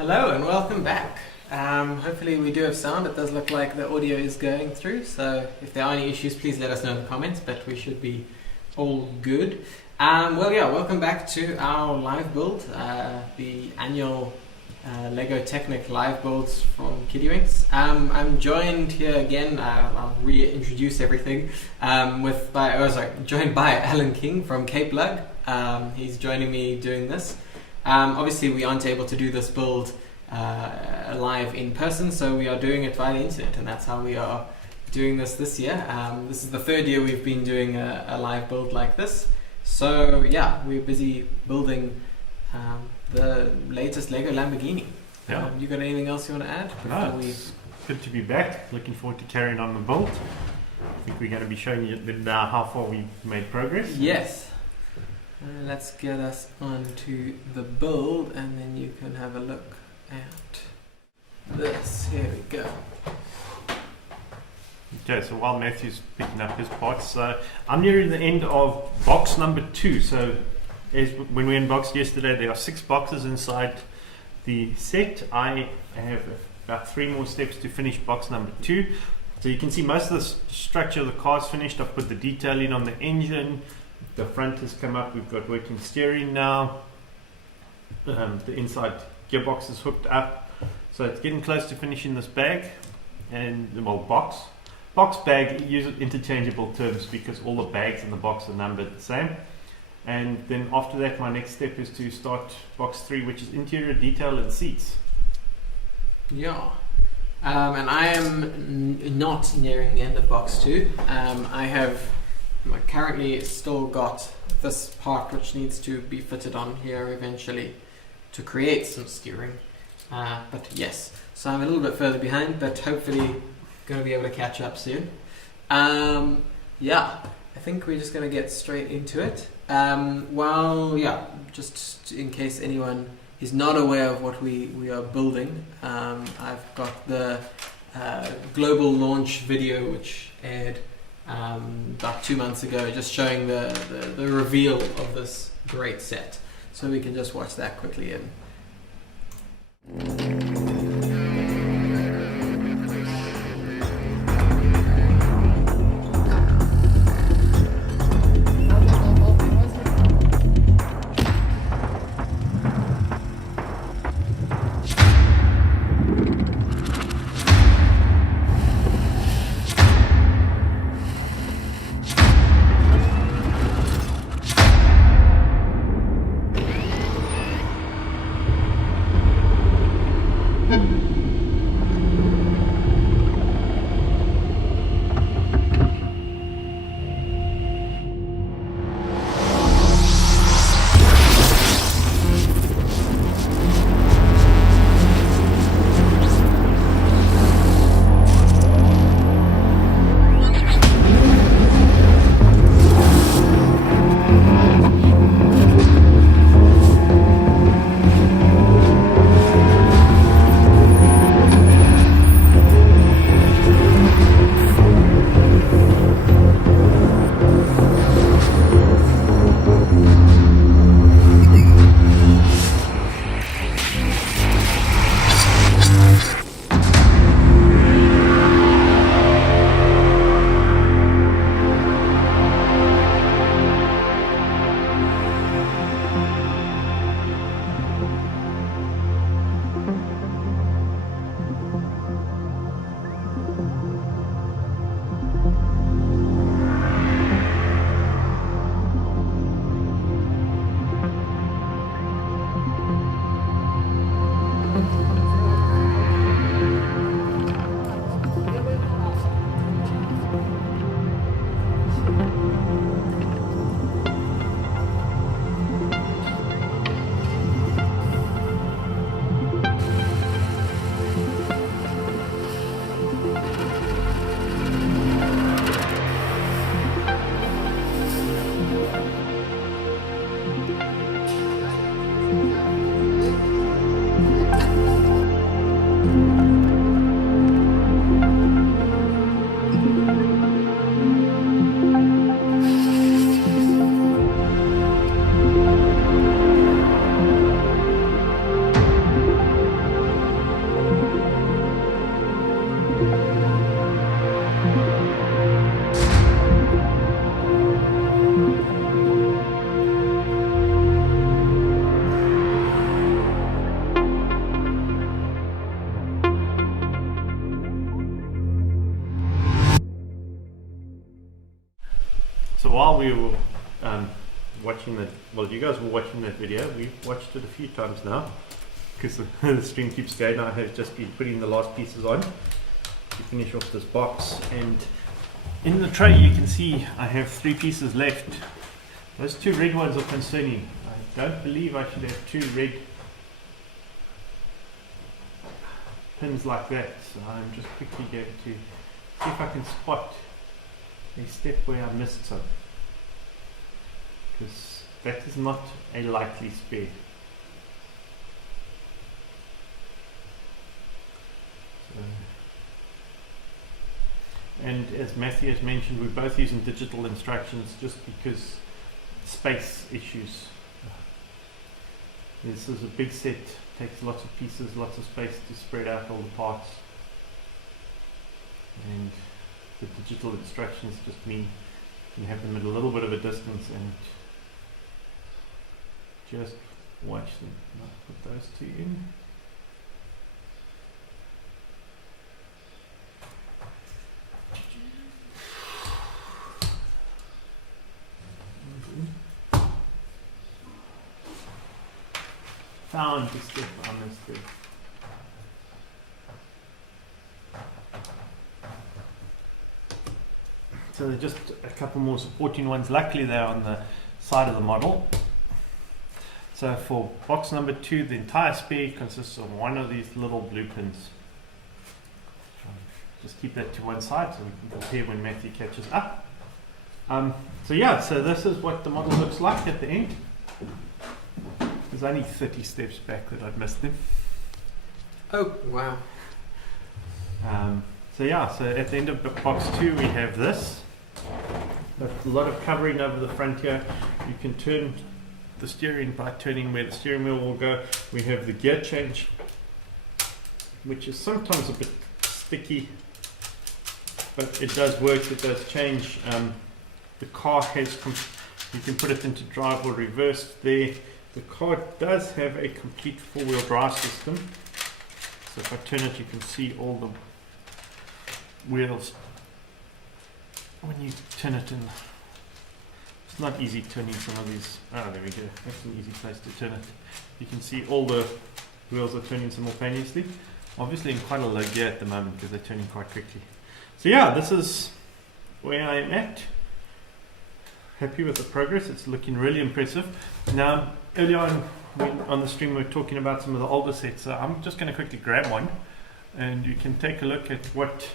Hello and welcome back. Hopefully we do have sound. It does look like the audio is going through, so if there are any issues please let us know in the comments, but we should be all good. Welcome back to our live build, the annual Lego Technic live builds from Kiddywinks. I'm joined here again, I'll reintroduce everything, joined by Alan King from Cape Lug. He's joining me doing this. Obviously we aren't able to do this build live in person, so we are doing it via the internet, and that's how we are doing this year. This is the third year we've been doing a live build like this. So yeah, we're busy building the latest Lego Lamborghini. Yeah. You got anything else you want to add? No, it's good to be back. Looking forward to carrying on the build. I think we're going to be showing you now how far we've made progress. Yes. Let's get us onto the build and then you can have a look at this. Here we go. Okay, so while Matthew's picking up his parts, I'm nearing the end of box number 2. So when we unboxed yesterday, there are 6 boxes inside the set. I have about 3 more steps to finish box number 2. So you can see most of the structure of the car is finished. I've put the detailing on the engine. The front has come up. We've got working steering now. The inside gearbox is hooked up. So it's getting close to finishing this bag. And, well, box. Box, bag, use interchangeable terms because all the bags in the box are numbered the same. And then after that, my next step is to start box 3, which is interior detail and seats. Yeah. And I am not nearing the end of box 2. I have currently still got this part which needs to be fitted on here eventually to create some steering. But yes, so I'm a little bit further behind, but hopefully going to be able to catch up soon. Yeah, I think we're just going to get straight into it. Just in case anyone is not aware of what we are building, I've got the global launch video which aired about 2 months ago, just showing the reveal of this great set. So we can just watch that quickly in. while we were watching that, well, you guys were watching that video, we watched it a few times now because the stream keeps going. I have just been putting the last pieces on to finish off this box, and in the tray you can see I have 3 pieces left. Those 2 red ones are concerning. I don't believe I should have 2 red pins like that, so I'm just quickly going to see if I can spot a step where I missed some, because that is not a likely spare. So, and as Matthew has mentioned, we're both using digital instructions just because space issues. This is a big set, takes lots of pieces, lots of space to spread out all the parts, and the digital instructions just mean you can have them at a little bit of a distance and just watch them. I'll put those 2 in. Found the step I missed it. So there are just a couple more supporting ones. Luckily they're on the side of the model. So for box number 2, the entire spare consists of one of these little blue pins. Just keep that to one side so we can compare when Matthew catches up. So yeah, so this is what the model looks like at the end. There's only 30 steps back that I've missed them. Oh, wow. So yeah, so at the end of box 2 we have this. A lot of covering over the front here. You can turn the steering by turning where the steering wheel will go. We have the gear change, which is sometimes a bit sticky, but it does work, it does change. The car has, you can put it into drive or reverse there. The car does have a complete 4-wheel drive system. So if I turn it, you can see all the wheels. When you turn it in, it's not easy turning some of these. Ah, there we go. That's an easy place to turn it. You can see all the wheels are turning simultaneously. Obviously in quite a low gear at the moment because they're turning quite quickly. So yeah, this is where I am at. Happy with the progress. It's looking really impressive. Now, earlier on the stream we were talking about some of the older sets, so I'm just going to quickly grab one and you can take a look at what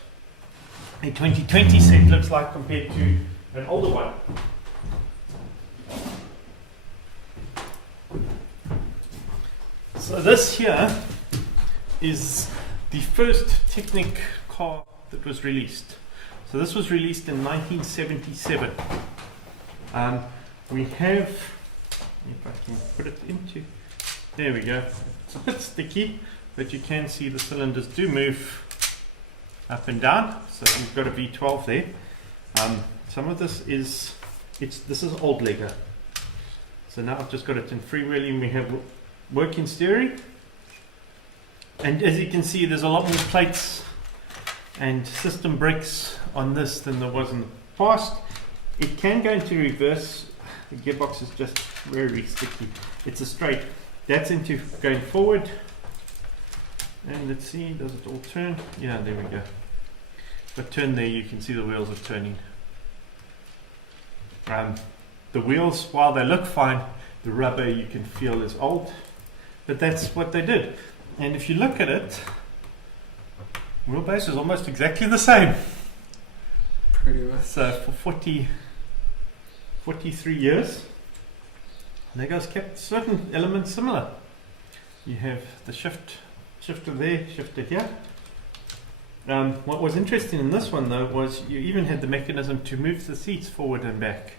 a 2020 set looks like compared to an older one. So this here is the first Technic car that was released. So this was released in 1977. We have, if I can put it into, there we go. It's a bit sticky, but you can see the cylinders do move up and down. So we've got a V12 there. Some of this is, this is old Lego. So now I've just got it in freewheeling. We have working steering. And as you can see, there's a lot more plates and system brakes on this than there was in the past. It can go into reverse. The gearbox is just very sticky. It's a straight. That's into going forward. And let's see, does it all turn? Yeah, there we go. If I turn there, you can see the wheels are turning. The wheels, while they look fine, the rubber you can feel is old. But that's what they did. And if you look at it, wheelbase is almost exactly the same. Pretty much. So for 43 years, Lego's kept certain elements similar. You have the shifter there, shifter here. What was interesting in this one though was you even had the mechanism to move the seats forward and back.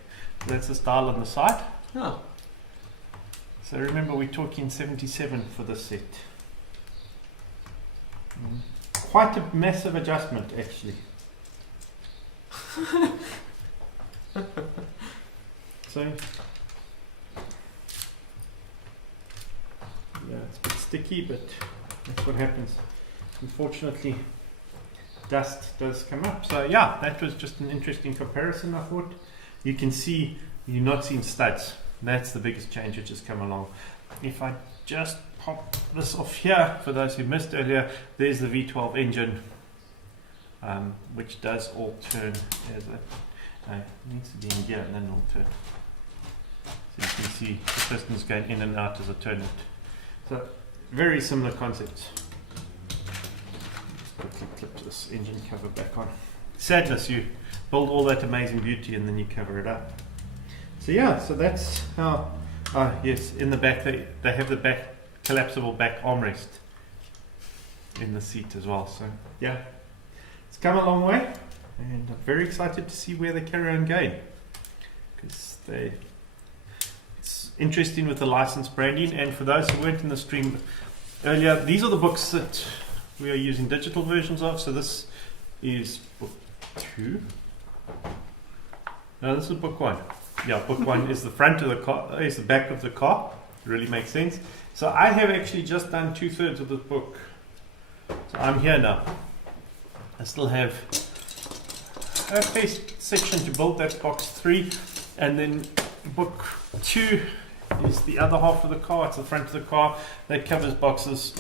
So that's the style on the side. Oh. So remember we're talking 77 for this set. Quite a massive adjustment actually. So yeah, it's a bit sticky, but that's what happens. Unfortunately, dust does come up. So yeah, that was just an interesting comparison, I thought. you can see you're not seeing studs. That's the biggest change which has come along. If I just pop this off here, for those who missed earlier, there's the V12 engine, which does all turn as it needs to be in gear and then it'll turn. So you can see the pistons going in and out as I turn it. So very similar concepts. Just quickly clip this engine cover back on. Sadness, you build all that amazing beauty and then you cover it up. So yeah, so that's how, yes, in the back they have the back collapsible back armrest in the seat as well. So yeah, it's come a long way and I'm very excited to see where they carry on going, because it's interesting with the license branding. And for those who weren't in the stream earlier, these are the books that we are using digital versions of. So this is book 2. No, this is book 1. Yeah, book 1 is the front of the car, is the back of the car. It really makes sense. So I have actually just done 2/3 of this book. So I'm here now. I still have a first section to build. That's box 3, and then book 2 is the other half of the car. It's the front of the car that covers boxes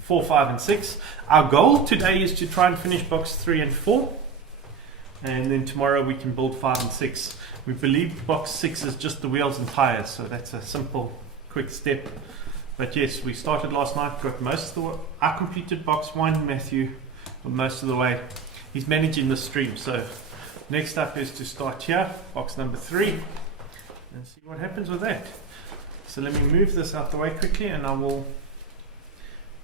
4, 5, and 6. Our goal today is to try and finish box 3 and 4, and then tomorrow we can build 5 and 6. We believe box 6 is just the wheels and tires, so that's a simple, quick step. But yes, we started last night, got most of the way. I completed box 1, Matthew, most of the way. He's managing the stream, so next up is to start here, box number 3, and see what happens with that. So let me move this out the way quickly and I will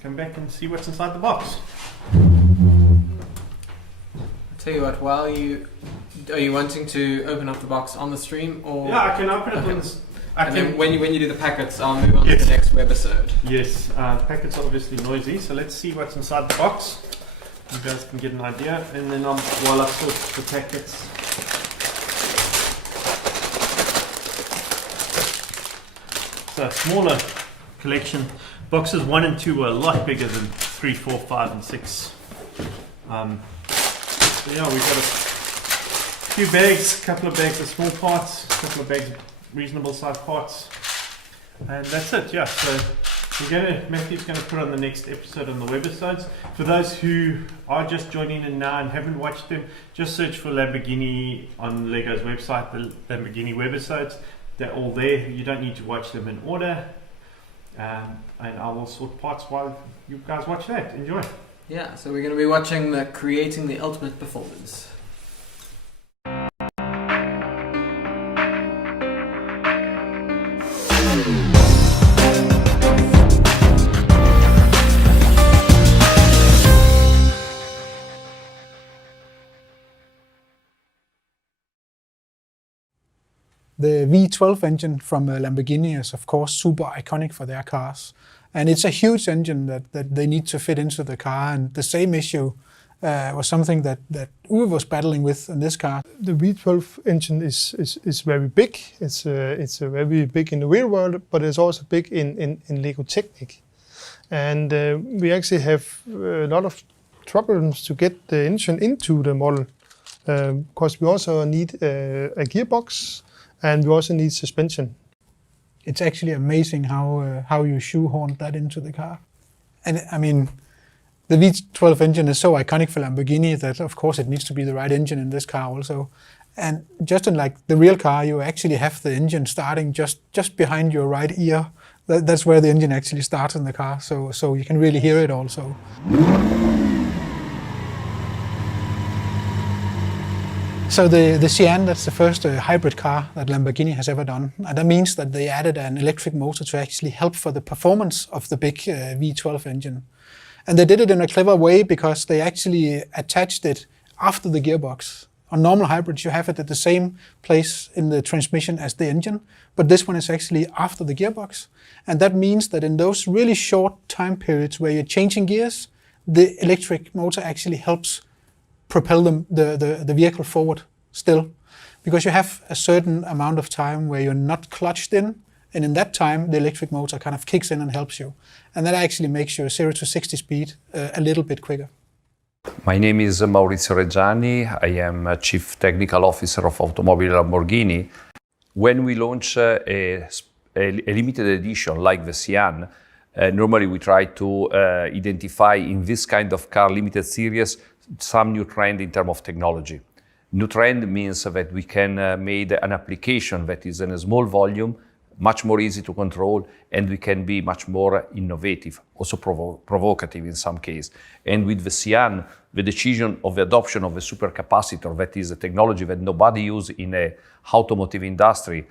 come back and see what's inside the box. Tell you what, are you wanting to open up the box on the stream, or yeah, I can open it on this. Then when you do the packets, I'll move on to the next webisode. Yes, packets are obviously noisy, so let's see what's inside the box. You guys can get an idea, and then while I sort the packets. So smaller collection. Boxes 1 and 2 were a lot bigger than 3, 4, 5, and 6. So yeah, we've got a few bags, a couple of bags of small parts, a couple of bags of reasonable sized parts, and that's it. Yeah, so Matthew's going to put on the next episode on the webisodes. For those who are just joining in now and haven't watched them, just search for Lamborghini on Lego's website, the Lamborghini webisodes. They're all there. You don't need to watch them in order, and I will sort parts while you guys watch that. Enjoy. Yeah, so we're going to be watching the Creating the Ultimate Performance. The V12 engine from Lamborghini is of course super iconic for their cars. And it's a huge engine that they need to fit into the car, and the same issue was something that Uwe was battling with in this car. The V12 engine is very big. It's very big in the real world, but it's also big in Lego Technic. And we actually have a lot of problems to get the engine into the model, because we also need a gearbox and we also need suspension. It's actually amazing how you shoehorned that into the car. And I mean, the V12 engine is so iconic for Lamborghini that of course it needs to be the right engine in this car also. And just unlike the real car, you actually have the engine starting just behind your right ear. That's where the engine actually starts in the car, so you can really hear it also. So the Sián, that's the first hybrid car that Lamborghini has ever done. And that means that they added an electric motor to actually help for the performance of the big V12 engine. And they did it in a clever way because they actually attached it after the gearbox. On normal hybrids, you have it at the same place in the transmission as the engine, but this one is actually after the gearbox. And that means that in those really short time periods where you're changing gears, the electric motor actually helps propel the vehicle forward still, because you have a certain amount of time where you're not clutched in, and in that time the electric motor kind of kicks in and helps you, and that actually makes your 0 to 60 speed a little bit quicker. My name is Maurizio Reggiani. I am Chief Technical Officer of Automobile Lamborghini. When we launch a limited edition like the Sián, normally we try to identify in this kind of car limited series some new trend in terms of technology. New trend means that we can make an application that is in a small volume, much more easy to control, and we can be much more innovative, also provocative in some case. And with the Sián, the decision of the adoption of a supercapacitor, that is a technology that nobody uses in the automotive industry,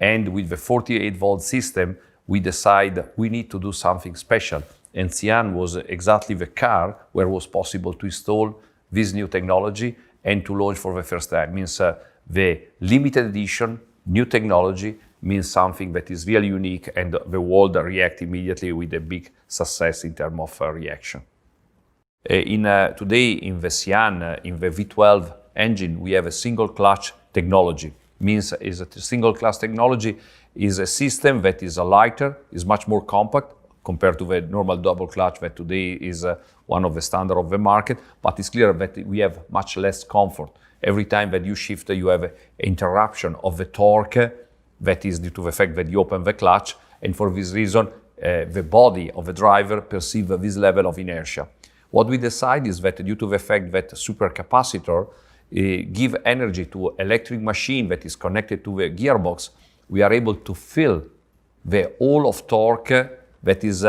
and with the 48-volt system, we decide we need to do something special. And Sián was exactly the car where it was possible to install this new technology and to launch for the first time. Means the limited edition, new technology, means something that is really unique, and the world react immediately with a big success in terms of reaction. Today in the Sián, in the V12 engine, we have a single clutch technology. Means is a single clutch technology is a system that is lighter, is much more compact compared to the normal double clutch that today is one of the standard of the market, but it's clear that we have much less comfort. Every time that you shift, you have an interruption of the torque that is due to the fact that you open the clutch, and for this reason, the body of the driver perceives this level of inertia. What we decide is that due to the fact that supercapacitor give energy to electric machine that is connected to the gearbox, we are able to fill the hole of torque that is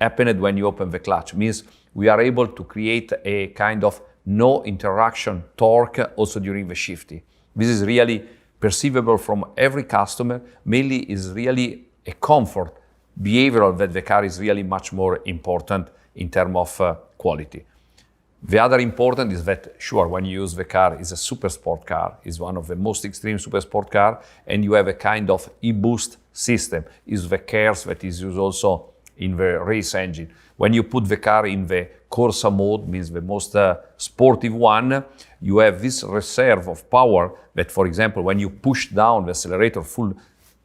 happened when you open the clutch. Means we are able to create a kind of no interaction torque also during the shifting. This is really perceivable from every customer, mainly is really a comfort behavioral that the car is really much more important in terms of quality. The other important is that, sure, when you use the car, is a super sport car, is one of the most extreme super sport car, and you have a kind of e-boost system, is the cars that is used also in the race engine. When you put the car in the Corsa mode, means the most sportive one, you have this reserve of power that, for example, when you push down the accelerator full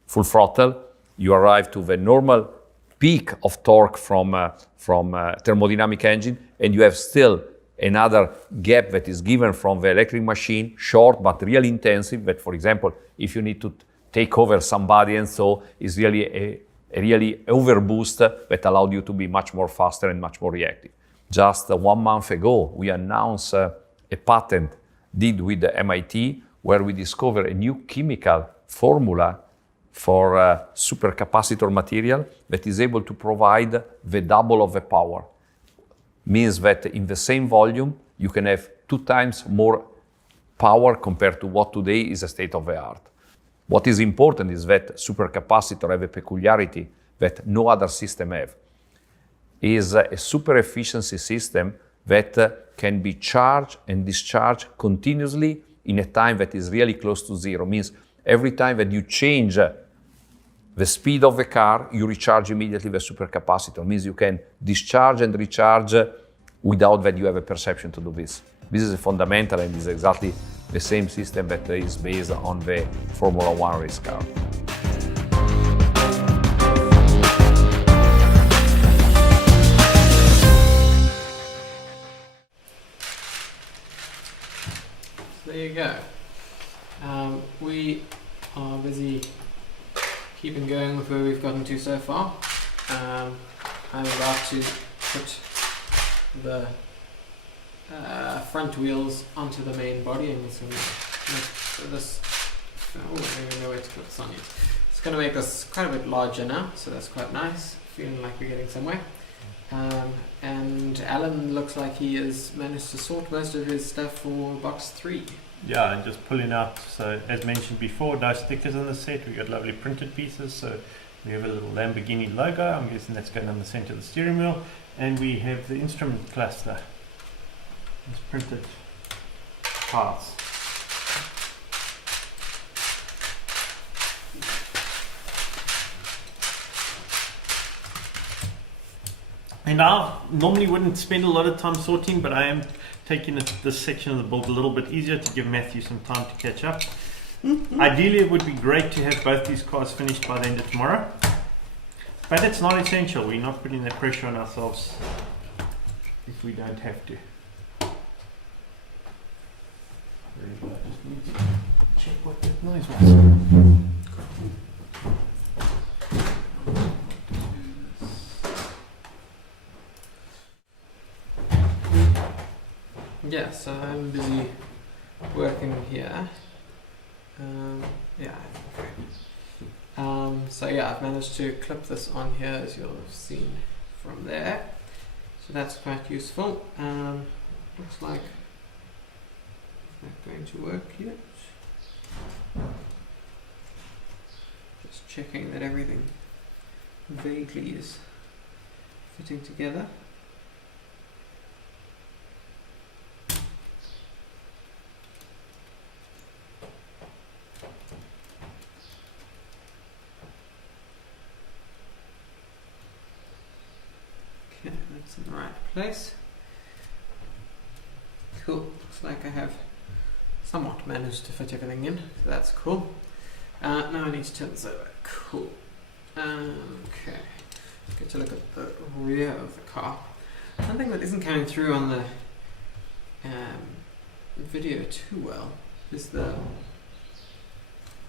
throttle, you arrive to the normal peak of torque from thermodynamic engine, and you have still another gap that is given from the electric machine, short but really intensive, that, for example, if you need to take over somebody, and so is really a really overboost that allowed you to be much more faster and much more reactive. Just 1 month ago, we announced a patent did with the MIT, where we discovered a new chemical formula for supercapacitor material that is able to provide the double of the power. Means that in the same volume, you can have 2 times more power compared to what today is a state of the art. What is important is that supercapacitor have a peculiarity that no other system have. Is a super efficiency system that can be charged and discharged continuously in a time that is really close to zero. Means every time that you change the speed of the car, you recharge immediately the supercapacitor. Means you can discharge and recharge without that you have a perception to do this. This is fundamental, and is exactly the same system that is based on the Formula One race car. So there you go. We are busy keeping going with where we've gotten to so far. I'm about to put the front wheels onto the main body, and it's going to make this. Oh, I don't even know where to put this on yet. It's going to make this quite a bit larger now, so that's quite nice. Feeling like we're getting somewhere. And Alan looks like he has managed to sort most of his stuff for box 3. Yeah, and just pulling out, so as mentioned before, no stickers on the set. We got lovely printed pieces, so we have a little Lamborghini logo. I'm guessing that's going on the center of the steering wheel. And we have the instrument cluster. It's printed parts. And I normally wouldn't spend a lot of time sorting, but I am taking this section of the build a little bit easier to give Matthew some time to catch up. Ideally, it would be great to have both these cars finished by the end of tomorrow, but it's not essential. We're not putting that pressure on ourselves if we don't have to. Very good. I just need to check what that noise was. Yeah, so I'm busy working here. Yeah, okay. So yeah, I've managed to clip this on here, as you'll have seen from there. So that's quite useful. Looks like it's not going to work yet. Just checking that everything vaguely is fitting together. Okay, that's in the right place. Cool. Looks like I have somewhat managed to fit everything in, so that's cool. Now I need to turn this over. Cool. Okay. Let's get to look at the rear of the car. Something that isn't coming through on the video too well is the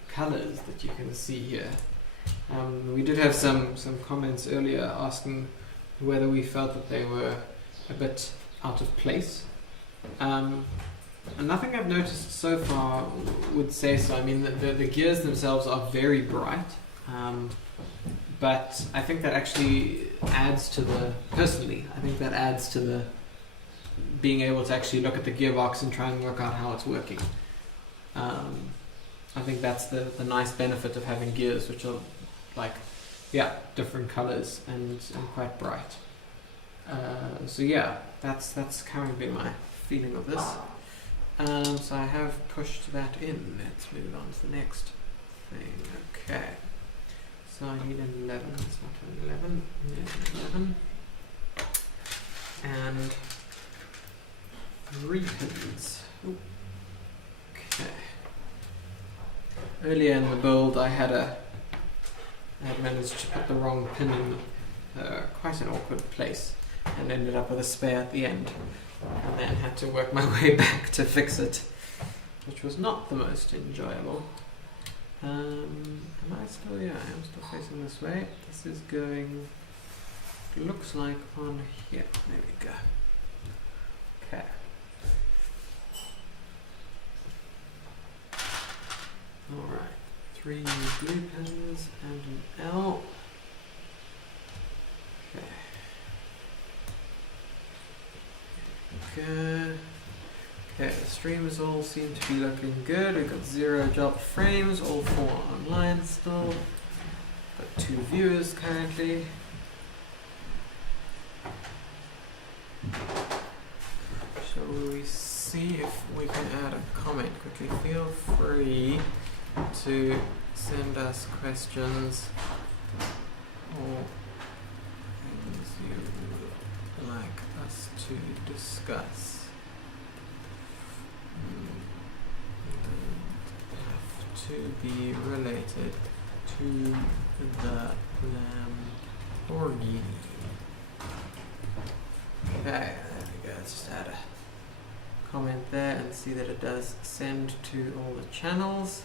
colors that you can see here. We did have some comments earlier asking whether we felt that they were a bit out of place. And nothing I've noticed so far would say so. I mean, the gears themselves are very bright, but I think that actually adds to personally, I think that adds to the being able to actually look at the gearbox and try and work out how it's working. I think that's the nice benefit of having gears which are like, yeah, different colors and quite bright. So yeah, that's currently my feeling of this. So I have pushed that in. Let's move on to the next thing. Okay. So I need an 11. It's not an 11. Yeah, 11. And 3 pins. Ooh. Okay. Earlier in the build, I had managed to put the wrong pin in quite an awkward place, and ended up with a spare at the end, and then had to work my way back to fix it, which was not the most enjoyable. Am I still? Yeah, I am still facing this way. This is going, looks like on here. There we go. Okay. Alright. 3 blue pins and an L. Okay. Good. Okay, the streams all seem to be looking good. We've got 0 job frames, all 4 online still. Got 2 viewers currently. Shall we see if we can add a comment quickly? Feel free to send us questions or things you would like us to discuss. Have to be related to the Lamborghini. Okay, there we go. Let's just add a comment there and see that it does send to all the channels.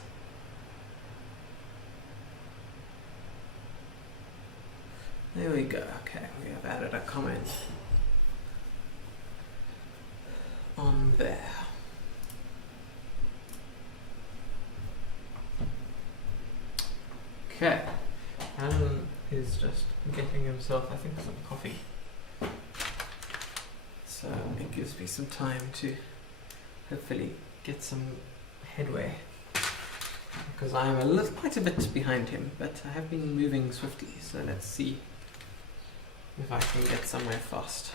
There we go. Okay, we have added a comment on there. Okay, Alan is just getting himself, I think, some coffee. So it gives me some time to hopefully get some headway, because I am quite a bit behind him, but I have been moving swiftly, so let's see if I can get somewhere fast.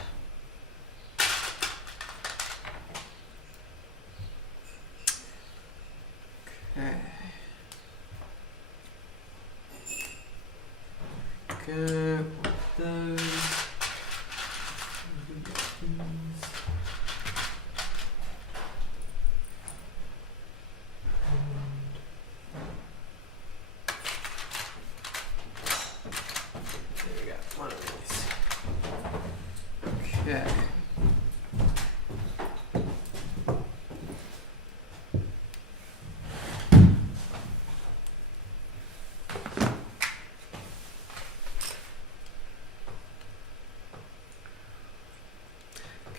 Okay. Go with those. There we go, one of these. Okay.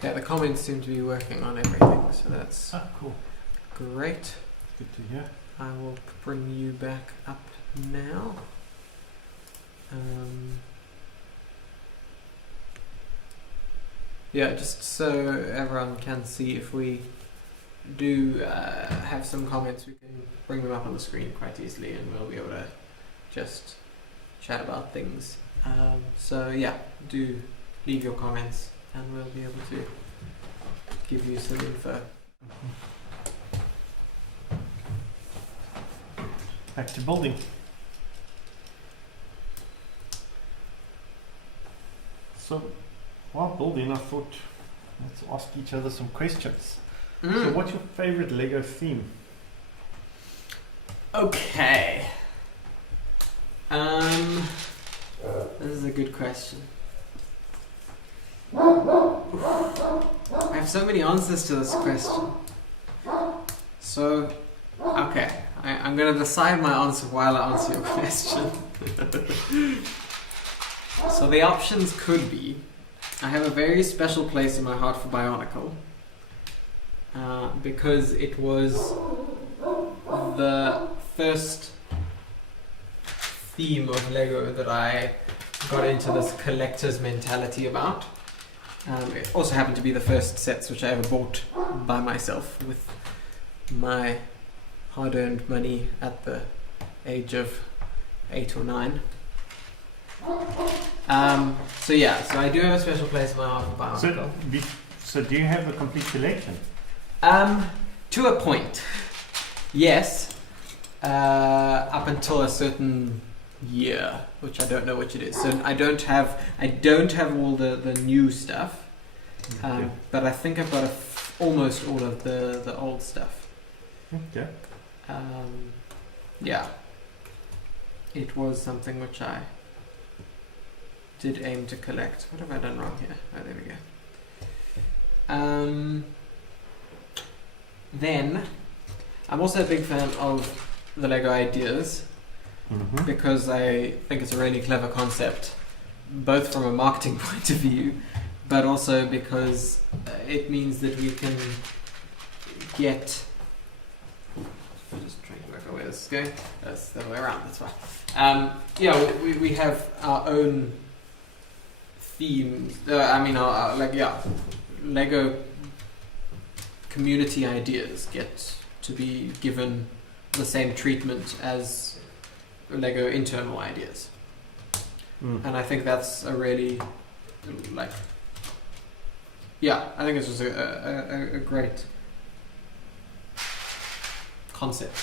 Okay, the comments seem to be working on everything, so that's Cool. great. Good to hear. I will bring you back up now. Yeah, just so everyone can see, if we do have some comments, we can bring them up on the screen quite easily, and we'll be able to just chat about things. So yeah, do leave your comments, and we'll be able to give you some info. Back to building. So, while building, I thought let's ask each other some questions. So, what's your favorite Lego theme? Okay. This is a good question. I have so many answers to this question. So, okay, I'm going to decide my answer while I answer your question. So the options could be, I have a very special place in my heart for Bionicle, because it was the first theme of Lego that I got into this collector's mentality about. It also happened to be the first sets which I ever bought by myself with my hard-earned money at the age of 8 or 9. So yeah, so I do have a special place in my heart for Bionicle. So do you have a complete collection? To a point, yes. Up until a certain year, which I don't know which it is. So I don't have all the new stuff, but I think I've got almost all of the old stuff. Okay. Yeah, it was something which I did aim to collect. What have I done wrong here? Oh, there we go. Then, I'm also a big fan of the Lego Ideas, because I think it's a really clever concept, both from a marketing point of view, but also because it means that we can get... I'm just trying to work out where this is going. That's the other way around, that's fine. Yeah, we have our own themes. Lego community ideas get to be given the same treatment as Lego internal ideas. And I think that's a really, I think it's just a great concept.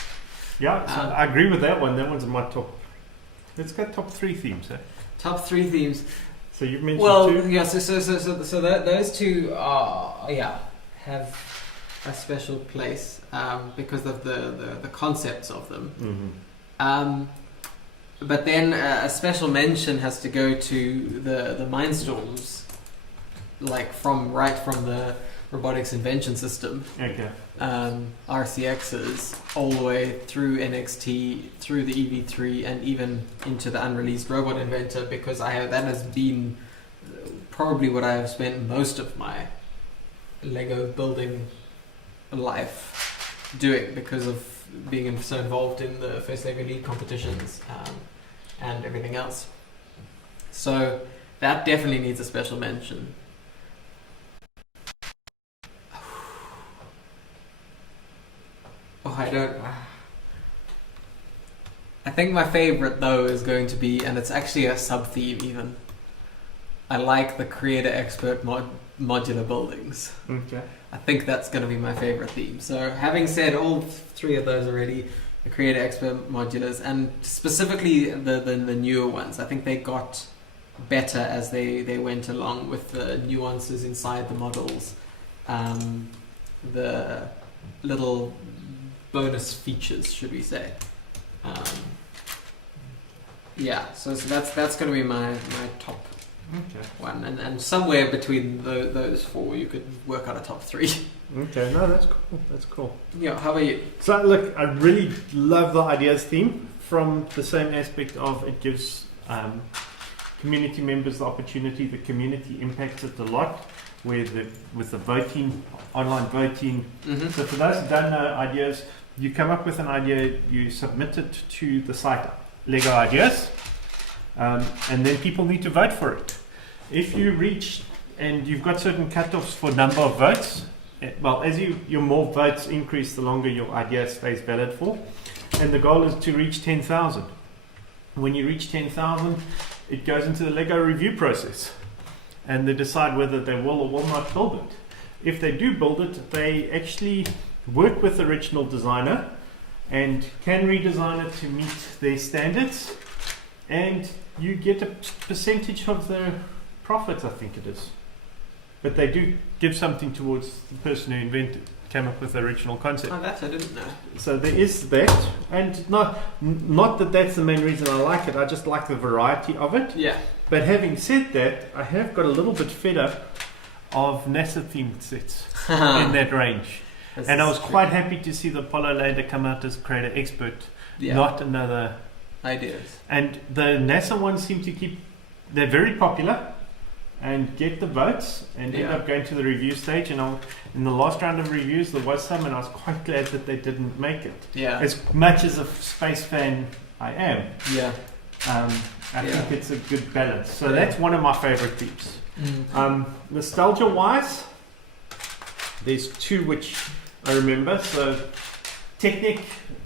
Yeah, so I agree with that one. That one's in my top. Let's go top 3 themes, eh? Top 3 themes. So you've mentioned 2? Yeah, so those two are, have a special place because of the concepts of them. But then a special mention has to go to the Mindstorms, right from the Robotics Invention System. Okay. RCXs all the way through NXT, through the EV3, and even into the unreleased Robot Inventor, because that has been probably what I have spent most of my Lego building life doing, because of being so involved in the first Lego League competitions and everything else. So that definitely needs a special mention. I think my favorite though is going to be, and it's actually a sub-theme even, I like the Creator Expert modular buildings. Okay. I think that's going to be my favorite theme. So having said all 3 of those already, the Creator Expert modulars, and specifically the newer ones, I think they got better as they went along with the nuances inside the models, the little bonus features, should we say. So that's going to be my top one, and somewhere between those 4 you could work out a top 3. Okay, no, that's cool. That's cool. Yeah, how about you? So look, I really love the ideas theme from the same aspect of it gives community members the opportunity. The community impacts it a lot with the voting, online voting. Mm-hmm. So for those who don't know ideas, you come up with an idea, you submit it to the site Lego Ideas, and then people need to vote for it. If you reach, and you've got certain cutoffs for number of votes, well, as your more votes increase, the longer your idea stays valid for. And the goal is to reach 10,000. When you reach 10,000, it goes into the Lego review process. And they decide whether they will or will not build it. If they do build it, they actually work with the original designer and can redesign it to meet their standards. And you get a percentage of the profits, I think it is. But they do give something towards the person who came up with the original concept. Oh, that I didn't know. So there is that, and not that that's the main reason I like it. I just like the variety of it. Yeah. But having said that, I have got a little bit fed up of NASA themed sets in that range. And I was quite happy to see the Apollo lander come out as creator expert, not another ideas. And the NASA ones seem to they're very popular and get the votes and end up going to the review stage. And in the last round of reviews, there was some, and I was quite glad that they didn't make it. Yeah. As much as a space fan I am, I think it's a good balance. So that's one of my favorite themes. Nostalgia-wise, there's two which I remember. So Technic,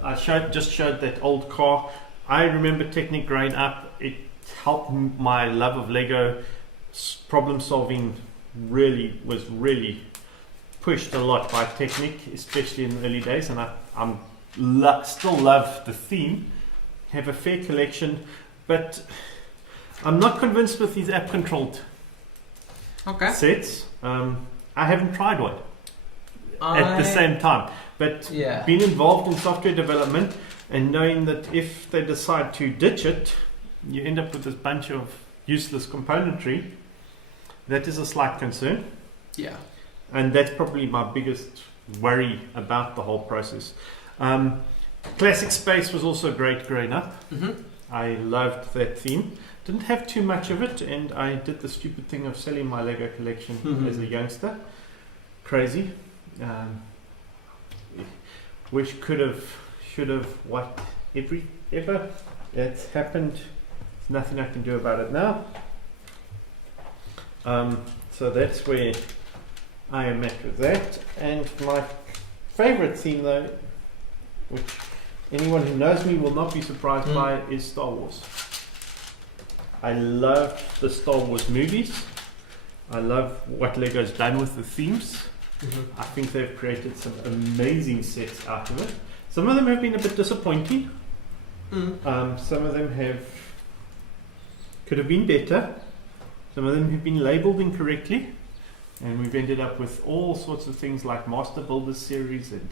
I just showed that old car. I remember Technic growing up. It helped my love of Lego. Problem solving was really pushed a lot by Technic, especially in the early days, and I'm still love the theme. Have a fair collection, but I'm not convinced with these app controlled sets. I haven't tried one at the same time, but being involved in software development and knowing that if they decide to ditch it, you end up with this bunch of useless componentry. That is a slight concern. Yeah. And that's probably my biggest worry about the whole process. Classic Space was also great growing up. Mm-hmm. I loved that theme. Didn't have too much of it, and I did the stupid thing of selling my Lego collection as a youngster. Crazy. Wish should have, ever. It's happened. There's nothing I can do about it now. So that's where I am at with that. And my favorite theme, though, which anyone who knows me will not be surprised by, is Star Wars. I love the Star Wars movies. I love what Lego's done with the themes. Mm-hmm. I think they've created some amazing sets out of it. Some of them have been a bit disappointing. Some of them could have been better. Some of them have been labelled incorrectly, and we've ended up with all sorts of things like Master Builder series and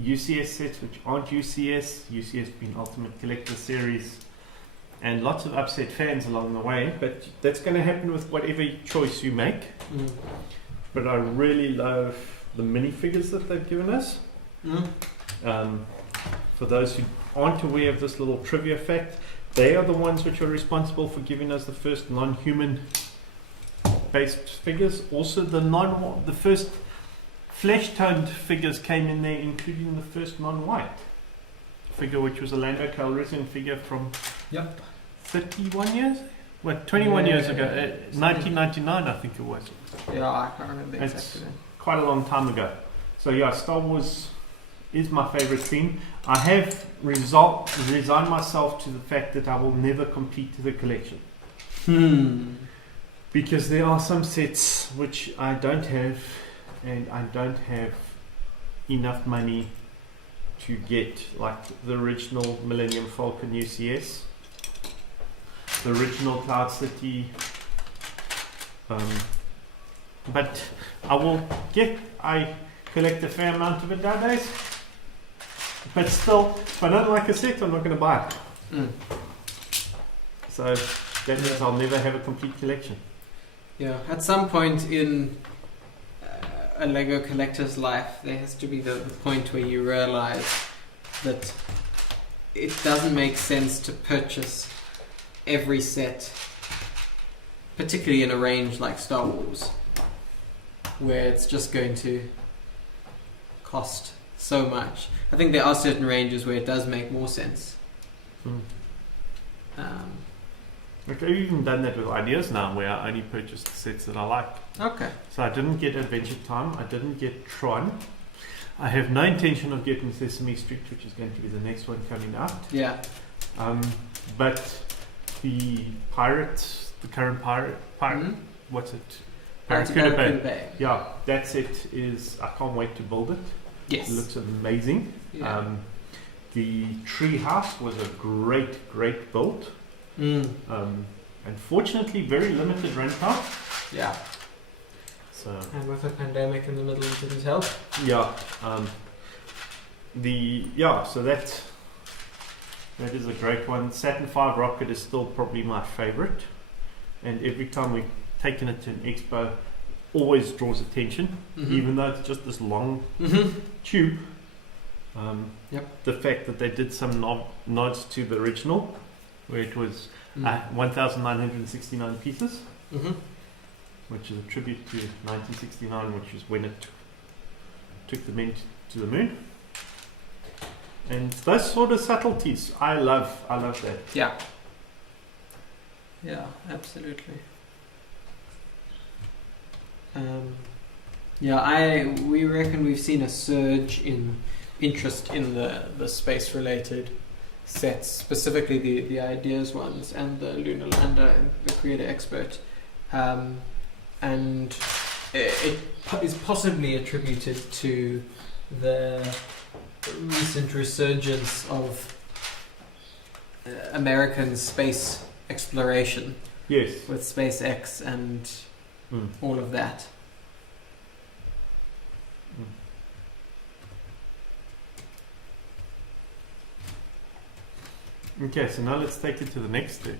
UCS sets which aren't UCS being Ultimate Collector series, and lots of upset fans along the way, but that's going to happen with whatever choice you make. But I really love the minifigures that they've given us. For those who aren't aware of this little trivia fact, they are the ones which are responsible for giving us the first non-human based figures. Also the first flesh-toned figures came in there, including the first non-white figure, which was a Lando Calrissian figure from 31 years? 21 years ago, 1999 I think it was. Yeah, I can't remember exactly. It's quite a long time ago. So yeah, Star Wars is my favorite theme. I have resigned myself to the fact that I will never complete the collection. Because there are some sets which I don't have, and I don't have enough money to get, like the original Millennium Falcon UCS, the original Cloud City. But I collect a fair amount of it nowadays. But still, if I don't like a set, I'm not going to buy it. So that means I'll never have a complete collection. Yeah, at some point in a Lego collector's life, there has to be the point where you realize that it doesn't make sense to purchase every set particularly in a range like Star Wars, where it's just going to cost so much. I think there are certain ranges where it does make more sense. Like I've even done that with ideas now, where I only purchase the sets that I like. Okay. So I didn't get Adventure Time, I didn't get Tron. I have no intention of getting Sesame Street, which is going to be the next one coming out. Yeah. But the Pirates, the current Pirate, what's it? Barracuda Bay. Bay. Yeah, that set is, I can't wait to build it. Yes. It looks amazing. Yeah. The tree house was a great build. Unfortunately, very limited rental. Yeah. So And with a pandemic in the middle, it didn't help. yeah, so that is a great one. Saturn V rocket is still probably my favorite, and every time we've taken it to an expo, always draws attention, even though it's just this long tube. The fact that they did some nods to the original, where it was 1,969 pieces, which is a tribute to 1969, which is when it took the men to the moon. And those sort of subtleties, I love that. Yeah. Yeah, absolutely. We reckon we've seen a surge in interest in the space related sets, specifically the ideas ones and the Lunar Lander and the Creator Expert, and it is possibly attributed to the recent resurgence of American space exploration. Yes. With SpaceX and all of that. Okay, so now let's take it to the next step.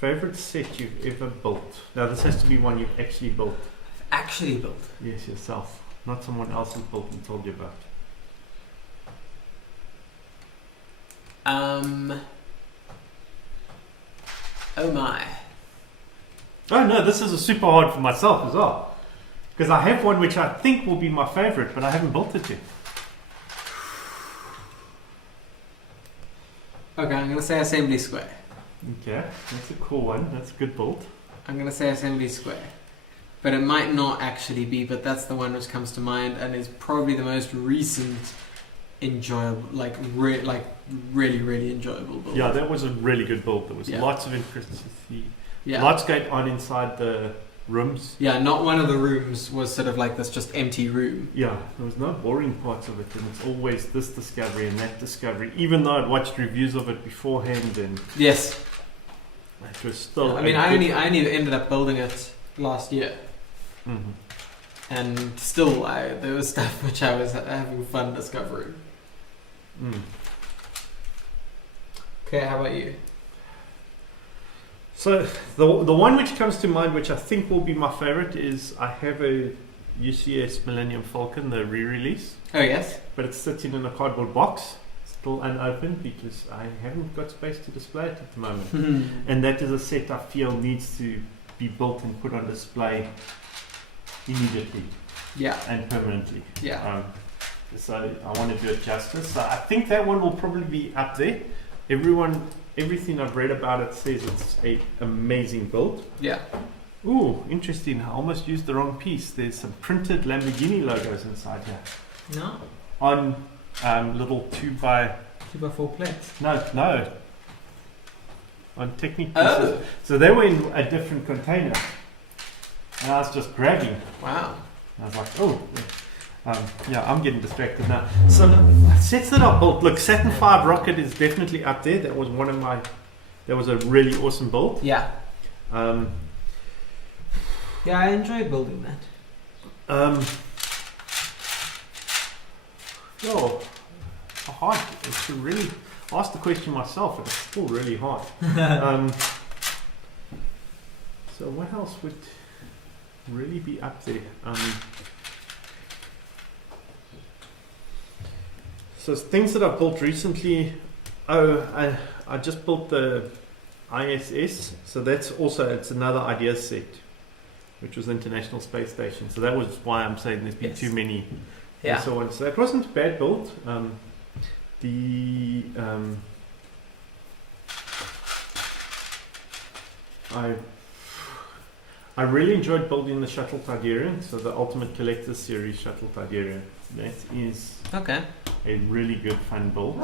Favorite set you've ever built? Now this has to be one you've actually built. Actually built? Yes, yourself. Not someone else has built and told you about. Oh my. Oh no, this is a super hard for myself as well. Because I have one which I think will be my favorite, but I haven't built it yet. Okay, I'm going to say Assembly Square. Okay, that's a cool one. That's a good build. I'm going to say Assembly Square. But it might not actually be, but that's the one which comes to mind and is probably the most recent enjoyable, really enjoyable build. Yeah, that was a really good build. There was lots of intricacy. Lots going on inside the rooms. Yeah, not one of the rooms was sort of like this just empty room. Yeah, there was no boring parts of it, and it's always this discovery and that discovery. Even though I'd watched reviews of it beforehand, and yes, it was still. I mean, I only ended up building it last year, and still, there was stuff which I was having fun discovering. Okay, how about you? So the one which comes to mind, which I think will be my favorite, is I have a UCS Millennium Falcon, the re-release. Oh yes. But it's sitting in a cardboard box, still unopened, because I haven't got space to display it at the moment. And that is a set I feel needs to be built and put on display immediately. Yeah. And permanently. Yeah. So I want to do it justice. So I think that one will probably be up there. Everything I've read about it says it's an amazing build. Yeah. Ooh, interesting. I almost used the wrong piece. There's some printed Lamborghini logos inside here. No. On little 2x4 plates. No. On Technic pieces. Oh. So they were in a different container. And I was just grabbing. Wow. And I was like, oh. I'm getting distracted now. So the sets that I built, look, Saturn V rocket is definitely up there. That was that was a really awesome build. Yeah. Yeah, I enjoy building that. Hard. It's really ask the question myself, and it's still really hard. So what else would really be up there? So things that I've built recently. I just built the ISS. So that's also, it's another idea set, which was International Space Station. So that was why I'm saying there's been too many. Yeah. So it wasn't a bad build. I really enjoyed building the Shuttle Tidarian, so the Ultimate Collector Series Shuttle Tidarian. That is a really good fun build.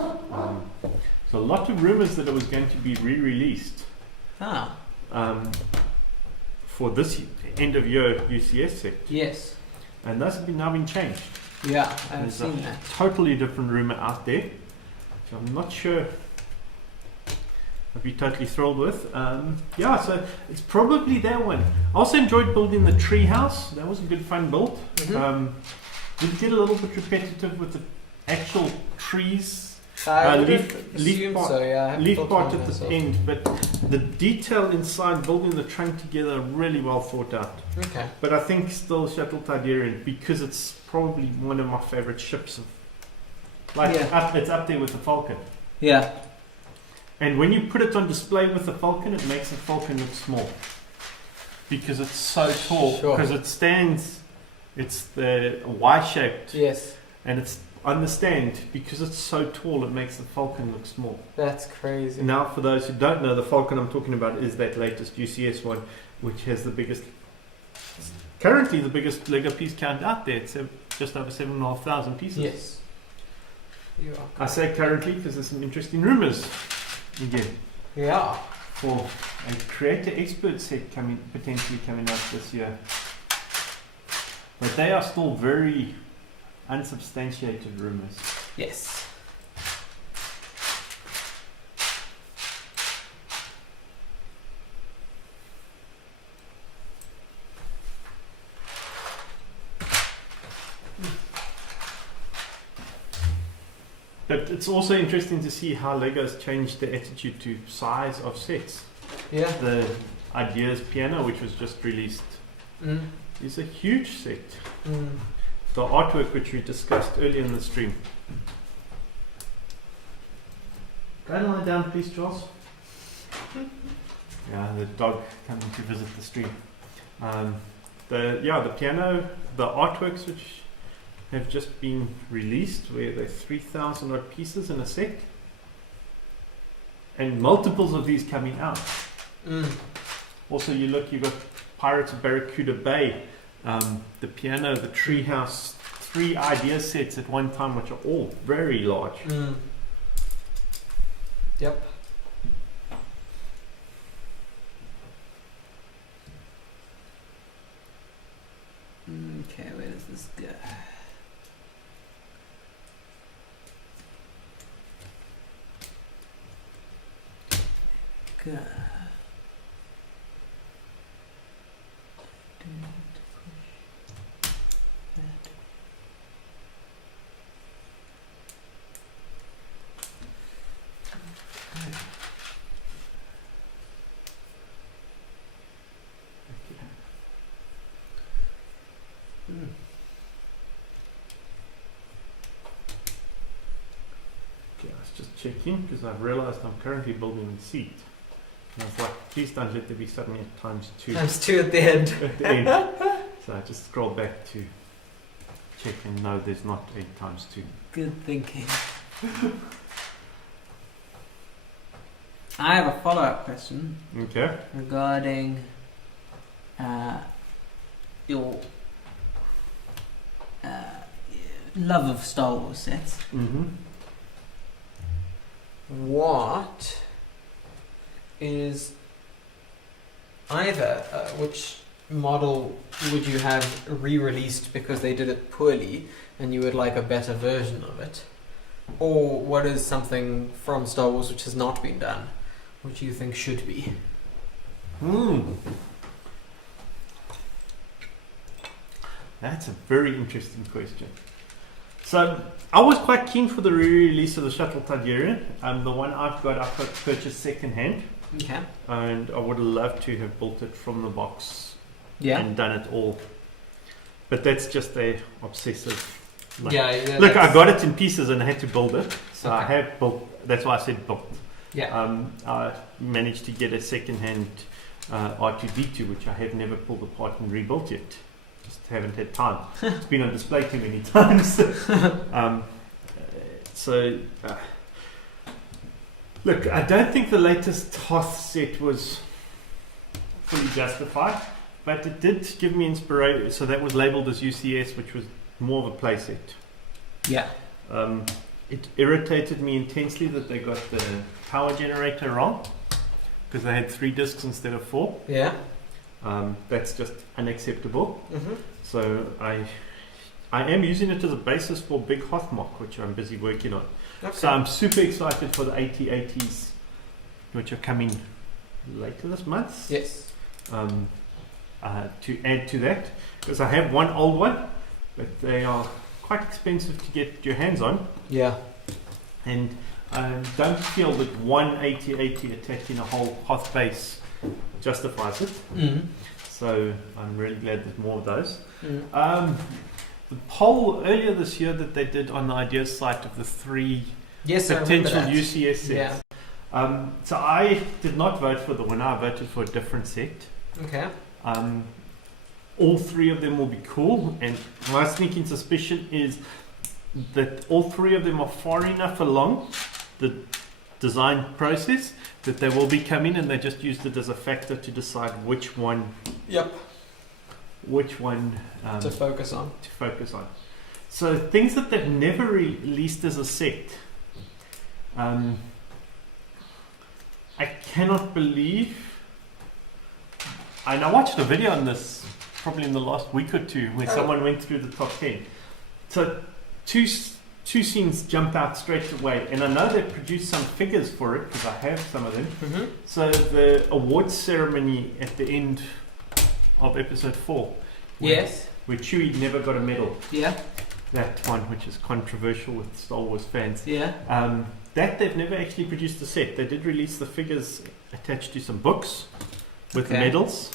So a lot of rumors that it was going to be re-released for this end of year UCS set. Yes. And those have now been changed. Yeah, I've There's seen a that. totally different rumor out there. So I'm not sure I'd be totally thrilled with. So it's probably that one. I also enjoyed building the treehouse. That was a good fun build. Did get a little bit repetitive with the actual trees. Leaf part at the end, but the detail inside building the trunk together really well thought out. Okay. But I think still Shuttle Tidarian, because it's probably one of my favorite ships. It's up there with the Falcon. Yeah. And when you put it on display with the Falcon, it makes the Falcon look small because it's so tall. Sure. Because it stands, it's the Y-shaped. Yes. And it's on the stand, because it's so tall, it makes the Falcon look small. That's crazy. Now, for those who don't know, the Falcon I'm talking about is that latest UCS one, which has currently the biggest Lego piece count out there. It's just over 7,500 pieces. Yes. You are. I say currently because there's some interesting rumors again. Yeah. For a creator expert set potentially coming out this year. But they are still very unsubstantiated rumors. Yes. But it's also interesting to see how Lego's changed their attitude to size of sets. Yeah. The Ideas piano, which was just released, is a huge set. The artwork, which we discussed earlier in the stream. Go and lie down, please, Charles. Yeah, the dog coming to visit the stream. The piano, the artworks which have just been released, where they're 3,000 odd pieces in a set, and multiples of these coming out. Also, you've got Pirates of Barracuda Bay, the piano, the treehouse, 3 idea sets at one time, which are all very large. Yep. Okay, where does this go? Go. Okay, I was just checking because I've realized I'm currently building the seat. And I was like, please don't let there be suddenly a times 2 Times 2 at the end. at the end. So I just scroll back to check and no, there's not a times 2. Good thinking. I have a follow-up question Okay. regarding your love of Star Wars sets. What is either which model would you have re-released because they did it poorly and you would like a better version of it, or what is something from Star Wars which has not been done which you think should be? That's a very interesting question. So I was quite keen for the re-release of the Shuttle Tidarian. The one I've got purchased second hand. Okay. And I would have loved to have built it from the box Yeah. and done it all. But that's just a obsessive. Yeah. Look, I got it in pieces and I had to build it. So I Okay. have built. That's why I said built. Yeah. I managed to get a second-hand R2D2, which I have never pulled apart and rebuilt yet. Just haven't had time. It's been on display too many times. Look, I don't think the latest Hoth set was fully justified, but it did give me inspiration. So that was labelled as UCS, which was more of a play set. Yeah. It irritated me intensely that they got the power generator wrong, because they had 3 discs instead of 4. Yeah. That's just unacceptable. Mm-hmm. So I am using it as a basis for Big Hoth mock, which I'm busy working on. Okay. So I'm super excited for the 8080s, which are coming later this month. Yes. To add to that, because I have one old one, but they are quite expensive to get your hands on. Yeah. And I don't feel that one 8080 attaching a whole Hoth base justifies it. Mm-hmm. So I'm really glad there's more of those. Mm. The poll earlier this year that they did on the Ideas site of the 3 Yes, I remember potential that. UCS sets. Yeah. So I did not vote for the winner. I voted for a different set. Okay. All 3 of them will be cool, and my sneaking suspicion is that all 3 of them are far enough along the design process that they will be coming, and they just used it as a factor to decide which one. Yep. Which one To focus on. to focus on. So things that they've never released as a set. I cannot believe. And I watched a video on this probably in the last week or two where someone went through the top 10. So two scenes jump out straight away, and I know they produced some figures for it because I have some of them. Mm-hmm. So the awards ceremony at the end of episode 4. Yes. Where Chewie never got a medal. Yeah. That one, which is controversial with Star Wars fans. Yeah. That they've never actually produced a set. They did release the figures attached to some books with the medals,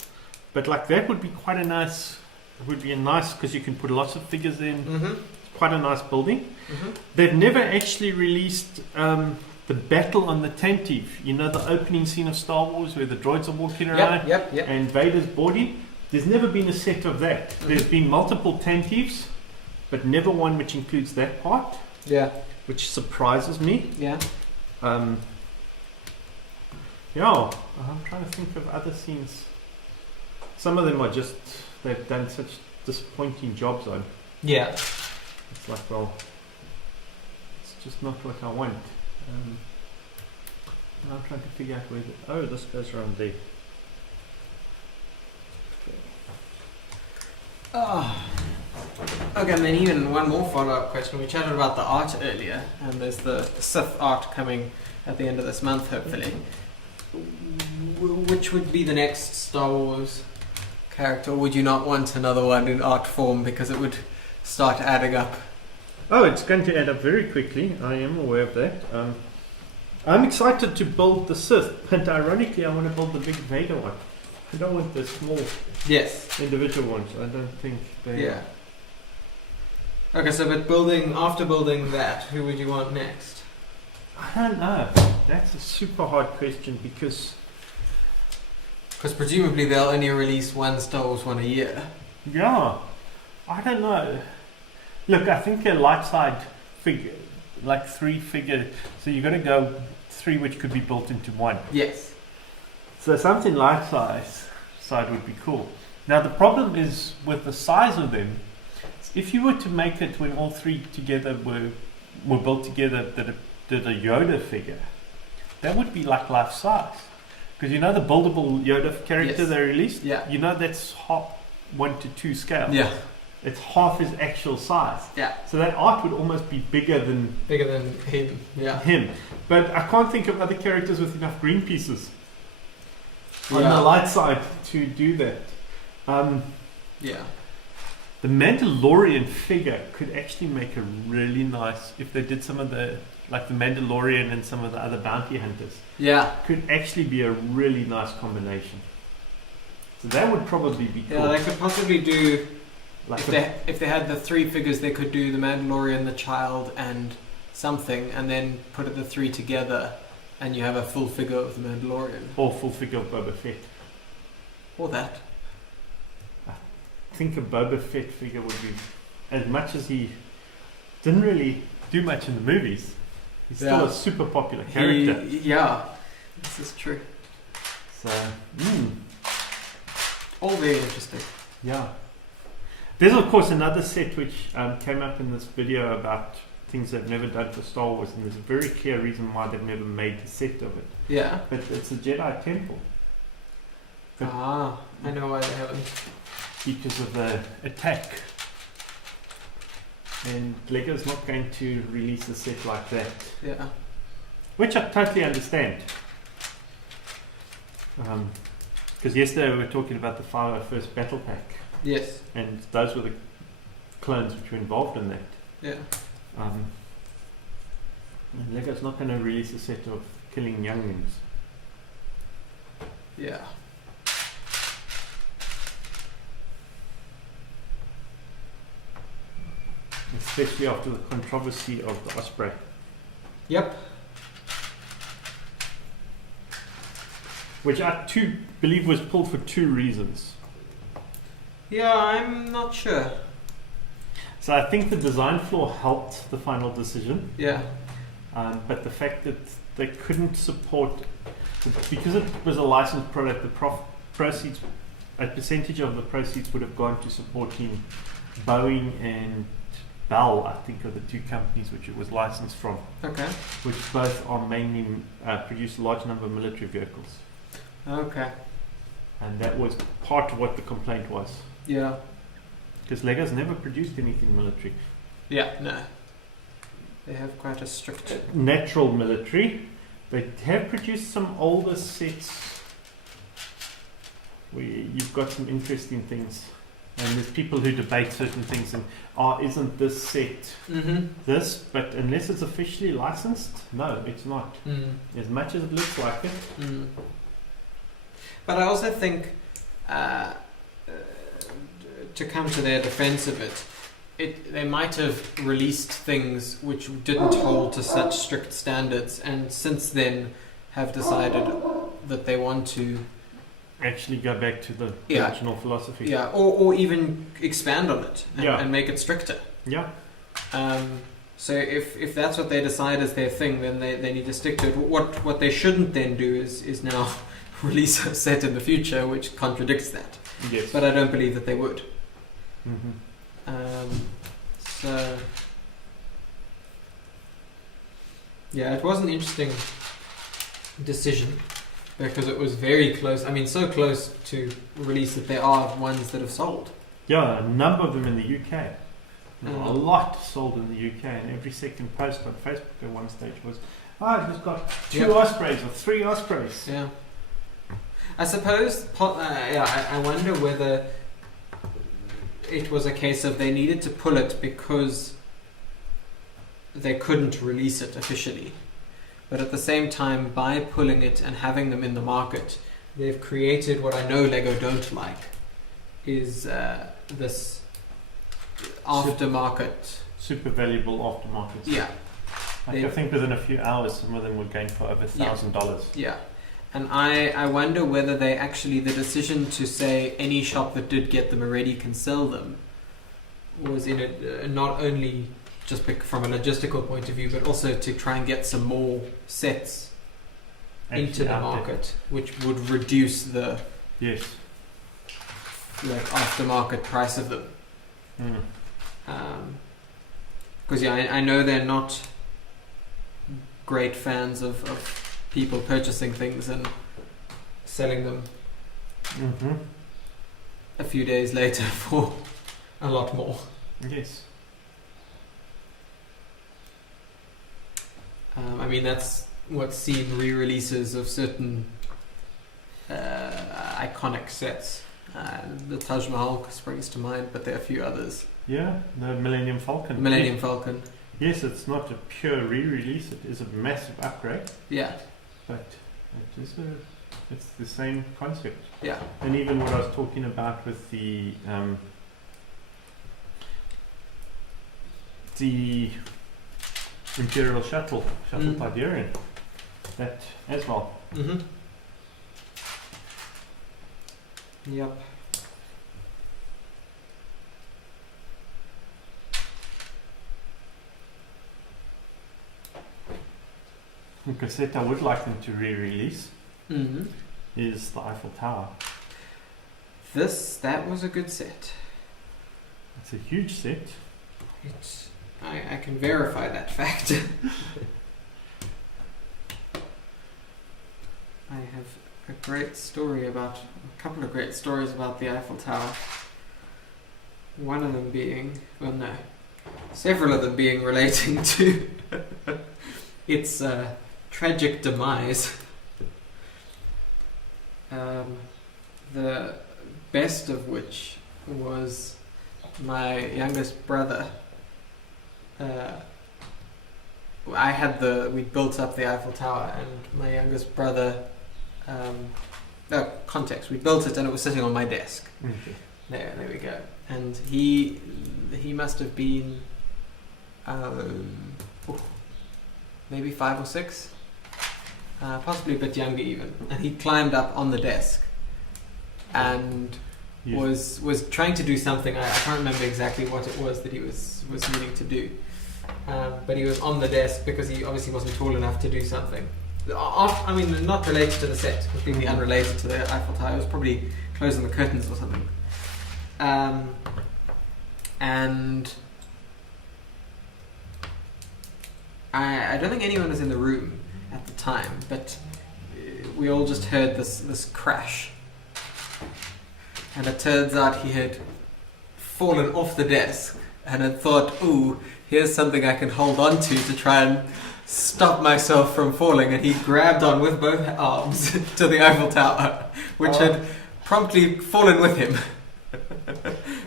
but like that would be quite a nice. It would be a nice because you can put lots of figures in. Mm-hmm. Quite a nice building. Mm-hmm. They've never actually released the battle on the Tantive. You know the opening scene of Star Wars where the droids are walking around Yep. and Vader's boarding. There's never been a set of that. Mm-hmm. There's been multiple Tantives, but never one which includes that part, Yeah. which surprises me. Yeah. I'm trying to think of other scenes. Some of them are just, they've done such disappointing jobs on. Yeah. It's like, well, it's just not what I want. Now I'm trying to figure out where this goes around there. Okay, and then even one more follow-up question. We chatted about the art earlier, and there's the Sith art coming at the end of this month, hopefully. Which would be the next Star Wars character? Or would you not want another one in art form because it would start adding up? Oh, it's going to add up very quickly. I am aware of that. I'm excited to build the Sith, but ironically, I want to build the big Vader one. I don't want the small individual ones. I don't think they. Yeah. Okay, so but after building that, who would you want next? I don't know. That's a super hard question because presumably they'll only release one Star Wars one a year. Yeah, I don't know. Look, I think a light side figure, like 3 figure, so you're going to go 3 which could be built into 1. Yes. So something light side would be cool. Now the problem is with the size of them. If you were to make it when all 3 together were built together that it did a Yoda figure, that would be like life size. Because you know the buildable Yoda character they released? Yeah. You know that's half 1:2 scale. Yeah. It's half his actual size. Yeah. So that art would almost be bigger than him. Yeah. him. But I can't think of other characters with enough green pieces on the light side to do that. Yeah. The Mandalorian figure could actually make a really nice, if they did some of the, like the Mandalorian and some of the other bounty hunters. Yeah. Could actually be a really nice combination. So that would probably be cool. Yeah, they could possibly do, like if they had the 3 figures, they could do the Mandalorian, the child, and something, and then put the 3 together And you have a full figure of the Mandalorian. or full figure of Boba Fett. Or that. I think a Boba Fett figure would be, as much as he didn't really do much in the movies, he's still Yeah. a super popular character. Yeah, this is true. So, All very interesting. yeah. There's of course another set which came up in this video about things they've never done for Star Wars, and there's a very clear reason why they've never made the set of it. Yeah. But it's a Jedi temple. But I know why they haven't. because of the attack. And Lego's not going to release a set like that. Yeah. Which I totally understand. Because yesterday we were talking about the 501st Battle Pack, Yes. and those were the clones which were involved in that. Yeah. And Lego's not going to release a set of killing younglings. Yeah. Especially after the controversy of the Osprey. Yep. Which I believe was pulled for two reasons. Yeah, I'm not sure. So I think the design flaw helped the final decision, Yeah. but the fact that they couldn't support, because it was a licensed product, the proceeds, a percentage of the proceeds would have gone to supporting Boeing and Bell, I think, are the two companies which it was licensed from, Okay. which both are mainly produce a large number of military vehicles. Okay. And that was part of what the complaint was. Yeah. Because Lego's never produced anything military. Yeah. No. They have quite a strict. Natural military. They have produced some older sets where you've got some interesting things. And there's people who debate certain things and, isn't this set Mm-hmm. this? But unless it's officially licensed, no, it's not. Mm. As much as it looks like it. Mm. But I also think, to come to their defense of it, they might have released things which didn't hold to such strict standards, and since then have decided that they want to Actually go back to the Yeah. original philosophy. Yeah, or even expand on it and, Yeah. and make it stricter. Yeah. So if that's what they decide is their thing, then they need to stick to it. What they shouldn't then do is now release a set in the future which contradicts that. Yes. But I don't believe that they would. Mm-hmm. So yeah, it was an interesting decision because it was very close. I mean, so close to release that there are ones that have sold. Yeah, a number of them in the UK. Mm. A lot sold in the UK, and every second post on Facebook at one stage was, I've just got 2 Yep. Ospreys or 3 Ospreys. Yeah. I suppose, I wonder whether it was a case of they needed to pull it because they couldn't release it officially. But at the same time, by pulling it and having them in the market, they've created what I know Lego don't like, is this aftermarket. Super valuable aftermarket. Yeah, Like I think within a few hours, some of them were going for over $1,000. yeah. And I wonder whether they actually, the decision to say any shop that did get them already can sell them, was in it not only just from a logistical point of view, but also to try and get some more sets into Actually the out there. market, which would reduce the Yes. aftermarket price of them. Mm. Because I know they're not great fans of people purchasing things and selling them Mm-hmm. a few days later for a lot more. Yes. I mean, that's what's seen re-releases of certain iconic sets. The Taj Mahal springs to mind, but there are a few others. Yeah, the Millennium Falcon. Millennium Falcon. Yes, it's not a pure re-release, it is a massive upgrade, Yeah, but it's the same concept. yeah. And even what I was talking about with the Imperial Shuttle Mm. Tiberian, that as well. Mm-hmm. Yep. The cassette I would like them to re-release Mm-hmm. is the Eiffel Tower. That was a good set. It's a huge set. I can verify that fact. I have a couple of great stories about the Eiffel Tower. One of them being, several of them being relating to its tragic demise. The best of which was my youngest brother. We built up the Eiffel Tower, and my youngest brother. Context. We built it, and it was sitting on my desk. Okay. There we go. And he must have been maybe 5 or 6, possibly a bit younger even. And he climbed up on the desk, and was trying to do something. I can't remember exactly what it was that he was needing to do, but he was on the desk because he obviously wasn't tall enough to do something. Not related to the set, completely unrelated to the Eiffel Tower. It was probably closing the curtains or something. And I don't think anyone was in the room at the time, but we all just heard this crash. And it turns out he had fallen off the desk and had thought, ooh, here's something I can hold on to try and stop myself from falling. And he grabbed on with both arms to the Eiffel Tower, which had promptly fallen with him.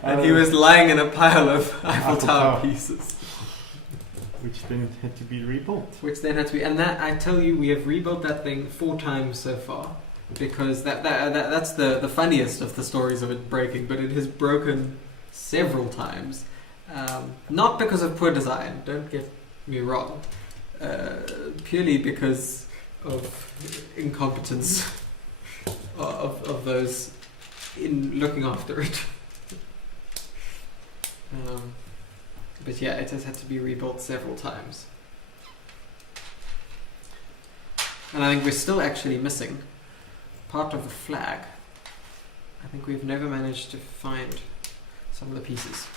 And he was lying in a pile of Eiffel Tower pieces. Which then had to be rebuilt. And that, I tell you, we have rebuilt that thing 4 times so far. Because that's the funniest of the stories of it breaking, but it has broken several times. Not because of poor design, don't get me wrong. Purely because of incompetence of those in looking after it. But yeah, it has had to be rebuilt several times. And I think we're still actually missing part of the flag. I think we've never managed to find some of the pieces.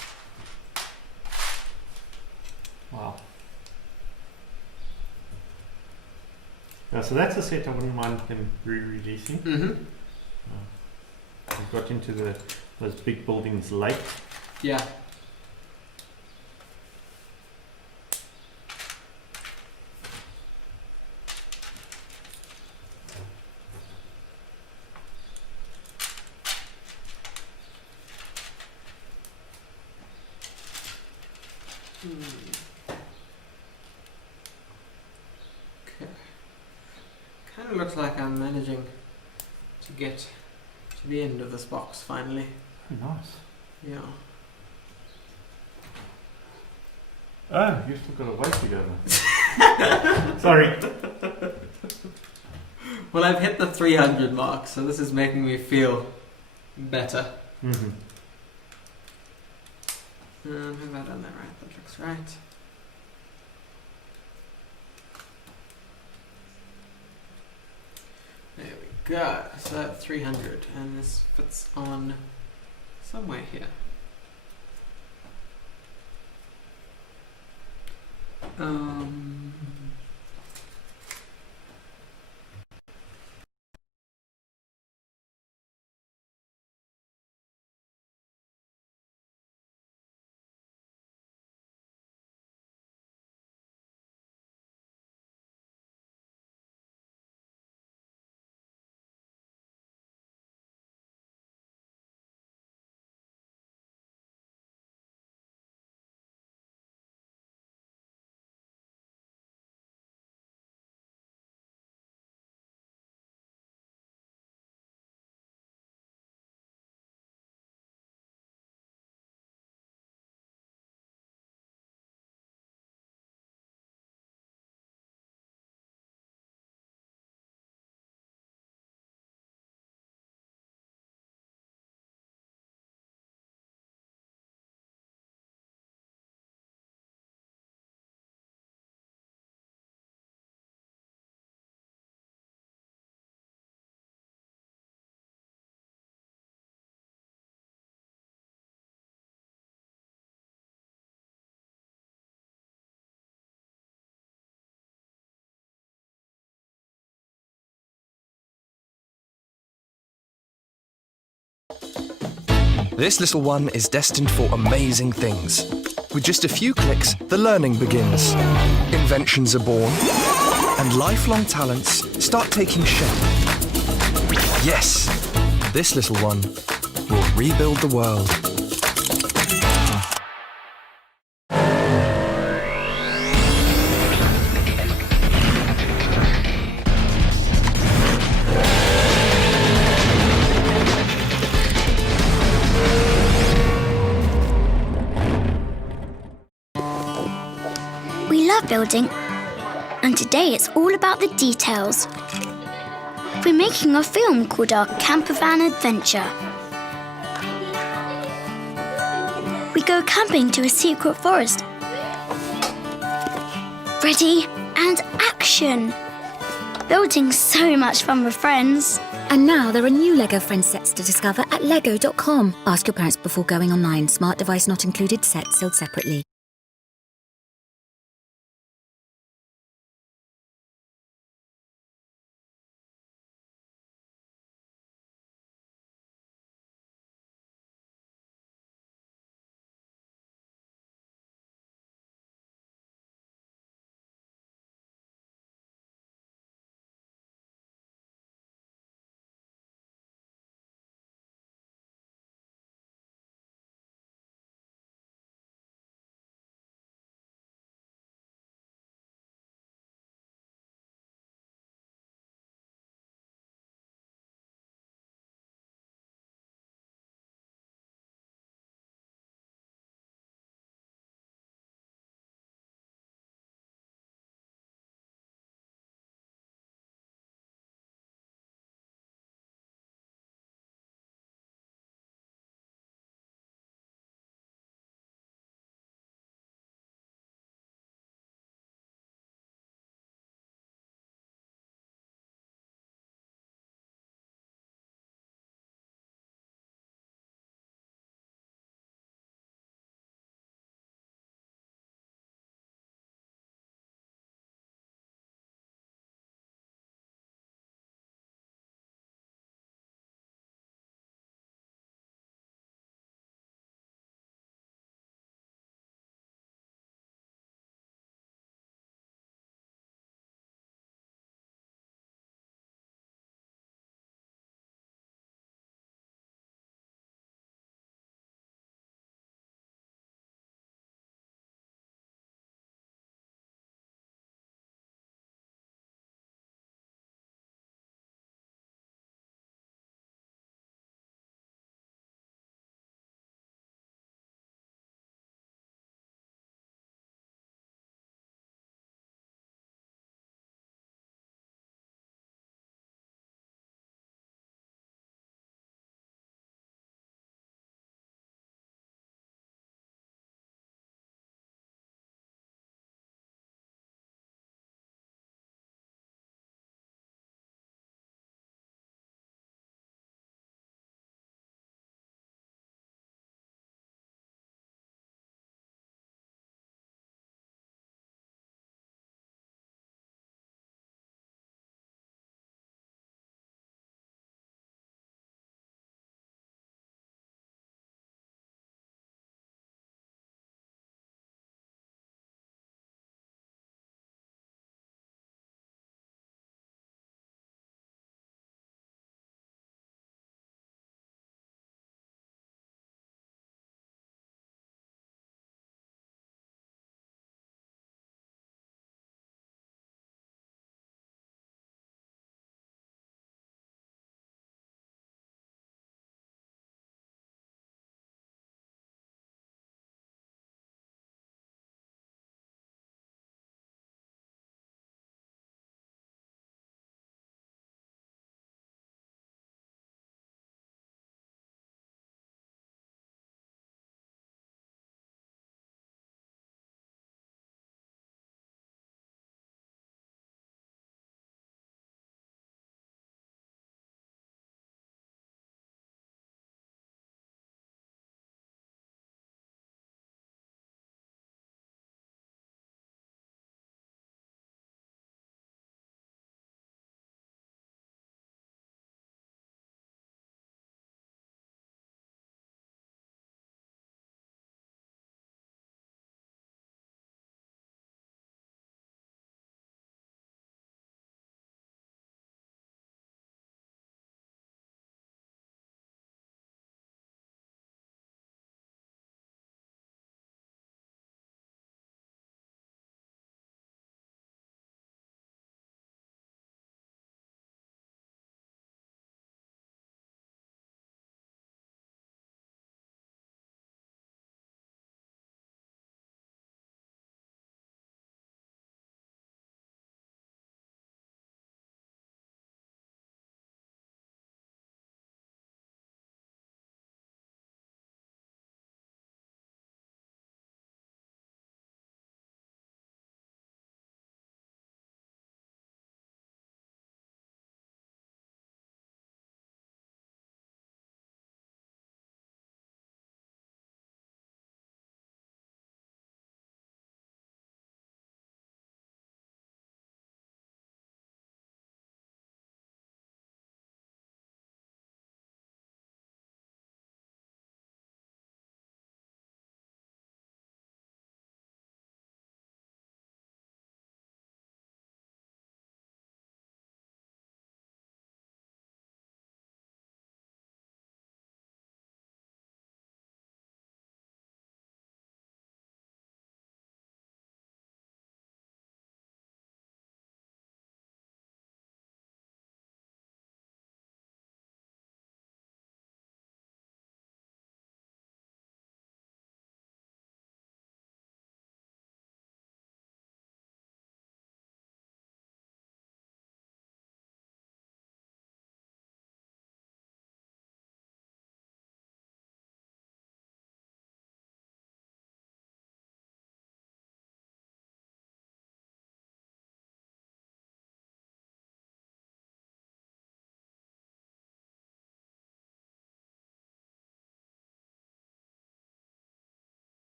Wow. Yeah, so that's a set I wouldn't mind them re-releasing. Mm-hmm. We got into those big buildings late. Yeah. Okay. Kind of looks like I'm managing to get to the end of this box finally. Oh, nice. Yeah. Oh, you've still got a way to go. Sorry. Well, I've hit the 300 mark, so this is making me feel better. Mm-hmm. Have I done that right? That looks right. There we go. So 300, and this fits on somewhere here. This little one is destined for amazing things. With just a few clicks, the learning begins. Inventions are born, and lifelong talents start taking shape. Yes, this little one will rebuild the world. We love building, and today it's all about the details. We're making a film called our Campervan Adventure. We go camping to a secret forest. Ready and action! Building so much fun with friends. And now there are new LEGO Friends sets to discover at lego.com. Ask your parents before going online. Smart device not included. Sets sold separately.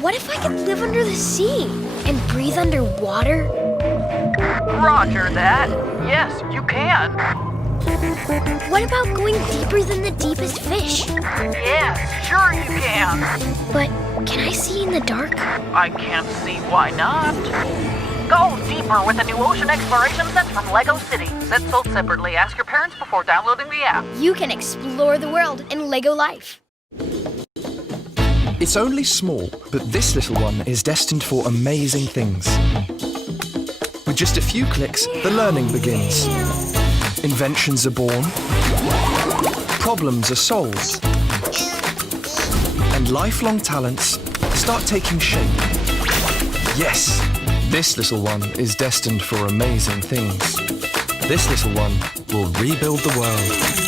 What if I could live under the sea and breathe underwater? Roger that. Yes, you can. What about going deeper than the deepest fish? Yes, sure you can. But can I see in the dark? I can't see why not. Go deeper with the new ocean exploration set from Lego City. Set sold separately. Ask your parents before downloading the app. You can explore the world in Lego Life. It's only small, but this little one is destined for amazing things. With just a few clicks, the learning begins. Inventions are born, problems are solved, and lifelong talents start taking shape. Yes, this little one is destined for amazing things. This little one will rebuild the world.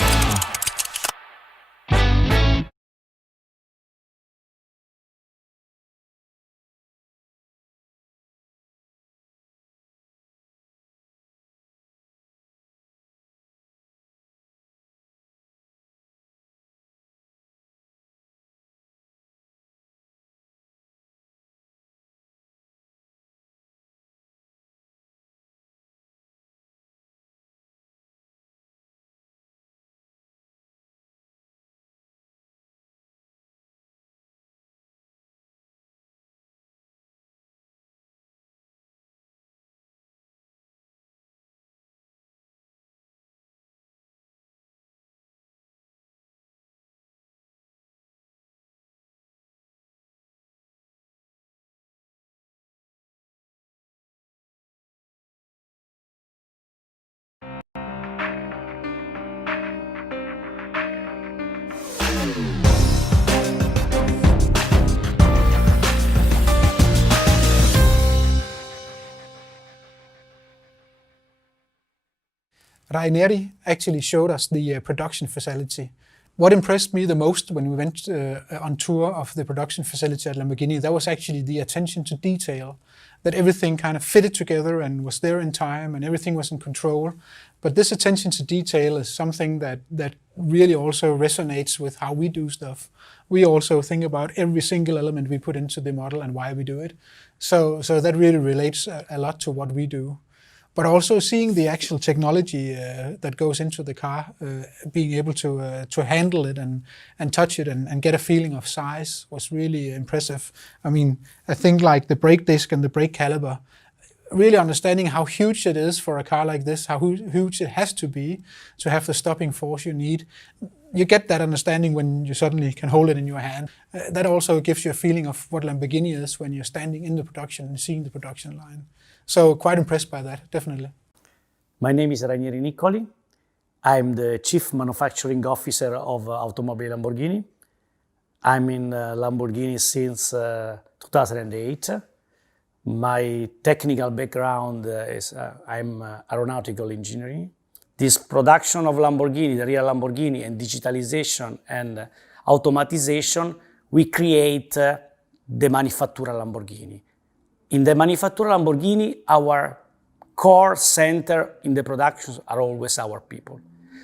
Raineri actually showed us the production facility. What impressed me the most when we went on tour of the production facility at Lamborghini, that was actually the attention to detail, that everything kind of fitted together and was there in time and everything was in control. But this attention to detail is something that really also resonates with how we do stuff. We also think about every single element we put into the model and why we do it. So that really relates a lot to what we do. But also seeing the actual technology that goes into the car, being able to handle it and touch it and get a feeling of size was really impressive. I mean, I think like the brake disc and the brake caliper, really understanding how huge it is for a car like this, how huge it has to be to have the stopping force you need. You get that understanding when you suddenly can hold it in your hand. That also gives you a feeling of what Lamborghini is when you're standing in the production and seeing the production line. So quite impressed by that, definitely. My name is Rainieri Niccoli. I'm the Chief Manufacturing Officer of Automobile Lamborghini. I'm in Lamborghini since 2008. My technical background is I'm aeronautical engineering. This production of Lamborghini, the real Lamborghini, and digitalization and automatization, we create the Manufactura Lamborghini. In the Manufactura Lamborghini, our core center in the productions are always our people.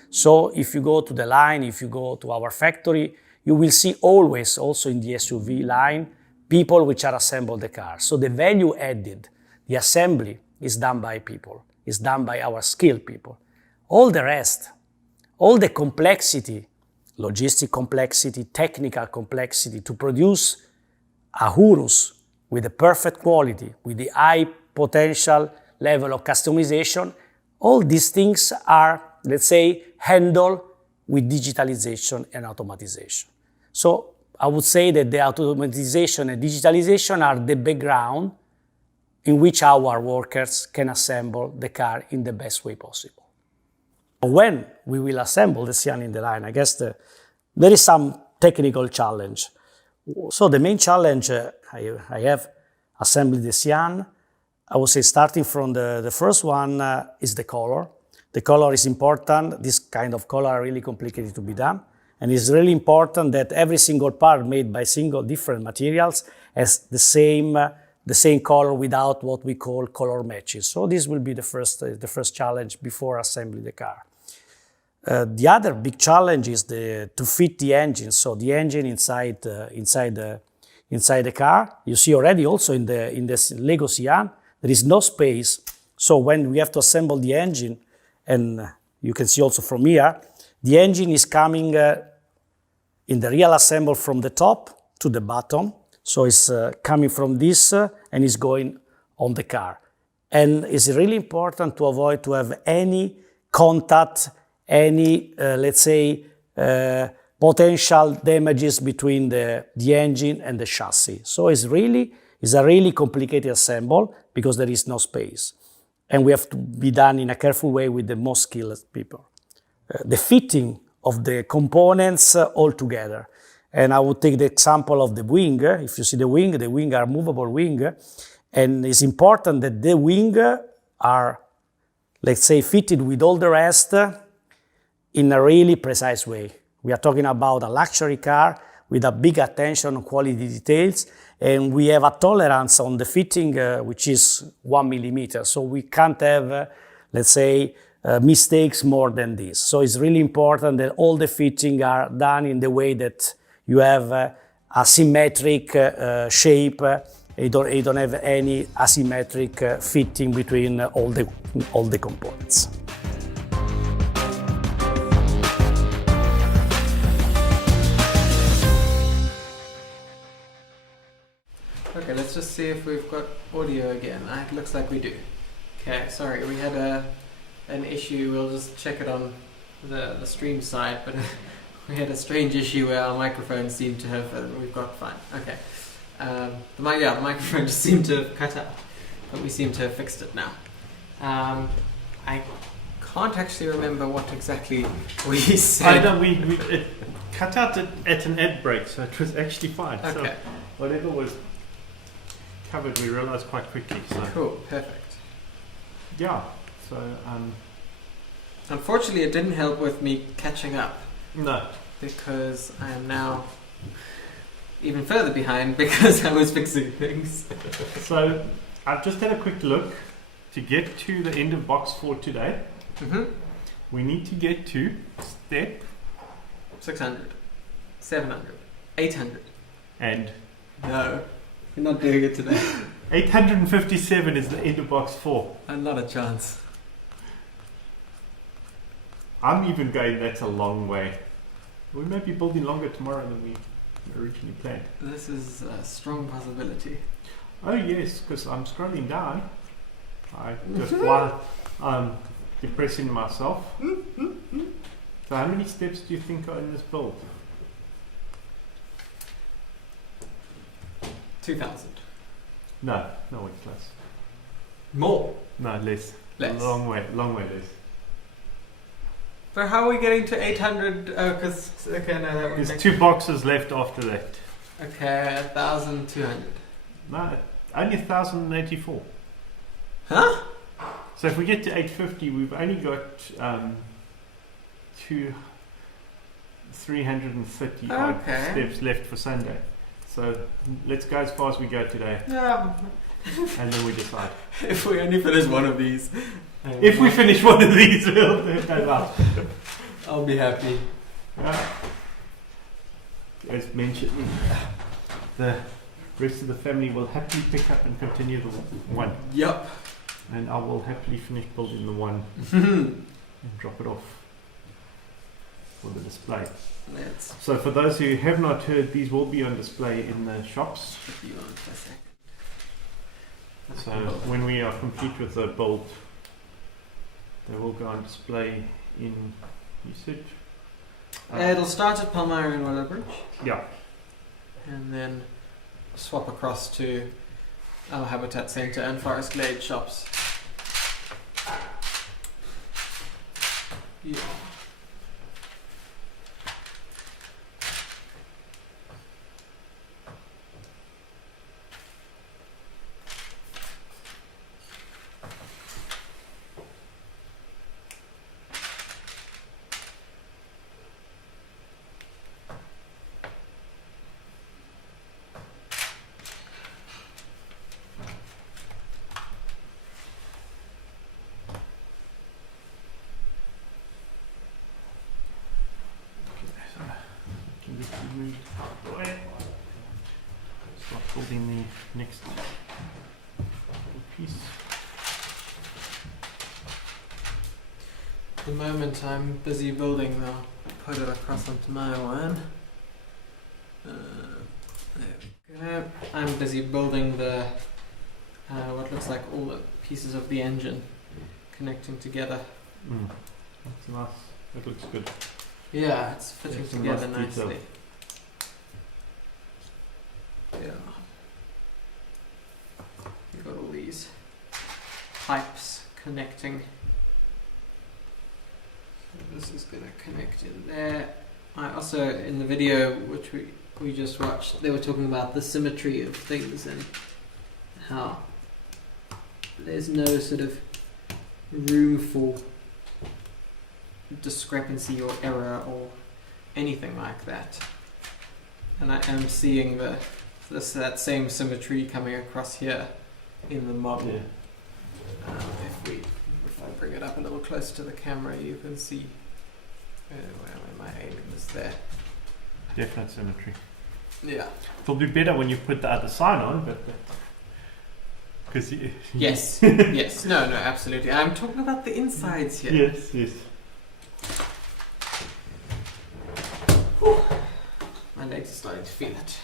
So if you go to the line, if you go to our factory, you will see always, also in the SUV line, people which are assembled the car. So the value added, the assembly is done by people, is done by our skilled people. All the rest, all the complexity, logistic complexity, technical complexity to produce a Urus with the perfect quality, with the high potential level of customization, all these things are, let's say, handled with digitalization and automatization. So I would say that the automatization and digitalization are the background in which our workers can assemble the car in the best way possible. When we will assemble the Sián in the line, I guess there is some technical challenge. So the main challenge I have assembling the Sián, I would say starting from the first one is the color. The color is important. This kind of color are really complicated to be done. And it's really important that every single part made by single different materials has the same color without what we call color matches. So this will be the first challenge before assembling the car. The other big challenge is to fit the engine. So the engine inside inside the car. You see already also in this Lego Sián, there is no space. So when we have to assemble the engine, and you can see also from here, the engine is coming in the real assemble from the top to the bottom. So it's coming from this and is going on the car. And it's really important to avoid to have any contact, any, let's say, potential damages between the engine and the chassis. So it's a really complicated assemble because there is no space. And we have to be done in a careful way with the most skilled people. The fitting of the components all together. And I would take the example of the wing. If you see the wing are movable wing. And it's important that the wing are, let's say, fitted with all the rest in a really precise way. We are talking about a luxury car with a big attention on quality details, and we have a tolerance on the fitting which is 1 millimeter. So we can't have, let's say, mistakes more than this. So it's really important that all the fitting are done in the way that you have a symmetric shape. You don't have any asymmetric fitting between all the components. Okay, let's just see if we've got audio again. It looks like we do. Okay, sorry, we had an issue. We'll just check it on the stream side, but we had a strange issue where our microphone seemed to have. We've got fine. Okay, the microphone just seemed to have cut out, but we seem to have fixed it now. I can't actually remember what exactly we said. It cut out at an ad break, so it was actually fine. Okay. So whatever was covered, we realized quite quickly. So. Cool, perfect. Yeah. So. Unfortunately, it didn't help with me catching up. No. Because I am now even further behind because I was fixing things. So I've just had a quick look to get to the end of box 4 today. Mm-hmm. We need to get to step 600, 700, 800. And no, you're not doing it today. 857 is the end of box 4. And not a chance. I'm even going, that's a long way. We may be building longer tomorrow than we originally planned. This is a strong possibility. Oh yes, because I'm scrolling down. I just while I'm depressing myself. So how many steps do you think are in this build? 2,000. No, it's less. More? No, less. Less. Long way less. So how are we getting to 800? Oh, because okay, no, that There's 2 boxes left after that. Okay, 1,200. No, only 1,084. Huh? So if we get to 850, we've only got 330 odd steps left for Sunday. So let's go as far as we go today. Yeah. And then we decide. If we only finish one of these. If we finish one of these, we'll go out. I'll be happy. As mentioned, the rest of the family will happily pick up and continue the one. Yep. And I will happily finish building the one and drop it off for the display. So for those who have not heard, these will be on display in the shops. So when we are complete with the build, they will go on display in, you said? It'll start at Palmyra and Willowbridge. Yeah. And then swap across to our Habitat Centre and Forest Glade shops. Yeah. start building the next piece. At the moment I'm busy building the, put it across onto my one. There we go. I'm busy building the, what looks like all the pieces of the engine connecting together. That's nice. That looks good. Yeah, it's fitting Some together nice detail. nicely. Yeah. You've got all these pipes connecting. So this is going to connect in there. I also, in the video which we just watched, they were talking about the symmetry of things and how there's no sort of room for discrepancy or error or anything like that. And I am seeing that same symmetry coming across here in the model. Yeah. If I bring it up a little closer to the camera, you can see where am I aiming this there. Definite symmetry. Yeah. It'll be better when you put the other sign on, but because yes, yes, no, absolutely. I'm talking about the insides here. Yes. Whew. My legs are starting to feel it.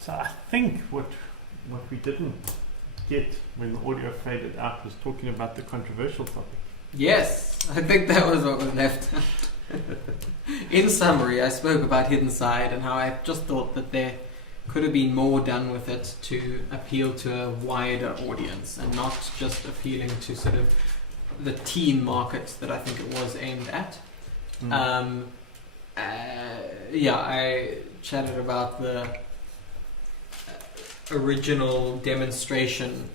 So I think what we didn't get when the audio faded out was talking about the controversial topic. Yes, I think that was what was left. In summary, I spoke about Hidden Side and how I just thought that there could have been more done with it to appeal to a wider audience and not just appealing to sort of the teen market that I think it was aimed at. I chatted about the original demonstration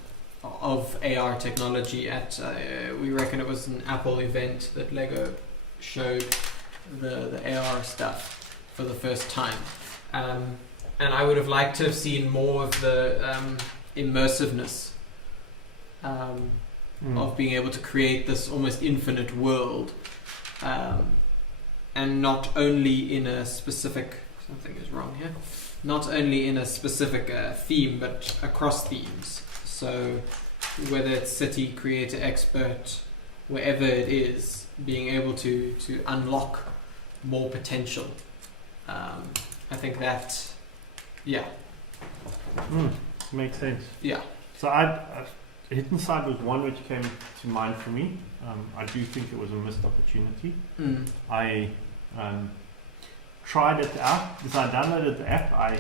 of AR technology at we reckon it was an Apple event that Lego showed the AR stuff for the first time, and I would have liked to have seen more of the immersiveness of being able to create this almost infinite world, and not only in a specific, something is wrong here, not only in a specific theme, but across themes. So whether it's city, creator, expert, wherever it is, being able to unlock more potential. I think that, makes sense. Yeah. So Hidden Side was one which came to mind for me. I do think it was a missed opportunity. I tried it out because I downloaded the app.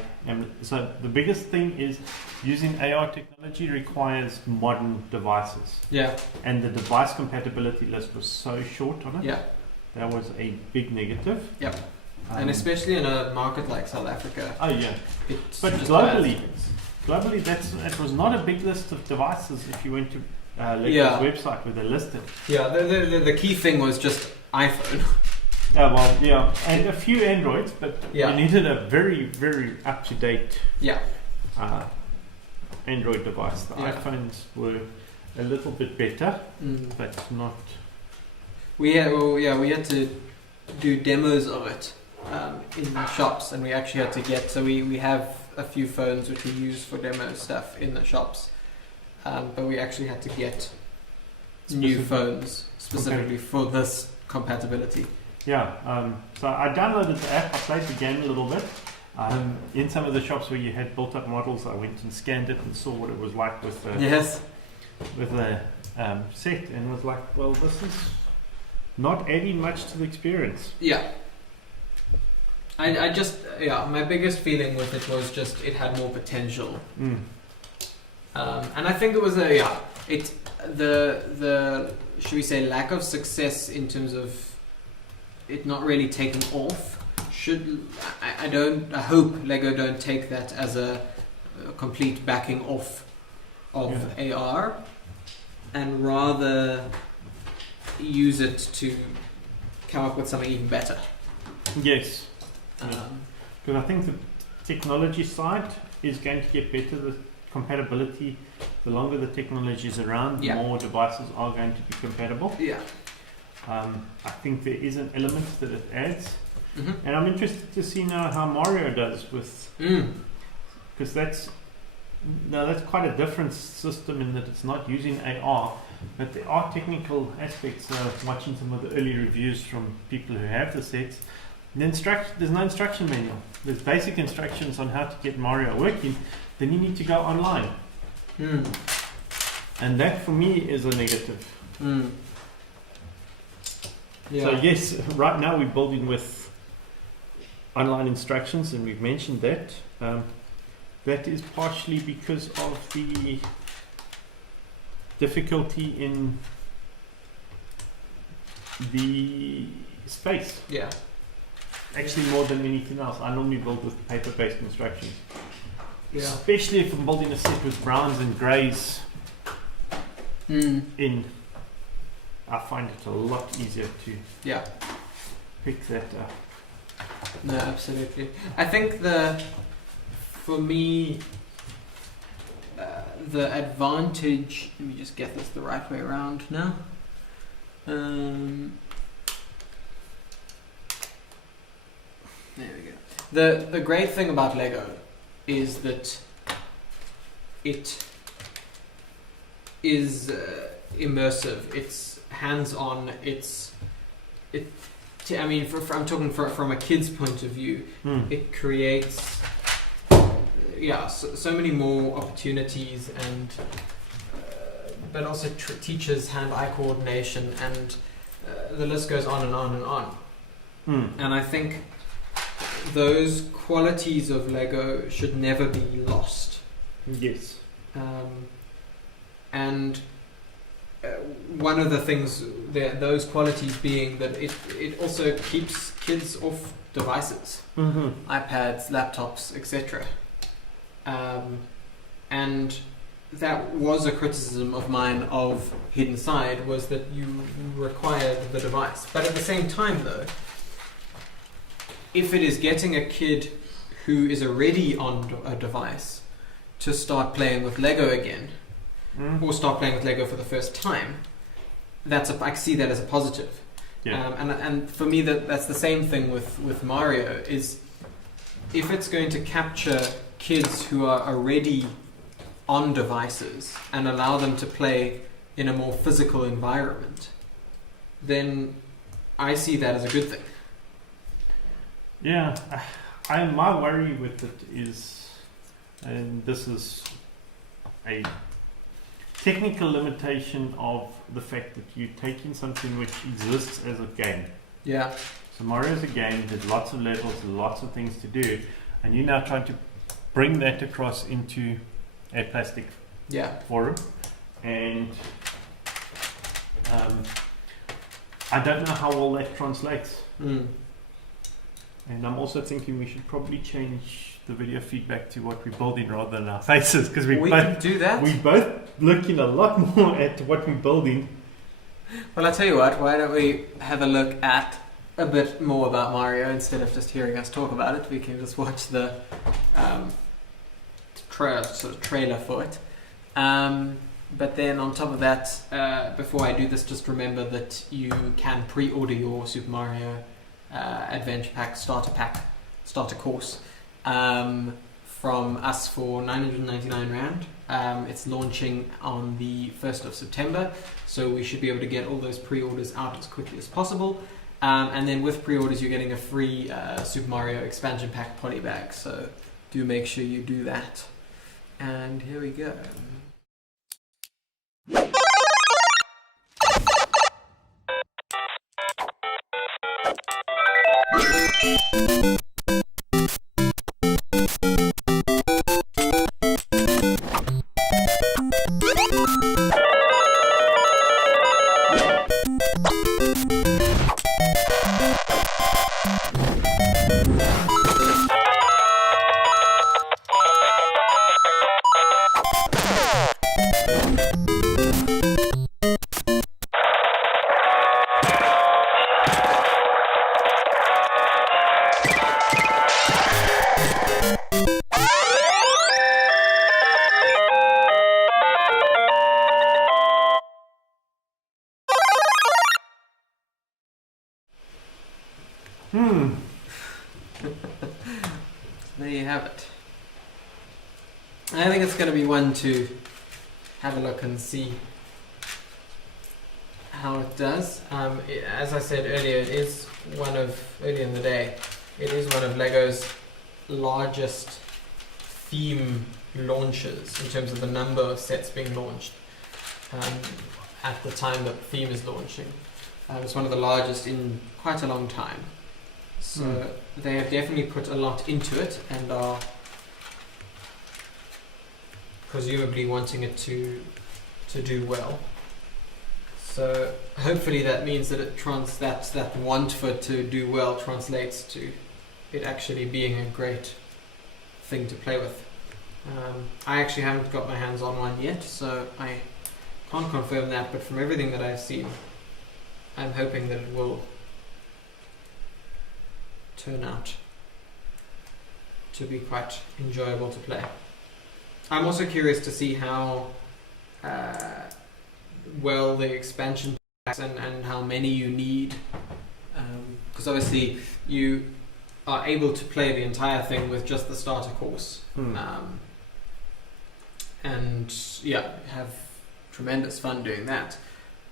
So the biggest thing is using AR technology requires modern devices. Yeah. And the device compatibility list was so short on it. Yeah. That was a big negative. Yep. And especially in a market like South Africa. Oh yeah. But globally, it was not a big list of devices if you went to Lego's website where they listed. Yeah, the key thing was just iPhone. And a few Androids, but you needed a very, very up-to-date Android device. The iPhones were a little bit better, but not. We had to do demos of it in the shops, and we actually had to get. So we have a few phones which we use for demo stuff in the shops, but we actually had to get new phones specifically for this compatibility. Yeah, so I downloaded the app, I played the game a little bit. In some of the shops where you had built-up models, I went and scanned it and saw what it was like with the set, and was like, well, this is not adding much to the experience. Yeah. I just, my biggest feeling with it was just it had more potential. And I think it was the should we say lack of success in terms of it not really taking off. I hope Lego don't take that as a complete backing off of AR, and rather use it to come up with something even better. Yes. Um, Because I think the technology side is going to get better. The compatibility, the longer the technology is around, the Yeah. more devices are going to be compatible. yeah. I think there is an element that it adds. Mm-hmm. And I'm interested to see now how Mario does with, because that's quite a different system in that it's not using AR, but there are technical aspects. Watching some of the early reviews from people who have the sets, there's no instruction manual. There's basic instructions on how to get Mario working. Then you need to go online, and that for me is a negative. Yeah. So yes, right now we're building with online instructions, and we've mentioned that. That is partially because of the difficulty in the space. Yeah. Actually, more than anything else, I normally build with paper-based instructions. Yeah. Especially if I'm building a set with browns and greys in. I find it a lot easier to Yeah. pick that up. No, absolutely. I think for me, the advantage. Let me just get this the right way around now. There we go. The great thing about Lego is that it is immersive. It's hands-on. I mean, I'm talking from a kid's point of view. It creates, so many more opportunities, and but also teaches hand-eye coordination, and the list goes on and on and on. And I think those qualities of Lego should never be lost. Yes. And one of the things, those qualities being that it also keeps kids off devices, iPads, laptops, etc. And that was a criticism of mine of Hidden Side, was that you required the device. But at the same time, though, if it is getting a kid who is already on a device to start playing with Lego again, or start playing with Lego for the first time, I see that as a positive. Yeah. And for me, that's the same thing with Mario. Is if it's going to capture kids who are already on devices and allow them to play in a more physical environment, then I see that as a good thing. Yeah, my worry with it is, and this is a technical limitation of the fact that you're taking something which exists as a game. Yeah. So Mario's a game, there's lots of levels, lots of things to do, and you're now trying to bring that across into a plastic forum. And I don't know how well that translates. And I'm also thinking we should probably change the video feedback to what we're building rather than our faces, because we both can do that. We're both looking a lot more at what we're building. Well, I'll tell you what, why don't we have a look at a bit more about Mario instead of just hearing us talk about it. We can just watch the trailer for it. But then on top of that, before I do this, just remember that you can pre-order your Super Mario Adventure Pack, starter course from us for 999 Rand. It's launching on the 1st of September, so we should be able to get all those pre-orders out as quickly as possible. And then with pre-orders, you're getting a free Super Mario Expansion Pack poly bag, so do make sure you do that. And here we go. There you have it. I think it's going to be one to have a look and see how it does. As I said earlier, earlier in the day, it is one of Lego's largest theme launches in terms of the number of sets being launched at the time that the theme is launching. It's one of the largest in quite a long time. So they have definitely put a lot into it and are presumably wanting it to do well. So hopefully that means that that want for it to do well translates to it actually being a great thing to play with. I actually haven't got my hands on one yet, so I can't confirm that, but from everything that I've seen, I'm hoping that it will turn out to be quite enjoyable to play. I'm also curious to see how well the expansion packs and how many you need, because obviously you are able to play the entire thing with just the starter course, and yeah, have tremendous fun doing that.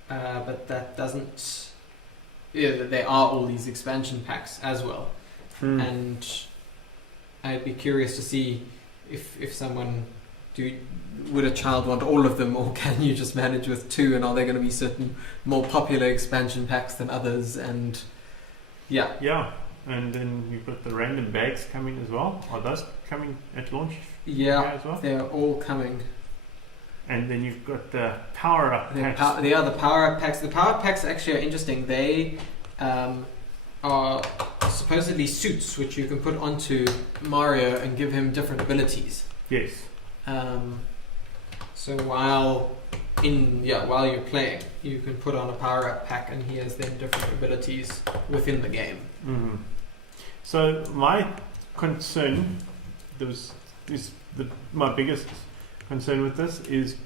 But that doesn't. Yeah, there are all these expansion packs as well, and I'd be curious to see if someone would a child want all of them, or can you just manage with two? And are there going to be certain more popular expansion packs than others? And yeah, and then you've got the random bags coming as well. Are those coming at launch? Yeah, as well? They're all coming. And then you've got the power-up packs. The power-up packs. The power-up packs actually are interesting. They are supposedly suits which you can put onto Mario and give him different abilities. Yes. So while you're playing, you can put on a power-up pack and he has then different abilities within the game. Mm-hmm. So my concern, my biggest concern with this is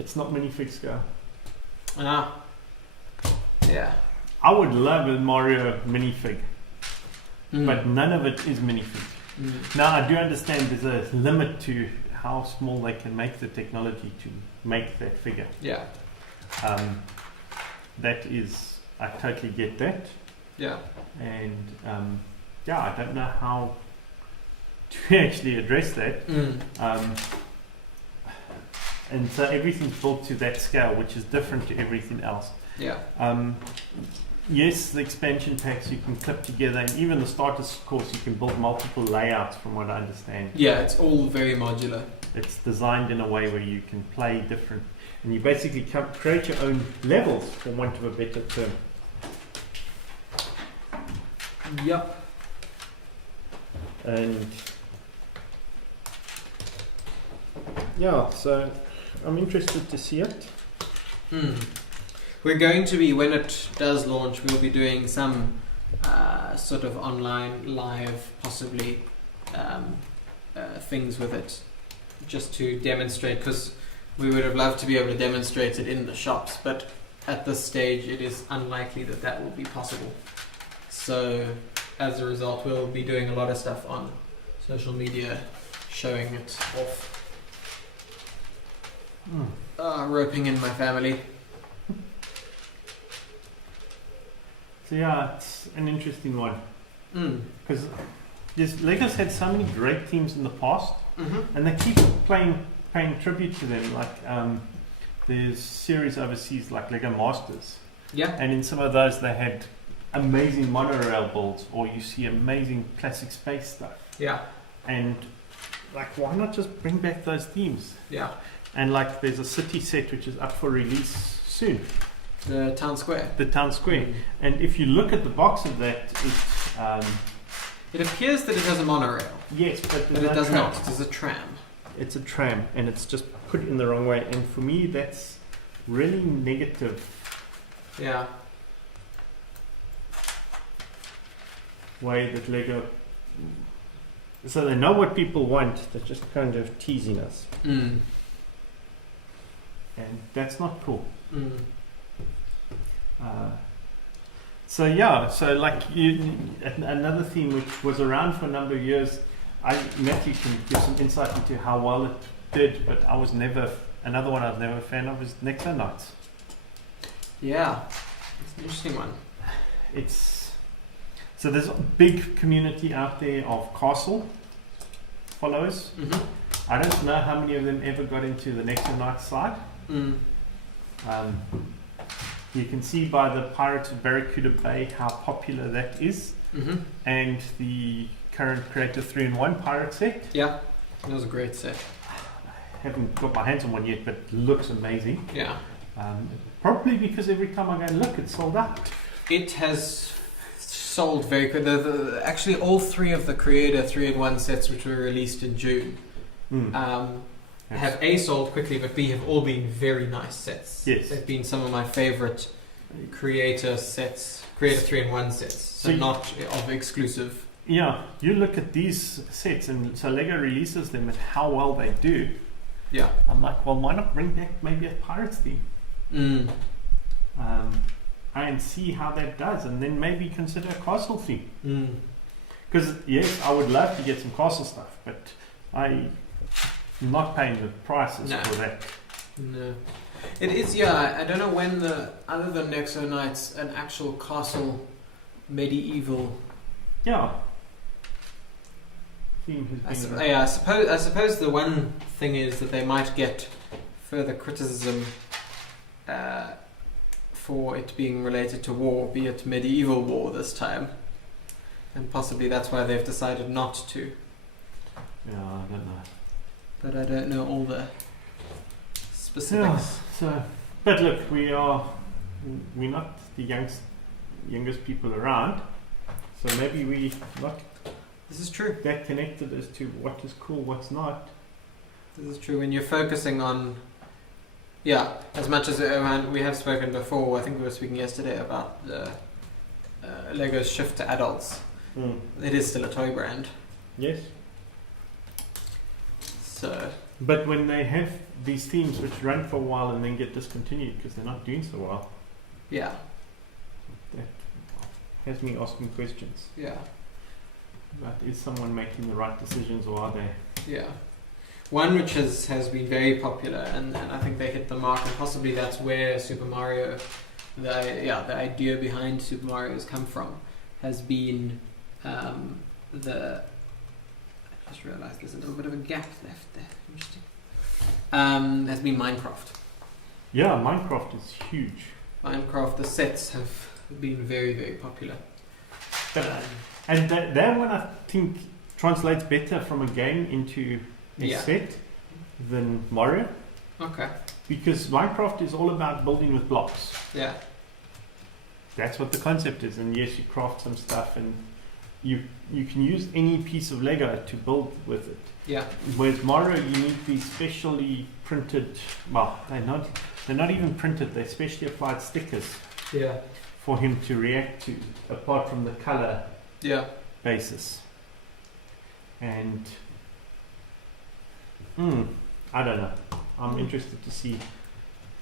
it's not minifig scale. Yeah. I would love a Mario minifig, but none of it is minifig. Now I do understand there's a limit to how small they can make the technology to make that figure. Yeah. That is, I totally get that. Yeah. And I don't know how to actually address that. And so everything's built to that scale, which is different to everything else. Yeah. Yes, the expansion packs you can clip together, and even the starters course you can build multiple layouts from what I understand. Yeah, it's all very modular. It's designed in a way where you can play different, and you basically create your own levels, for want of a better term. Yep. And yeah, so I'm interested to see it. We're going to be, when it does launch, we'll be doing some sort of online, live, possibly things with it, just to demonstrate, because we would have loved to be able to demonstrate it in the shops, but at this stage it is unlikely that that will be possible. So as a result, we'll be doing a lot of stuff on social media, showing it off. Roping in my family. So yeah, it's an interesting one. Because Lego's had so many great teams in the past, and they keep paying tribute to them. Like there's series overseas like Lego Masters. Yeah. And in some of those they had amazing monorail builds, or you see amazing classic space stuff. Yeah. And like, why not just bring back those themes? Yeah. And like, there's a city set which is up for release soon. The town square. The town square. And if you look at the box of that, it appears that it has a monorail. Yes, but it does not. It is a tram. It's a tram, and it's just put in the wrong way. And for me, that's really negative. Yeah. Way that Lego. So they know what people want. They're just kind of teasing us. And that's not cool. So yeah, so like another theme which was around for a number of years. Matthew can give some insight into how well it did, but I was never another one I was never a fan of is Nexo Nights. Yeah, it's an interesting one. So there's a big community out there of castle followers. Mm-hmm. I don't know how many of them ever got into the Nexo Nights side. Mm. You can see by the Pirates of Barracuda Bay how popular that is, Mm-hmm. and the current Creator 3-in-1 pirate set. Yeah, it was a great set. Haven't got my hands on one yet, but looks amazing. Yeah. Probably because every time I go and look, it's sold out. It has sold very quick. Actually, all three of the Creator 3-in-1 sets, which were released in June, have A, sold quickly, but B, have all been very nice sets. Yes. They've been some of my favorite Creator sets, Creator 3-in-1 sets, so not of exclusive. Yeah, you look at these sets, and so Lego releases them and how well they do. Yeah. I'm like, well, why not bring back maybe a Pirates theme? And see how that does, and then maybe consider a castle theme. Because yes, I would love to get some castle stuff, but I'm not paying the prices for that. No. It is, yeah, I don't know when other than Nexo Nights, an actual castle medieval theme has been I suppose the one thing is that they might get further criticism for it being related to war, be it medieval war this time, and possibly that's why they've decided not to. Yeah, I don't know. But I don't know all the specifics. Yeah, but look, we're not the youngest people around, so maybe we not. This is true. That connected as to what is cool, what's not. This is true. When you're focusing on, as much as we have spoken before, I think we were speaking yesterday about Lego's shift to adults. It is still a toy brand. Yes. So. But when they have these themes which run for a while and then get discontinued because they're not doing so well. Yeah. That has me asking questions. Yeah. But is someone making the right decisions, or are they? Yeah. One which has been very popular, and I think they hit the mark, and possibly that's where Super Mario, the idea behind Super Mario has come from, has been I just realised there's a little bit of a gap left there. Interesting. Has been Minecraft. Yeah, Minecraft is huge. Minecraft, the sets have been very, very popular. And that one I think translates better from a game into a set than Mario. Okay. Because Minecraft is all about building with blocks. Yeah. That's what the concept is. And yes, you craft some stuff, and you can use any piece of Lego to build with it. Yeah. Whereas Mario, you need these specially printed. Well, they're not even printed. They're specially applied stickers. Yeah. For him to react to, apart from the color. Yeah. Basis. And I don't know. I'm interested to see.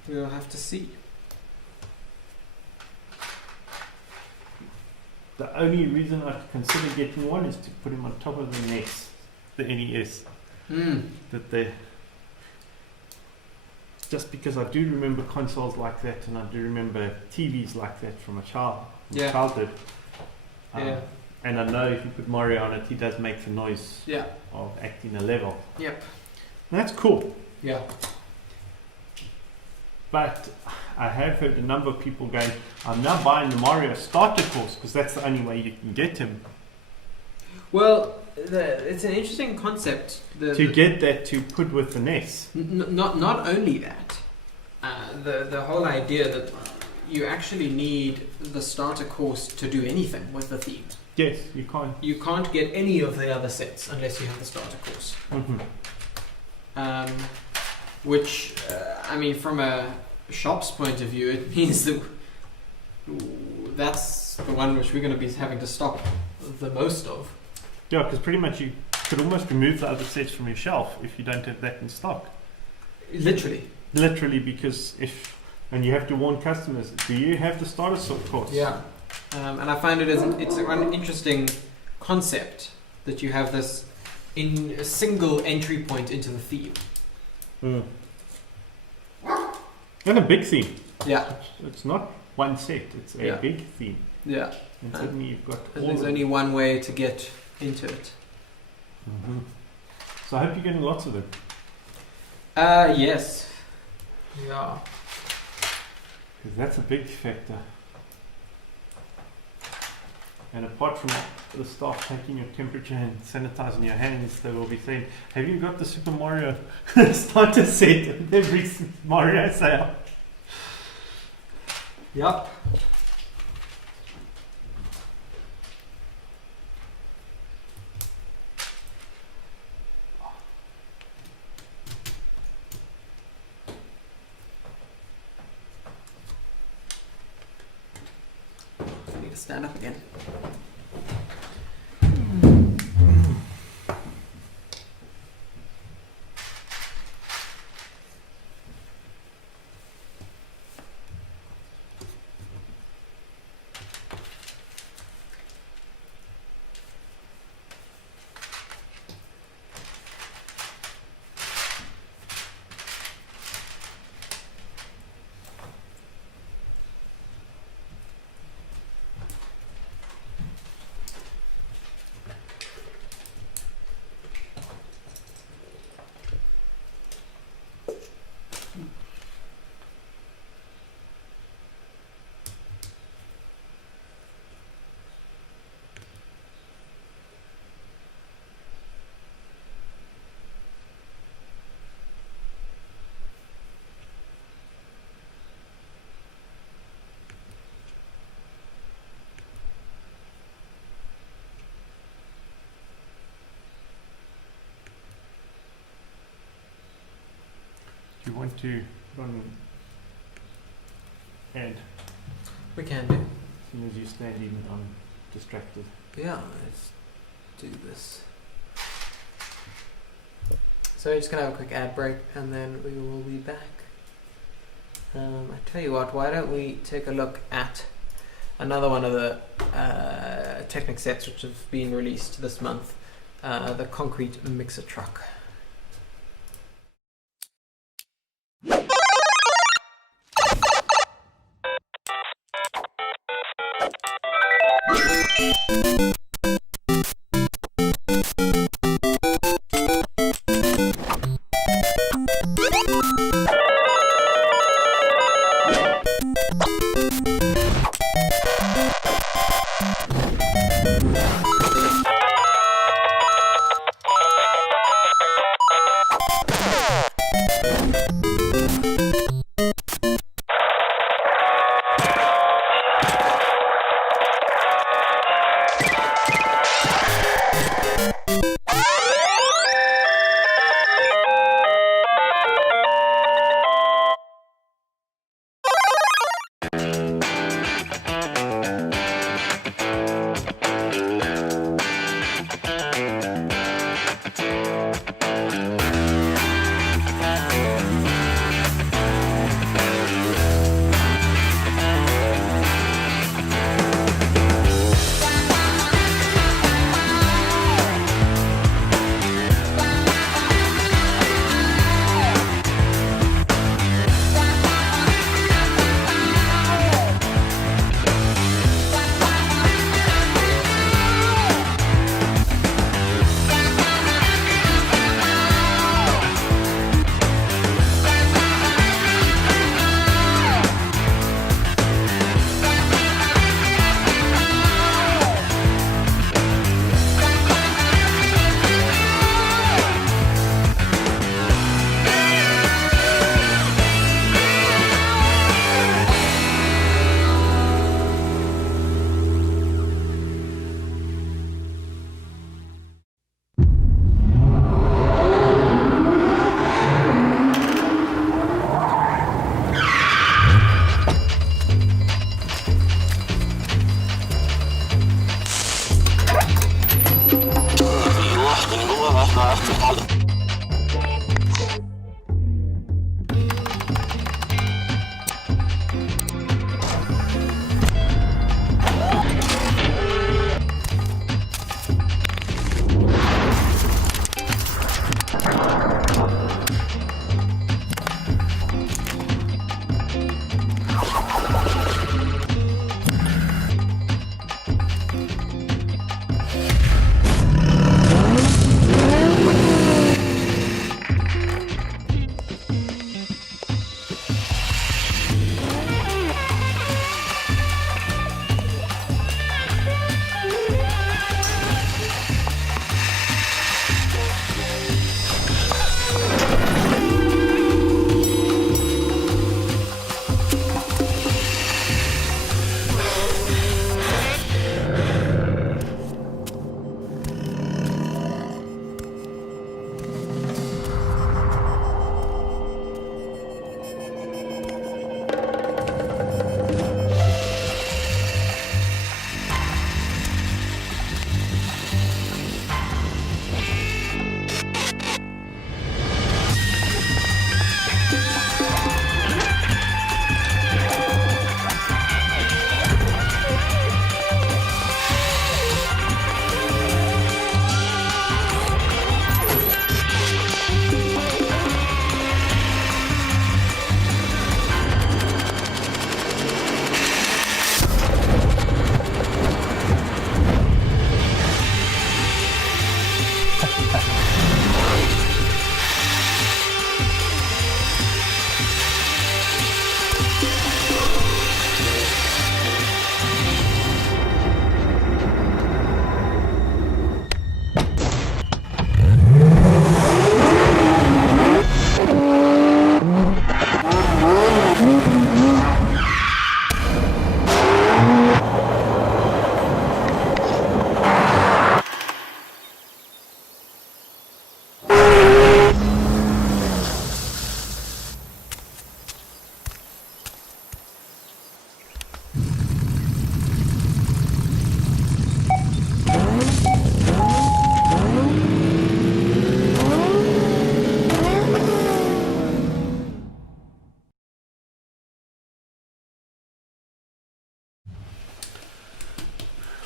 We'll have to see. The only reason I consider getting one is to put him on top of the NES, the NES. That they. Just because I do remember consoles like that, and I do remember TVs like that from childhood. And I know if you put Mario on it, he does make the noise of acting a level. Yep. And that's cool. Yeah. But I have heard a number of people going, I'm now buying the Mario starter course because that's the only way you can get him. Well, it's an interesting concept. Get that to put with the NES. Not only that, the whole idea that you actually need the starter course to do anything with the theme. Yes, you can't. You can't get any of the other sets unless you have the starter course. Which, I mean, from a shop's point of view, it means that that's the one which we're going to be having to stock the most of. Yeah, because pretty much you could almost remove the other sets from your shelf if you don't have that in stock. Literally, because and you have to warn customers, do you have the starter course? Yeah. And I find it's an interesting concept that you have this in a single entry point into the theme. Mm. And a big theme. Yeah. It's not one set, it's a big theme. Yeah. And suddenly you've got and there's only one way to get into it. Mm-hmm. So I hope you're getting lots of them. Yes. Yeah. Because that's a big factor. And apart from the staff taking your temperature and sanitizing your hands, they will be saying, have you got the Super Mario starter set at every Mario sale? Yup. I need to stand up again. Do you want to put on hand We can do. as soon as you stand in? I'm distracted. Yeah, let's do this. So we're just going to have a quick ad break and then we will be back. I tell you what, why don't we take a look at another one of the Technic sets which have been released this month, the concrete mixer truck.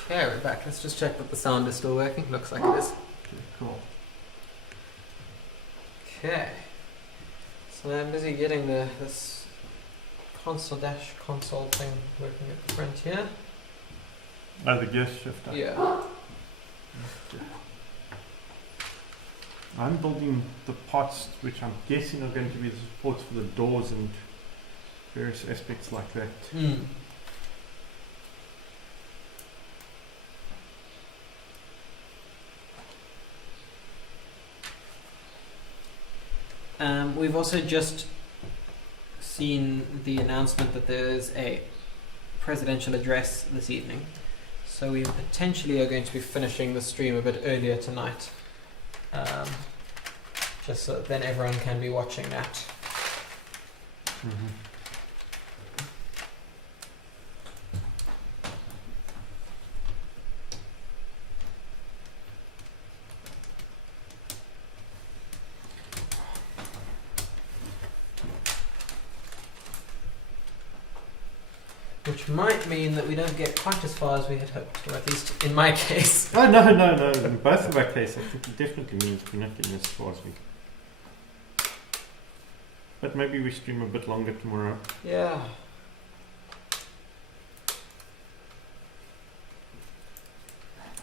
Okay, we're back. Let's just check that the sound is still working. Looks like it is. Cool. Okay. So I'm busy getting this console thing working at the front here. Oh, the gear shifter. Yeah. I'm building the parts which I'm guessing are going to be the supports for the doors and various aspects like that. We've also just seen the announcement that there's a presidential address this evening. So we potentially are going to be finishing the stream a bit earlier tonight. Just so that then everyone can be watching that. Which might mean that we don't get quite as far as we had hoped, or at least in my case. Oh, no. In both of our cases, I think it definitely means we're not getting as far as we can. But maybe we stream a bit longer tomorrow. Yeah.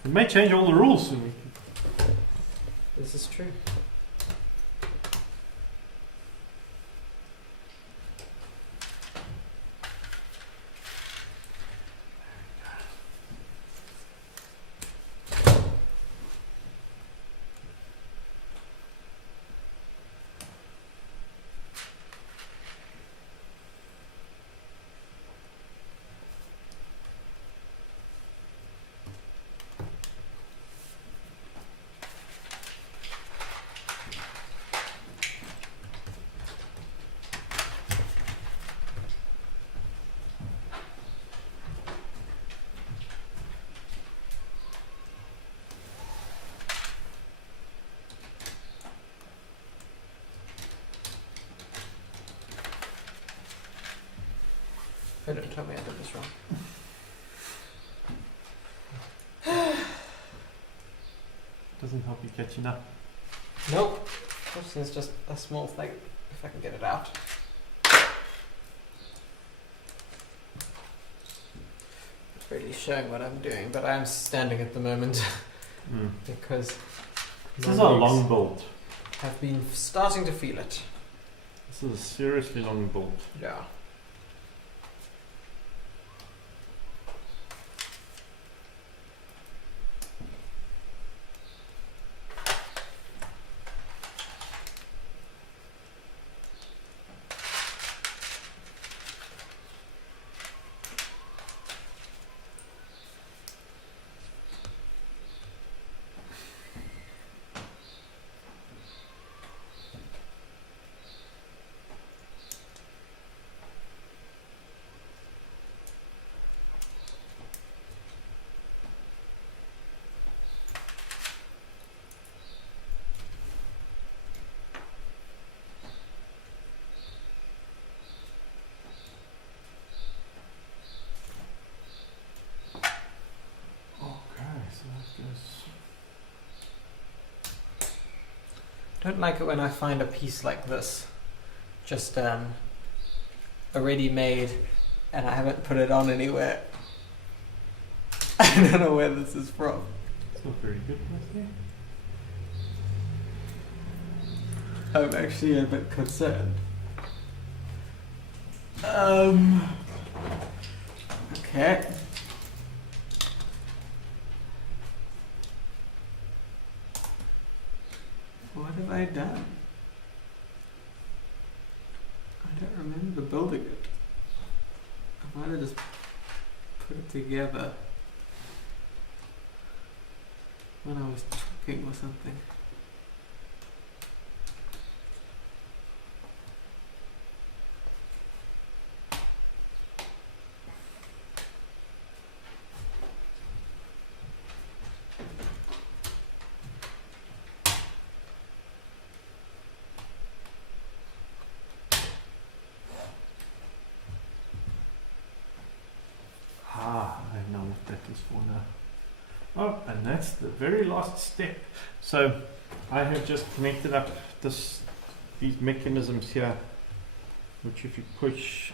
We may change all the rules soon. This is true. Oh, don't tell me I did this wrong. Doesn't help you catching up. Nope. This is just a small thing, if I can get it out. It's really showing what I'm doing, but I'm standing at the moment because this is a long build. I've been starting to feel it. This is a seriously long build. Yeah. Don't like it when I find a piece like this, just already made, and I haven't put it on anywhere. I don't know where this is from. It's not very good, is it? I'm actually a bit concerned. Okay. What have I done? I don't remember building it. I might have just put it together when I was talking or something. I know what that is for now. Oh, and that's the very last step. So I have just connected up these mechanisms here, which if you push,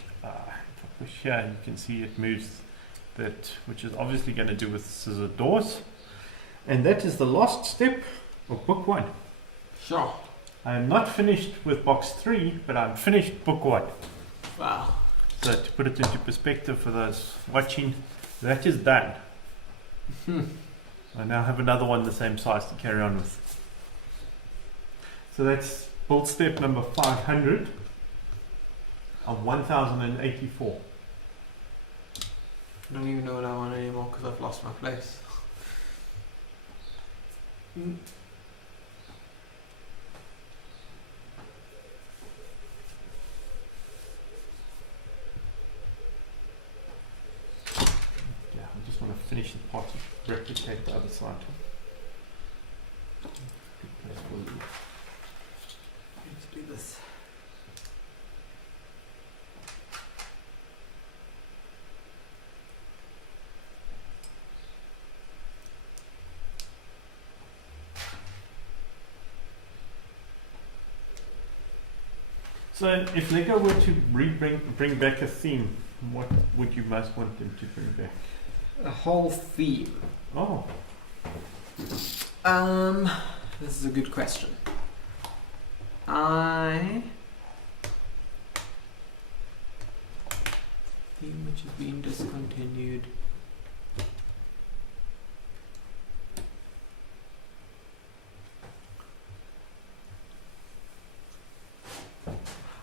here, you can see it moves that, which is obviously going to do with scissor doors. And that is the last step of book 1. Sure. I am not finished with box 3, but I'm finished book 1. Wow. So to put it into perspective for those watching, that is done. I now have another one the same size to carry on with. So that's build step number 500 of 1084. I don't even know what I want anymore because I've lost my place. Yeah, I just want to finish the part to replicate the other side. Good place for you. Let's do this. So if Lego were to bring back a theme, what would you most want them to bring back? A whole theme. Oh. This is a good question. Theme which has been discontinued.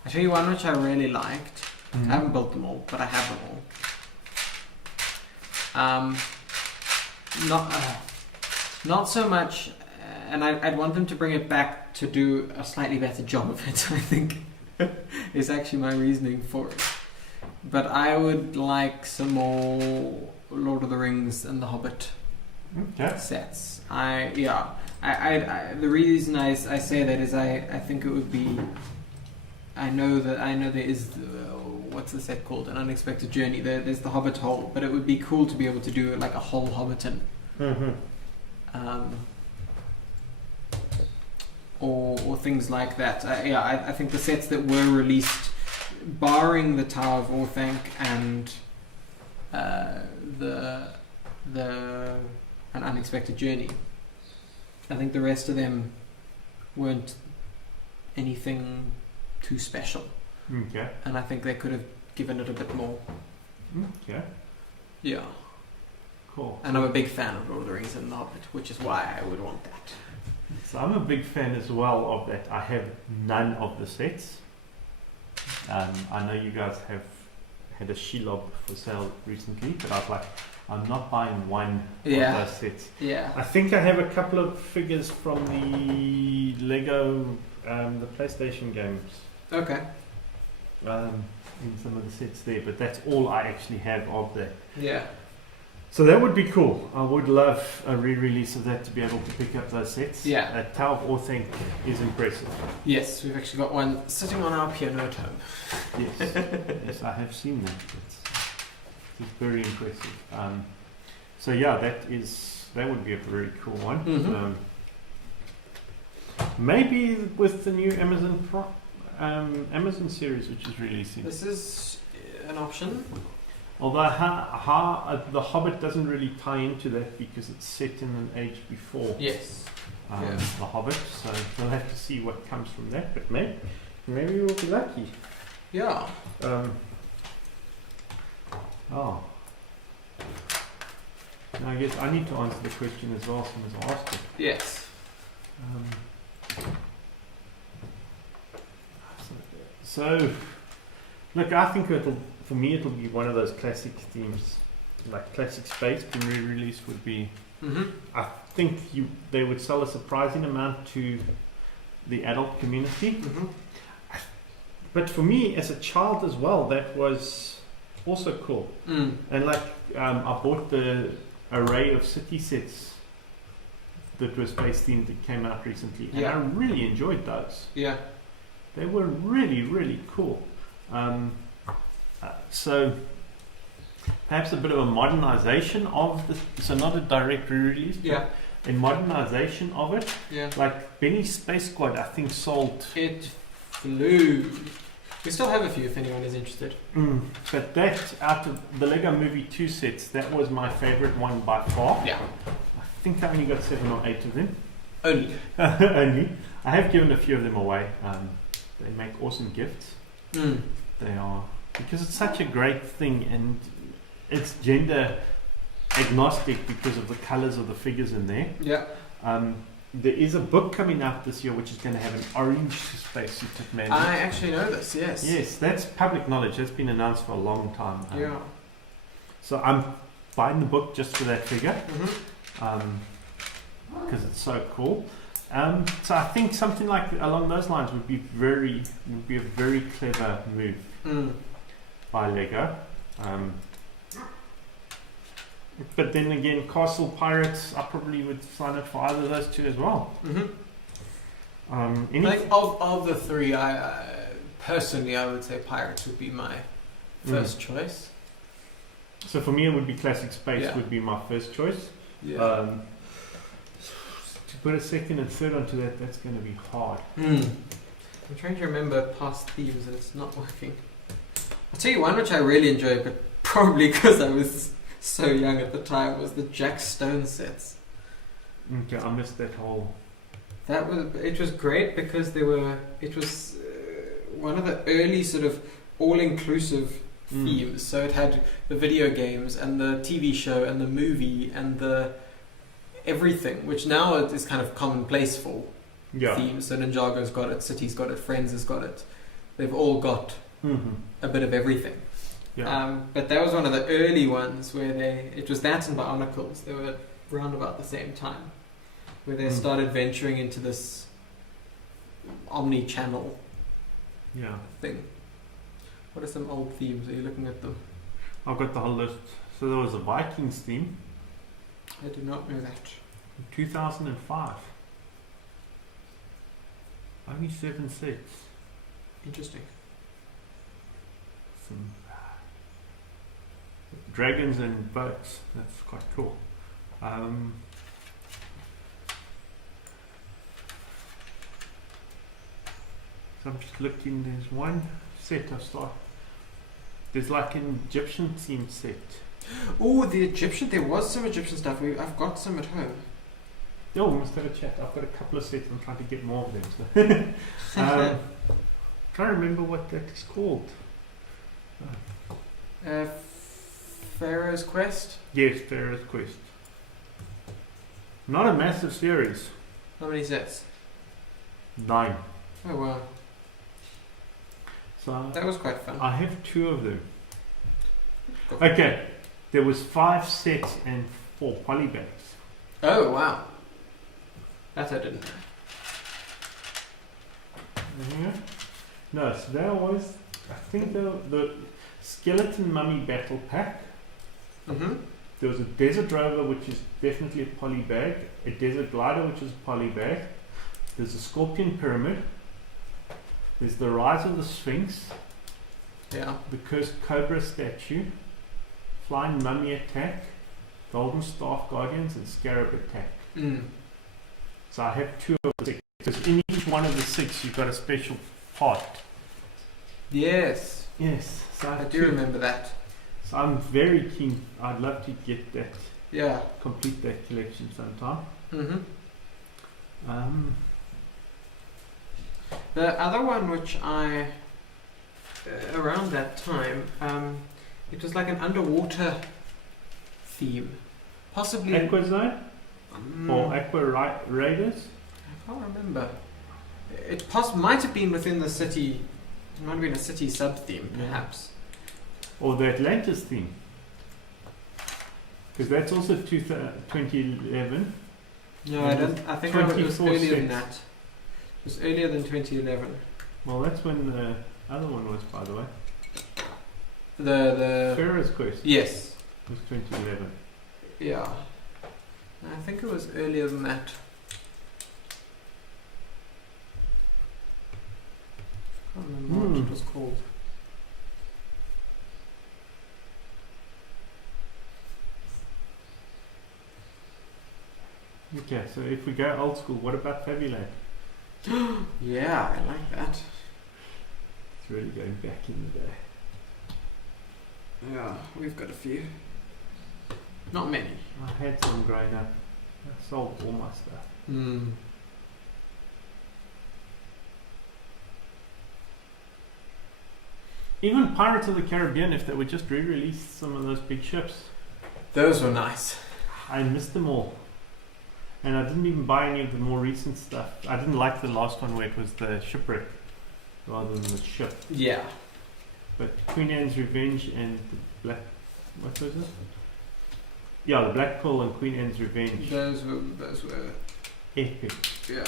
I tell you one which I really liked. I haven't built them all, but I have them all. Not so much, and I'd want them to bring it back to do a slightly better job of it. I think is actually my reasoning for it. But I would like some more Lord of the Rings and The Hobbit sets. The reason I say that is I think it would be. I know there is what's the set called? An Unexpected Journey. There's the Hobbit Hole, but it would be cool to be able to do like a whole Hobbiton. Or things like that. I think the sets that were released, barring the Tower of Orthanc and the An Unexpected Journey, I think the rest of them weren't anything too special. Okay. And I think they could have given it a bit more. Okay. Yeah. Cool. And I'm a big fan of Lord of the Rings and The Hobbit, which is why I would want that. So I'm a big fan as well of that. I have none of the sets. I know you guys have had a Shelob for sale recently, but I was like, I'm not buying one of those sets. Yeah. I think I have a couple of figures from the Lego, the PlayStation games. Okay. In some of the sets there, but that's all I actually have of that. Yeah. So that would be cool. I would love a re-release of that to be able to pick up those sets. Yeah. That Tower of Orthanc is impressive. Yes, we've actually got one sitting on our piano at home. Yes, yes, I have seen that. It's very impressive. So yeah, that would be a very cool one. Mm-hmm. Maybe with the new Amazon series, which is releasing. This is an option. Although the Hobbit doesn't really tie into that because it's set in an age before Yes. the Hobbit, so we'll have to see what comes from that. But maybe we'll be lucky. Yeah. Now I guess I need to answer the question as well, someone's asked it. Yes. So, look, I think for me it'll be one of those classic themes, like classic space being re-released would be. Mm-hmm. I think they would sell a surprising amount to the adult community. Mm-hmm. But for me as a child as well, that was also cool. And like I bought the array of city sets that were space themed that came out recently, and I really enjoyed those. Yeah. They were really, really cool. So perhaps a bit of a modernization of the, so not a direct re-release, but a modernization of it. Yeah. Like Benny's Space Squad, I think sold. It flew. We still have a few if anyone is interested. But that, out of the Lego Movie 2 sets, that was my favorite one by far. Yeah. I think I only got 7 or 8 of them. Only. Only. I have given a few of them away. They make awesome gifts. They are, because it's such a great thing, and it's gender agnostic because of the colours of the figures in there. Yeah. There is a book coming out this year which is going to have an orange spacesuited man. I actually know this, yes. Yes, that's public knowledge. That's been announced for a long time. Yeah. So I'm buying the book just for that figure. Because it's so cool. So I think something like along those lines would be a very clever move by Lego. But then again, Castle Pirates, I probably would sign up for either of those two as well. I think of the three, I personally I would say Pirates would be my first choice. So for me, it would be Classic Space would be my first choice. Yeah. To put a second and third onto that, that's going to be hard. I'm trying to remember past themes and it's not working. I'll tell you one which I really enjoyed, but probably because I was so young at the time, was the Jack Stone sets. Okay, I missed that whole. It was great because it was one of the early sort of all-inclusive themes. So it had the video games and the TV show and the movie and the everything, which now is kind of commonplace for themes. So Ninjago's got it, City's got it, Friends has got it. They've all got a bit of everything. Yeah. But that was one of the early ones where it was that and Bionicles. They were around about the same time, where they started venturing into this omni-channel thing. What are some old themes? Are you looking at them? I've got the whole list. So there was a Vikings theme. I do not know that. 2005. Only 7 sets. Interesting. Some dragons and boats. That's quite cool. So I'm just looking. There's one set I saw. There's like an Egyptian themed set. Oh, the Egyptian. There was some Egyptian stuff. I've got some at home. Oh, we must have a chat. I've got a couple of sets. I'm trying to get more of them. So. Trying to remember what that is called. Pharaoh's Quest? Yes, Pharaoh's Quest. Not a massive series. How many sets? 9. Oh wow. So that was quite fun. I have 2 of them. Okay, there was 5 sets and 4 polybags. Oh wow. That I didn't know. Yeah. No, so there was, I think the Skeleton Mummy Battle Pack. There was a Desert Rover, which is definitely a polybag. A Desert Glider, which is a polybag. There's a Scorpion Pyramid. There's the Rise of the Sphinx. Yeah. The Cursed Cobra statue. Flying Mummy Attack. Golden Staff Guardians and Scarab Attack. So I have 2 of the 6. Because in each one of the 6 you've got a special part. Yes. Yes. So I do remember that. So I'm very keen. I'd love to get that. Yeah. Complete that collection sometime. The other one which I around that time, it was like an underwater theme. Possibly Aquazone? Or Aqua Raiders? I can't remember. It might have been within the city. It might have been a city sub-theme, perhaps. Or the Atlantis theme. Because that's also 2011. No, I don't. I think it was earlier than that. It was earlier than 2011. Well, that's when the other one was, by the way. The Pharaoh's Quest. Yes. It was 2011. Yeah. I think it was earlier than that. I can't remember what it was called. Okay, so if we go old school, what about Fabulate? Yeah, I like that. It's really going back in the day. Yeah, we've got a few. Not many. I had some growing up. I sold all my stuff. Hmm. Even Pirates of the Caribbean, if they would just re-release some of those big ships. Those were nice. I missed them all. And I didn't even buy any of the more recent stuff. I didn't like the last one where it was the shipwreck rather than the ship. Yeah. But Queen Anne's Revenge and the Black... What was it? Yeah, the Black Pearl and Queen Anne's Revenge. Those were Epic. yeah.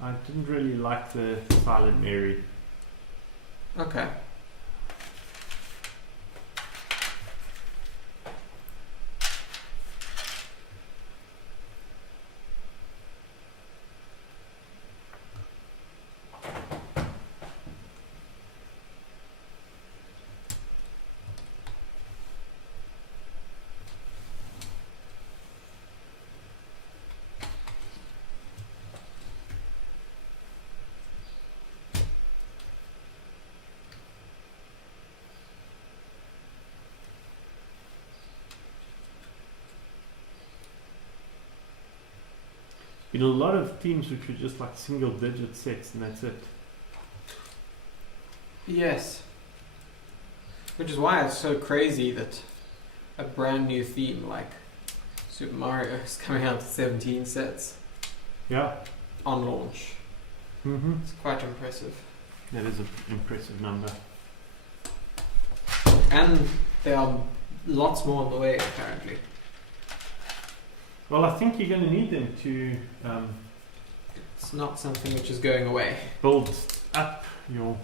I didn't really like the Silent Mary. Okay. Been a lot of teams which were just like single digit sets and that's it. Yes. Which is why it's so crazy that a brand new theme like Super Mario is coming out to 17 sets Yeah. on launch. Mm-hmm. It's quite impressive. That is an impressive number. And there are lots more on the way apparently. Well, I think you're going to need them to It's not something which is going away. build up your...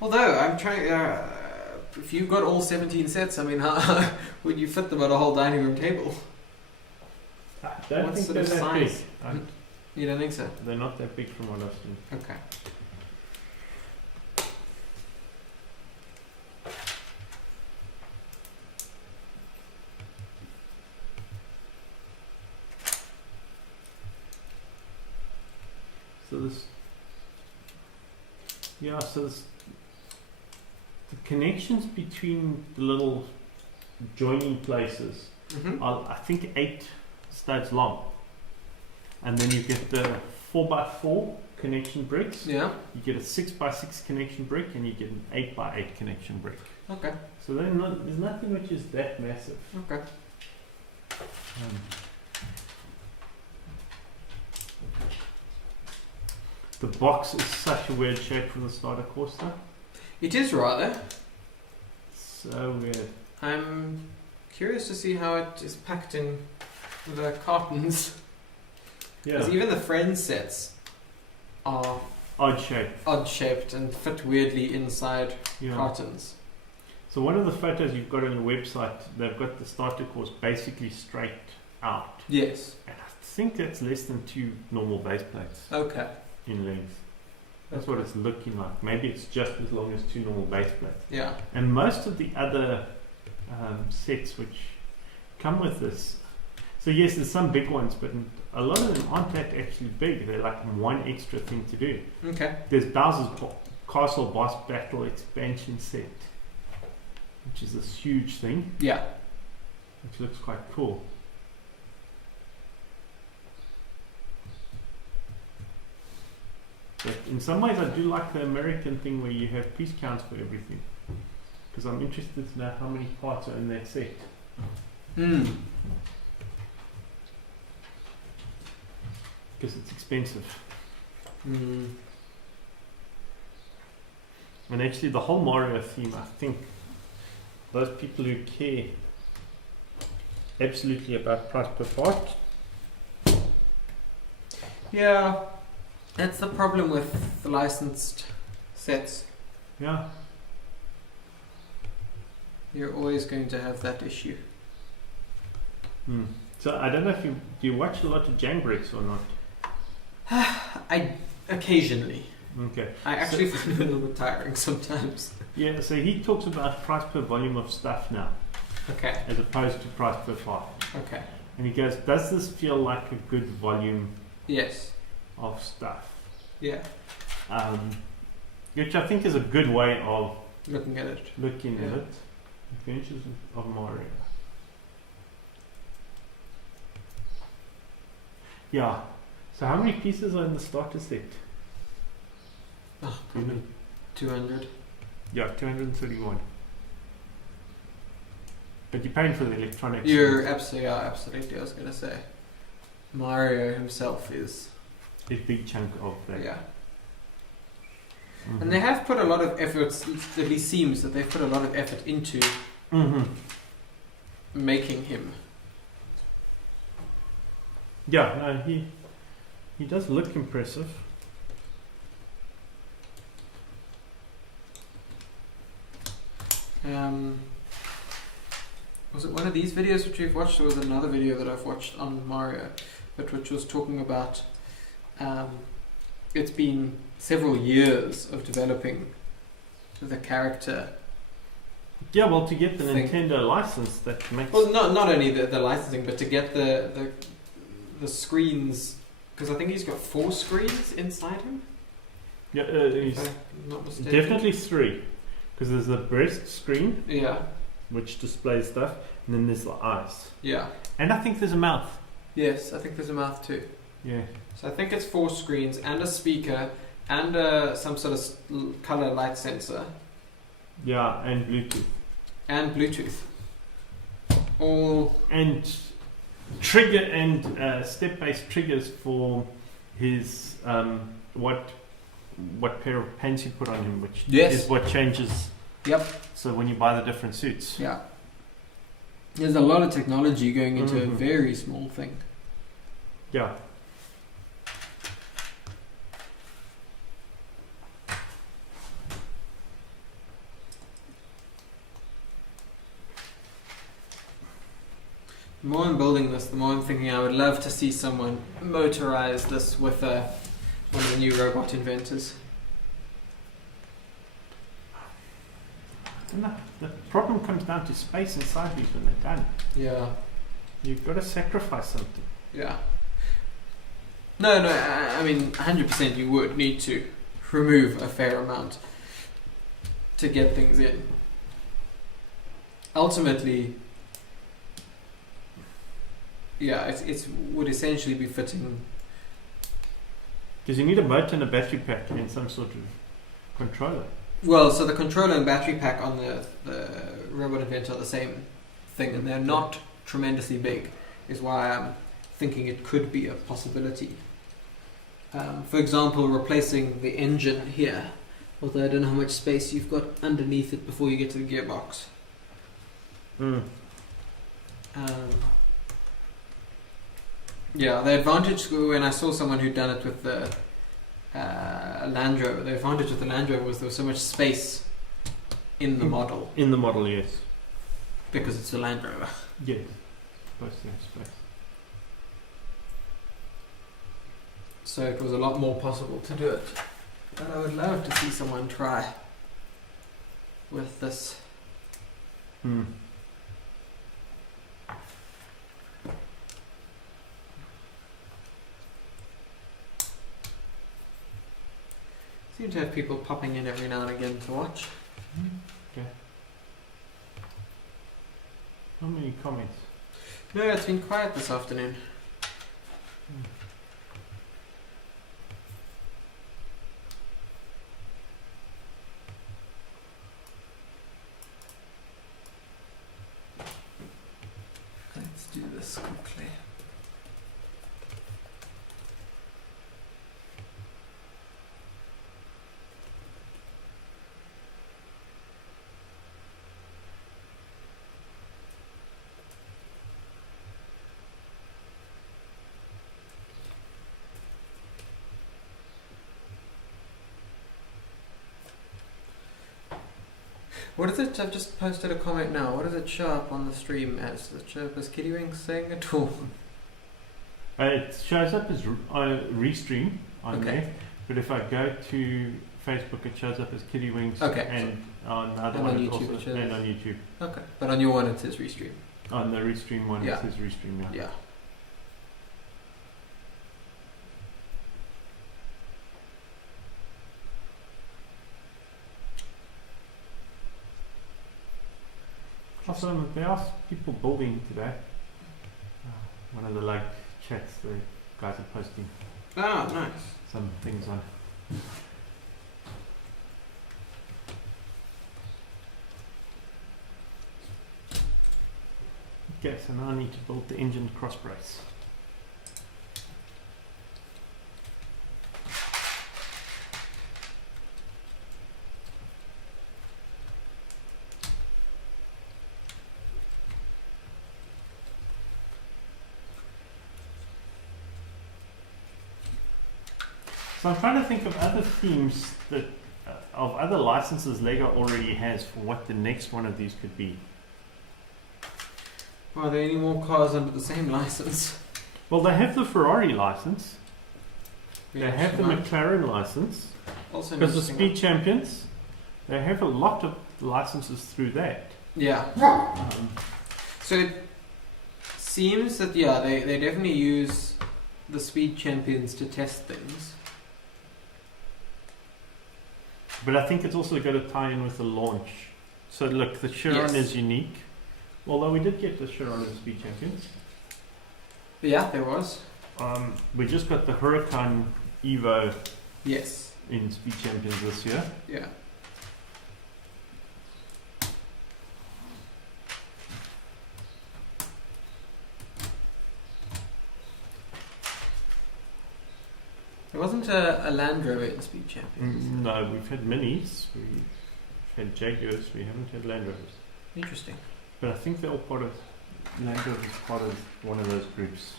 Although, I'm trying... if you've got all 17 sets, I mean, how would you fit them on a whole dining room table? I don't What think sort they're of that big. size? You don't think so? They're not that big from what I've seen. Okay. So this... Yeah, so this... The connections between the little joining places Mm-hmm. are, I think, 8 studs long. And then you get the 4x4 connection bricks. Yeah. You get a 6x6 connection brick and you get an 8x8 connection brick. Okay. So there's nothing which is that massive. Okay. The box is such a weird shape for the starter coaster. It is rather. So weird. I'm curious to see how it is packed in the cartons. Yeah. Because even the Friends sets are Odd shape. odd shaped and fit weirdly inside Yeah. cartons. So one of the photos you've got on your website, they've got the starter course basically straight out. Yes. And I think that's less than 2 normal base plates Okay. in length. That's what it's looking like. Maybe it's just as long as 2 normal base plates. Yeah. And most of the other sets which come with this, so yes, there's some big ones, but a lot of them aren't that actually big. They're like one extra thing to do. Okay. There's Bowser's Castle Boss Battle expansion set, which is this huge thing, Yeah. which looks quite cool. But in some ways, I do like the American thing where you have piece counts for everything, because I'm interested to know how many parts are in that set. Hmm. Because it's expensive. Hmm. And actually, the whole Mario theme, I think those people who care absolutely about price per part. Yeah. That's the problem with the licensed sets. Yeah. You're always going to have that issue. Hmm. So I don't know if do you watch a lot of Jangbricks or not? I occasionally. Okay. I actually find it a little bit tiring sometimes. Yeah, so he talks about price per volume of stuff now, Okay. as opposed to price per part. Okay. And he goes, does this feel like a good volume Yes. of stuff? Yeah. Which I think is a good way of Looking at it. looking at it. Adventures of Mario. Yeah. So how many pieces are in the starter set? Oh, probably 200. Yeah, 231. But you're paying for the electronics. You're absolutely, I was going to say. Mario himself is... a big chunk of that. Yeah. Mhm. And they have put a lot of effort, it at least seems that they've put a lot of effort into making him. Yeah, no, he does look impressive. Was it one of these videos which we've watched, or was it another video that I've watched on Mario, but which was talking about it's been several years of developing the character. Yeah, well, to get the Thing. Nintendo license, that makes... Well, not only the licensing, but to get the screens, because I think he's got 4 screens inside him. Yeah, If he's I'm not mistaken. definitely 3. Because there's the breast screen, Yeah, which displays stuff, and then there's the eyes. yeah. And I think there's a mouth. Yes, I think there's a mouth too. Yeah. So I think it's 4 screens and a speaker and some sort of color light sensor Yeah, and Bluetooth. and Bluetooth. All And trigger and step-based triggers for his what pair of pants you put on him, which Yes. is what changes. Yep. So when you buy the different suits. Yeah. There's a lot of technology going into a Mhm. very small thing. Yeah. The more I'm building this, the more I'm thinking I would love to see someone motorize this with one of the new robot inventors. And the problem comes down to space inside these when they're done. Yeah. You've got to sacrifice something. Yeah. No, I mean, 100% you would need to remove a fair amount to get things in. Ultimately, yeah, it would essentially be fitting. Because you need a motor and a battery pack and some sort of controller. Well, so the controller and battery pack on the Robot Inventor are the same thing, and they're not tremendously big, is why I'm thinking it could be a possibility. For example, replacing the engine here, although I don't know how much space you've got underneath it before you get to the gearbox. Yeah, the advantage when I saw someone who'd done it with the Land Rover, the advantage with the Land Rover was there was so much space in the model In the model, yes. because it's a Land Rover. Yes. Supposed to have space. So it was a lot more possible to do it. But I would love to see someone try with this. Seem to have people popping in every now and again to watch. Okay. How many comments? No, it's been quiet this afternoon. Let's do this quickly. What is it? I've just posted a comment now. What does it show up on the stream as? Does it show up as Kitty Wings saying at all? It shows up as restream on Okay. there, but if I go to Facebook, it shows up as Kitty Wings. Okay. And on the other And one, on it YouTube also, it shows. and on YouTube. Okay. But on your one it says restream. On the restream one, Yeah. it says restream. Yeah. Yeah. Also, there are people building today. One of the like chats, the guys are posting Nice. some things on. Okay, so now I need to build the engine cross brace. So I'm trying to think of other themes that, of other licenses Lego already has for what the next one of these could be. Are there any more cars under the same license? Well, they have the Ferrari license. They Yeah, have the right. McLaren license. Also Because the interesting Speed Champions, they have a lot of licenses through that. Yeah. So it seems that, yeah, they definitely use the Speed Champions to test things. But I think it's also got to tie in with the launch. So look, the Chiron Yes. is unique. Although we did get the Chiron in Speed Champions. Yeah, there was. We just got the Huracan Evo Yes. in Speed Champions this year. Yeah. There wasn't a Land Rover in Speed Champions. No, we've had Minis, we've had Jaguars, we haven't had Land Rovers. Interesting. But I think they're all part of, Land Rover is part of one of those groups.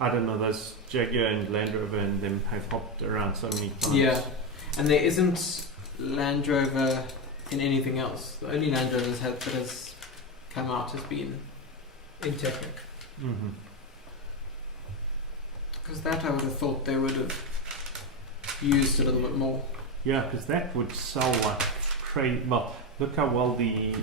I don't know, those Jaguar and Land Rover and them have hopped around so many times. Yeah. And there isn't Land Rover in anything else. The only Land Rover that has come out has been in Technic. Mm-hmm. Because that I would have thought they would have used a little bit more. Yeah, because that would sell like crazy. Well, look how well the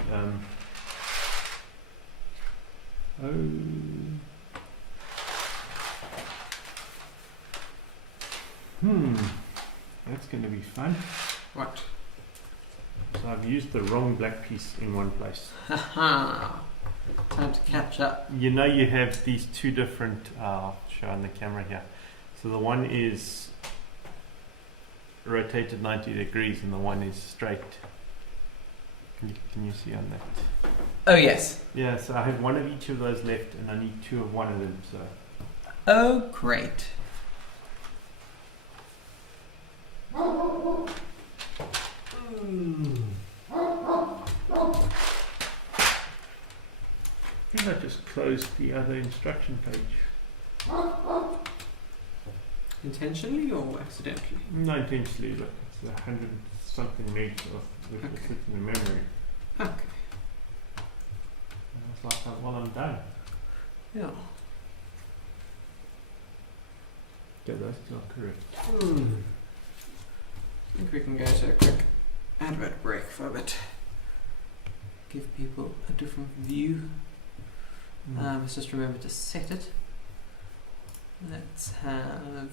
that's going to be fun. What? So I've used the wrong black piece in one place. Haha. Time to catch up. You know, you have these two different. I'll show on the camera here. So the one is rotated 90 degrees, and the one is straight. Can you see on that? Oh, yes. Yeah. So I have one of each of those left, and I need two of one of them. So. Oh, great. I think I just closed the other instruction page. Intentionally or accidentally? Not intentionally, look, it's 100 something megs of which will sit in the memory. Okay. And it's like, well, I'm done. Yeah. Yeah, that's not correct. I think we can go to a quick advert break for a bit. Give people a different view. Let's just remember to set it. Let's have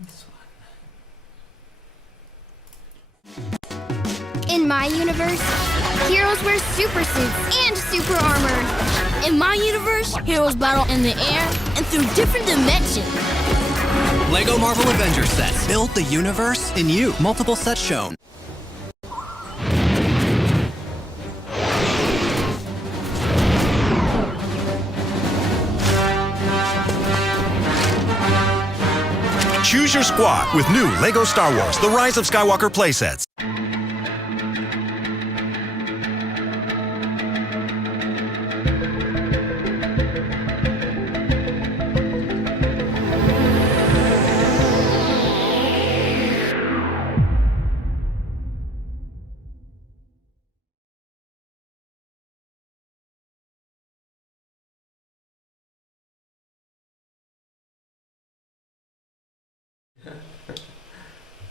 this one. In my universe, heroes wear super suits and super armor. In my universe, heroes battle in the air and through different dimensions. Lego Marvel Avengers sets. Build the universe in you. Multiple sets shown. Choose your squad with new Lego Star Wars: The Rise of Skywalker playsets.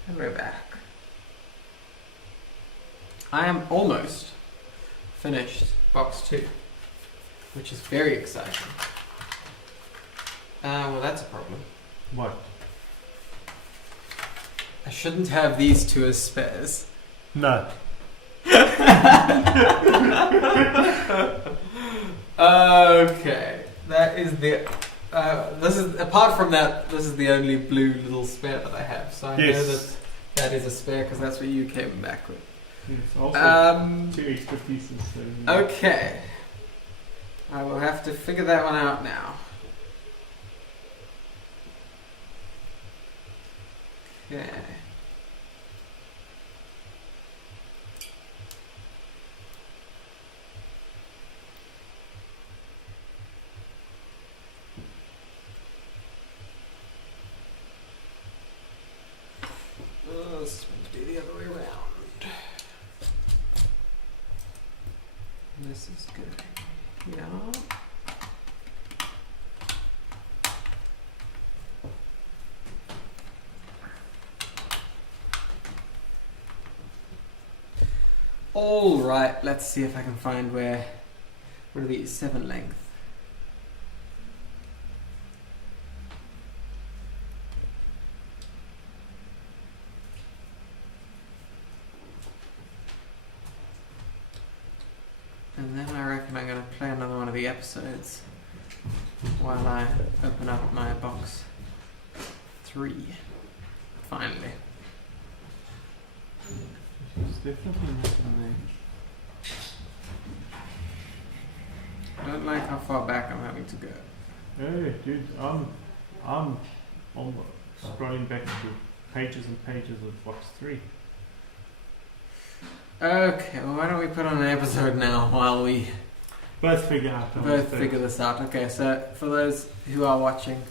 And we're back. I am almost finished box 2, which is very exciting. Well, that's a problem. What? I shouldn't have these two as spares. No. Okay, that is the. This is apart from that. This is the only blue little spare that I have. So I know that is a spare because that's what you came back with. Yes, also 2 extra pieces. So okay, I will have to figure that one out now. Okay. This is meant to be the other way around. This is going here. All right, let's see if I can find where are these 7 length. And then I reckon I'm going to play another one of the episodes while I open up my box 3. Finally. it's definitely missing I don't like how far back I'm having to go. there. Hey, dude, I'm scrolling back to pages and pages of box 3. Okay, well, why don't we put on an episode now while we Both figure out. figure this out. Okay, so for those who are watching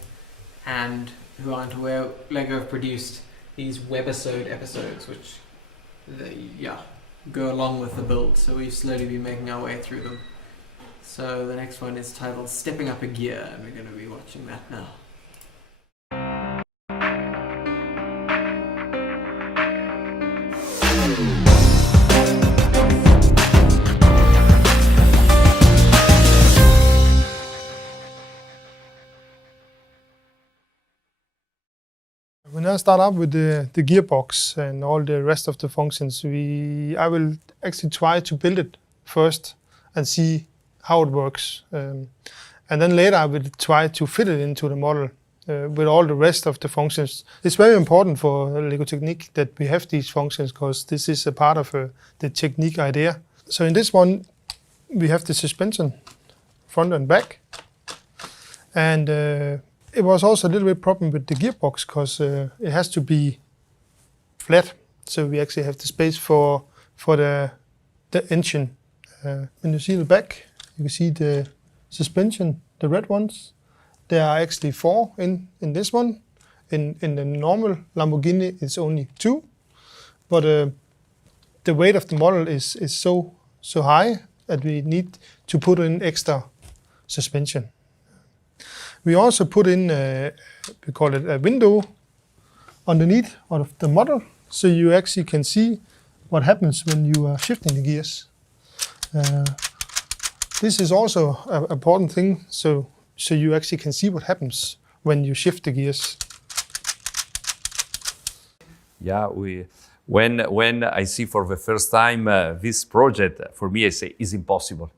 and who aren't aware, LEGO have produced these webisode episodes, which go along with the build. So we've slowly been making our way through them. So the next one is titled Stepping Up a Gear, and we're going to be watching that now. When I start up with the gearbox and all the rest of the functions, I will actually try to build it first and see how it works. And then later I will try to fit it into the model with all the rest of the functions. It's very important for LEGO Technique that we have these functions because this is a part of the Technique idea. So in this one, we have the suspension, front and back. And it was also a little bit problem with the gearbox because it has to be flat. So we actually have the space for the engine. When you see the back, you can see the suspension, the red ones. There are actually 4 in this one. In the normal Lamborghini, it's only 2. But the weight of the model is so high that we need to put in extra suspension. We also put in, we call it a window underneath of the model, so you actually can see what happens when you are shifting the gears. This is also an important thing, so you actually can see what happens when you shift the gears. Yeah, when I see for the first time this project, for me I say is impossible.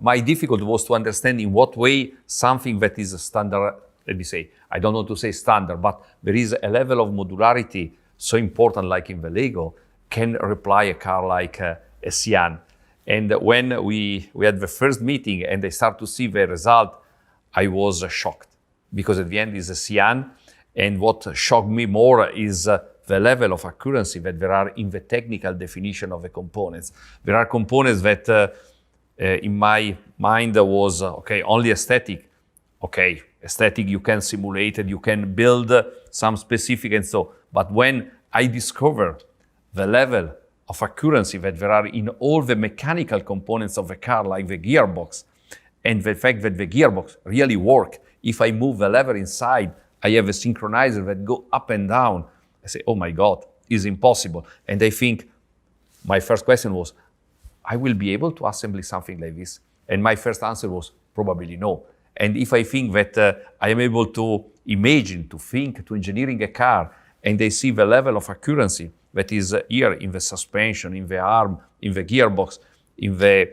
My difficulty was to understand in what way something that is a standard, let me say, I don't want to say standard, but there is a level of modularity so important like in the LEGO, can reply a car like a Sián. And when we had the first meeting and I start to see the result, I was shocked because at the end is a Sián. And what shocked me more is the level of accuracy that there are in the technical definition of the components. There are components that in my mind was, okay, only aesthetic. Okay, aesthetic, you can simulate it, you can build some specific and so. But when I discover the level of accuracy that there are in all the mechanical components of the car, like the gearbox, and the fact that the gearbox really work. If I move the lever inside, I have a synchronizer that go up and down. I say, oh my God, it's impossible. And I think my first question was, I will be able to assemble something like this? And my first answer was probably no. And if I think that I am able to imagine, to think, to engineering a car, and I see the level of accuracy that is here in the suspension, in the arm, in the gearbox, in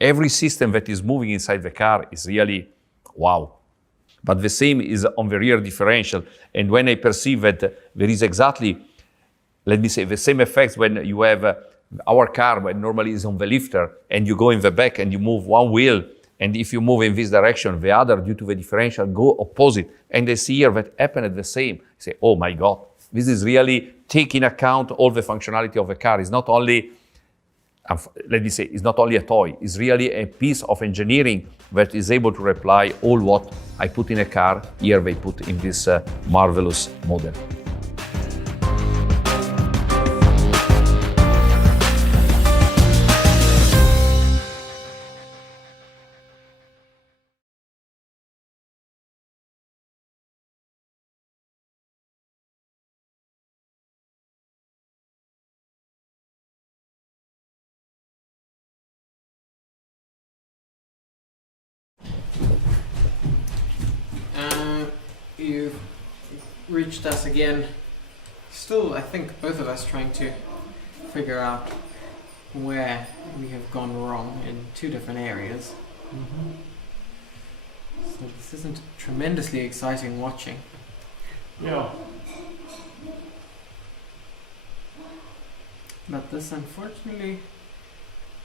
every system that is moving inside the car is really wow. But the same is on the rear differential. And when I perceive that there is exactly, let me say, the same effects when you have our car, when normally is on the lifter, and you go in the back and you move one wheel, and if you move in this direction, the other, due to the differential, go opposite. And I see here that happen at the same. I say, oh my God, this is really taking account all the functionality of the car. It's not only, let me say, it's not only a toy. It's really a piece of engineering that is able to reply all what I put in a car, here they put in this marvelous model. You've reached us again. Still, I think both of us trying to figure out where we have gone wrong in two different areas. So this isn't tremendously exciting watching. Yeah. But this, unfortunately,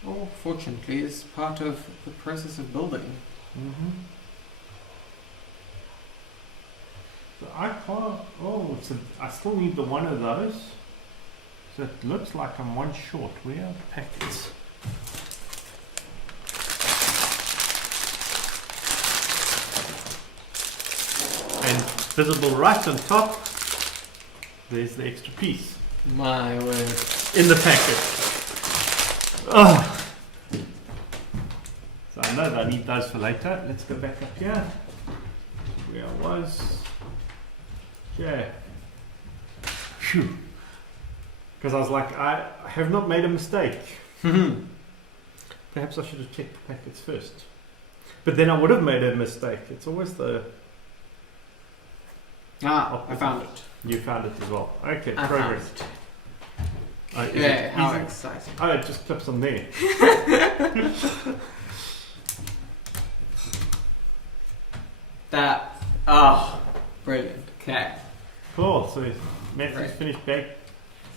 or fortunately, is part of the process of building. So I can't, I still need the one of those. So it looks like I'm one short. Where are the packets? And visible right on top, there's the extra piece. My word. In the packet. Oh. So I know that I need those for later. Let's go back up here. Where I was. Yeah. Phew. Because I was like, I have not made a mistake. Perhaps I should have checked the packets first. But then I would have made a mistake. It's always the... I found it. You found it as well. Okay, I progress. Found it. Yeah, how exciting. Oh, it just clips on there. That, brilliant. Okay. Cool, so Matthew's finished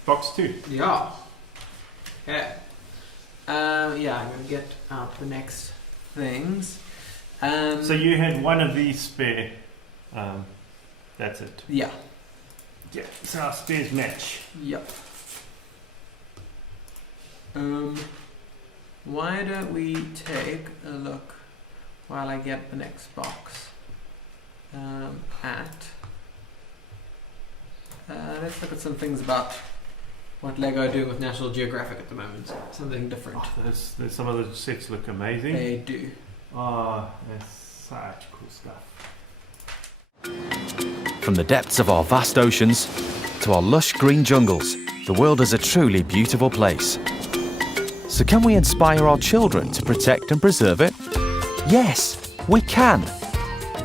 box 2. Yeah. Okay. I'm going to get out the next things. So you had one of these spare. That's it. Yeah. Yeah, so our spares match. Yep. Why don't we take a look while I get the next box let's look at some things about what Lego are doing with National Geographic at the moment. Something different. There's some of the sets look amazing. They do. Oh, that's such cool stuff. From the depths of our vast oceans to our lush green jungles, the world is a truly beautiful place. So can we inspire our children to protect and preserve it? Yes, we can.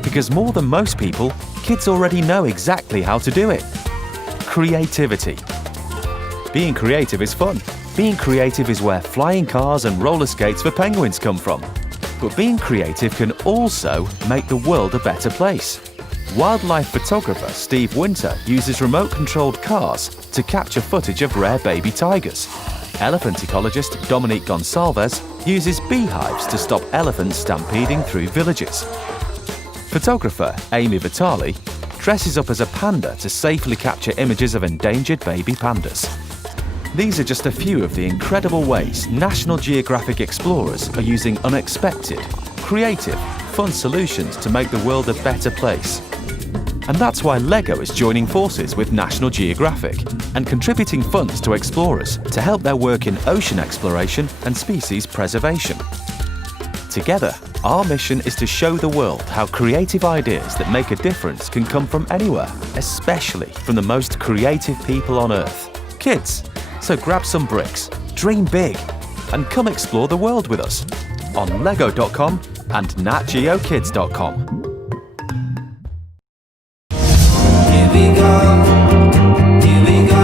Because more than most people, kids already know exactly how to do it. Creativity. Being creative is fun. Being creative is where flying cars and roller skates for penguins come from. But being creative can also make the world a better place. Wildlife photographer Steve Winter uses remote-controlled cars to capture footage of rare baby tigers. Elephant ecologist Dominique Gonsalves uses beehives to stop elephants stampeding through villages. Photographer Amy Vitali dresses up as a panda to safely capture images of endangered baby pandas. These are just a few of the incredible ways National Geographic explorers are using unexpected, creative, fun solutions to make the world a better place. And that's why Lego is joining forces with National Geographic and contributing funds to explorers to help their work in ocean exploration and species preservation. Together, our mission is to show the world how creative ideas that make a difference can come from anywhere, especially from the most creative people on Earth, kids. So grab some bricks, dream big, and come explore the world with us on lego.com and natgeokids.com. Here we go, here we go.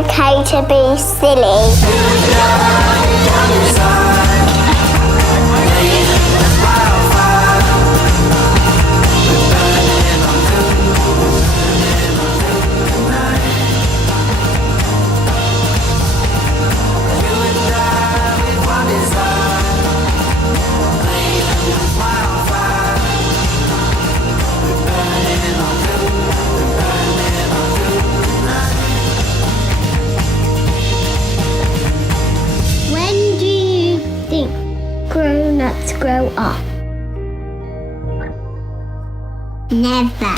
okay to be silly. When do you think grown-ups grow up? Never.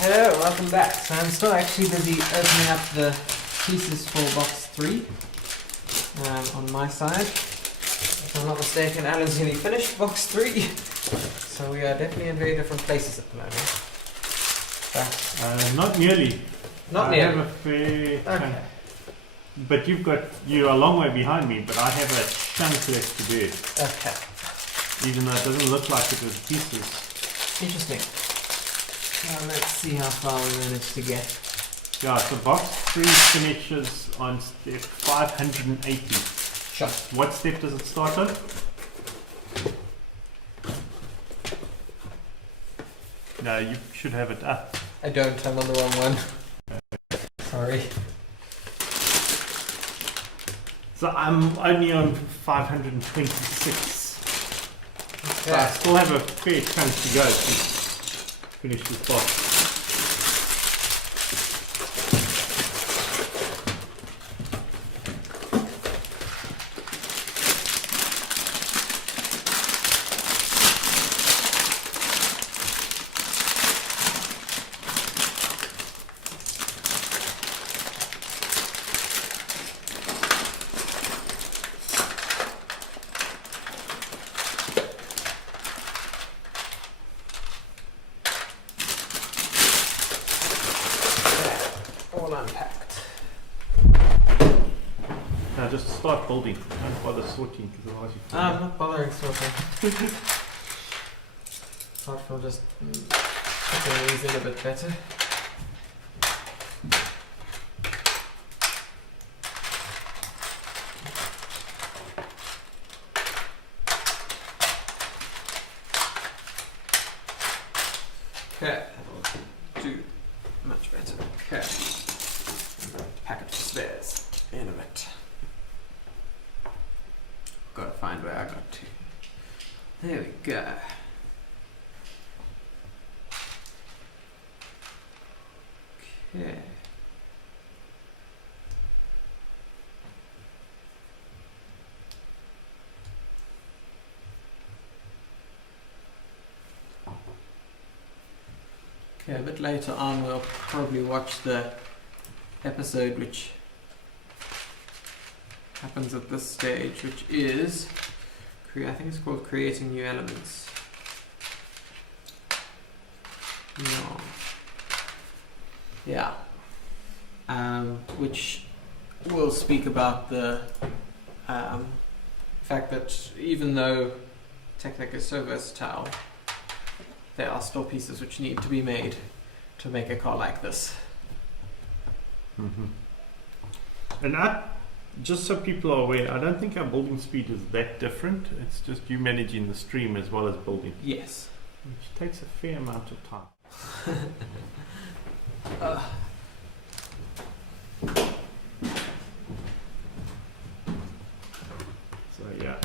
Hello, welcome back. So I'm still actually busy opening up the pieces for box 3 on my side. If I'm not mistaken, Alan's nearly finished box 3. So we are definitely in very different places at the moment. But Not nearly. Not I nearly. have a fair chunk. Okay. But you're a long way behind me, but I have a chunk left to do. Okay. Even though it doesn't look like it with pieces. Interesting. Well, let's see how far we managed to get. Yeah, so box 3 finishes on step 580. Sure. What step does it start on? No, you should have it up. I don't, I'm on the wrong one. Sorry. So I'm only on 526. So I still have a fair chunk to go to finish this box. All unpacked. Now just start building. Don't bother sorting because otherwise you I'm not bothering sorting. Apart from just putting these in a bit better. Okay, that'll do much better. Okay, packet for spares. in a bit. Gotta find where I got to. There we go. Okay. Okay, a bit later on we'll probably watch the episode which happens at this stage, which is, I think it's called Creating New Elements. No. Yeah. Which will speak about the fact that even though Technic is so versatile, there are still pieces which need to be made to make a car like this. And just so people are aware, I don't think our building speed is that different. It's just you managing the stream as well as building. Yes. Which takes a fair amount of time. So yeah.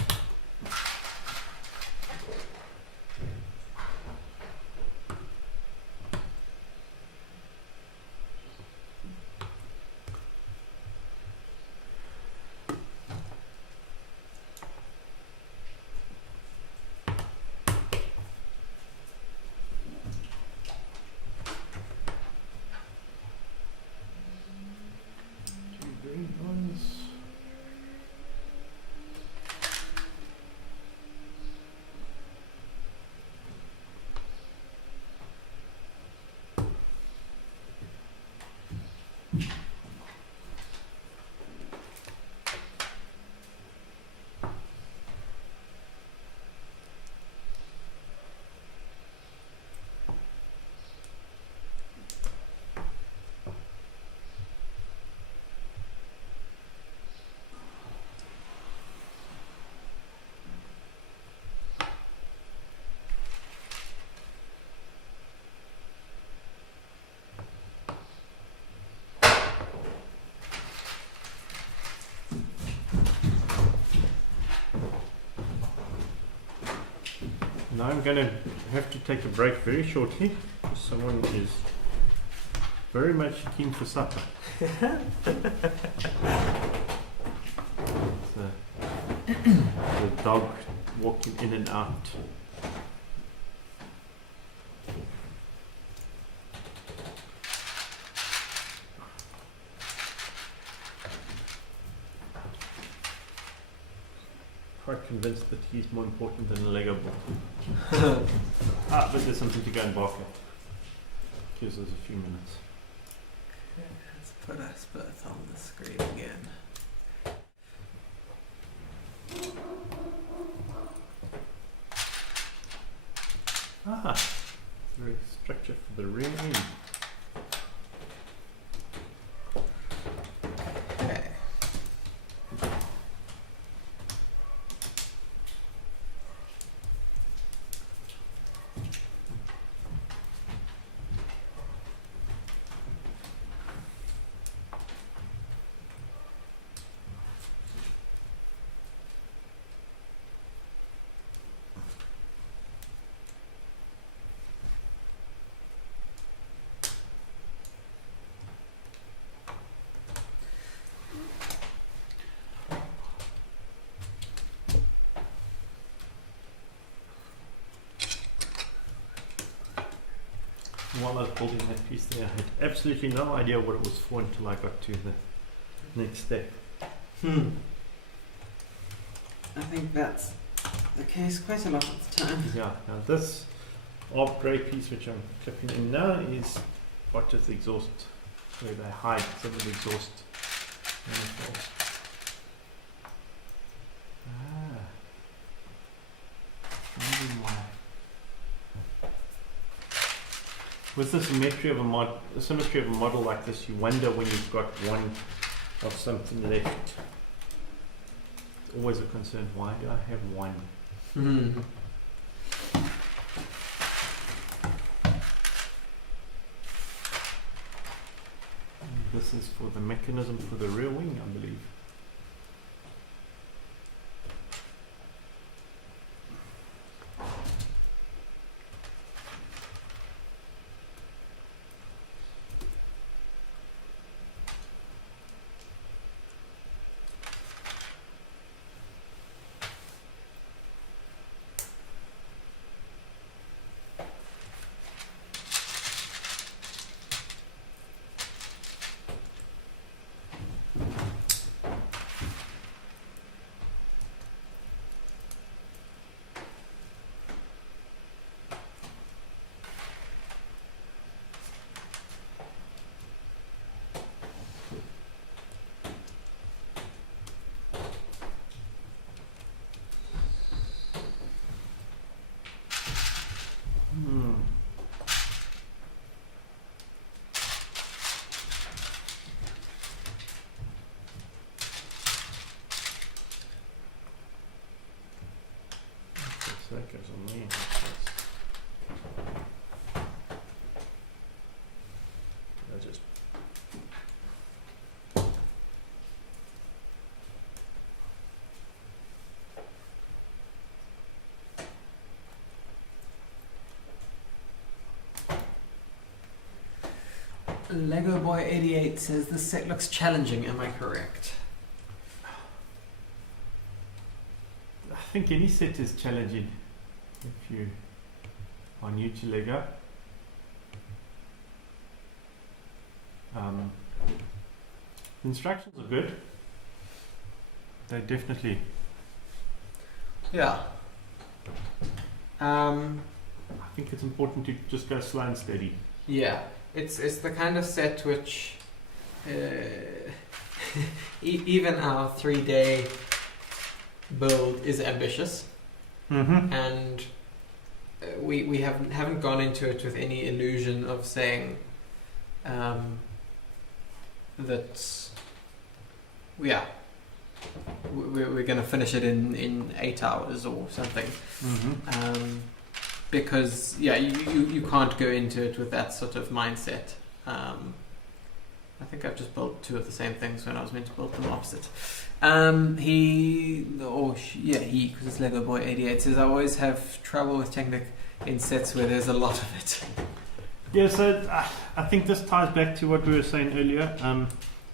Now I'm going to have to take a break very shortly because someone is very much keen for supper. The dog walking in and out. Quite convinced that he's more important than a Lego ball. But there's something to go and bark at. Gives us a few minutes. Okay, let's put us both on the screen again. Very structure for the rear end. Okay. While I was building that piece there, I had absolutely no idea what it was for until I got to the next step. I think that's the case quite a lot of the time. Yeah, now this off grey piece which I'm clipping in now is what is the exhaust, where they hide some of the exhaust manifolds. Wondering why. With the symmetry of a model like this, you wonder when you've got one of something left. It's always a concern. Why do I have one? This this is for the mechanism for the rear wing, I believe. That goes on there. I just Lego Boy 88 says this set looks challenging. Am I correct? I think any set is challenging if you are new to Lego. The instructions are good. They definitely. Yeah. I think it's important to just go slow and steady. Yeah, it's the kind of set which even our 3-day build is ambitious, and we haven't gone into it with any illusion of saying that we're going to finish it in 8 hours or something, because you can't go into it with that sort of mindset. I think I've just built two of the same things when I was meant to build them opposite. He, because it's Lego Boy 88, says I always have trouble with Technic in sets where there's a lot of it. Yeah, so I think this ties back to what we were saying earlier.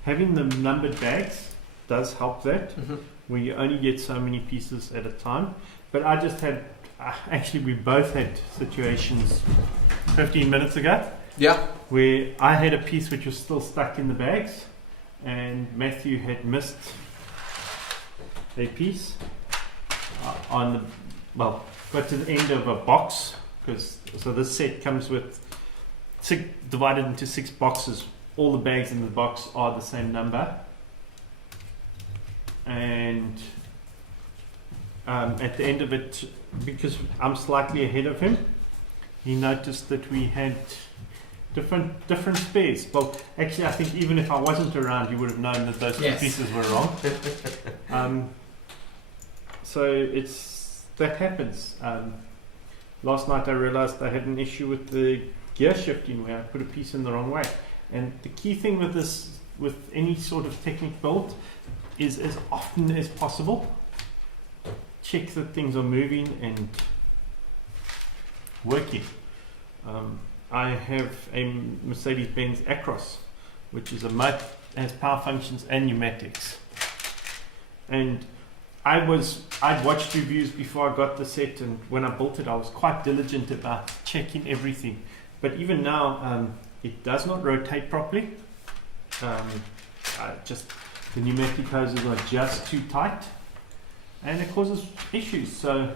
Having the numbered bags does help that, where you only get so many pieces at a time. But I just had, actually we both had situations 15 minutes ago. Yeah. Where I had a piece which was still stuck in the bags, and Matthew had missed a piece got to the end of a box, so this set comes with divided into 6 boxes. All the bags in the box are the same number, and at the end of it, because I'm slightly ahead of him, he noticed that we had different spares. Well, actually, I think even if I wasn't around, he would have known that those two pieces were wrong. So that happens. Last night I realized I had an issue with the gear shifting where I put a piece in the wrong way. And the key thing with any sort of Technic build, is as often as possible, check that things are moving and working. I have a Mercedes-Benz Acros, which is has power functions and pneumatics. And I'd watched reviews before I got the set, and when I built it, I was quite diligent about checking everything. But even now, it does not rotate properly. The pneumatic hoses are just too tight, and it causes issues. So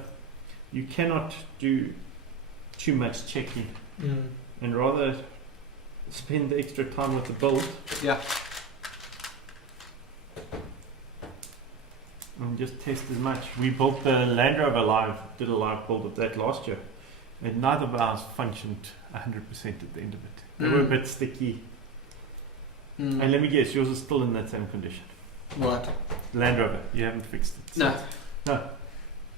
you cannot do too much checking, and rather spend the extra time with the build. Yeah. And just test as much. We built the Land Rover did a live build of that last year, and neither of ours functioned 100% at the end of it. They were a bit sticky. And let me guess, yours is still in that same condition. What? Land Rover, you haven't fixed it. No.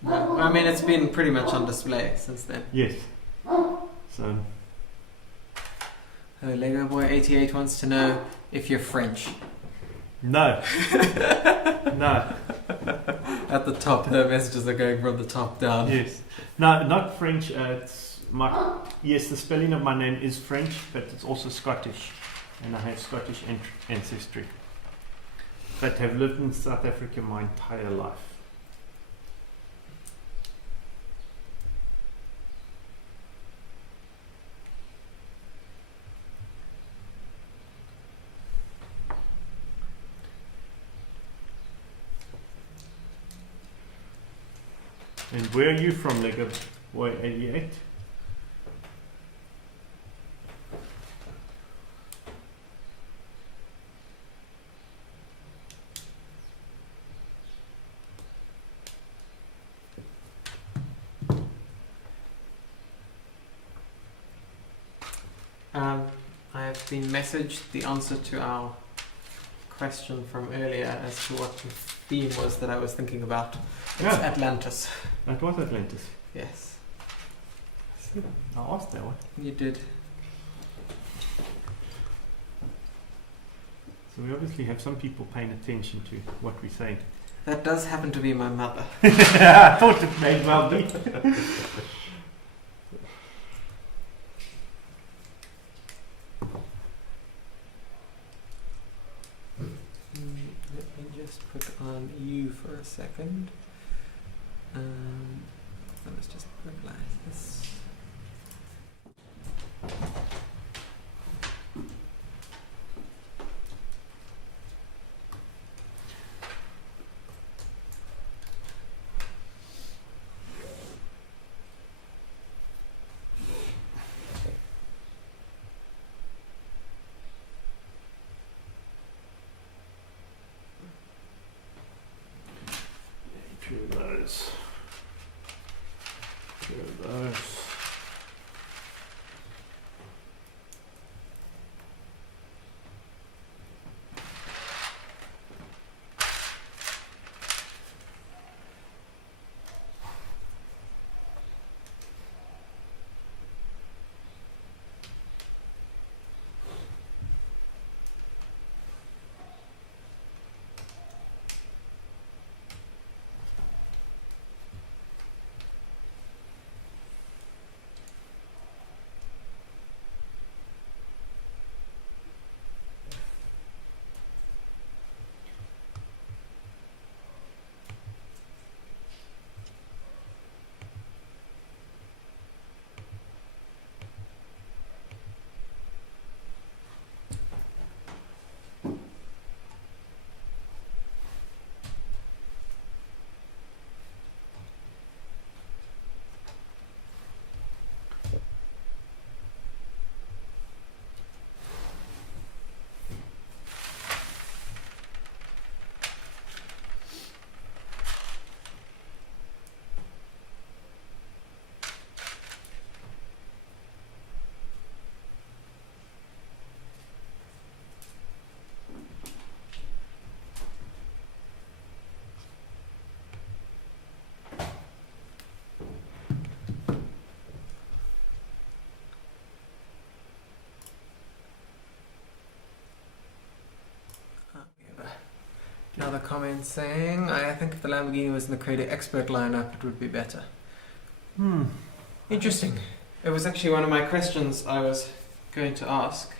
I mean, it's been pretty much on display since then. Yes. So Lego Boy 88 wants to know if you're French. No. No. At the top, the messages are going from the top down. Yes. No, not French. Yes, the spelling of my name is French, but it's also Scottish. And I have Scottish ancestry. But have lived in South Africa my entire life. And where are you from, Lego Boy 88? I have been messaged the answer to our question from earlier as to what the theme was that I was thinking about. It's Atlantis. That was Atlantis. Yes. I asked that one. You did. So we obviously have some people paying attention to what we're saying. That does happen to be my mother. I thought it may well be. Let me just put on you for a second. Let's just reply this. Two of those. Two of those. Another comment saying, I think if the Lamborghini was in the Creator Expert lineup, it would be better. Interesting. It was actually one of my questions I was going to ask,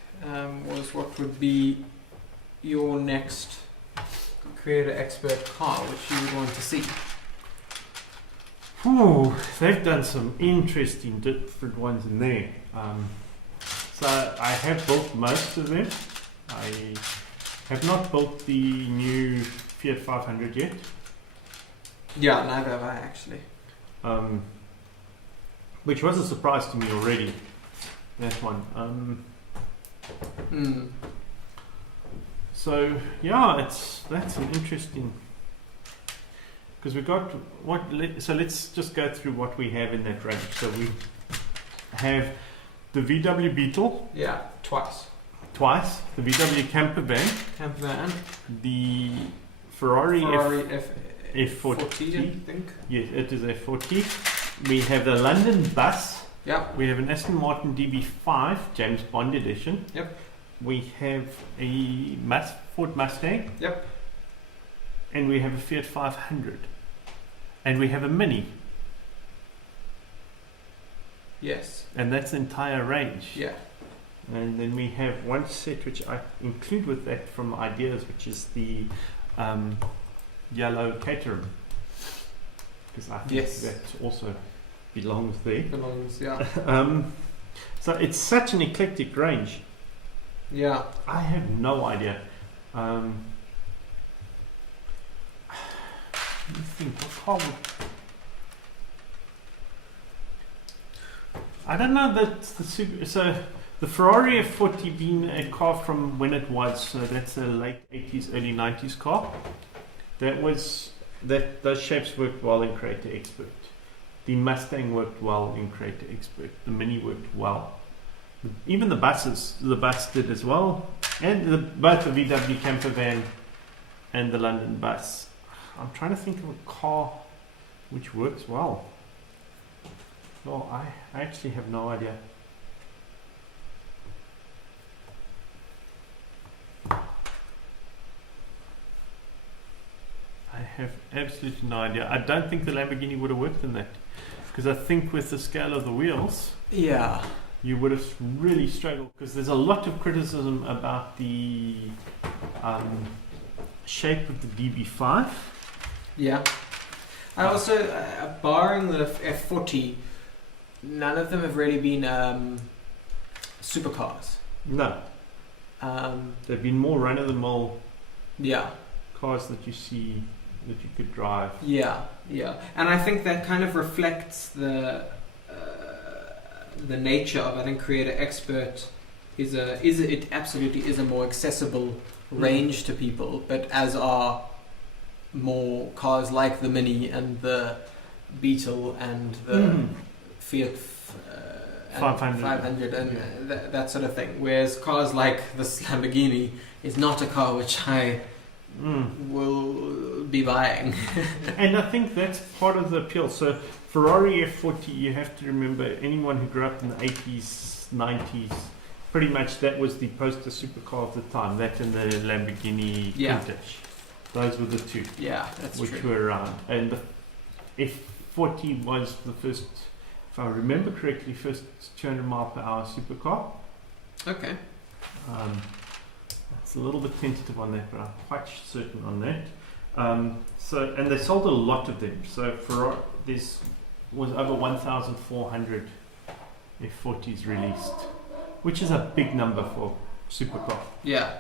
was what would be your next Creator Expert car, which you would want to see? They've done some interesting different ones in there. So I have built most of them. I have not built the new Fiat 500 yet. Yeah, neither have I actually. Which was a surprise to me already. That one. So yeah, that's an interesting. Because we got so let's just go through what we have in that range. So we have the VW Beetle. Yeah, twice. The VW camper van. The Ferrari F40. I think. Yes, it is F40. We have the London bus Yep. We have an Aston Martin DB5 James Bond edition. Yep. We have a Ford Mustang. Yep. And we have a Fiat 500. And we have a Mini. Yes. And that's the entire range. Yeah. And then we have one set which I include with that from Ideas, which is the yellow Caterham. Because I think that also belongs there. Belongs, yeah. So it's such an eclectic range. Yeah. I have no idea. Let me think. What car would... I don't know that the super... So the Ferrari F40 being a car from when it was, so that's a late 80s, early 90s car. Those shapes worked well in Creator Expert. The Mustang worked well in Creator Expert. The Mini worked well. Even the bus did as well. And both the VW camper van and the London bus. I'm trying to think of a car which works well. Well, I actually have no idea. I have absolutely no idea. I don't think the Lamborghini would have worked in that. Because I think with the scale of the wheels, you would have really struggled. Because there's a lot of criticism about the shape of the DB5. Yeah. I also, barring the F40, none of them have really been supercars. No. They've been more run-of-the-mill cars that you see that you could drive. Yeah, yeah. And I think that kind of reflects the nature of, I think, Creator Expert it absolutely is a more accessible range to people, but as are more cars like the Mini and the Beetle and the Fiat 500 and that sort of thing. Whereas cars like this Lamborghini is not a car which I will be buying. And I think that's part of the appeal. So Ferrari F40, you have to remember, anyone who grew up in the 80s, 90s, pretty much that was the poster supercar of the time. That and the Lamborghini Countach. Those were the two which were around. And the F40 was the first, if I remember correctly, first 200 mile per hour supercar. Okay. It's a little bit tentative on that, but I'm quite certain on that. And they sold a lot of them. So this was over 1,400 F40s released, which is a big number for supercar. Yeah.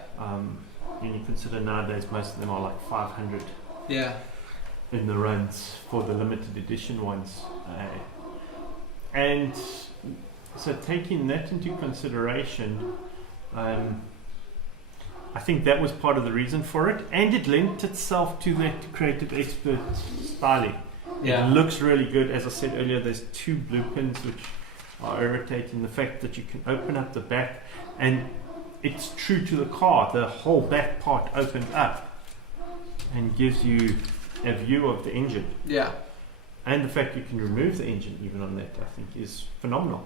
When you consider nowadays most of them are like 500. Yeah. In the runs for the limited edition ones. And so taking that into consideration, I think that was part of the reason for it, and it lent itself to that Creative Expert styling. Yeah. It looks really good. As I said earlier, there's two blue pins which are irritating. The fact that you can open up the back, and it's true to the car. The whole back part opens up and gives you a view of the engine. Yeah. And the fact you can remove the engine even on that, I think, is phenomenal.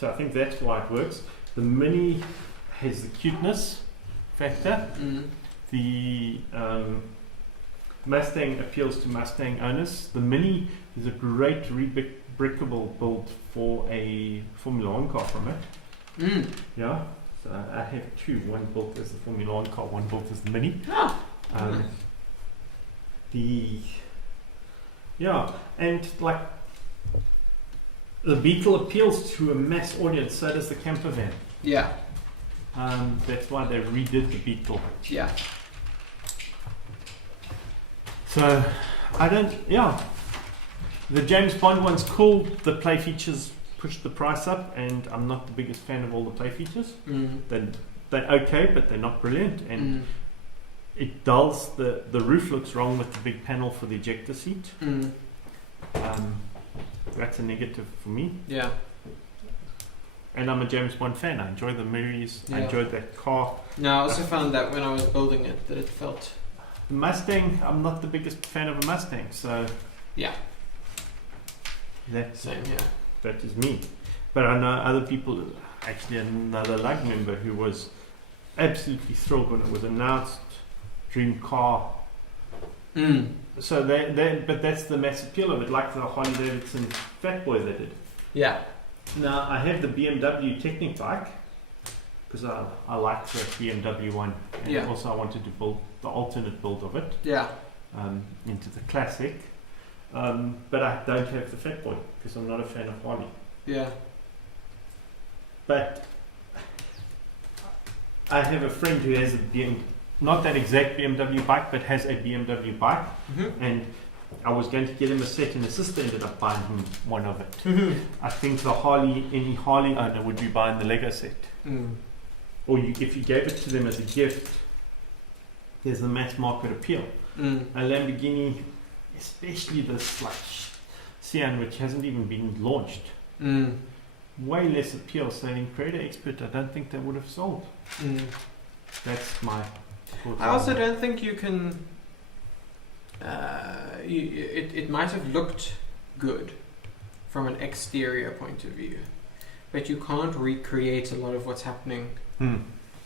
So I think that's why it works. The Mini has the cuteness factor. The Mustang appeals to Mustang owners. The Mini is a great rebrickable build for a Formula 1 car from it. Yeah. So I have two. One built as the Formula 1 car, one built as the Mini. And like the Beetle appeals to a mass audience, so does the camper van. Yeah. That's why they redid the Beetle. Yeah. So the James Bond one's cool. The play features pushed the price up, and I'm not the biggest fan of all the play features. They're okay, but they're not brilliant, and it dulls the roof looks wrong with the big panel for the ejector seat. That's a negative for me. Yeah. And I'm a James Bond fan. I enjoy the movies. I enjoyed that car. No, I also found that when I was building it, that it felt... The Mustang, I'm not the biggest fan of a Mustang, so... Yeah. That's same, yeah. that is me. But I know other people, actually another lug member who was absolutely thrilled when it was announced, dream car. So but that's the mass appeal of it, like the Harley Davidson Fat Boy they did. Yeah. Now I have the BMW Technic bike because I like the BMW one, and also I wanted to build the alternate build of it. Yeah. Into the classic, but I don't have the Fat Boy because I'm not a fan of Harley. Yeah. But I have a friend who has not that exact BMW bike, but has a BMW bike, and I was going to get him a set, and his sister ended up buying him one of it. I think any Harley owner would be buying the Lego set, or if you gave it to them as a gift, there's the mass market appeal. A Lamborghini, especially this like Sián, which hasn't even been launched, way less appeal. So in Creator Expert, I don't think they would have sold. That's my thoughts. I also don't think you can. It might have looked good from an exterior point of view, but you can't recreate a lot of what's happening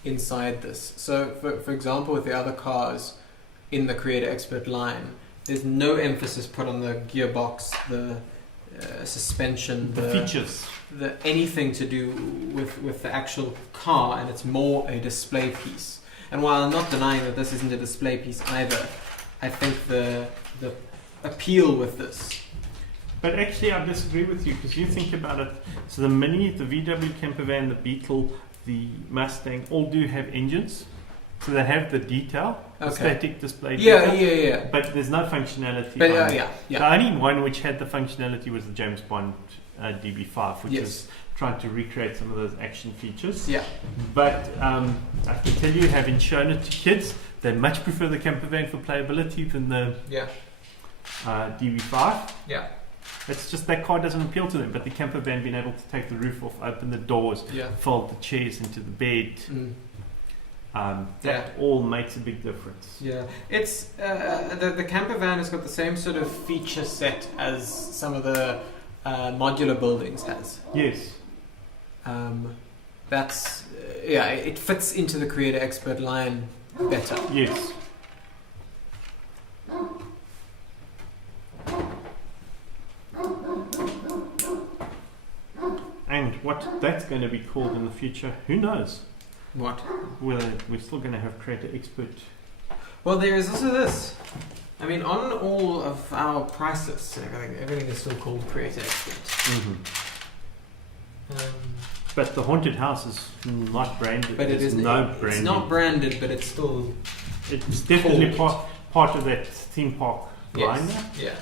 inside this. So, for example, with the other cars in the Creator Expert line, there's no emphasis put on the gearbox, the suspension, the features, anything to do with the actual car, and it's more a display piece. And while I'm not denying that this isn't a display piece either, I think the appeal with this. But actually, I disagree with you because you think about it. So the Mini, the VW Campervan, the Beetle, the Mustang all do have engines. So they have the detail, the static display detail. Yeah. But there's no functionality. But, on yeah. The only one which had the functionality was the James Bond DB5, which is trying to recreate some of those action features. Yeah. But I can tell you, having shown it to kids, they much prefer the Campervan for playability than the DB5. Yeah. It's just that car doesn't appeal to them, but the Campervan being able to take the roof off, open the doors, fold the chairs into the bed, that all makes a big difference. Yeah, it's the Campervan has got the same sort of feature set as some of the modular buildings has. Yes. That's it fits into the Creator Expert line better. Yes. And what that's going to be called in the future, who knows? What? Whether we're still going to have Creator Expert. Well, there is also this. I mean, on all of our price lists and everything is still called Creator Expert. But the haunted house is not branded. But it's not branded, but it's still. It's definitely part of that theme park line, yes.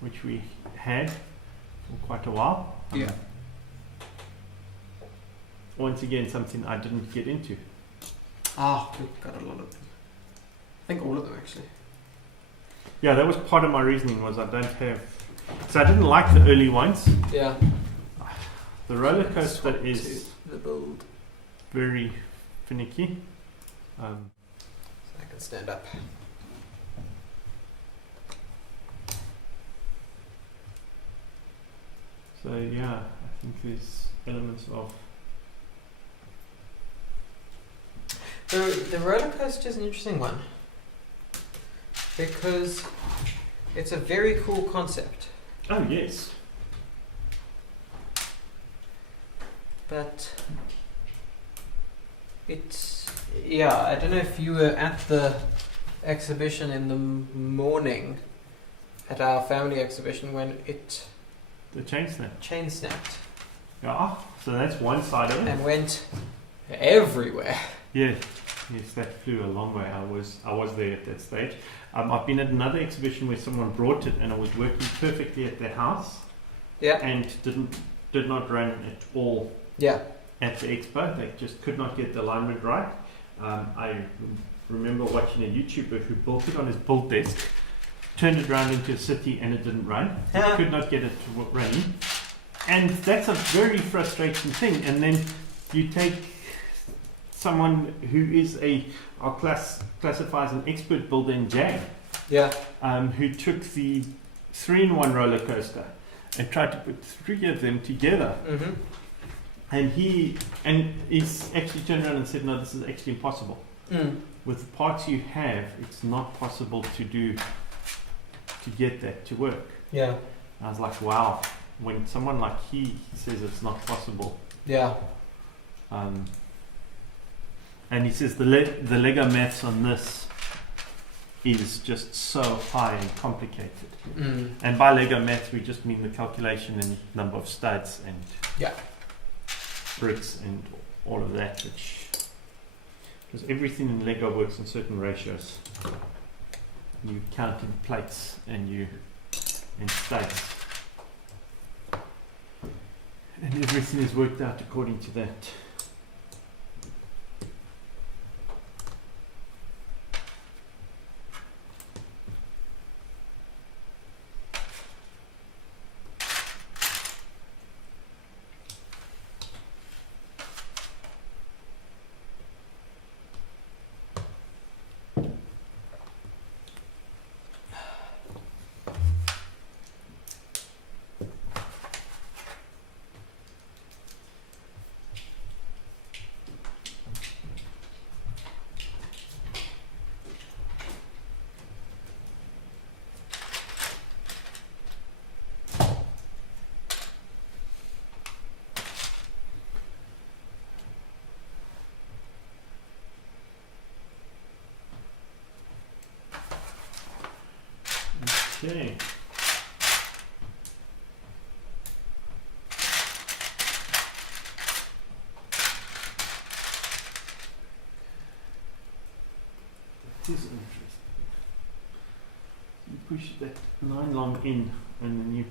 Which we had for quite a while. Once again, something I didn't get into. We've got a lot of them. I think all of them actually. Yeah, that was part of my reasoning. Was I don't have. So I didn't like the early ones. Yeah. The roller coaster is the build very finicky. So I can stand up. So yeah, I think there's elements of. The roller coaster is an interesting one because it's a very cool concept. Oh yes. But it's I don't know if you were at the exhibition in the morning, at our family exhibition when the chain snapped. Yeah, so that's one side of it. And went everywhere. Yes, that flew a long way. I was there at that stage. I've been at another exhibition where someone brought it and it was working perfectly at their house. Yeah. And did not run at all. Yeah. At the expo, they just could not get the alignment right. I remember watching a YouTuber who built it on his build desk, turned it around into a city, and it didn't run. He could not get it to run, and that's a very frustrating thing. And then you take someone who is classifies an expert builder in Jag, who took the 3-in-1 roller coaster and tried to put 3 of them together. Mm-hmm. And he's actually turned around and said, no, this is actually impossible. With the parts you have, it's not possible to get that to work. Yeah. I was like, wow, when someone like he says it's not possible. Yeah. And he says the Lego maths on this is just so high and complicated. And by Lego maths, we just mean the calculation and number of studs and bricks and all of that, because everything in Lego works in certain ratios. You count in plates and studs, and everything is worked out according to that. Okay. That is interesting. You push that 9 long in and then you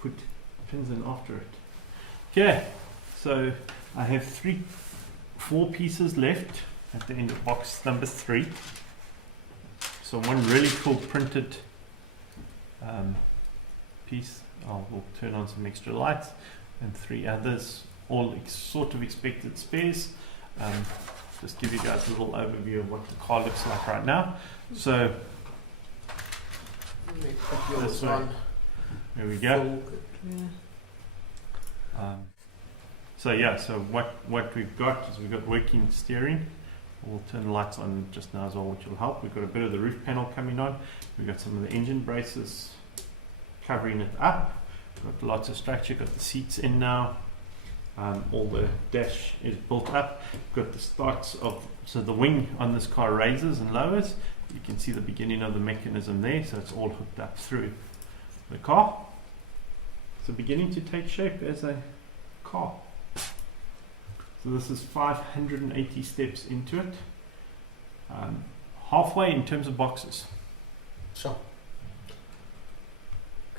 put pins in after it. Okay, so I have 4 pieces left at the end of box number 3. So one really cool printed piece. We'll turn on some extra lights, and 3 others, all sort of expected spares. Just give you guys a little overview of what the car looks like right now. So this way. There we go. So what we've got is we've got working steering. We'll turn the lights on just now as well, which will help. We've got a bit of the roof panel coming on. We've got some of the engine braces covering it up. We've got lots of structure. Got the seats in now. All the dash is built up. We've got the starts of, so the wing on this car raises and lowers. You can see the beginning of the mechanism there, so it's all hooked up through the car. It's beginning to take shape as a car. So this is 580 steps into it. Halfway in terms of boxes. Sure.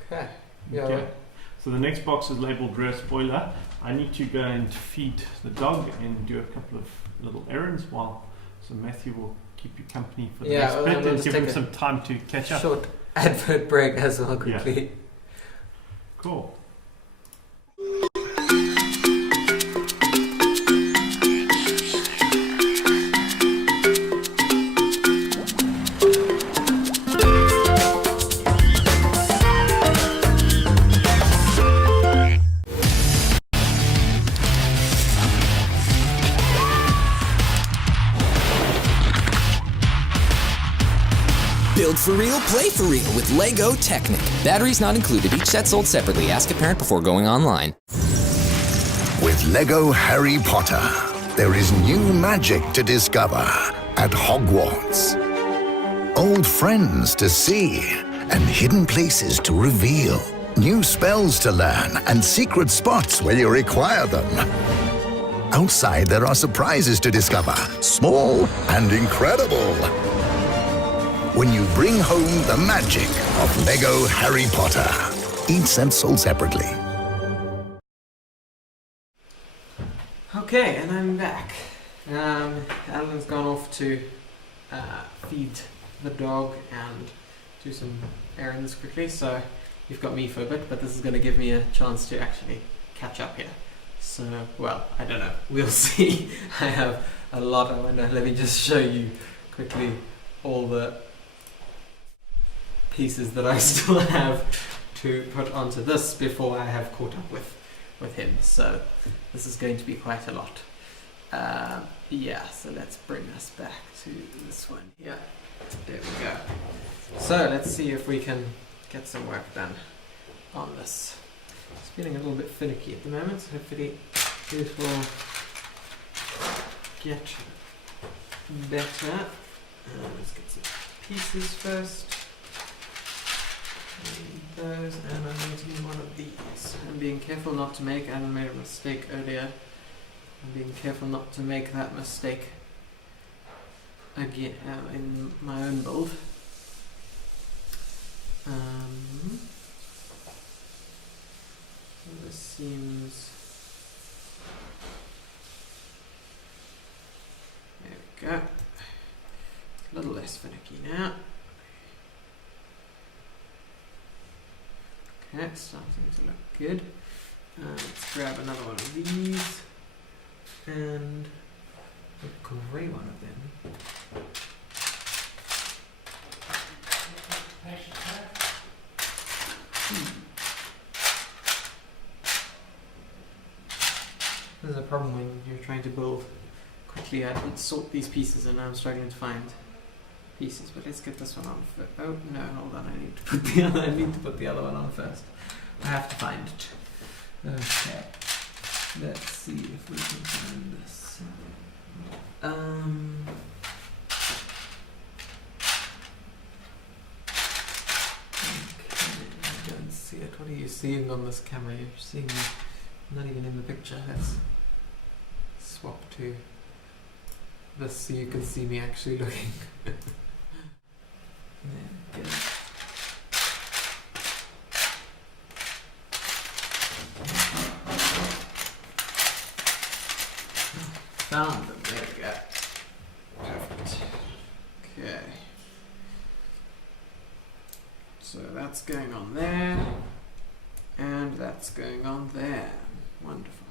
Okay. Yeah. Okay. Right. So the next box is labeled rear spoiler. I need to go and feed the dog and do a couple of little errands so Matthew will keep you company for the next bit and give him some time to catch up. Short advert break as well quickly. Yeah. Cool. Build for real, play for real with Lego Technic. Batteries not included. Each set sold separately. Ask a parent before going online. With Lego Harry Potter, there is new magic to discover at Hogwarts. Old friends to see and hidden places to reveal. New spells to learn and secret spots where you require them. Outside, there are surprises to discover, small and incredible. When you bring home the magic of Lego Harry Potter. Each set sold separately. Okay, and I'm back. Alan's gone off to feed the dog and do some errands quickly, so you've got me for a bit, but this is going to give me a chance to actually catch up here. So, well, I don't know. We'll see. I have a lot. I wonder. Let me just show you quickly all the pieces that I still have to put onto this before I have caught up with him. So this is going to be quite a lot. Yeah, so let's bring us back to this one here. There we go. So let's see if we can get some work done on this. It's feeling a little bit finicky at the moment, so hopefully it will get better. Let's get some pieces first. And those, and I'm going to need one of these. I'm being careful not to make, I made a mistake earlier. I'm being careful not to make that mistake again in my own build. This seems... There we go. A little less finicky now. Okay, it's starting to look good. Let's grab another one of these. And a grey one of them. There's a problem when you're trying to build quickly. I didn't sort these pieces and now I'm struggling to find pieces. But let's get this one on first. Oh no, hold on, I need to put the other one on first. I have to find it. Okay. Let's see if we can find this. Okay, I don't see it. What are you seeing on this camera? You're seeing me not even in the picture. Let's swap to this so you can see me actually looking. There we go. Found them, there we go. Perfect. Okay. So that's going on there, and that's going on there. Wonderful.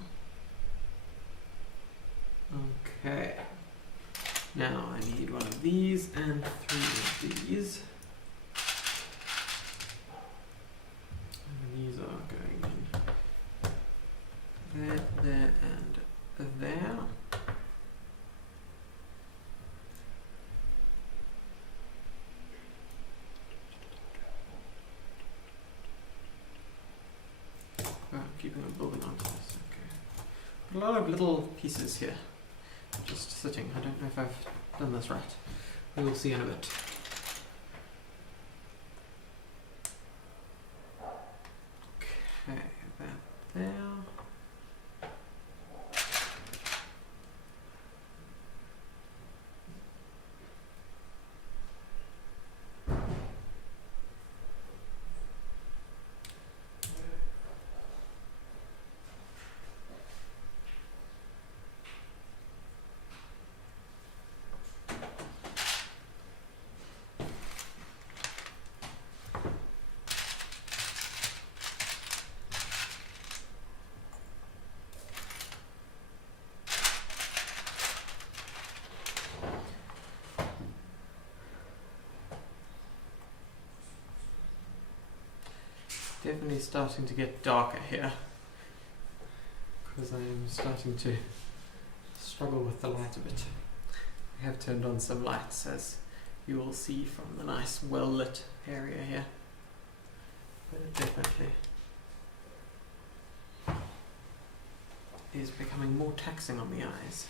Okay. Now I need one of these and 3 of these. And these are going in there, there, and there. Keeping on building onto this, okay. A lot of little pieces here, just sitting. I don't know if I've done this right. We will see in a bit. Okay, that there. Definitely starting to get darker here because I'm starting to struggle with the light a bit. I have turned on some lights, as you will see from the nice well lit area here, but it definitely is becoming more taxing on the eyes.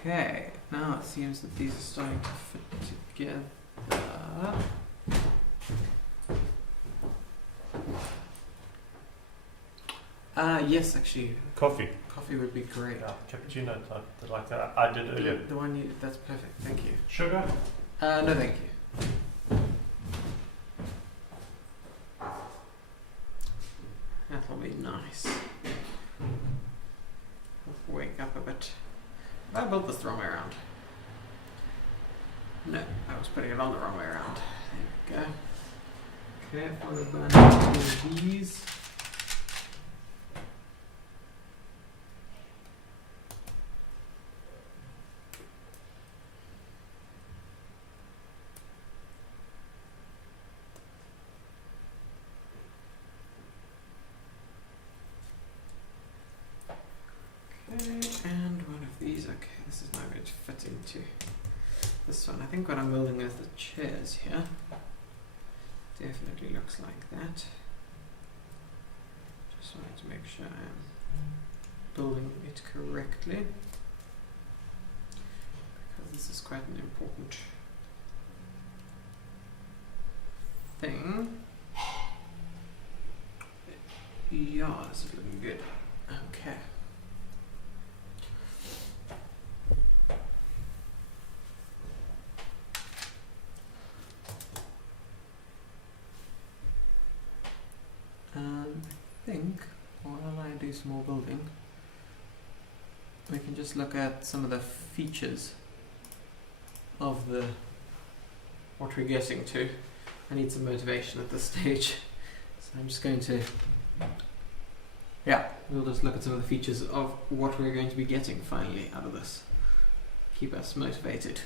Okay, now it seems that these are starting to fit together. Yes, actually. Coffee. Coffee would be great. Yeah, cappuccino type, like that. I did earlier. The one you, that's perfect, thank you. Sugar? No thank you. That'll be nice. Wake up a bit. I built this the wrong way around. No, I was putting it on the wrong way around. There we go. Okay, followed by one of these. And one of these. Okay, this is not going to fit into this one. I think what I'm building is the chairs here. Definitely looks like that. Just wanted to make sure I'm building it correctly, because this is quite an important thing. Yeah, this is looking good. Okay. I think while I do some more building, we can just look at some of the features of what we're getting to. I need some motivation at this stage, so I'm just going to, we'll just look at some of the features of what we're going to be getting finally out of this. Keep us motivated.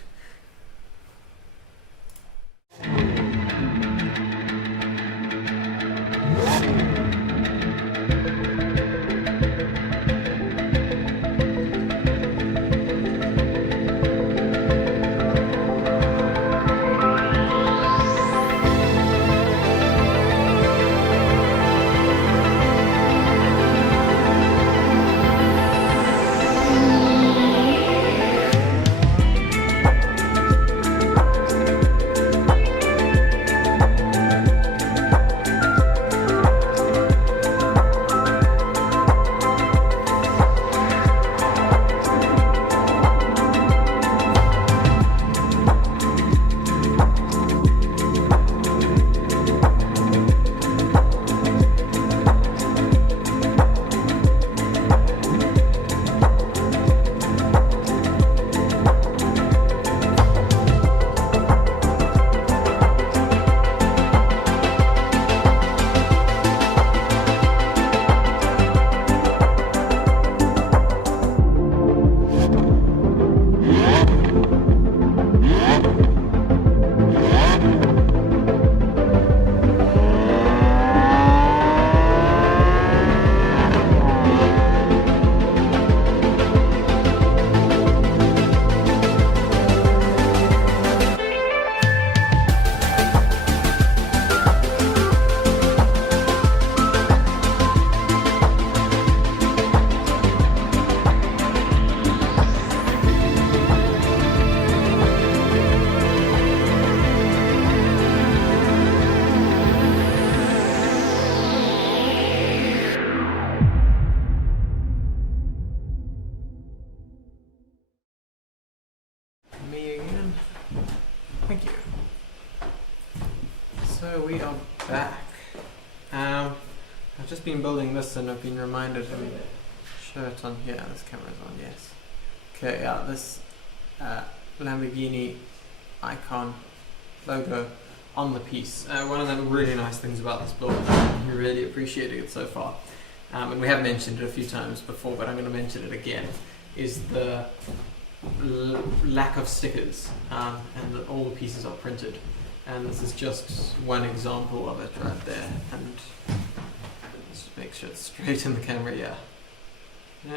Me again. Thank you. So we are back. I've just been building this and I've been reminded to show it on here. This camera's on, yes. Okay, yeah, this Lamborghini icon logo on the piece. One of the really nice things about this build, I'm really appreciating it so far, and we have mentioned it a few times before, but I'm going to mention it again, is the lack of stickers, and that all the pieces are printed, and this is just one example of it right there. And just make sure it's straight in the camera. Yeah,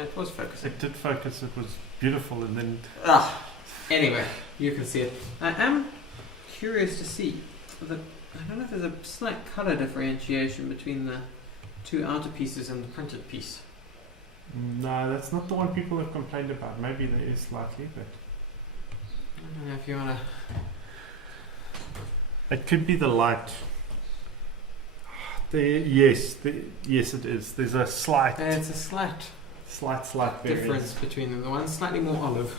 it was focusing. It did focus. It was beautiful, and then anyway, you can see it. I am curious to see that I don't know if there's a slight color differentiation between the two outer pieces and the printed piece. No, that's not the one people have complained about. Maybe there is slightly, but I don't know if you want to. It could be the light. Yes, it is. There's a slight. It's a slight difference between them. The one's slightly more olive.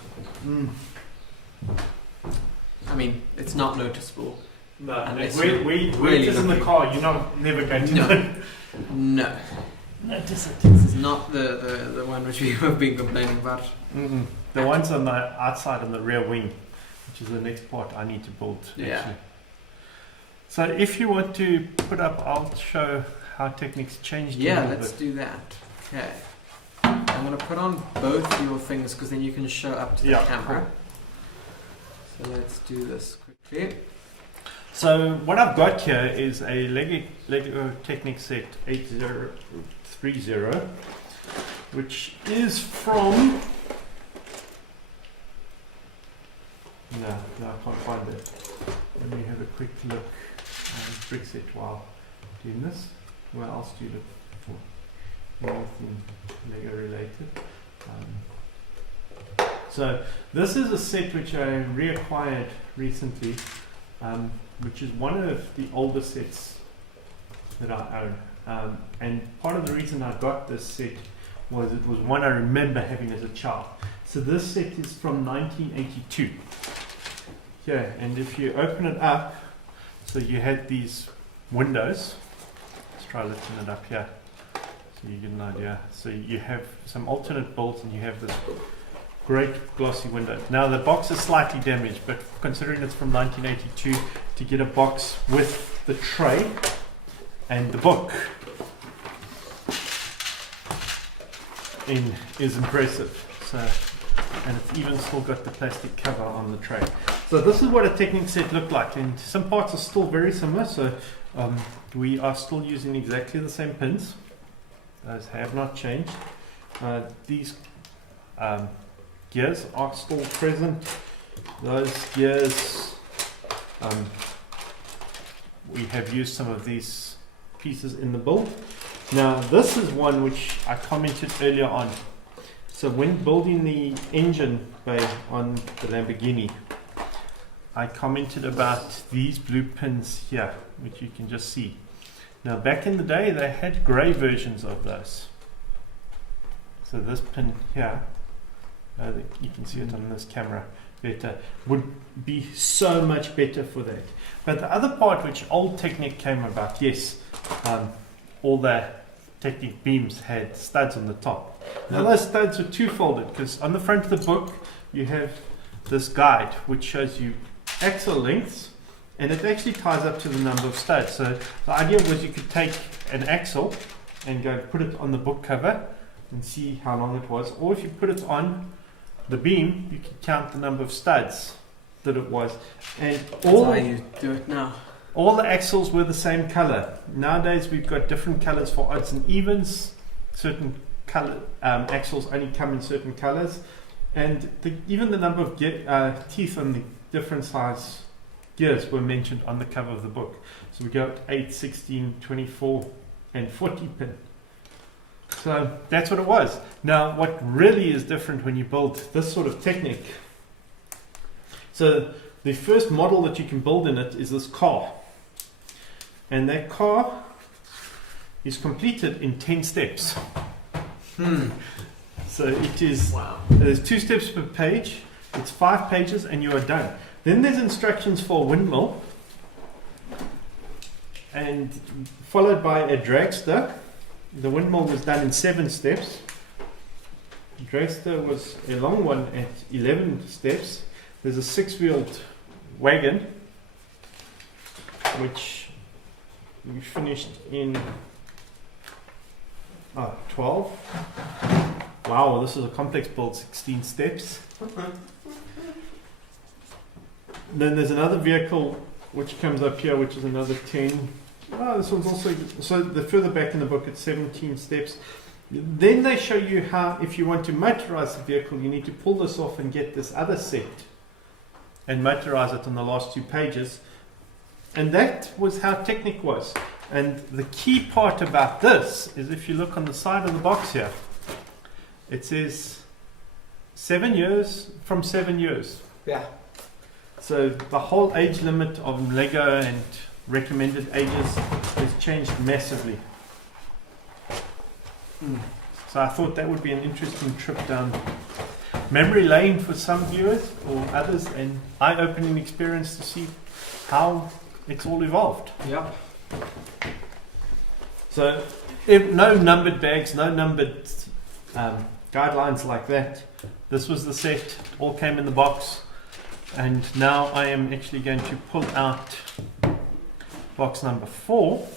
I mean, it's not noticeable. No, where it is in the car, you're never going to know. No. Notice it. This is not the one which we have been complaining about. The ones on the outside and the rear wing, which is the next part I need to build. Yeah. Actually. So if you want to put up, I'll show how Technic's changed. Yeah, a little let's bit. do that. Okay. I'm going to put on both your things because then you can show up to the camera. So let's do this quickly. So what I've got here is a Lego Technic set 8030, which is from... No, I can't find it. Let me have a quick look. Brick set while doing this. Where else do you look for anything Lego related? So this is a set which I reacquired recently, which is one of the older sets that I own. And part of the reason I got this set was it was one I remember having as a child. So this set is from 1982. Yeah, and if you open it up, so you had these windows. Let's try lifting it up here so you get an idea. So you have some alternate bolts and you have this great glossy window. Now the box is slightly damaged, but considering it's from 1982, to get a box with the tray and the book in is impressive. So, and it's even still got the plastic cover on the tray. So this is what a Technic set looked like, and some parts are still very similar. So we are still using exactly the same pins. Those have not changed. These gears are still present. Those gears, we have used some of these pieces in the build. Now this is one which I commented earlier on. So when building the engine bay on the Lamborghini, I commented about these blue pins here, which you can just see. Now back in the day they had grey versions of those. So this pin here, you can see it on this camera better, would be so much better for that. But the other part which old Technic came about, yes, all the Technic beams had studs on the top. Now those studs are two-folded because on the front of the book you have this guide which shows you axle lengths, and it actually ties up to the number of studs. So the idea was you could take an axle and go put it on the book cover and see how long it was, or if you put it on the beam you could count the number of studs that it was. And all that's how you do it now. All the axles were the same color. Nowadays we've got different colors for odds and evens. Certain color axles only come in certain colors, and even the number of teeth on the different size gears were mentioned on the cover of the book. So we got 8, 16, 24 and 40 pin. So that's what it was. Now what really is different when you build this sort of Technic, so the first model that you can build in it is this car, and that car is completed in 10 steps. So it is, there's 2 steps per page, it's 5 pages and you are done. Then there's instructions for a windmill, and followed by a dragster. The windmill was done in 7 steps. The dragster was a long one at 11 steps. There's a 6-wheeled wagon, which we finished in 12. Wow, this is a complex build, 16 steps. Then there's another vehicle which comes up here, which is another 10. Oh, this one's also, so the further back in the book it's 17 steps. Then they show you how, if you want to motorize the vehicle, you need to pull this off and get this other set and motorize it on the last 2 pages. And that was how Technic was. And the key part about this is if you look on the side of the box here, it says 7 years from 7 years. Yeah. So the whole age limit of Lego and recommended ages has changed massively. So I thought that would be an interesting trip down memory lane for some viewers or others, and eye-opening experience to see how it's all evolved. Yep. So no numbered bags, no numbered guidelines like that. This was the set, all came in the box. And now I am actually going to pull out box number 4,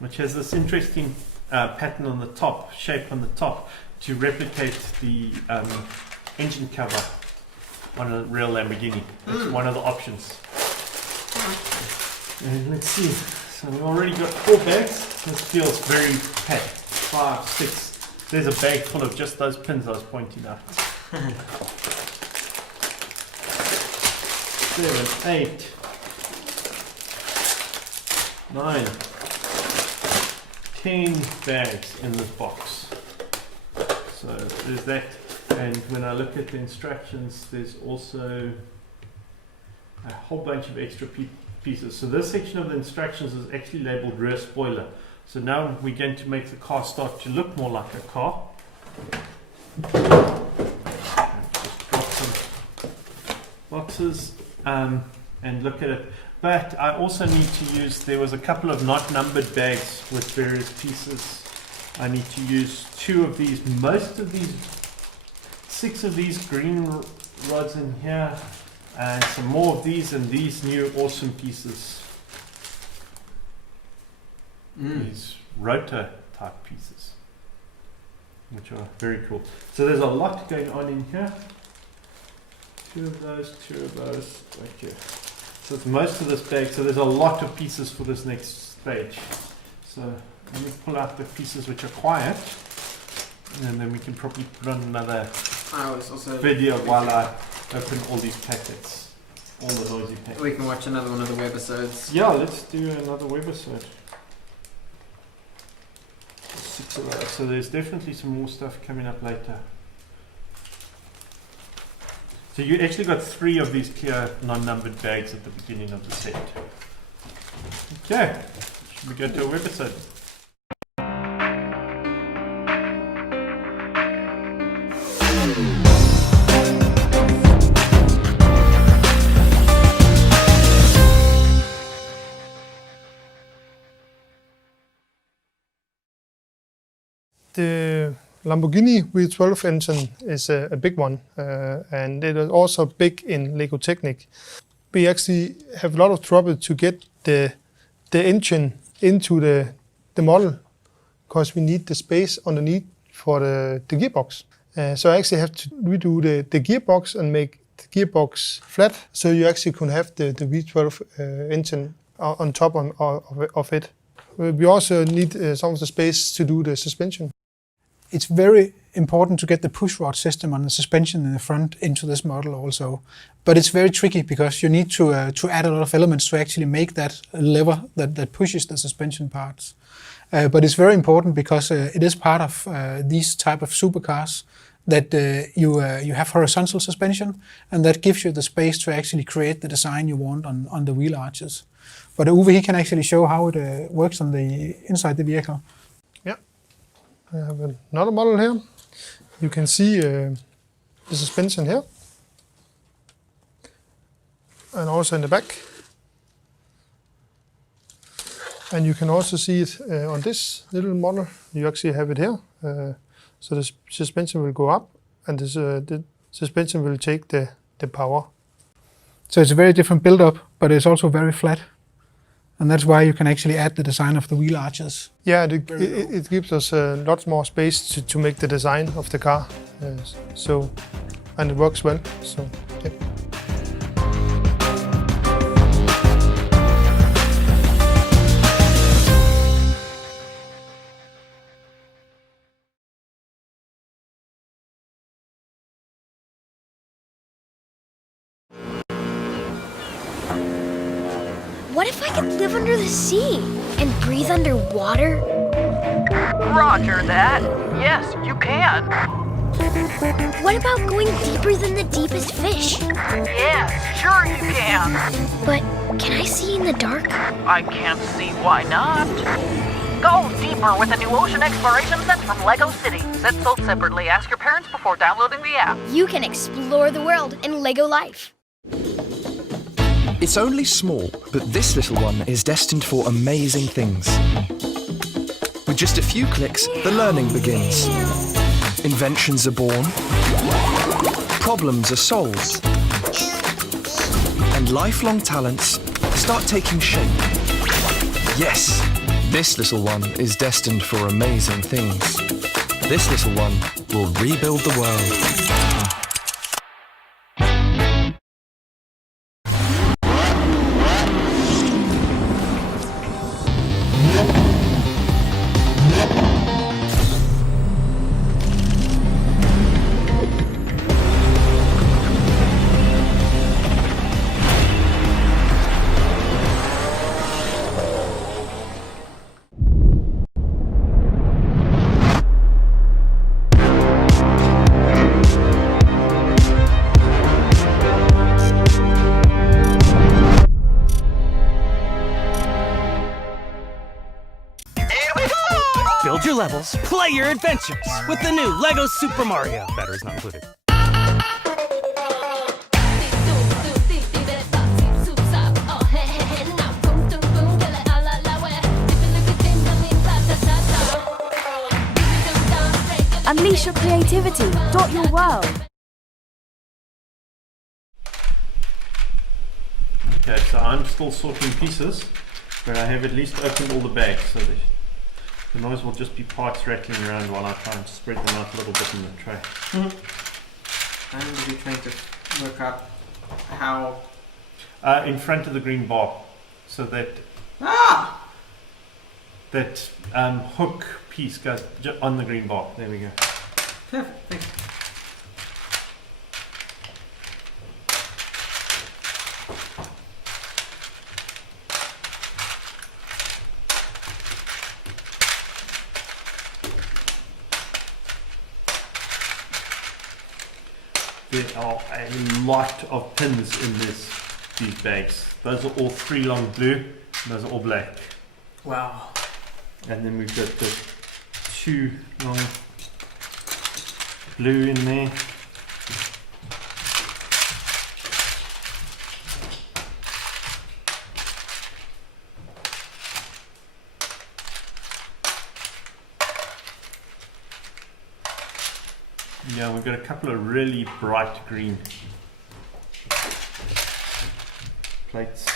which has this interesting pattern on the top, shape on the top, to replicate the engine cover on a real Lamborghini. That's one of the options. And let's see. So we've already got 4 bags. This feels very packed. 5, 6. There's a bag full of just those pins I was pointing out. 7, 8, 9, 10 bags in this box. So there's that. And when I look at the instructions, there's also a whole bunch of extra pieces. So this section of the instructions is actually labeled rear spoiler. So now we're going to make the car start to look more like a car. Just drop some boxes and look at it. But I also need to use, there was a couple of not numbered bags with various pieces. I need to use 2 of these. Most of these, 6 of these green rods in here, and some more of these, and these new awesome pieces. These rotor type pieces, which are very cool. So there's a lot going on in here. 2 of those, 2 of those, right here. So it's most of this bag. So there's a lot of pieces for this next stage. So let me pull out the pieces which are quiet, and then we can probably put on another video while I open all these packets, all the noisy packets. We can watch another one of the webisodes. Yeah, let's do another webisode. 6 of those. So there's definitely some more stuff coming up later. So you actually got 3 of these clear non-numbered bags at the beginning of the set. Okay, should we go to a webisode? The Lamborghini V12 engine is a big one, and it is also big in Lego Technic. We actually have a lot of trouble to get the engine into the model, because we need the space underneath for the gearbox. So I actually have to redo the gearbox and make the gearbox flat, so you actually can have the V12 engine on top of it. We also need some of the space to do the suspension. It's very important to get the push rod system on the suspension in the front into this model also. But it's very tricky because you need to add a lot of elements to actually make that lever that pushes the suspension parts. But it's very important because it is part of these type of supercars that you have horizontal suspension, and that gives you the space to actually create the design you want on the wheel arches. But Uwe, he can actually show how it works on the inside the vehicle. I have another model here. You can see the suspension here, and also in the back. And you can also see it on this little model. You actually have it here. So the suspension will go up, and the suspension will take the power. So it's a very different build-up, but it's also very flat. And that's why you can actually add the design of the wheel arches. Yeah, it gives us lots more space to make the design of the car. And it works well. So, yeah. What if I could live under the sea and breathe underwater? Roger that. Yes, you can. What about going deeper than the deepest fish? Yes, sure you can. But can I see in the dark? I can't see why not. Go deeper with the new ocean exploration set from Lego City. Set sold separately. Ask your parents before downloading the app. You can explore the world in Lego Life. It's only small, but this little one is destined for amazing things. With just a few clicks, the learning begins. Inventions are born, problems are solved, and lifelong talents start taking shape. Yes, this little one is destined for amazing things. This little one will rebuild the world. Build your levels, play your adventures with the new LEGO Super Mario. Batteries not included. Unleash your creativity. Dot your world. Okay, so I'm still sorting pieces, but I have at least opened all the bags, so the noise will just be parts rattling around while I try and spread them out a little bit in the tray. And you're trying to work out how... In front of the green bar, so that that hook piece goes on the green bar. There we go. Perfect, thank you. There are a lot of pins in these bags. Those are all 3 long blue, and those are all black. Wow. And then we've got the 2 long blue in there. Yeah, we've got a couple of really bright green plates.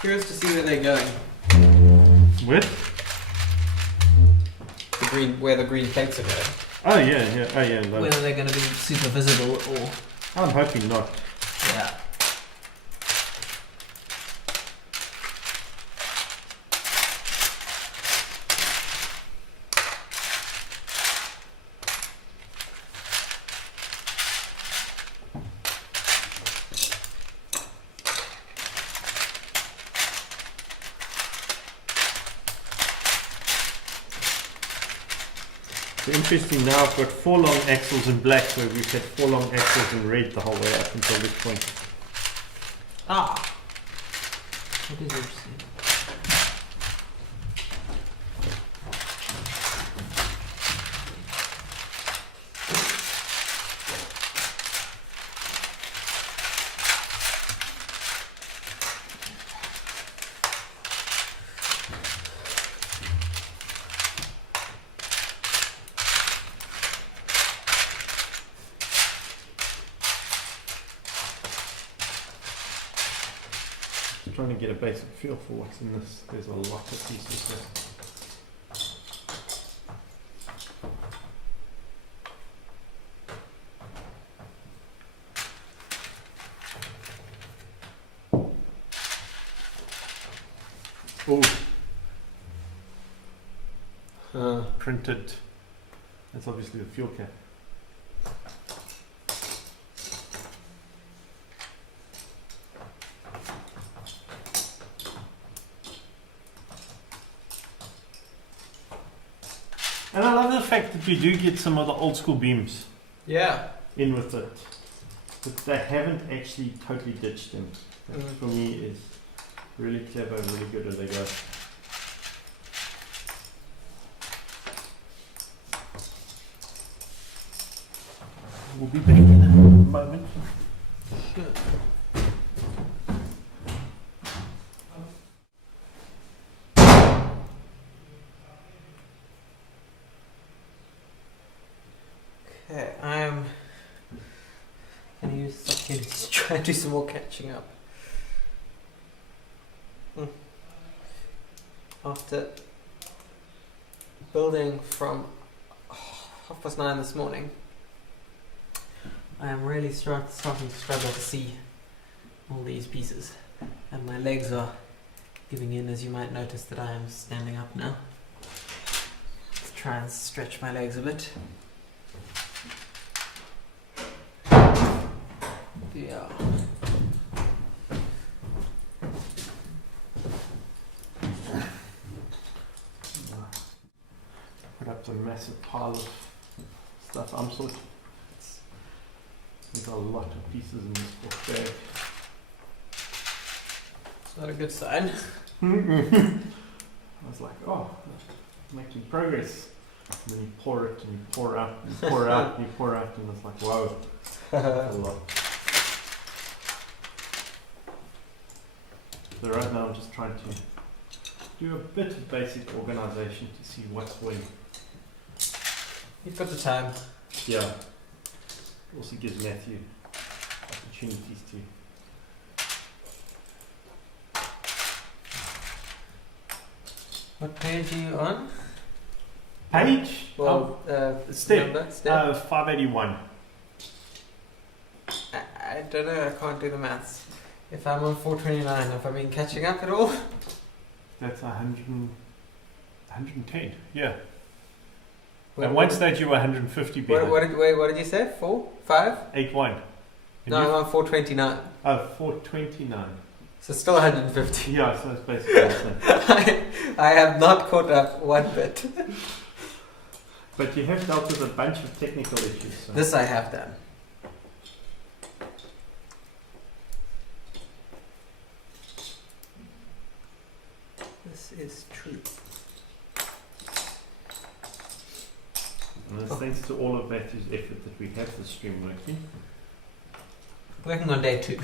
Curious to see where they're going. With? The green, where the green plates are going. Oh yeah. Those. Whether they're going to be super visible or... I'm hoping not. Yeah. So interesting, now I've got 4 long axles in black, where we've had 4 long axles in red the whole way up until this point. What is interesting? Trying to get a basic feel for what's in this. There's a lot of pieces there. Printed. That's obviously the fuel cap. And I love the fact that we do get some of the old school beams in with it. But they haven't actually totally ditched them. That for me is really clever and really good as they go. We'll be back in a moment. Good. Okay, I'm going to use this opportunity to try and do some more catching up. After building from 9:30 this morning, I am really starting to struggle to see all these pieces, and my legs are giving in, as you might notice that I am standing up now. Let's try and stretch my legs a bit. Yeah. Put up a massive pile of stuff. We've got a lot of pieces in this book bag. It's not a good sign. I was like, oh, making progress. And then you pour it and you pour out, and you pour out, and you pour out, and it's like, whoa, that's a lot. So right now I'm just trying to do a bit of basic organization to see what's when. You've got the time. Yeah. Also gives Matthew opportunities to. What page are you on? Page? Well, step. Number, step. 581. I don't know, I can't do the maths. If I'm on 429, have I been catching up at all? That's 110, yeah. What- At one stage you were 150 behind. What did you say? 4? 5? 81. No, I'm on 429. Oh, 429. So still 150. Yeah, so it's basically the same. I have not caught up one bit. But you have dealt with a bunch of technical issues. So. This I have done. This is true. And it's thanks to all of Matthew's effort that we have the stream working. Working on day 2.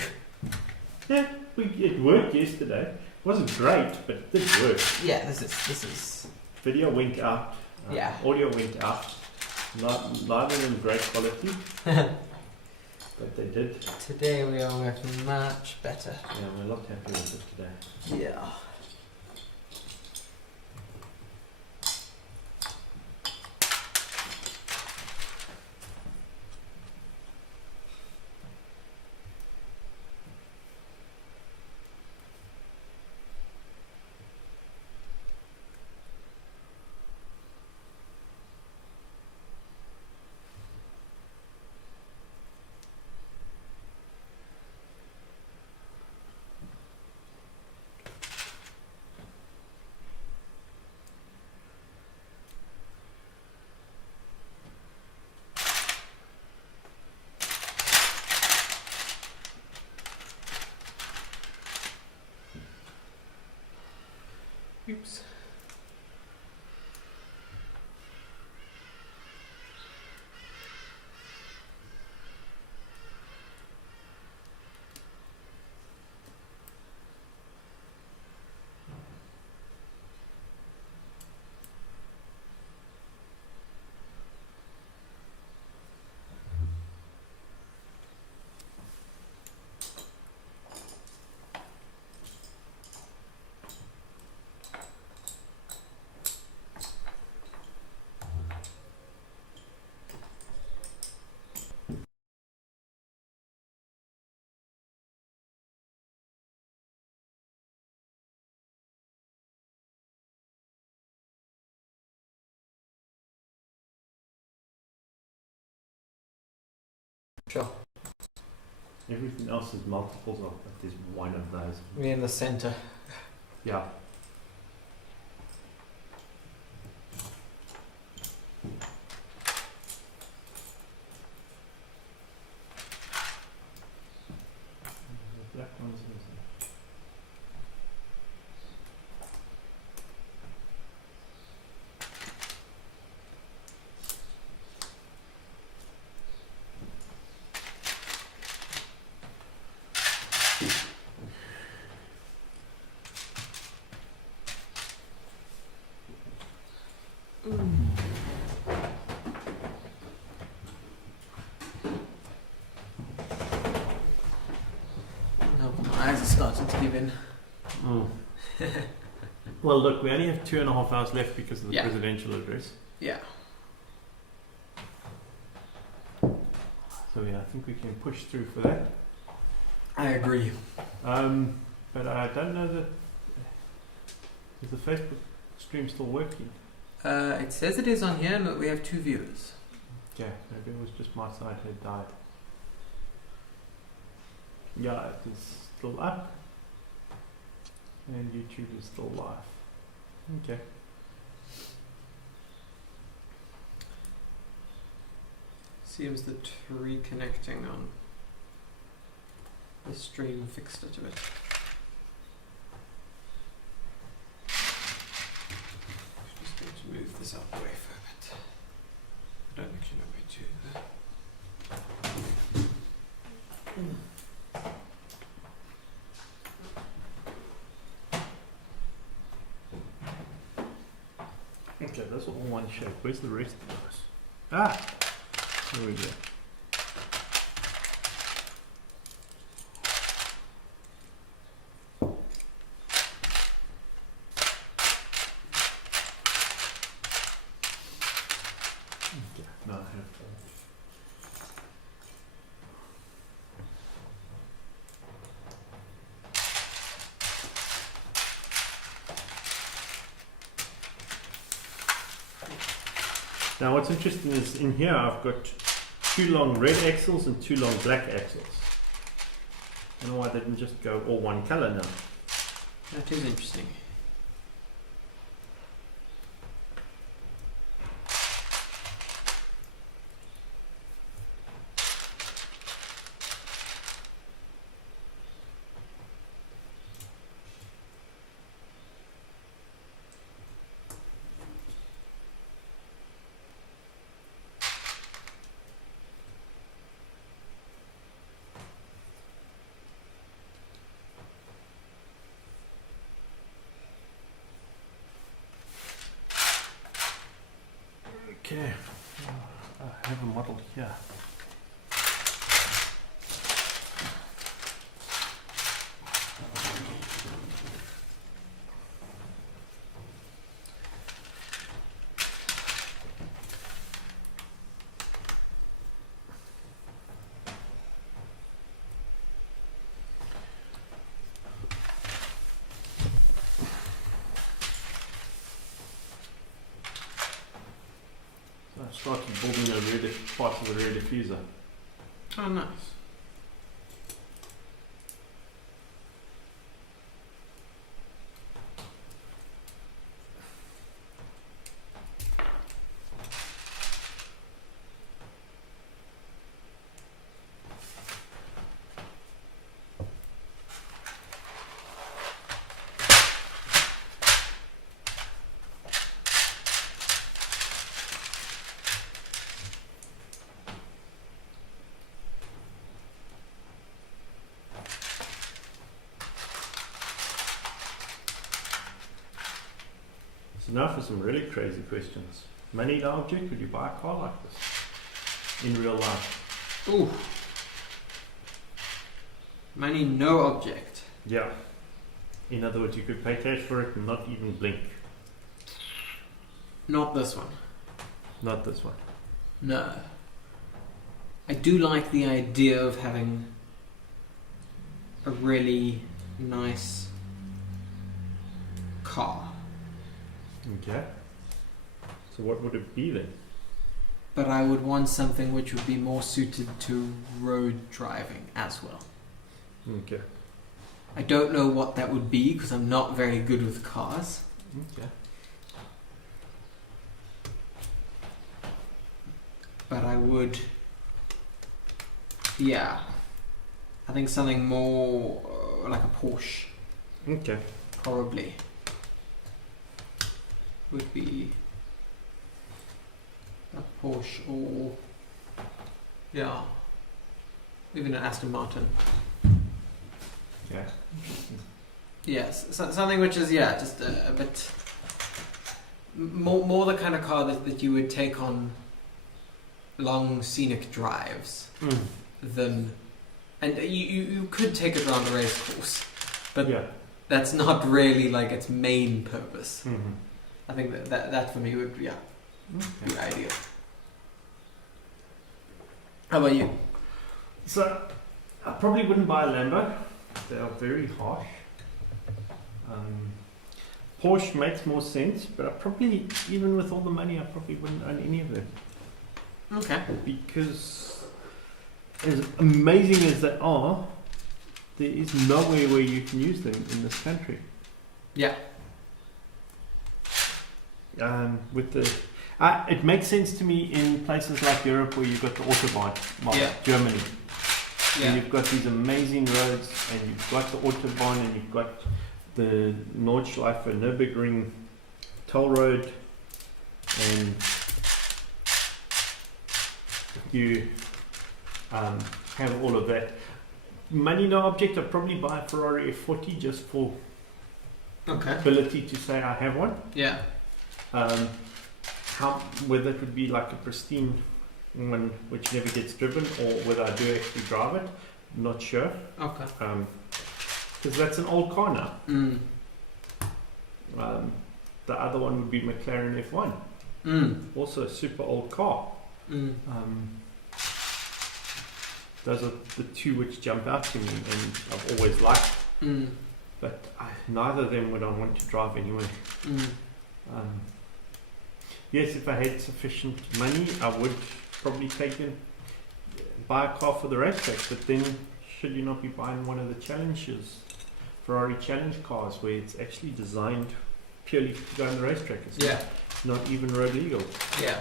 Yeah, it worked yesterday. It wasn't great, but it did work. Yeah, this is. Video went out. Yeah. Audio went out. Neither in great quality, but they did. Today we are working much better. Yeah, we're a lot happier with it today. Yeah. Oops. Sure. Everything else is multiples of, but there's one of those. We're in the center. Yeah. The black ones also. starting to give in. Mm. Well, look, we only have 2.5 hours left because of the Yeah. presidential address. Yeah. So yeah, I think we can push through for that. I agree. But I don't know that. Is the Facebook stream still working? It says it is on here, and we have 2 viewers. Yeah, maybe it was just my side had died. Yeah, it is still up. And YouTube is still live. Okay. Seems that reconnecting on the stream fixed it a bit. Just going to move this out the way for a bit. I don't actually know where to. Okay, that's all one shape. Where's the rest of those? Ah! There we go. Okay, now I have Now what's interesting is in here I've got 2 long red axles and 2 long black axles. I don't know why they didn't just go all one color now. That is interesting. Okay, I have a model here. I started building a rear part of the rear diffuser. Oh, nice. So now for some really crazy questions. Money object, would you buy a car like this in real life? Ooh. Money no object. Yeah. In other words, you could pay cash for it and not even blink. Not this one. Not this one. No. I do like the idea of having a really nice car. Okay. So what would it be then? But I would want something which would be more suited to road driving as well. Okay. I don't know what that would be because I'm not very good with cars. Okay. But I would, yeah, I think something more like a Porsche. Okay. Probably would be a Porsche or, yeah, even an Aston Martin. Yeah. Yes, something which is, yeah, just a bit more the kind of car that you would take on long scenic drives than, and you could take it around a race course, but that's not really like its main purpose. Mm-hmm. I think that for me would be ideal. How about you? So I probably wouldn't buy a Lambo. They are very harsh. Porsche makes more sense, but I probably, even with all the money, I probably wouldn't own any of them. Okay. Because as amazing as they are, there is nowhere where you can use them in this country. Yeah. It makes sense to me in places like Europe where you've got the Autobahn, like Germany. Yeah. And you've got these amazing roads, and you've got the Autobahn, and you've got the Nordschleife Nürburgring toll road, and you have all of that. Money no object, I'd probably buy a Ferrari F40 just for ability to say I have one. Yeah. Whether it would be like a pristine one which never gets driven, or whether I do actually drive it, I'm not sure. Okay. Because that's an old car now. Mm. The other one would be McLaren F1. Also a super old car. Those are the two which jump out to me, and I've always liked. But neither of them would I want to drive anyway. Yes, if I had sufficient money, I would probably buy a car for the racetrack. But then, should you not be buying one of the Ferrari Challenge cars, where it's actually designed purely to go on the racetrack? It's not even road legal. Yeah.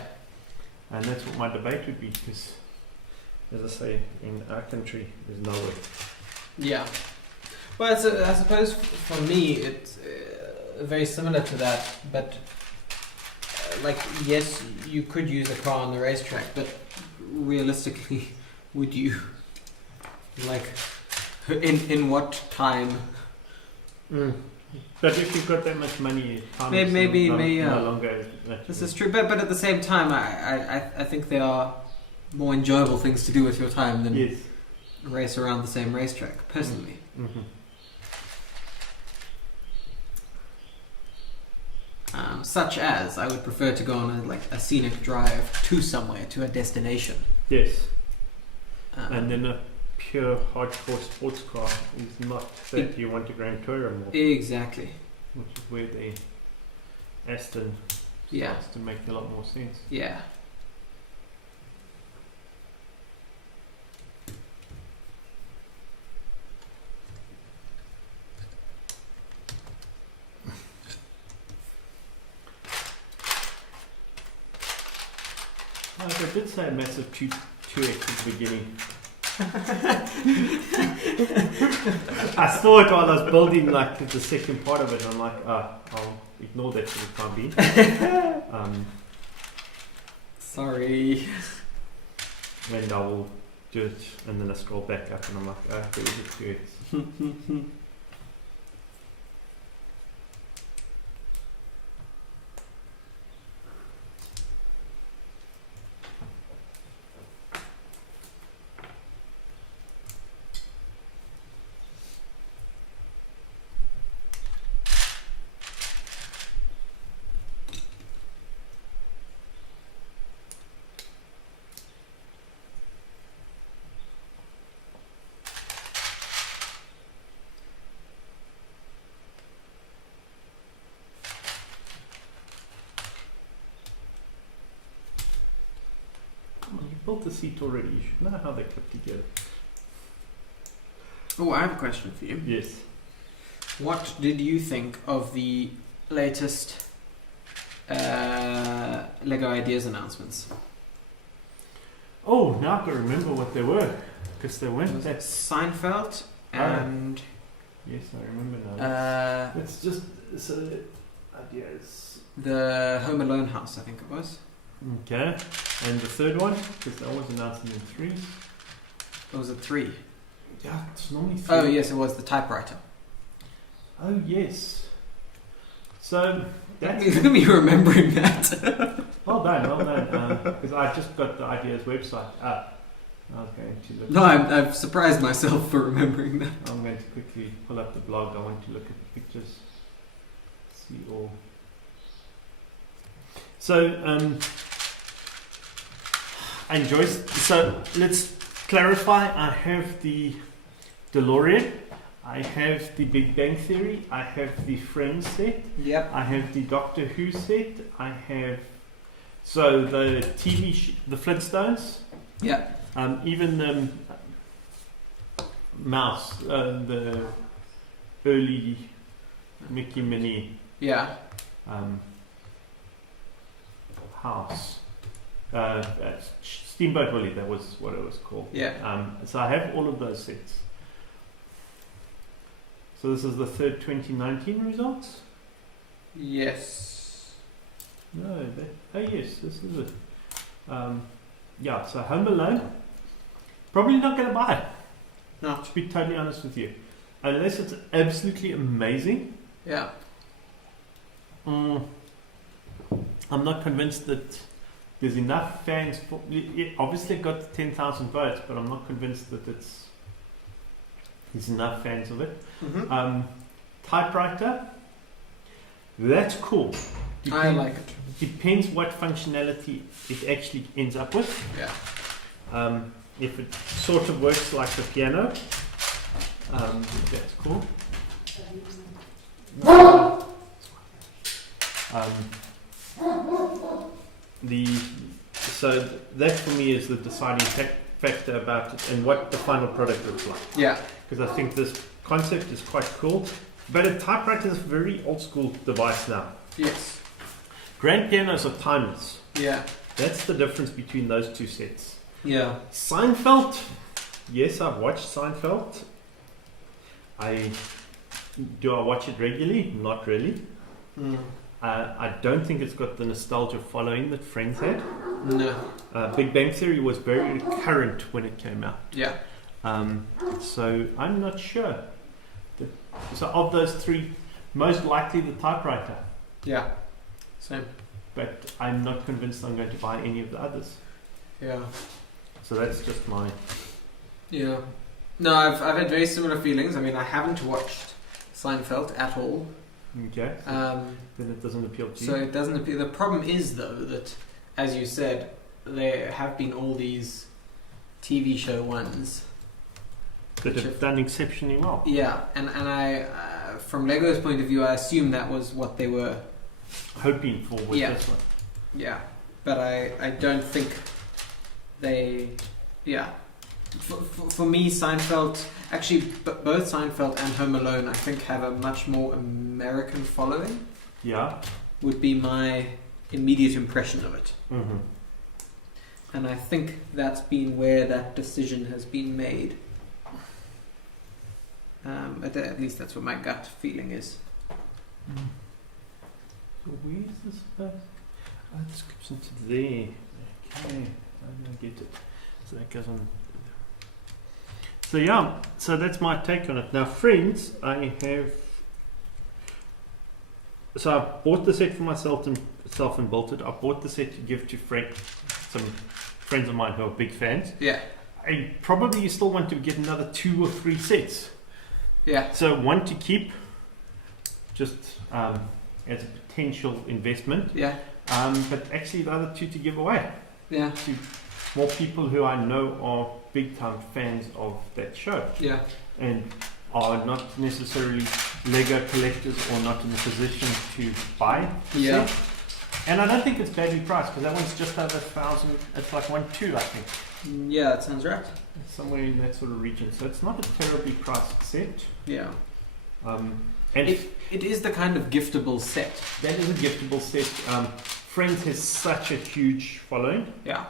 And that's what my debate would be, because, as I say, in our country, there's no way. Yeah. Well, I suppose for me, it's very similar to that, but yes, you could use a car on the racetrack, but realistically, would you? In what time? But if you've got that much money, time maybe no longer. This is true, but at the same time, I think there are more enjoyable things to do with your time than race around the same racetrack, personally. Such as, I would prefer to go on a scenic drive to somewhere, to a destination. Yes. And then a pure hardcore sports car is not that you want a Grand Tourer more. Exactly. Which is where the Aston starts to make a lot more sense. Yeah. I did say a massive 2x at the beginning. I saw it while I was building the second part of it, and I'm like, I'll ignore that for the time being. Sorry. And I will do it, and then I scroll back up and I'm like, there is a 2x. Built the seat already. You should know how they clip together. Oh, I have a question for you. Yes. What did you think of the latest Lego Ideas announcements? Oh, now I can remember what they were, because they weren't that Seinfeld and yes, I remember now. It's just ideas. The Home Alone house, I think it was. Okay, and the third one, because that was announced in 3. Or was it 3? Yeah, it's normally 3. Oh yes, it was the typewriter. Oh yes. So look at me remembering that. Well done, because I just got the Ideas website up, Okay. No, I've surprised myself for remembering that. I'm going to quickly pull up the blog. I want to look at the pictures. See all. So, I enjoy. So let's clarify. I have the DeLorean. I have the Big Bang Theory. I have the Friends set. Yep. I have the Doctor Who set. I have the TV, the Flintstones. Yeah. Even the Mouse, the early Mickey Minnie. Yeah. House. Steamboat Willie, that was what it was called. Yeah. So I have all of those sets. So this is the third 2019 results? Yes. No, yes, this is it. So Home Alone, probably not going to buy it. No. To be totally honest with you. Unless it's absolutely amazing. Yeah. I'm not convinced that there's enough fans for. It obviously got 10,000 votes, but I'm not convinced that there's enough fans of it. Mm-hmm. Typewriter, that's cool. I like it. Depends what functionality it actually ends up with. Yeah. If it sort of works like the piano, that's cool. So that for me is the deciding factor about it and what the final product looks like. Yeah. Because I think this concept is quite cool. But a typewriter is a very old school device now. Yes. Grand pianos are timeless. Yeah. That's the difference between those two sets. Yeah. Seinfeld. Yes, I've watched Seinfeld. Do I watch it regularly? Not really. Mm. I don't think it's got the nostalgia following that Friends had. No. Big Bang Theory was very current when it came out. Yeah. So I'm not sure. So of those three, most likely the typewriter. Yeah. Same. But I'm not convinced I'm going to buy any of the others. Yeah. So that's just my. Yeah. No, I've had very similar feelings. I mean, I haven't watched Seinfeld at all. Okay. So then it doesn't appeal to you. So it doesn't appeal. The problem is, though, that, as you said, there have been all these TV show ones that have done exceptionally well. Yeah, and I, from Lego's point of view, I assume that was what they were hoping for with this one. Yeah, but I don't think they. Yeah, for me, Seinfeld. Actually, both Seinfeld and Home Alone, I think, have a much more American following. Yeah. Would be my immediate impression of it. Mm-hmm. And I think that's been where that decision has been made. At least that's what my gut feeling is. So where is this stuff? Oh, it skips into there. Okay, I get it. So that goes on. So yeah, so that's my take on it. Now, Friends, I have. So I bought the set for myself and built it. I bought the set to give to some friends of mine who are big fans. Yeah. I probably still want to get another 2 or 3 sets. Yeah. So one to keep, just as a potential investment. Yeah. But actually the other 2 to give away. Yeah. To more people who I know are big time fans of that show. Yeah. And are not necessarily Lego collectors or not in a position to buy the set. And I don't think it's badly priced because that one's just over 1,000. It's like 1,200, I think. Yeah, that sounds right. Somewhere in that sort of region. So it's not a terribly priced set. Yeah. And it is the kind of giftable set. That is a giftable set. Friends has such a huge following. Yeah.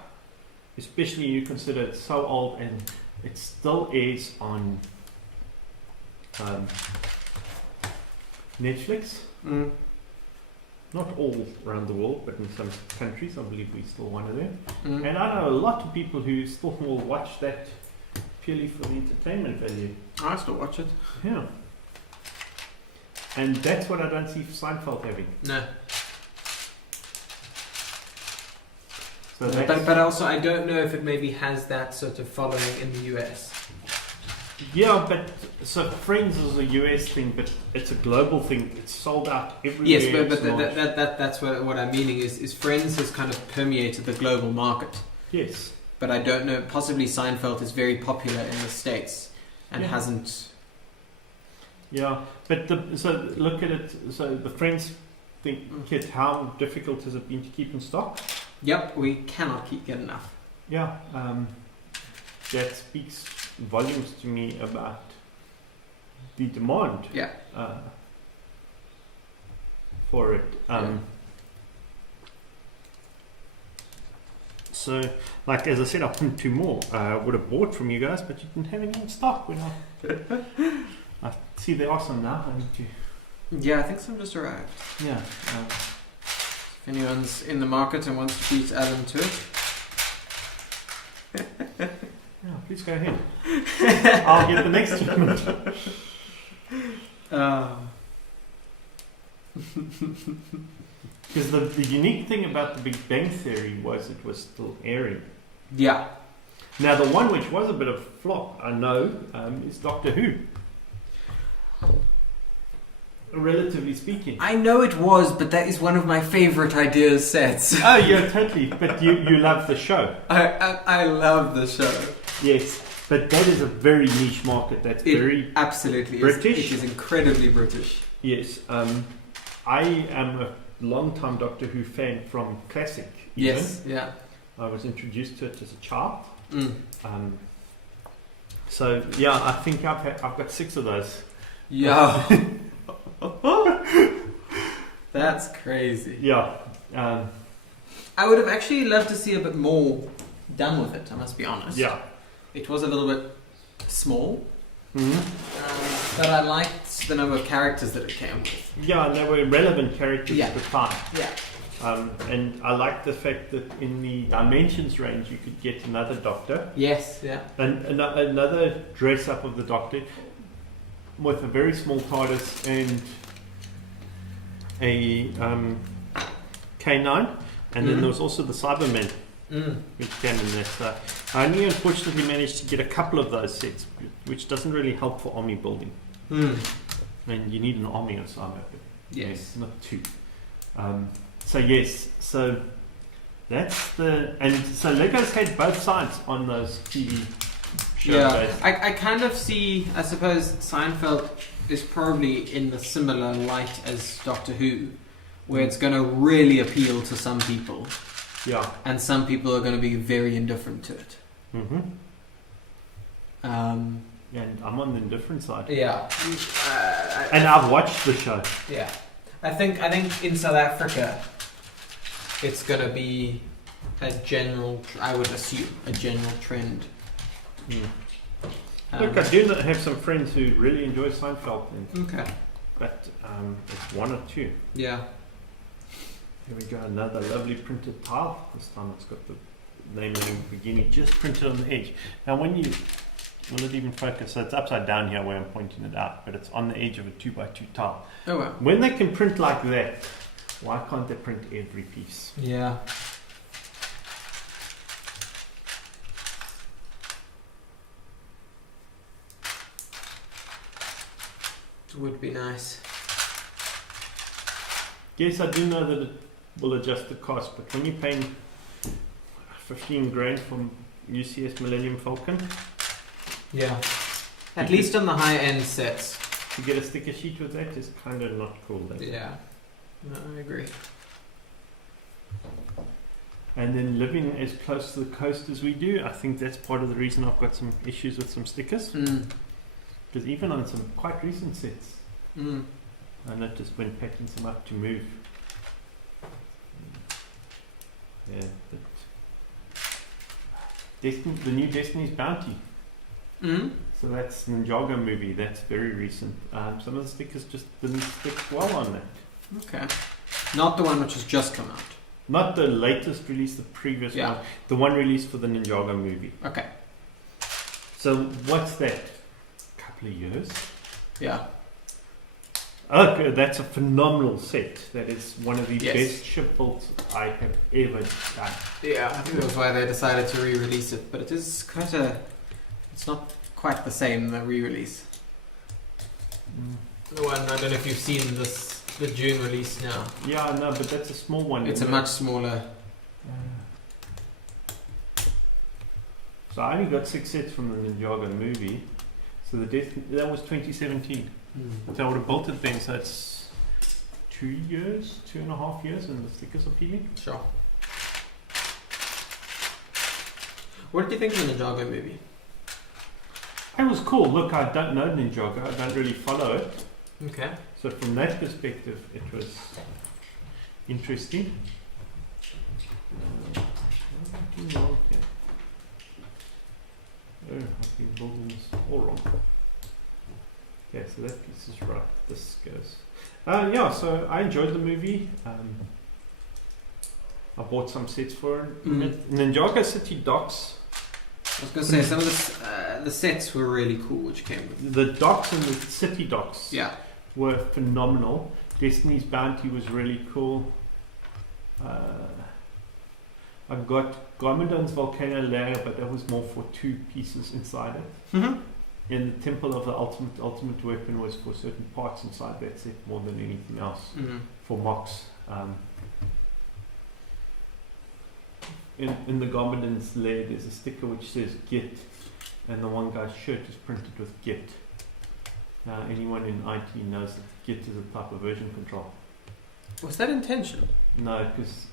Especially you consider it so old and it still airs on Netflix. Mm. Not all around the world, but in some countries, I believe we're still one of them. Mm. And I know a lot of people who still will watch that purely for the entertainment value. I still watch it. Yeah. And that's what I don't see Seinfeld having. No. So that's- but also I don't know if it maybe has that sort of following in the US. Yeah, but so Friends is a US thing, but it's a global thing. It's sold out everywhere. Yes, but it's launched. that's what I'm meaning is Friends has kind of permeated the global market. Yes. But I don't know, possibly Seinfeld is very popular in the States and Yeah. hasn't... Yeah, but so look at it. So the Friends thing, Kit, how difficult has it been to keep in stock? Yep, we cannot get enough. Yeah, that speaks volumes to me about the demand. Yeah. For it. So, like as I said, I wanted 2 more. I would have bought from you guys, but you didn't have any in stock when I see there are some now. I need to. Yeah, I think some just arrived. Yeah. If anyone's in the market and wants to beat Alan to it. Yeah, please go ahead. I'll get the next one. Because the unique thing about the Big Bang Theory was it was still airing. Yeah. Now the one which was a bit of a flop, I know, is Doctor Who. Relatively speaking. I know it was, but that is one of my favourite ideas sets. Oh yeah, totally. But you love the show. I love the show. Yes, but that is a very niche market. That's very absolutely British. It is incredibly British. Yes. I am a long-time Doctor Who fan from Classic. Even. Yes. Yeah. I was introduced to it as a child. Mm. So yeah, I think I've got 6 of those. Yeah. That's crazy. Yeah. I would have actually loved to see a bit more done with it, I must be honest. Yeah. It was a little bit small. Mm-hmm. But I liked the number of characters that it came with. Yeah, and they were relevant characters at the time. Yeah. And I liked the fact that in the Dimensions range you could get another Doctor. Yes, yeah. And another dress up of the Doctor with a very small TARDIS and a K9. And then there was also the Cybermen, which came in there. I only unfortunately managed to get a couple of those sets, which doesn't really help for army building. And you need an army of Cyber. Yes. Not 2. So yes, so that's the... And so Lego's had both sides on those TV shows. Yeah, I kind of see, I suppose Seinfeld is probably in the similar light as Doctor Who, where it's going to really appeal to some people. Yeah. And some people are going to be very indifferent to it. Mm-hmm. And I'm on the indifferent side. Yeah. And I've watched the show. Yeah. I think in South Africa, it's going to be a general, I would assume, a general trend. Look, I do have some friends who really enjoy Seinfeld. Okay. But it's 1 or 2. Yeah. Here we go, another lovely printed tile. This time it's got the name Lamborghini just printed on the edge. Now will it even focus? So it's upside down here where I'm pointing it out, but it's on the edge of a 2x2 tile. Oh wow. When they can print like that, why can't they print every piece? Yeah. It would be nice. Yes, I do know that it will adjust the cost, but when you're paying 15 grand for UCS Millennium Falcon, yeah, at least on the high end sets, to get a sticker sheet with that is kind of not cool. Then. Yeah, no, I agree. And then living as close to the coast as we do, I think that's part of the reason I've got some issues with some stickers. Because even on some quite recent sets, I noticed when packing some up to move. Yeah, but the new Destiny's Bounty. So that's Ninjago movie. That's very recent. Some of the stickers just didn't stick well on that. Okay. Not the one which has just come out. Not the latest release, the previous one. The one released for the Ninjago movie. Okay. So what's that? A couple of years? Yeah. Okay, that's a phenomenal set. That is one of the Yes. best ship builds I have ever done. Yeah, I think that was why they decided to re-release it, but it is quite a... It's not quite the same, the re-release. The one, I don't know if you've seen this, the June release now. Yeah, no, but that's a small one. It's a much smaller... So I only got 6 sets from the Ninjago movie. So that was 2017. So I would have built it then, so it's 2 years, 2.5 years, and the stickers are peeling. Sure. What did you think of the Ninjago movie? It was cool. Look, I don't know Ninjago. I don't really follow it. Okay. So from that perspective, it was interesting. Oh, I've been building this all wrong. Okay, so that piece is right. This goes. Yeah, so I enjoyed the movie. I bought some sets for it. Ninjago City Docks. I was going to say, some of the sets were really cool, which came with the docks and the city docks. Yeah. Were phenomenal. Destiny's Bounty was really cool. I got Garmadon's Volcano Lair, but that was more for 2 pieces inside it. Mm-hmm. And the Temple of the Ultimate Weapon was for certain parts inside that set more than anything else. Mm-hmm. For mocks. In the Garmadon's Lair, there's a sticker which says Git, and the one guy's shirt is printed with Git. Now, anyone in IT knows that Git is a type of version control. Was that intentional? No, because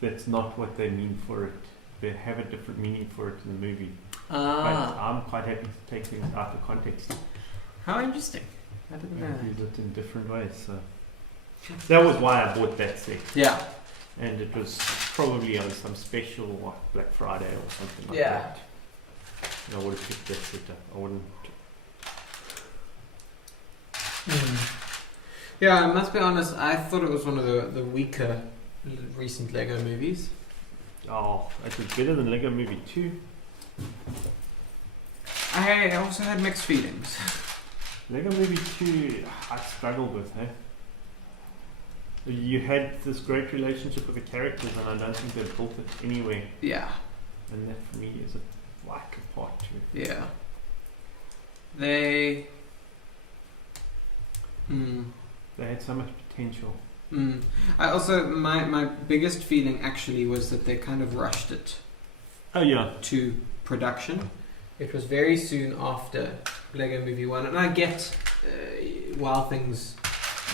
that's not what they mean for it. They have a different meaning for it in the movie. But I'm quite happy to take things out of context. How interesting. I didn't know use it in different ways. So that was why I bought that set. Yeah. And it was probably on some special Black Friday or something like yeah. that. And I would have picked that set up. I wouldn't. Yeah, I must be honest, I thought it was one of the weaker recent Lego movies. Oh, it was better than Lego Movie 2. I also had mixed feelings. Lego Movie 2, I struggled with, hey? You had this great relationship with the characters, and I don't think they built it anyway. Yeah. And that for me is a vital part too. Yeah. They had so much potential. I also my biggest feeling actually was that they kind of rushed it. Oh yeah. To production. It was very soon after Lego Movie 1, and I get while things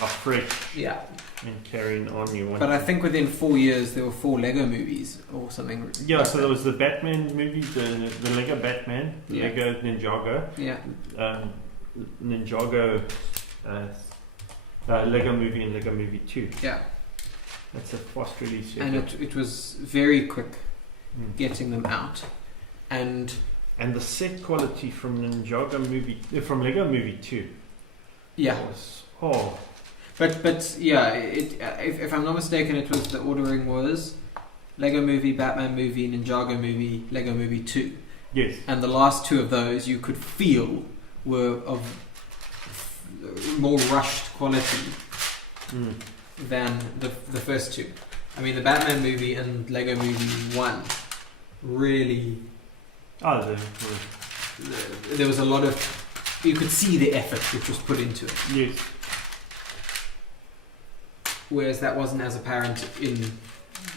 are fresh. Yeah. And carrying on, you want. But I think within 4 years there were 4 Lego movies or something. Yeah, so there was the Batman movie, the Lego Batman, the Lego Ninjago. Yeah. Ninjago Lego Movie and Lego Movie 2. Yeah. That's a fast release. And it was very quick getting them out. And the set quality from Ninjago movie, from Lego Movie 2. Yeah. Was, But yeah, if I'm not mistaken, it was the ordering was Lego Movie, Batman Movie, Ninjago Movie, Lego Movie 2. Yes. And the last 2 of those you could feel were of more rushed quality than the first 2. I mean, the Batman movie and Lego Movie 1 really... there was a lot of... You could see the effort which was put into it. Yes. Whereas that wasn't as apparent in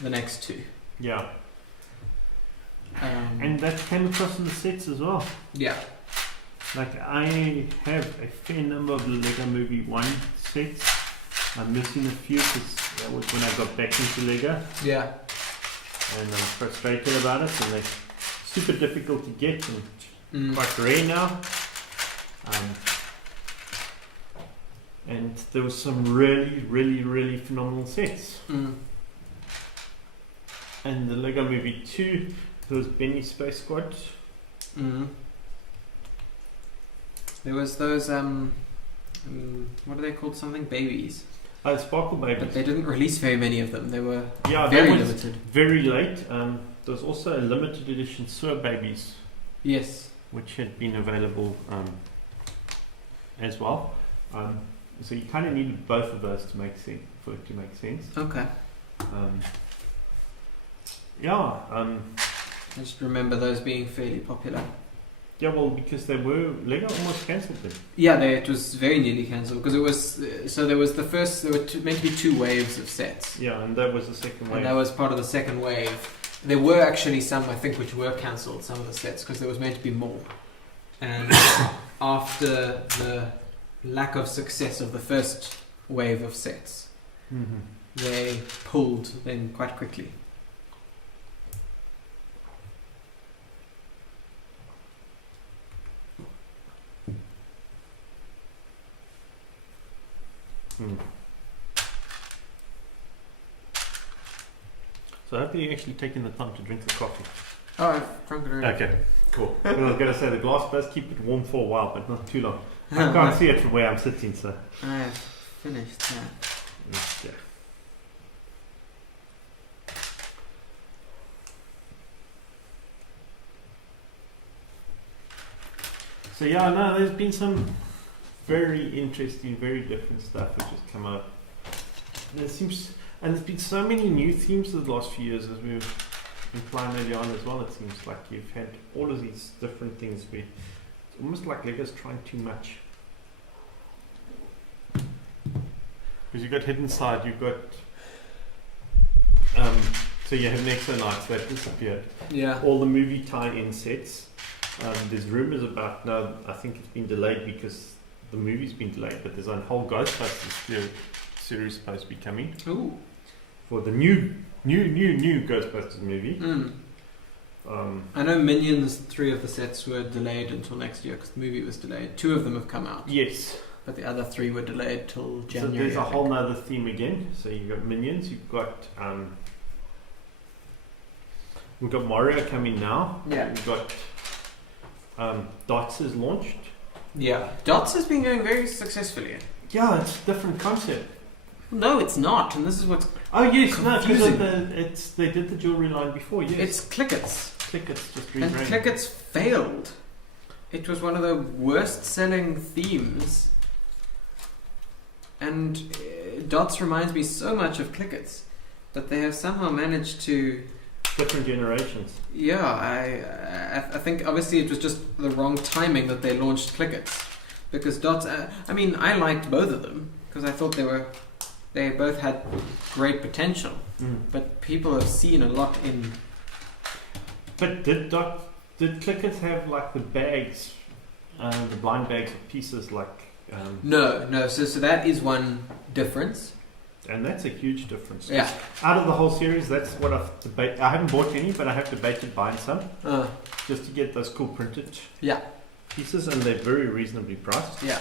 the next 2. Yeah. And that came across in the sets as well. Yeah. Like, I have a fair number of the Lego Movie 1 sets. I'm missing a few because that was when I got back into Lego. Yeah. And I'm frustrated about it, and they're super difficult to get and quite rare now. And there was some really, really, really phenomenal sets. And the Lego Movie 2, there was Benny Space Squad. There was those, what are they called? Something? Babies. Sparkle Babies. But they didn't release very many of them. They were very limited. Very late. There was also a limited edition Sewer Babies. Yes. Which had been available as well. So you kind of needed both of those to make sense for it to make sense. Okay. I just remember those being fairly popular. Yeah, well, because Lego almost cancelled them. Yeah, it was very nearly cancelled because it was. So there was there were meant to be 2 waves of sets. Yeah, and that was the second wave. And that was part of the second wave. There were actually some, I think, which were cancelled, some of the sets, because there was meant to be more. And after the lack of success of the first wave of sets, they pulled them quite quickly. So I hope you're actually taking the time to drink the coffee. Oh, I've drunk it already. Okay, cool. I was going to say the glass does keep it warm for a while, but not too long. I can't see it from where I'm sitting, so. I have finished that. Okay. So yeah, no, there's been some very interesting, very different stuff which has come up. And there's been so many new themes the last few years, as we were implying earlier on as well. It seems like you've had all of these different things where it's almost like Lego's trying too much. Because you've got Hidden Side, you've got so you have Nexo Nights that disappeared. Yeah. All the movie tie-in sets. There's rumours about now. I think it's been delayed because the movie's been delayed, but there's a whole Ghostbusters series supposed to be coming. Ooh. For the new Ghostbusters movie. I know Minions, 3 of the sets were delayed until next year because the movie was delayed. 2 of them have come out. Yes. But the other 3 were delayed till January. So there's a whole nother theme again. So you've got Minions, you've got we've got Mario coming now. Yeah. We've got Dots is launched. Yeah. Dots has been going very successfully. Yeah, it's a different concept. No, it's not, and this is what's confusing. They did the jewelry line before. Yes, it's Clickets. Clickets just and rebranded. Clickets failed. It was one of the worst-selling themes, and Dots reminds me so much of Clickets that they have somehow managed to. Different generations. Yeah, I think obviously it was just the wrong timing that they launched Clickets, because Dots. I mean, I liked both of them because I thought they both had great potential, but people have seen a lot in. But did Clickets have like the bags, the blind bags of pieces like? No. So that is one difference. And that's a huge difference. Yeah. Out of the whole series, that's what I've debated. I haven't bought any, but I have debated buying some. Just to get those cool printed pieces, and they're very reasonably priced. Yeah.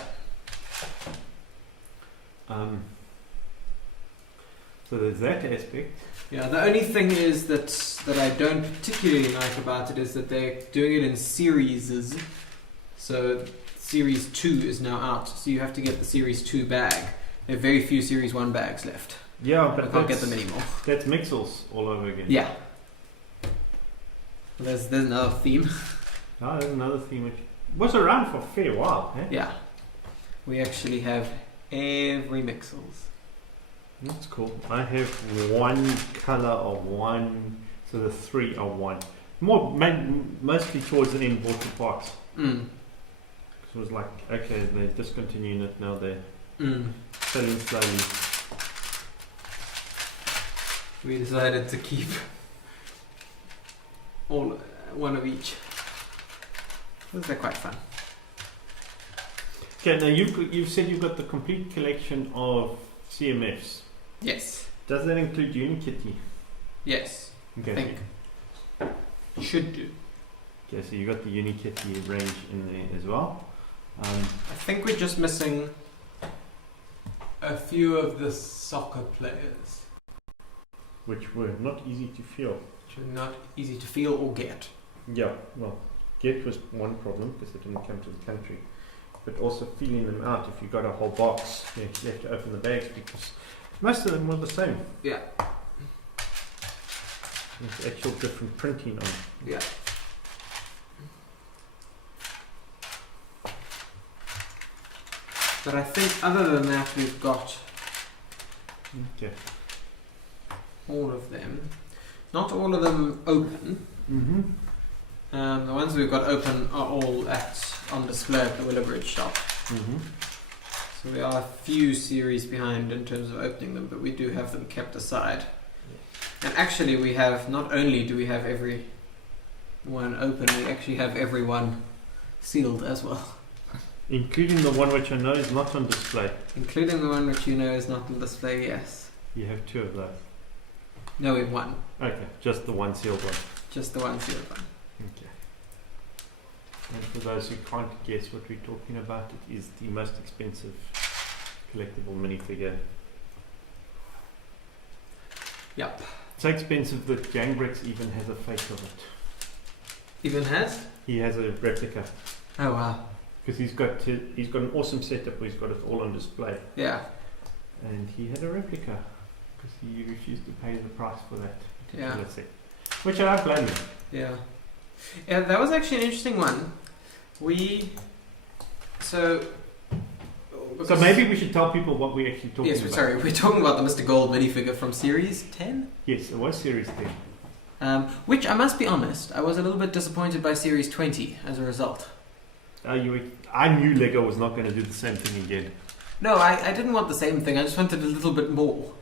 So there's that aspect. Yeah, the only thing is that I don't particularly like about it is that they're doing it in series. So Series 2 is now out, so you have to get the Series 2 bag. There are very few Series 1 bags left. Yeah, but I can't get them anymore. That's Mixels all over again. Yeah. There's another theme. Oh, there's another theme which was around for a fair while. Eh? Yeah. We actually have every Mixels. That's cool. I have one colour of one, so the 3 are one. Mostly towards the end, bought the parts. So it was like, okay, they're discontinuing it now. They're selling slowly. We decided to keep one of each. They're quite fun. Okay, now you've said you've got the complete collection of CMFs. Yes. Does that include Unikitty? Yes. Okay. I think. Should do. Okay, so you got the Unikitty range in there as well. I think we're just missing a few of the soccer players. Which were not easy to feel. Which were not easy to feel or get. Yeah, well, get was one problem because they didn't come to the country. But also feeling them out, if you got a whole box, you have to open the bags because most of them were the same. Yeah. There's actual different printing on. Yeah. But I think other than that, we've got Okay. all of them. Not all of them open. Mm-hmm. The ones we've got open are all on display at the Willowbridge shop. Mm-hmm. So we are a few series behind in terms of opening them, but we do have them kept aside. And actually we have, not only do we have every one open, we actually have every one sealed as well. Including the one which I know is not on display. Including the one which you know is not on display, yes. You have two of those. No, we have one. Okay, just the one sealed one. Just the one sealed one. Okay. And for those who can't guess what we're talking about, it is the most expensive collectible minifigure. Yep. So expensive that Gangbricks even has a fake of it. Even has? He has a replica. Oh wow. Because he's got an awesome setup where he's got it all on display. Yeah. And he had a replica because he refused to pay the price for that particular set. Which I don't blame him. Yeah. Yeah, that was actually an interesting one. So maybe we should tell people what we're actually talking about. Yes, sorry, we're talking about the Mr. Gold minifigure from Series 10? Yes, it was Series 10. Which, I must be honest, I was a little bit disappointed by Series 20 as a result. I knew Lego was not going to do the same thing again. No, I didn't want the same thing, I just wanted a little bit more.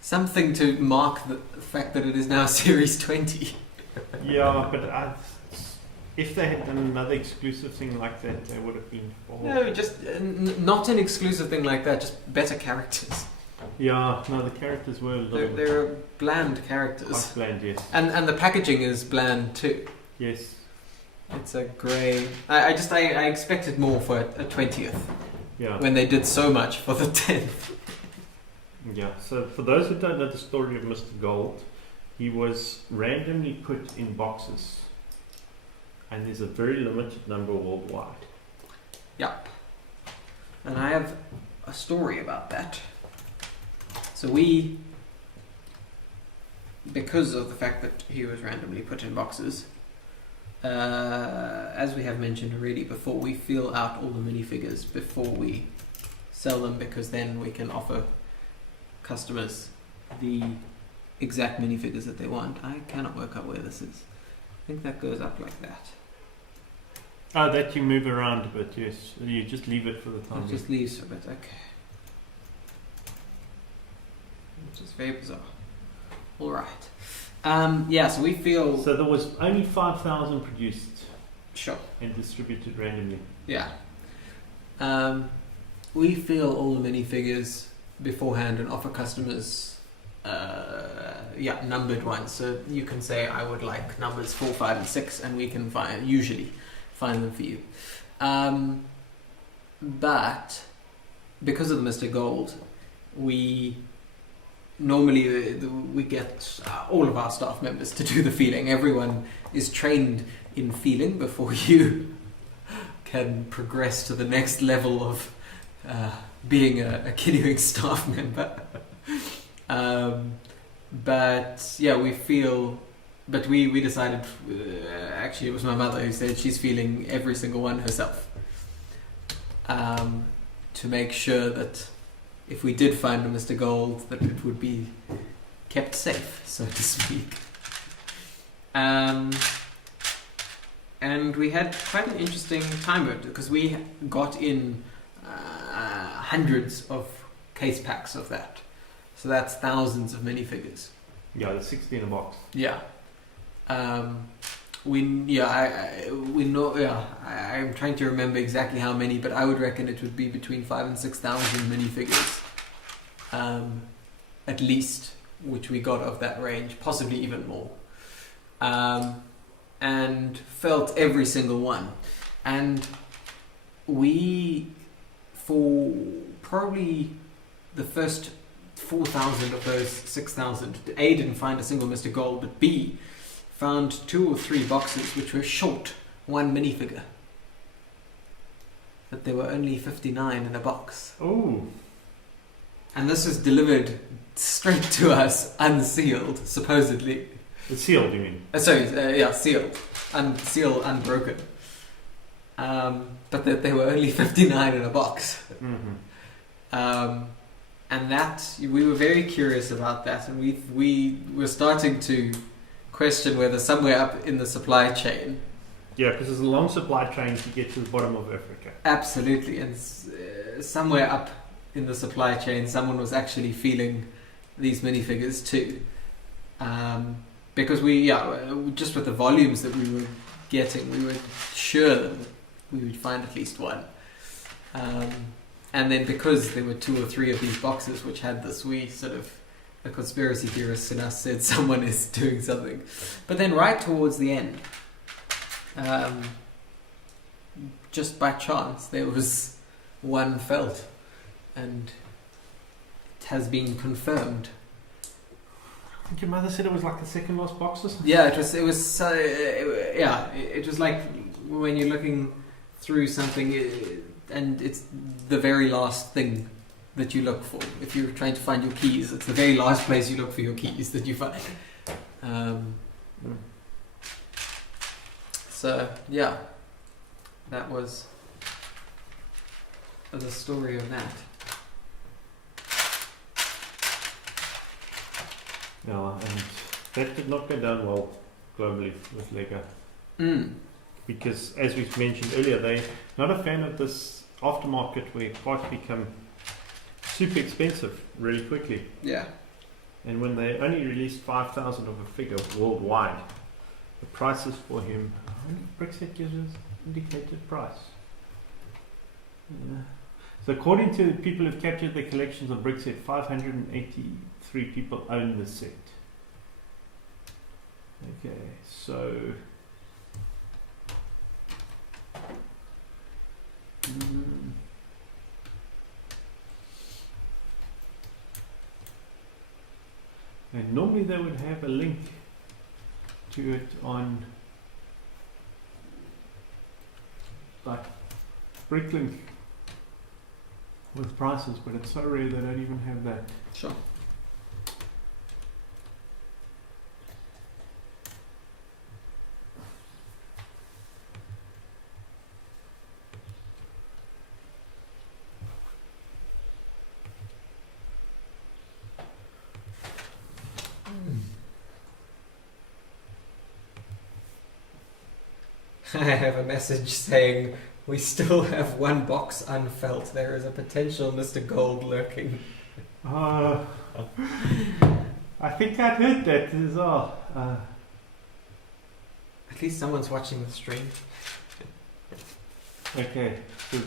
Something to mark the fact that it is now Series 20. Yeah, but if they had done another exclusive thing like that, they would have been... No, just not an exclusive thing like that, just better characters. Yeah, no, the characters were a little... They're bland characters. Quite bland, yes. And the packaging is bland too. Yes. It's a grey... I expected more for a 20th. Yeah. When they did so much for the 10th. Yeah, so for those who don't know the story of Mr. Gold, he was randomly put in boxes. And there's a very limited number worldwide. Yep. And I have a story about that. So because of the fact that he was randomly put in boxes, as we have mentioned already before, we feel out all the minifigures before we sell them, because then we can offer customers the exact minifigures that they want. I cannot work out where this is. I think that goes up like that. Oh, that you move around a bit, yes. You just leave it for the time. It just leaves a bit, okay. Which is very bizarre. Alright. So we feel... So there was only 5,000 produced. Sure. And distributed randomly. Yeah. We feel all the minifigures beforehand and offer customers numbered ones. So you can say, I would like numbers 4, 5 and 6, and we can usually find them for you. But because of the Mr. Gold, we get all of our staff members to do the feeling. Everyone is trained in feeling before you can progress to the next level of being a Kiddywing staff member. We decided, actually it was my mother who said she's feeling every single one herself, to make sure that if we did find a Mr. Gold, that it would be kept safe, so to speak. And we had quite an interesting time with it, because we got in hundreds of case packs of that. So that's thousands of minifigures. Yeah, there's 60 in a box. Yeah. I'm trying to remember exactly how many, but I would reckon it would be between 5,000 and 6,000 minifigures, at least, which we got of that range, possibly even more, and felt every single one. And for probably the first 4,000 of those 6,000, A, didn't find a single Mr. Gold, but B, found 2 or 3 boxes which were short one minifigure. But there were only 59 in a box. Oh. And this was delivered straight to us, unsealed, supposedly. Sealed, you mean? Sealed. Unsealed, unbroken. but that they were only 59 in a box. Mm-hmm. And that, we were very curious about that, and we were starting to question whether somewhere up in the supply chain. Yeah, because there's a long supply chain to get to the bottom of Africa. Absolutely, and somewhere up in the supply chain, someone was actually feeling these minifigures too. Because just with the volumes that we were getting, we were sure that we would find at least one. And then because there were 2 or 3 of these boxes which had this, the conspiracy theorists in us said someone is doing something. But then right towards the end, just by chance, there was one felt, and it has been confirmed. I think your mother said it was like the second last box or something? Yeah, it was like when you're looking through something and it's the very last thing that you look for. If you're trying to find your keys, it's the very last place you look for your keys that you find. So, yeah, that was the story of that. Yeah, and that did not go down well globally with Lego. Because, as we've mentioned earlier, they're not a fan of this aftermarket where parts become super expensive really quickly. Yeah. And when they only released 5,000 of a figure worldwide, the prices for him, Brixhead gives us indicated price. Yeah. So according to people who've captured the collections of Brixhead, 583 people own the set. Okay, so and normally they would have a link to it on like Bricklink with prices, but it's so rare they don't even have that. Sure. I have a message saying we still have one box unfelt. There is a potential Mr. Gold lurking. I think I heard that as well. At least someone's watching the stream. Okay, so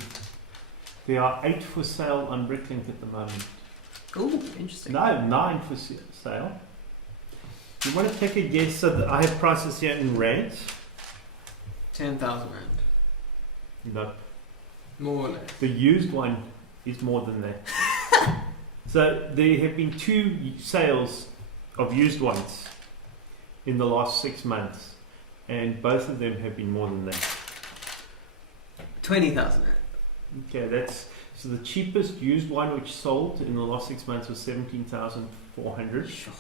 there are 8 for sale on Bricklink at the moment. Ooh, interesting. No, 9 for sale. You want to take a guess? So I have prices here in rands. 10,000 rand. Nope. More or less. The used one is more than that. So there have been 2 sales of used ones in the last 6 months, and both of them have been more than that. 20,000 rand. Okay, that's so the cheapest used one which sold in the last 6 months was 17,400. Sure.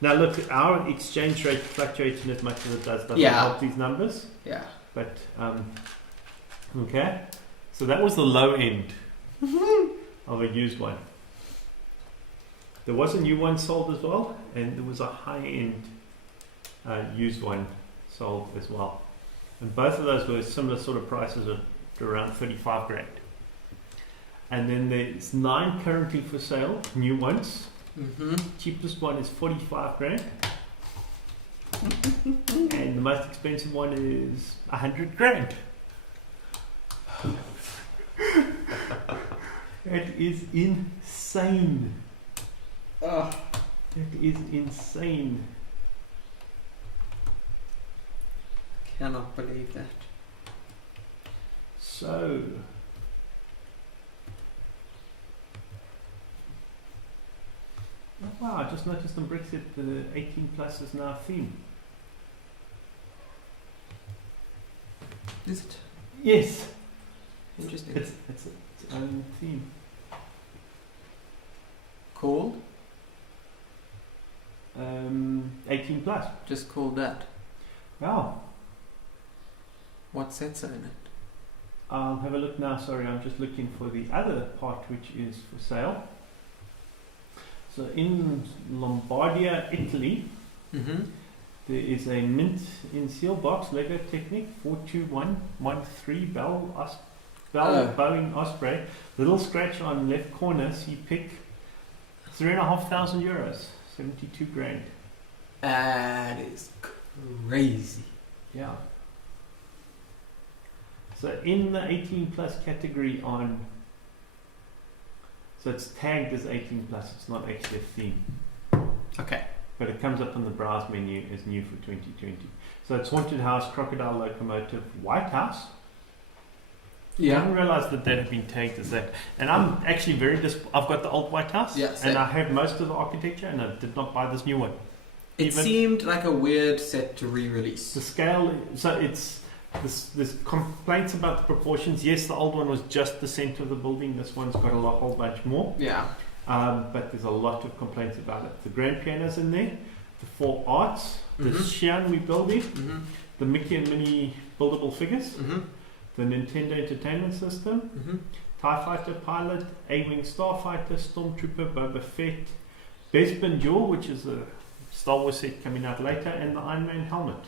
Now look, our exchange rate fluctuating as much as it doesn't help these numbers. Yeah. But okay, so that was the low end of a used one. There was a new one sold as well, and there was a high end used one sold as well. And both of those were similar sort of prices at around 35 grand. And then there's 9 currently for sale, new ones. Cheapest one is 45 grand. And the most expensive one is 100 grand. That is insane. That is insane. Cannot believe that. So wow, I just noticed on Brexit the 18 plus is now a theme. Is it? Yes. Interesting. It's its own theme. Called? 18 plus. Just called that. Wow. What sets are in it? I'll have a look now. Sorry, I'm just looking for the other part which is for sale. So in Lombardia, Italy, there is a mint in seal box Lego Technic 42113 Boeing Osprey. Little scratch on left corner. See pick. €3,500, 72 grand. That is crazy. Yeah. So in the 18 plus category so it's tagged as 18 plus, it's not actually a theme. Okay. But it comes up on the browse menu as new for 2020. So it's Haunted House, Crocodile Locomotive, White House. Yeah. I didn't realise that had been tagged as that. And I'm actually I've got the old White House. Yeah, and I have most of the architecture, and I did not buy this new one. It seemed like a weird set to re-release. The scale, so it's there's complaints about the proportions. Yes, the old one was just the centre of the building. This one's got a whole bunch more. Yeah. But there's a lot of complaints about it. The grand piano's in there, the 4 arts, the Sián we're building, the Mickey and Minnie buildable figures, the Nintendo Entertainment System, TIE Fighter Pilot, A-Wing Starfighter, Stormtrooper, Boba Fett, Bespin Duel, which is a Star Wars set coming out later, and the Iron Man helmet.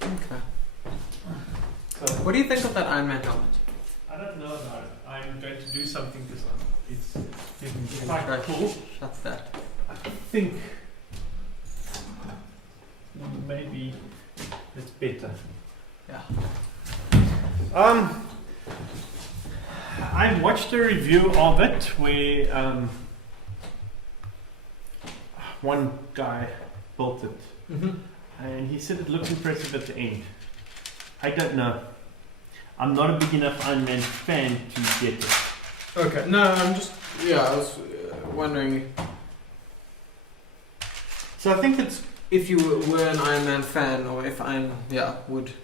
Okay. So, what do you think of that Iron Man helmet? I don't know about it. I'm going to do something because it's quite cool. Shut that. I think maybe it's better. Yeah. I watched a review of it where one guy built it, and he said it looks impressive at the end. I don't know. I'm not a big enough Iron Man fan to get it. Okay. No, I'm just I was wondering. So I think it's if you were an Iron Man fan, or if would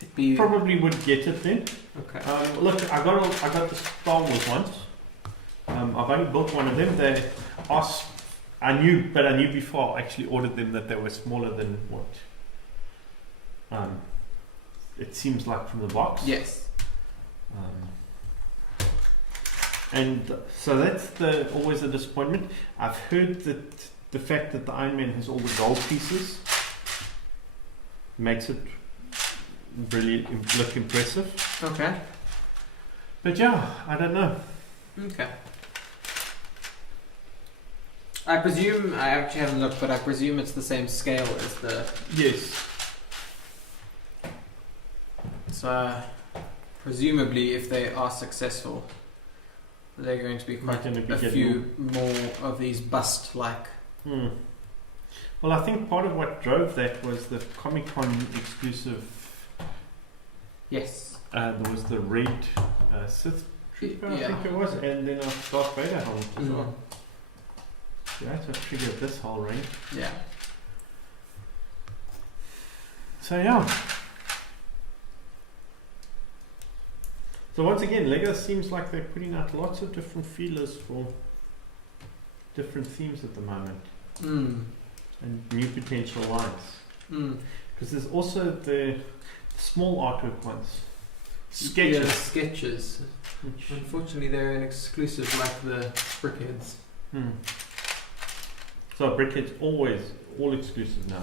it be probably would get it then. Okay. Look, I got the Star Wars ones. I've only built one of them. They asked. I knew before I actually ordered them that they were smaller than what it seems like from the box. Yes. And so that's always a disappointment. I've heard that the fact that the Iron Man has all the gold pieces makes it really look impressive. Okay. But yeah, I don't know. Okay. I presume, I actually haven't looked, but I presume it's the same scale as the... Yes. So, presumably, if they are successful, they're going to be quite a few more of these bust-like... Well, I think part of what drove that was the Comic-Con exclusive... Yes. There was the red Sith Trooper, I think it was, and then a Darth Vader helmet as well. Yeah, that's what triggered this whole range. Yeah. So yeah. So once again, Lego seems like they're putting out lots of different feelers for different themes at the moment. And new potential lines. Because there's also the small artwork ones. Sketches. Yeah, sketches. Unfortunately, they're an exclusive like the Brickheads. So Brickhead's always all exclusive now?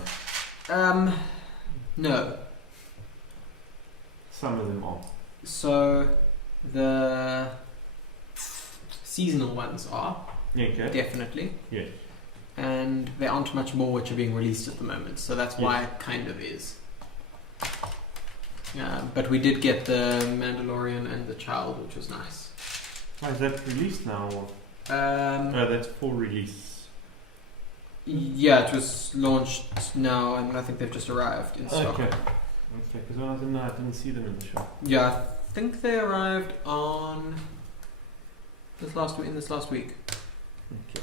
No. Some of them are. So the seasonal ones are. Okay. Definitely. Yes. And there aren't much more which are being released at the moment, so that's why it kind of is. But we did get the Mandalorian and the Child, which was nice. Why is that released now? No, that's for release. Yeah, it was launched now, and I think they've just arrived in stock. Okay, because when I was in there, I didn't see them in the shop. Yeah, I think they arrived on this last week. Okay.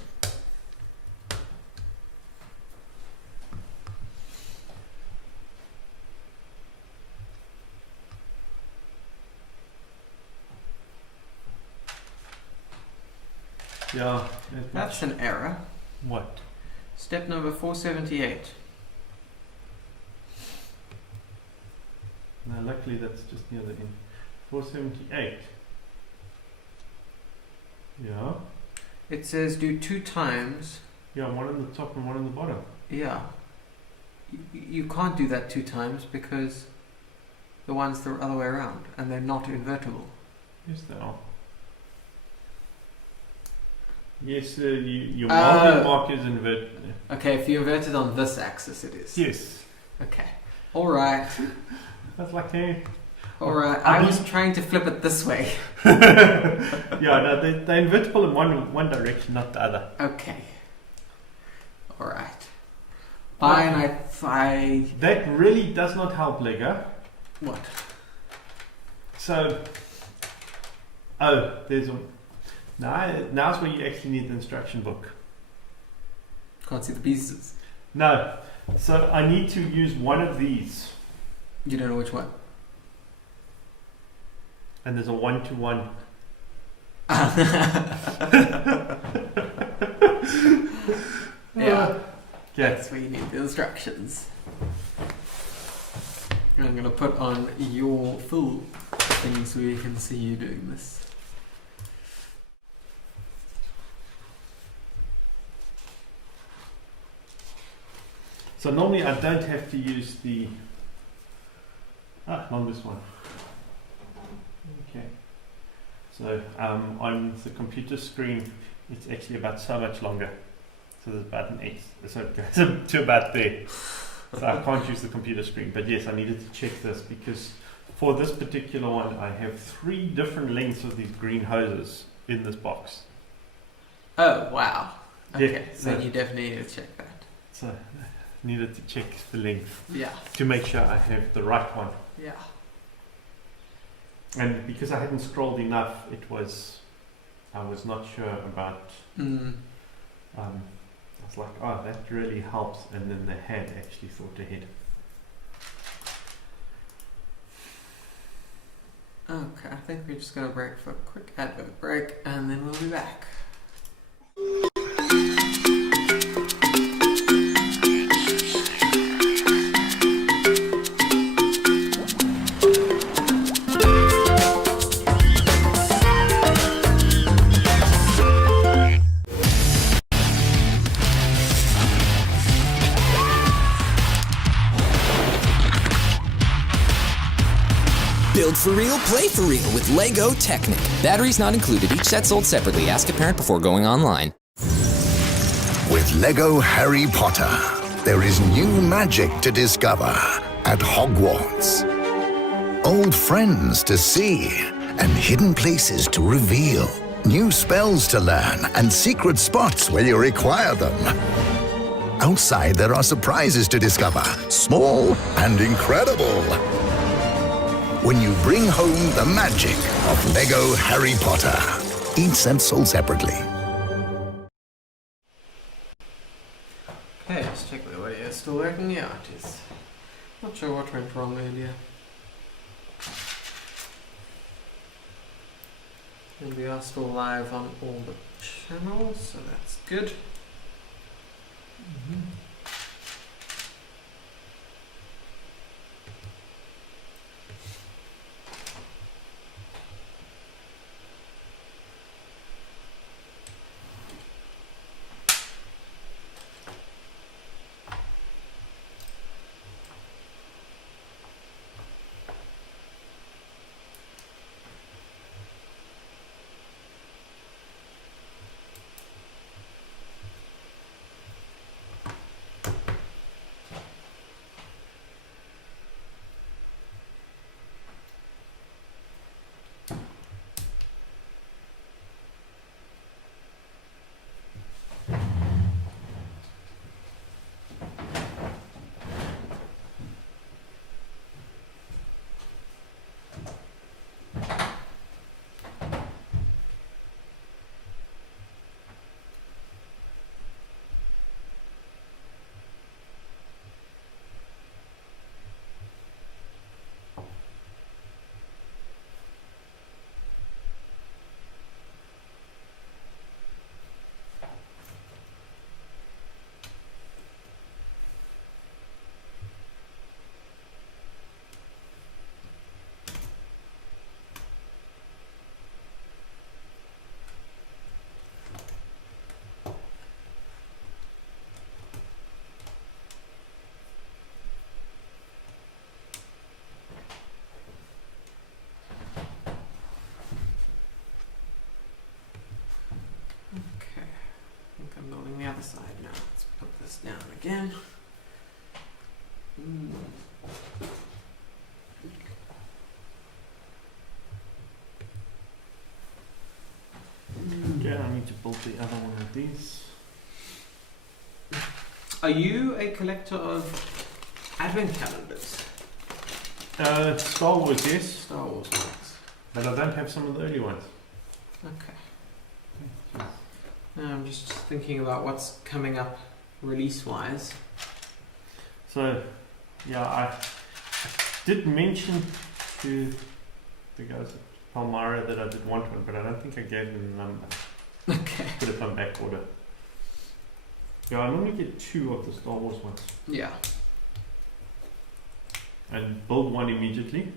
Yeah, that's an error. What? Step number 478. Now, luckily, that's just near the end. 478. Yeah. It says do 2 times. Yeah, one on the top and one on the bottom. Yeah. You can't do that 2 times because the one's the other way around and they're not invertible. Yes, they are. Yes, your molding mark is inverted. Okay, if you invert it on this axis, it is. Yes. Okay. All right. That's like, hey. All right. I was trying to flip it this way. Yeah, no, they're invertible in one direction, not the other. Okay. All right. Fine. I. That really does not help, Lego. What? So. There's a. Now's where you actually need the instruction book. Can't see the pieces. No. So I need to use one of these. You don't know which one? And there's a 1-to-1. Yeah. That's where you need the instructions. And I'm going to put on your full thing so we can see you doing this. So normally I don't have to use the longest one. Okay. So on the computer screen, it's actually about so much longer. So there's about an X, so it goes to about there. So I can't use the computer screen. But yes, I needed to check this because for this particular one, I have 3 different lengths of these green hoses in this box. Oh, wow. Okay, Yeah, so you definitely need to check that. So needed to check the length. Yeah. To make sure I have the right one. Yeah. And because I hadn't scrolled enough, I was not sure about. I was like, oh, that really helps, and then they had actually thought ahead. Okay, I think we're just going to break for a quick advert break, and then we'll be back. Build for real, play for real with Lego Technic. Batteries not included. Each set sold separately. Ask a parent before going online. With Lego Harry Potter, there is new magic to discover at Hogwarts. Old friends to see and hidden places to reveal. New spells to learn and secret spots where you require them. Outside, there are surprises to discover, small and incredible. When you bring home the magic of Lego Harry Potter. Each set sold separately. Okay, let's check the audio is still working. Yeah, it is. Not sure what went wrong earlier. And we are still live on all the channels, so that's good. again. Yeah, I need to build the other one of these. Are you a collector of advent calendars? Star Wars, yes. Star Wars ones. But I don't have some of the early ones. Okay. No, I'm just thinking about what's coming up release-wise. So, yeah, I did mention to the guys at Palmyra that I did want one, but I don't think I gave them the number. Okay. Put it on back order. Yeah, I normally get 2 of the Star Wars ones. Yeah. And build one immediately.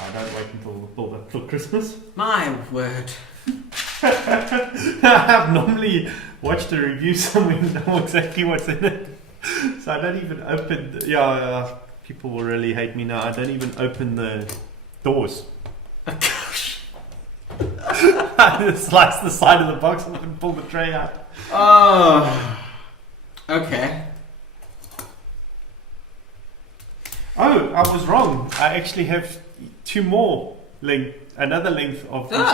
I don't wait until build up till Christmas. My word. I've normally watched a review somewhere and know exactly what's in it. So I don't even open... people will really hate me now. I don't even open the doors. I just slice the side of the box and pull the tray out. Oh. Okay. Oh, I was wrong. I actually have 2 more another length of these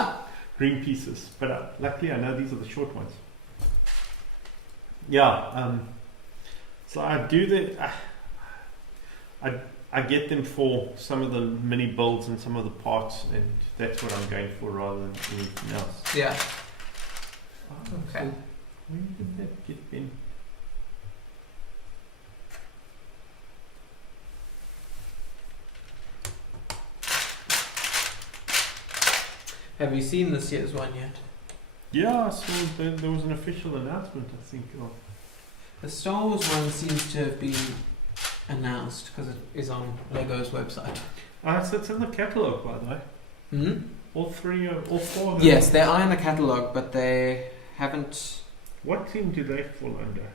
green pieces. But luckily I know these are the short ones. Yeah. So I do the... I get them for some of the mini builds and some of the parts, and that's what I'm going for rather than anything else. Yeah. Okay. So where did that get in? Have you seen this year's one yet? Yeah, so there was an official announcement, I think. The Star Wars one seems to have been announced because it is on Lego's website. So it's in the catalogue, by the way. Hmm? All 4 of them? Yes, they are in the catalogue, but they haven't... What team do they fall under?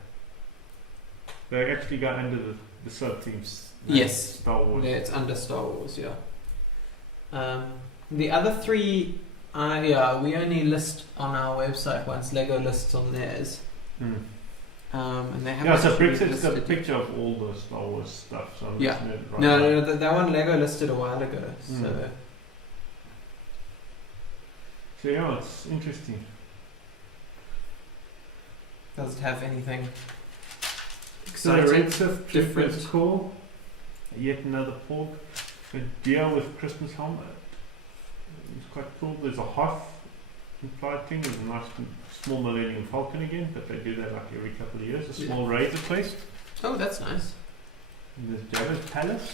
They actually go under the sub-teams. Yes. Star Wars. Yeah, it's under Star Wars, yeah. The other 3, we only list on our website once Lego lists on theirs. And they haven't. Yeah, so Brixton's Brixton's got a picture of all the Star Wars stuff. So I'm yeah. right No, that one Lego listed a while ago. So yeah, it's interesting. Does it have anything So exciting? Red Sith different? Is cool. Yet another pork. A deer with Christmas helmet. It's quite cool. There's a Hoth implied thing. There's a nice small Millennium Falcon again, but they do that like every couple of years. A small Razor Quest. Oh, that's nice. And there's Jabba's Palace.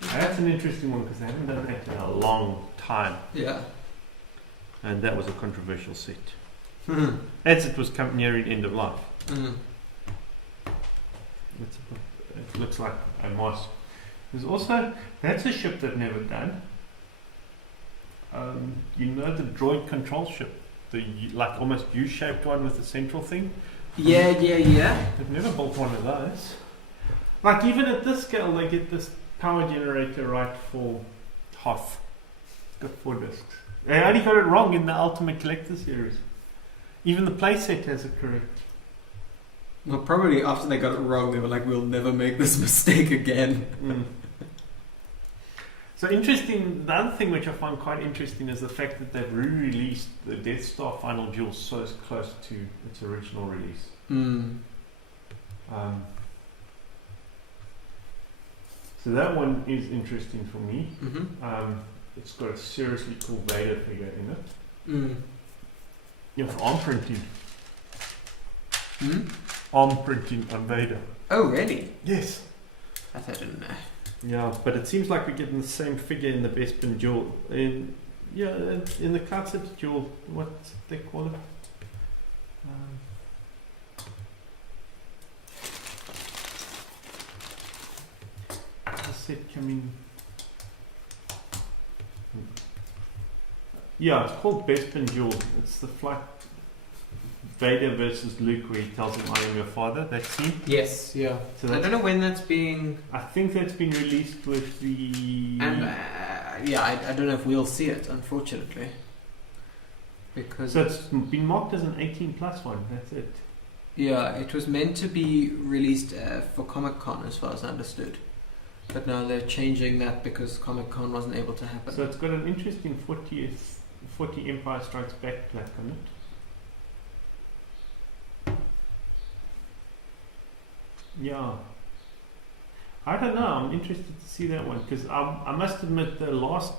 That's an interesting one because they haven't done that in a long time. Yeah. And that was a controversial set. As it was nearing end of life. It looks like a mosque. There's also, that's a ship they've never done. You know the droid control ship? The like almost U-shaped one with the central thing? Yeah. They've never built one of those. Like even at this scale they get this power generator right for Hoth. It's got 4 discs. They only got it wrong in the Ultimate Collector series. Even the playset has it correct. Well, probably after they got it wrong, they were like, we'll never make this mistake again. So interesting, the other thing which I find quite interesting is the fact that they've re-released the Death Star Final Duel so close to its original release. So that one is interesting for me. It's got a seriously cool Vader figure in it. You know, arm printing. Arm printing on Vader. Oh, really? Yes. That I didn't know. Yeah, but it seems like we're getting the same figure in the Bespin Duel. In the Cloud City Duel, what they call it? The set coming. Yeah, it's called Bespin Duel. It's the flight Vader versus Luke where he tells him, I am your father, that scene. Yes, yeah. So I don't know when that's being... I think that's been released with the... And I don't know if we'll see it, unfortunately. Because... So it's been marked as an 18 plus one, that's it. Yeah, it was meant to be released for Comic-Con as far as I understood. But now they're changing that because Comic-Con wasn't able to happen. So it's got an interesting 40 Empire Strikes Back plaque on it. Yeah. I don't know. I'm interested to see that one because I must admit the last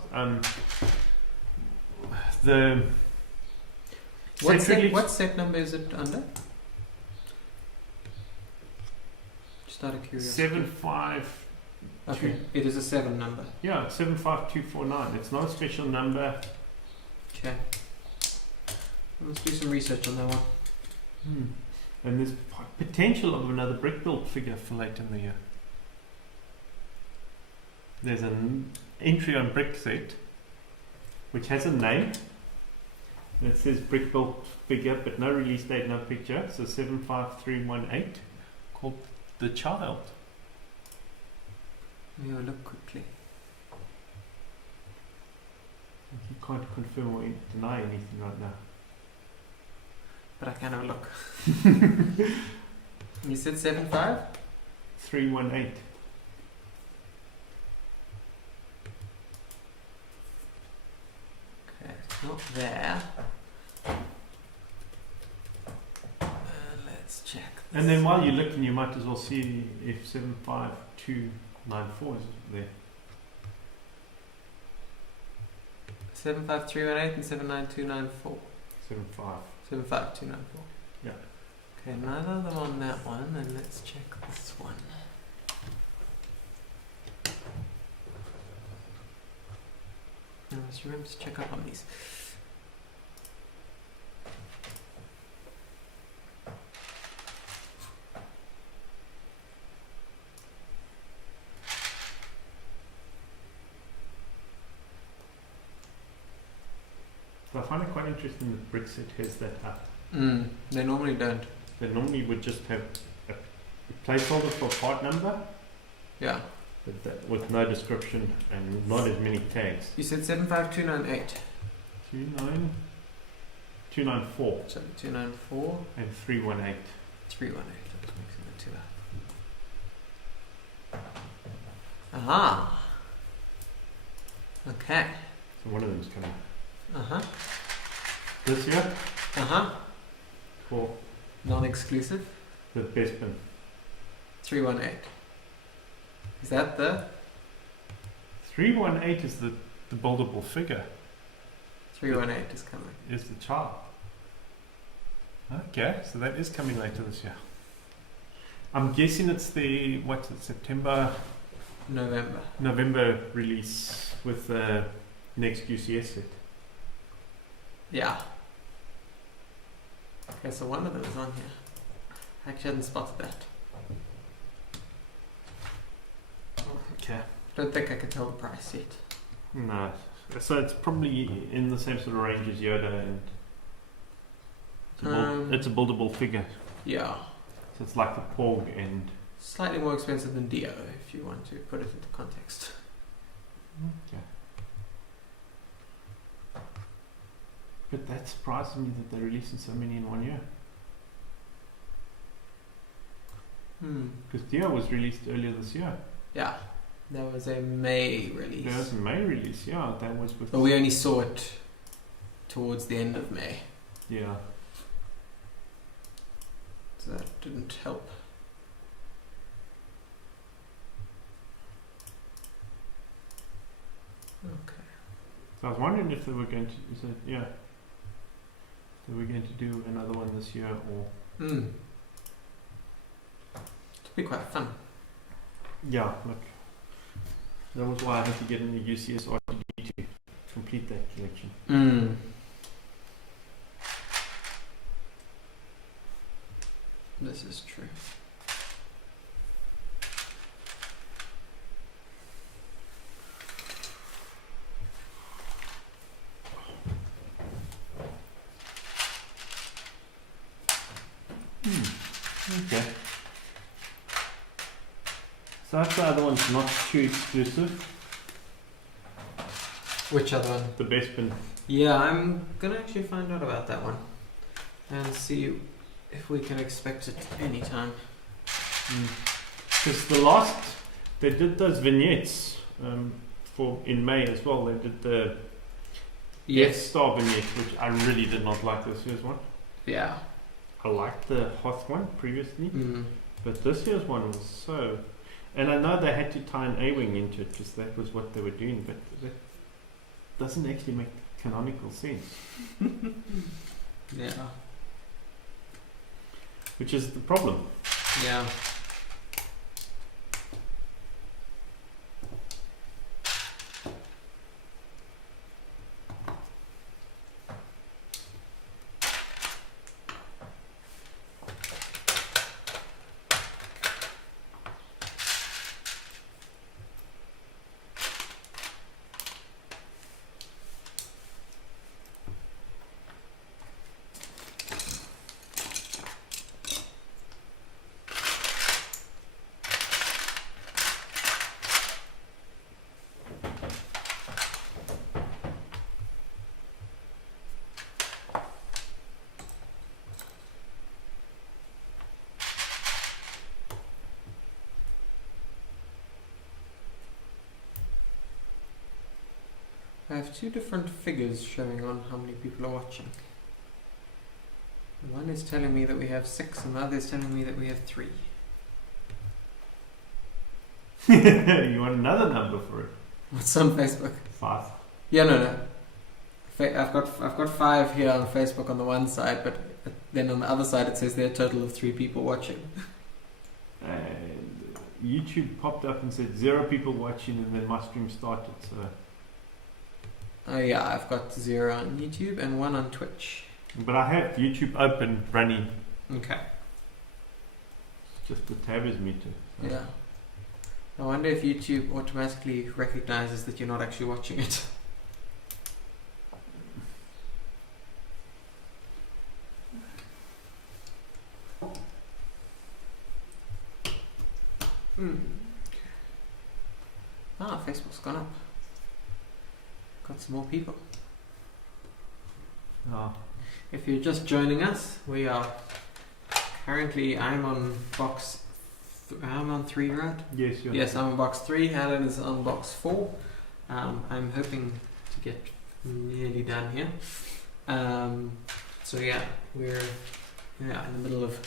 what set number is it under? Just out of curiosity. 75. Okay, it is a 7 number. Yeah, 75249. It's not a special number. Okay. Let's do some research on that one. And there's potential of another brick build figure for later in the year. There's an entry on Brick Set which has a name. And it says brick build figure, but no release date, no picture. So 75318, called The Child. Let me have a look quickly. You can't confirm or deny anything right now. But I can have a look. You said 75? 318. Okay, it's not there. Let's check. And then while you're looking, you might as well see if 75294 is there. 75318 and 79294. 75294. Yeah. Okay, neither of them on that one, and let's check this one. I must remember to check up on these. So I find it quite interesting that Brick Set has that up. They normally don't. They normally would just have a placeholder for part number. Yeah. With no description and not as many tags. You said 75298. 294. So 294. And 318. 318. Let's mix the two up. Aha. Okay. So one of them's coming. This year? For non-exclusive. The Bespin. 318. Is that the 318 is the buildable figure. 318 is coming. Is the child. Okay, so that is coming later this year. I'm guessing it's the September November release with the next UCS set. Yeah. Okay, so one of them is on here. I actually hadn't spotted that. Okay. Don't think I could tell the price yet. No. So it's probably in the same sort of range as Yoda, and it's a buildable figure. Yeah. So it's like the Porg and slightly more expensive than Dio, if you want to put it into context. Okay. But that surprises me that they're releasing so many in 1 year. Because Dio was released earlier this year. Yeah. That was a May release. That was a May release, yeah. That was with. But we only saw it towards the end of May. Yeah. So that didn't help. Okay. So I was wondering if they were going to. They were going to do another one this year or. It'll be quite fun. Yeah, look. That was why I had to get in the UCS RTD to complete that collection. This is true. Okay. So that's the other one's not too exclusive. Which other one? The Bespin. Yeah, I'm gonna actually find out about that one and see if we can expect it anytime. Because they did those vignettes in May as well. They did the Death Star vignette, which I really did not like this year's one. Yeah. I liked the Hoth one previously, but this year's one was so... And I know they had to tie an A-wing into it because that was what they were doing, but that doesn't actually make canonical sense. Yeah. Which is the problem. Yeah. I have two different figures showing on how many people are watching. One is telling me that we have 6 and the other is telling me that we have 3. You want another number for it? What's on Facebook? 5. Yeah, no. I've got 5 here on Facebook on the one side, but then on the other side it says there are a total of 3 people watching. And YouTube popped up and said 0 people watching, and then my stream started. So. Oh yeah, I've got 0 on YouTube and 1 on Twitch. But I have YouTube open, running. Okay. It's just the tab is muted. So. Yeah. I wonder if YouTube automatically recognizes that you're not actually watching it. Facebook's gone up. Got some more people. Oh. If you're just joining us, we are currently, I'm on 3, right? Yes, you're Yes, I'm on box 3. Alan is on box 4. I'm hoping to get nearly done here. So yeah, we're in the middle of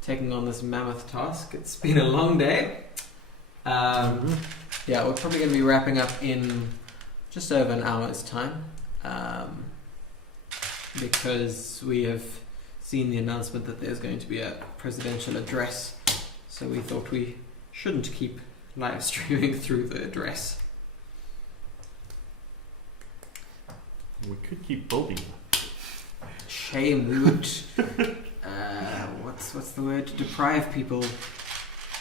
taking on this mammoth task. It's been a long day. Yeah, we're probably going to be wrapping up in just over an hour's time, because we have seen the announcement that there's going to be a presidential address, so we thought we shouldn't keep live streaming through the address. We could keep building. Shame, we would what's the word? Deprive people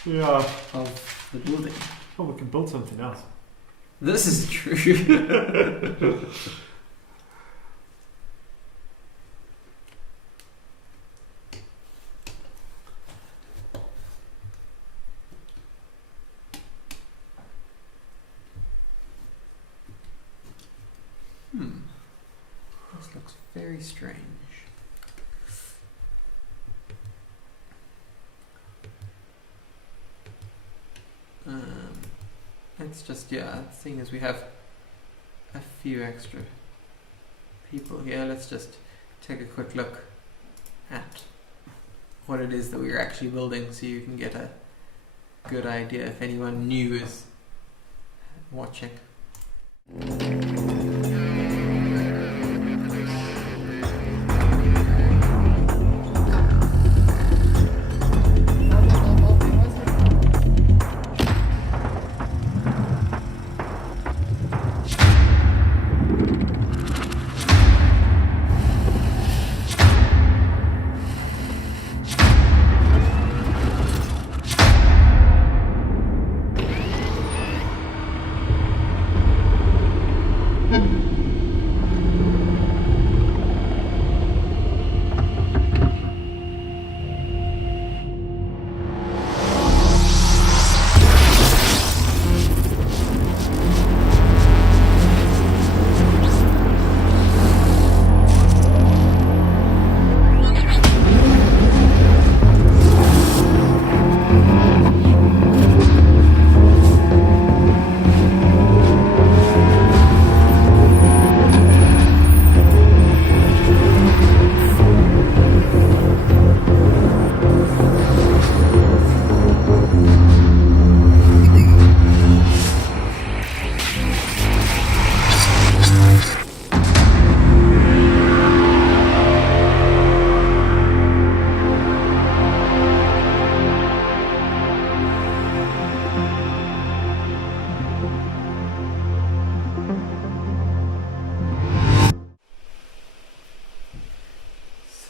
of the building. Oh, we can build something else. This is true. This looks very strange. It's just, seeing as we have a few extra people here, let's just take a quick look at what it is that we're actually building so you can get a good idea if anyone new is watching.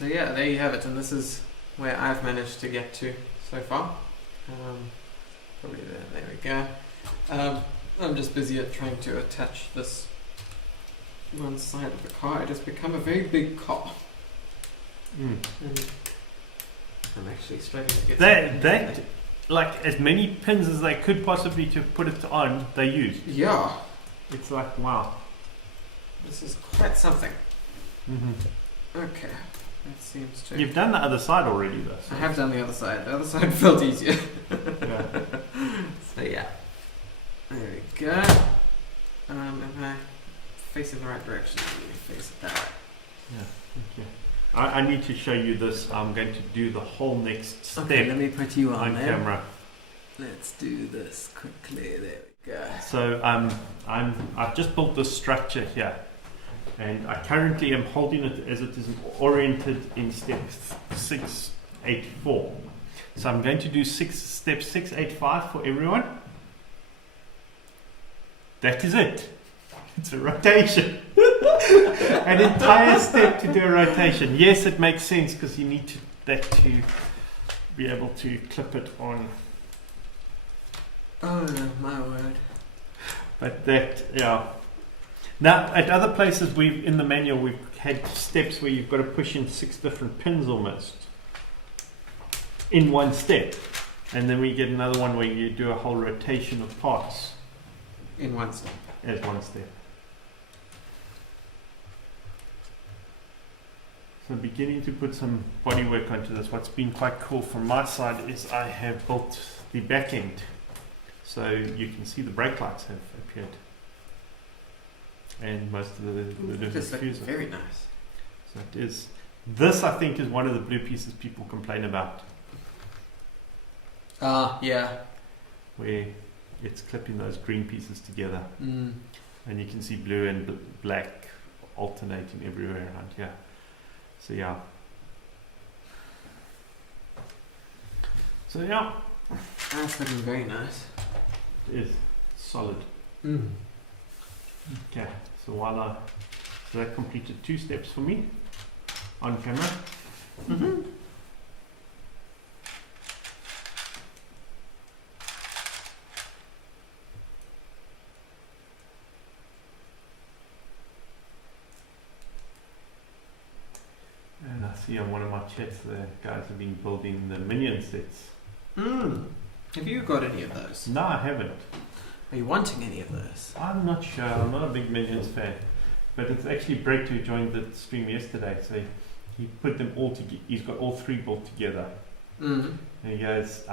yeah, there you have it, and this is where I've managed to get to so far. Probably there we go. I'm just busy at trying to attach this one side of the car. It has become a very big car. And I'm actually struggling to get that like as many pins as they could possibly to put it on, they used. Yeah. It's like, wow. This is quite something. Okay. That seems to... You've done the other side already though. So. I have done the other side. The other side felt easier. So yeah. There we go. Am I facing the right direction? Let me face it that way. Yeah, thank you. I need to show you this. I'm going to do the whole next step. Okay, let me put you on there. Camera. Let's do this quickly. There we go. So I've just built this structure here, and I currently am holding it as it is oriented in step 684. So I'm going to do step 685 for everyone. That is it. It's a rotation. An entire step to do a rotation. Yes, it makes sense because you need that to be able to clip it on. Oh no, my word. But that, yeah. Now, at other places, in the manual, we've had steps where you've got to push in 6 different pins almost in one step. And then we get another one where you do a whole rotation of parts. In one step. As one step. So beginning to put some bodywork onto this. What's been quite cool from my side is I have built the back end. So you can see the brake lights have appeared. And most of the diffusers. Very nice. So it is. This I think is one of the blue pieces people complain about. Yeah. Where it's clipping those green pieces together. And you can see blue and black alternating everywhere around here. So yeah. So yeah. That's looking very nice. It is solid. Okay, so so that completed 2 steps for me on camera. And I see on one of my chats the guys have been building the minion sets. Have you got any of those? No, I haven't. Are you wanting any of those? I'm not sure. I'm not a big Minions fan. But it's actually Brett who joined the stream yesterday. So he put them all together. He's got all 3 built together. And he goes,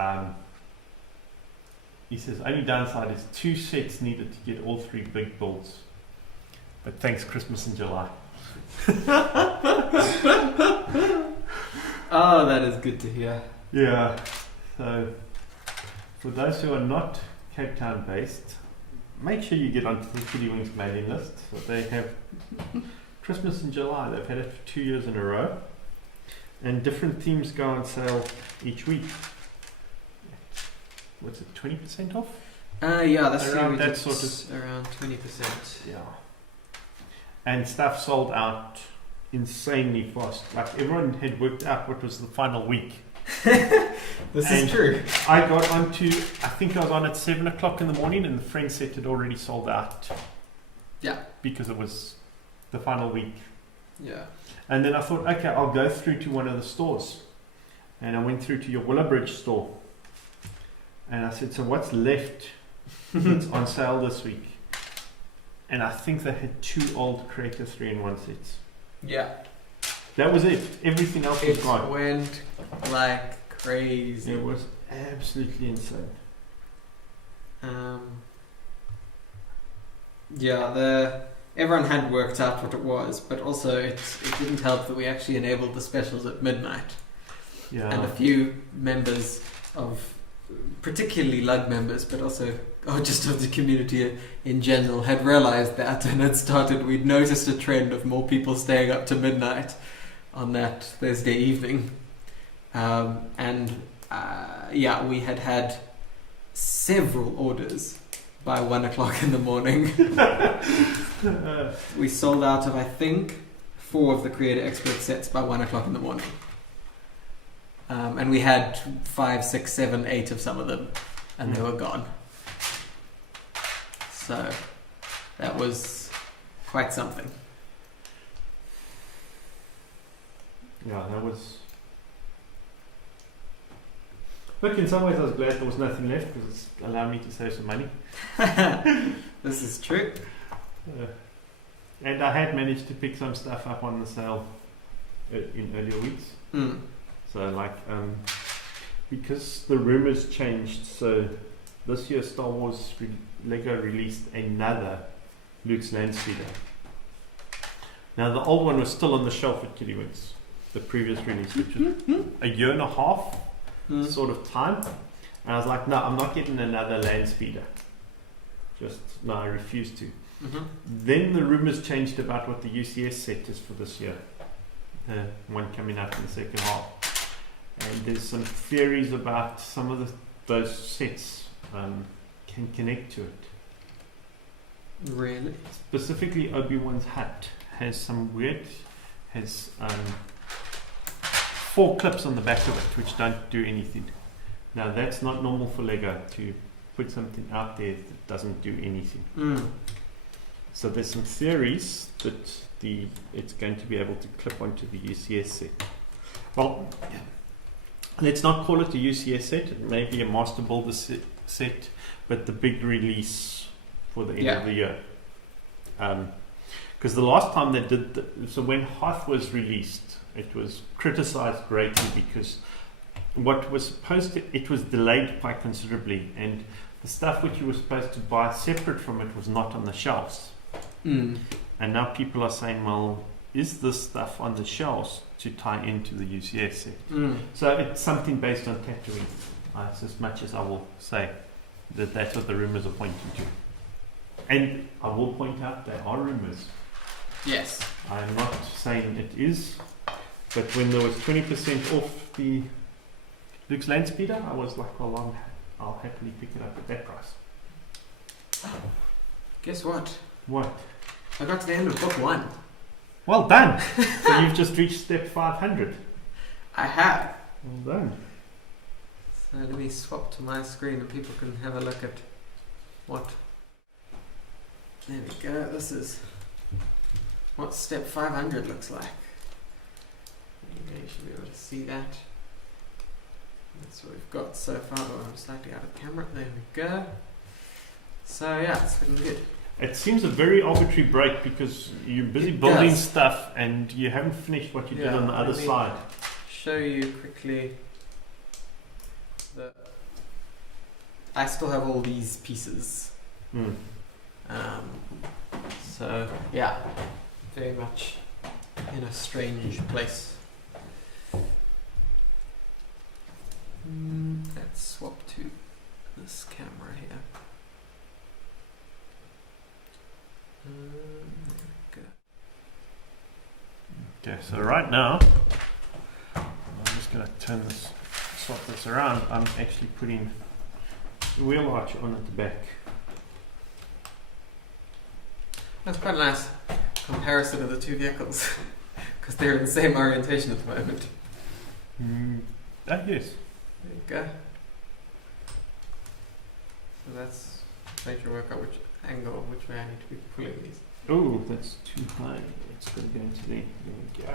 he says, only downside is 2 sets needed to get all 3 big builds. But thanks, Christmas in July. Oh, that is good to hear. Yeah. So for those who are not Cape Town based, make sure you get onto the City Wings mailing list. So they have Christmas in July. They've had it for 2 years in a row, and different themes go on sale each week. What's it, 20% off? Yeah, that's around that sort of around 20%. Yeah, and stuff sold out insanely fast. Like everyone had worked out what was the final week. This is true. I got onto, I think I was on at 7 o'clock in the morning, and the friend set had already sold out. Yeah. Because it was the final week. Yeah. And then I thought, okay, I'll go through to one of the stores. And I went through to your Willowbridge store. And I said, so what's left that's on sale this week? And I think they had 2 old Creator 3-in-1 sets. Yeah. That was it. Everything else was gone. It went like crazy. It was absolutely insane. Yeah, everyone had worked out what it was, but also it didn't help that we actually enabled the specials at midnight. Yeah. And a few members of, particularly Lug members, but also just of the community in general, had realized that and we'd noticed a trend of more people staying up to midnight on that Thursday evening. We had several orders by 1 o'clock in the morning. We sold out of, I think, 4 of the Creator Expert sets by 1 o'clock in the morning. And we had 5, 6, 7, 8 of some of them, and they were gone. So that was quite something. Yeah, that was... Look, in some ways I was glad there was nothing left because it's allowed me to save some money. This is true. And I had managed to pick some stuff up on the sale in earlier weeks. So like, because the rumors changed, so this year Star Wars Lego released another Luke's Landspeeder. Now the old one was still on the shelf at Kittywigs, the previous release, which was a year and a half sort of time. And I was like, no, I'm not getting another Landspeeder. Just, no, I refuse to. Then the rumors changed about what the UCS set is for this year. The one coming out in the second half. And there's some theories about some of those sets can connect to it. Really? Specifically Obi-Wan's hut has some weird, has 4 clips on the back of it which don't do anything. Now that's not normal for Lego to put something out there that doesn't do anything. So there's some theories that it's going to be able to clip onto the UCS set. Well, let's not call it a UCS set. It may be a Master Builder set, but the big release for the end of the year. Because the last time they did, so when Hoth was released, it was criticized greatly because what was supposed to, it was delayed quite considerably, and the stuff which you were supposed to buy separate from it was not on the shelves. And now people are saying, well, is this stuff on the shelves to tie into the UCS set? So it's something based on Tatooine. That's as much as I will say that that's what the rumors are pointing to. And I will point out they are rumors. Yes. I'm not saying it is, but when there was 20% off the Luke's Landspeeder, I was like, well, I'll happily pick it up at that price. Guess what? What? I got to the end of book 1. Well done! So you've just reached step 500. I have. Well done. So let me swap to my screen and people can have a look at what. There we go. This is what step 500 looks like. You should be able to see that. That's what we've got so far. Oh, I'm slightly out of camera. There we go. So yeah, it's looking good. It seems a very arbitrary break because you're busy building stuff and you haven't finished what you did on the other side. Show you quickly. I still have all these pieces. So yeah, very much in a strange place. Let's swap to this camera here. Okay, so right now, I'm just going to swap this around. I'm actually putting the wheel arch on at the back. That's quite a nice comparison of the two vehicles because they're in the same orientation at the moment. Yes. There you go. So that's trying to work out which angle, which way I need to be pulling these. Oh, that's too high. It's going to go into the... There we go.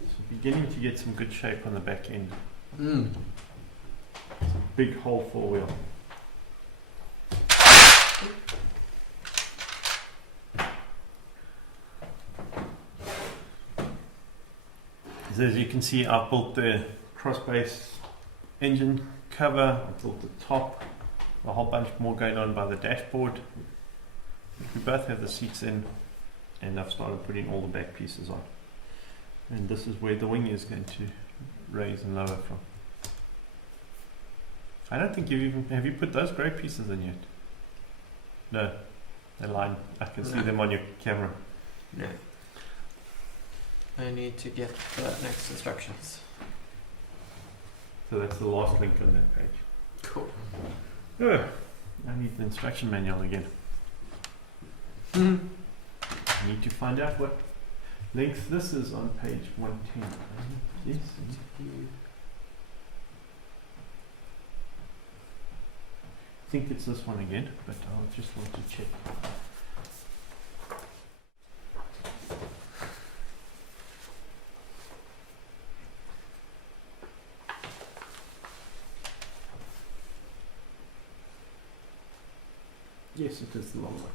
So beginning to get some good shape on the back end. It's a big hole for a wheel. So as you can see, I've built the cross-base engine cover, I've built the top, a whole bunch more going on by the dashboard. We both have the seats in, and I've started putting all the back pieces on. And this is where the wing is going to raise and lower from. I don't think have you put those grey pieces in yet? No, they're lying. I can see them on your camera. No. I need to get the next instructions. So that's the last link on that page. Cool. I need the instruction manual again. I need to find out what length this is on page 110. Yes. I think it's this one again, but I'll just want to check. Yes, it is the long one.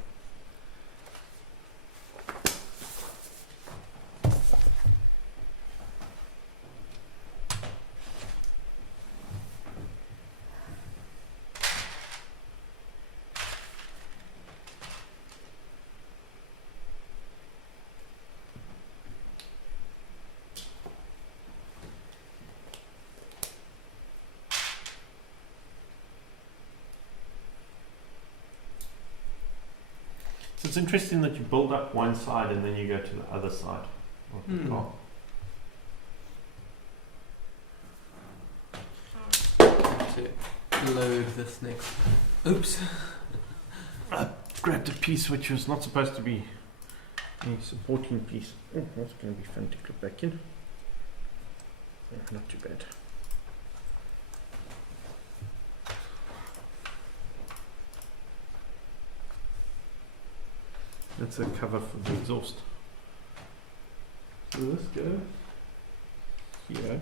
So it's interesting that you build up one side and then you go to the other side of the car. To load this next. Oops. I grabbed a piece which was not supposed to be a supporting piece. Oh, that's going to be fun to clip back in. Not too bad. That's a cover for the exhaust. So this goes here.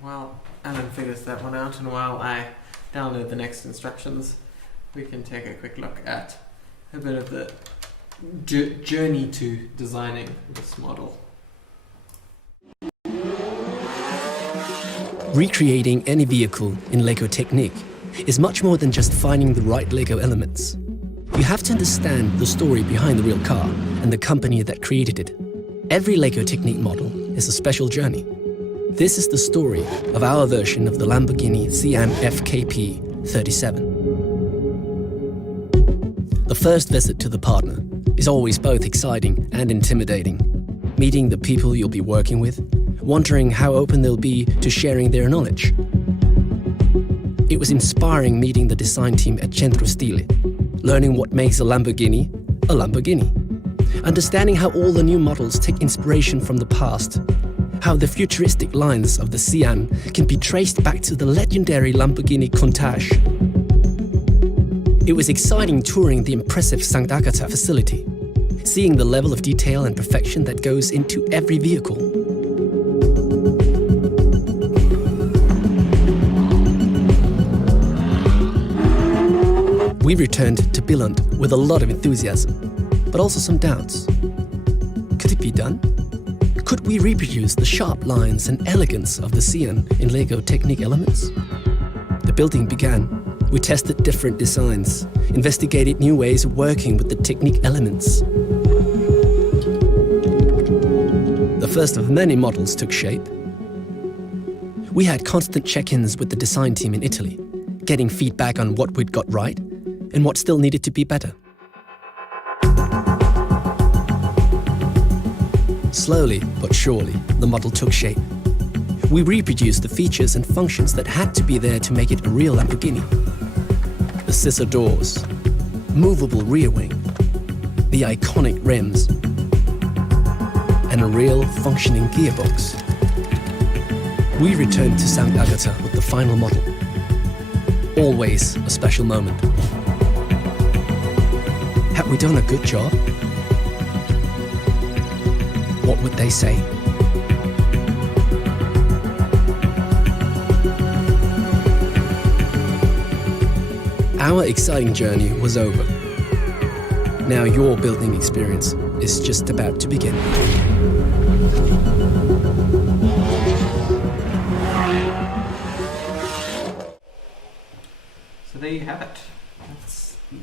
While Alan figures that one out and while I download the next instructions, we can take a quick look at a bit of the journey to designing this model. Recreating any vehicle in LEGO Technique is much more than just finding the right LEGO elements. You have to understand the story behind the real car and the company that created it. Every LEGO Technique model is a special journey. This is the story of our version of the Lamborghini Sián FKP 37. The first visit to the partner is always both exciting and intimidating. Meeting the people you'll be working with, wondering how open they'll be to sharing their knowledge. It was inspiring meeting the design team at Centro Stile, learning what makes a Lamborghini, understanding how all the new models take inspiration from the past, how the futuristic lines of the Sián can be traced back to the legendary Lamborghini Countach. It was exciting touring the impressive St. Agatha facility, seeing the level of detail and perfection that goes into every vehicle. We returned to Billund with a lot of enthusiasm, but also some doubts. Could it be done? Could we reproduce the sharp lines and elegance of the Sián in LEGO Technique elements? The building began. We tested different designs, investigated new ways of working with the Technique elements. The first of many models took shape. We had constant check-ins with the design team in Italy, getting feedback on what we'd got right and what still needed to be better. Slowly but surely, the model took shape. We reproduced the features and functions that had to be there to make it a real Lamborghini. The scissor doors, movable rear wing, the iconic rims, and a real functioning gearbox. We returned to St. Agatha with the final model. Always a special moment. Have we done a good job? What would they say? Our exciting journey was over. Now your building experience is just about to begin. So there you have it. That's the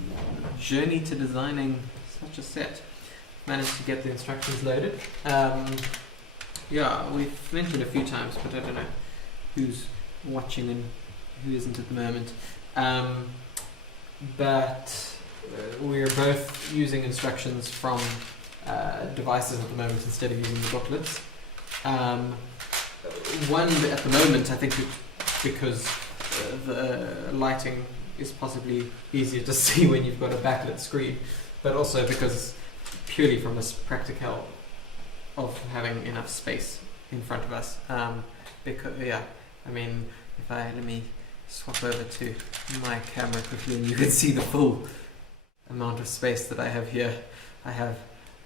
journey to designing such a set. Managed to get the instructions loaded. Yeah, we've mentioned a few times, but I don't know who's watching and who isn't at the moment. But we're both using instructions from devices at the moment instead of using the booklets. One at the moment, I think, because the lighting is possibly easier to see when you've got a backlit screen, but also because purely from this practical of having enough space in front of us. Because I mean, let me swap over to my camera quickly, and you can see the full amount of space that I have here. I have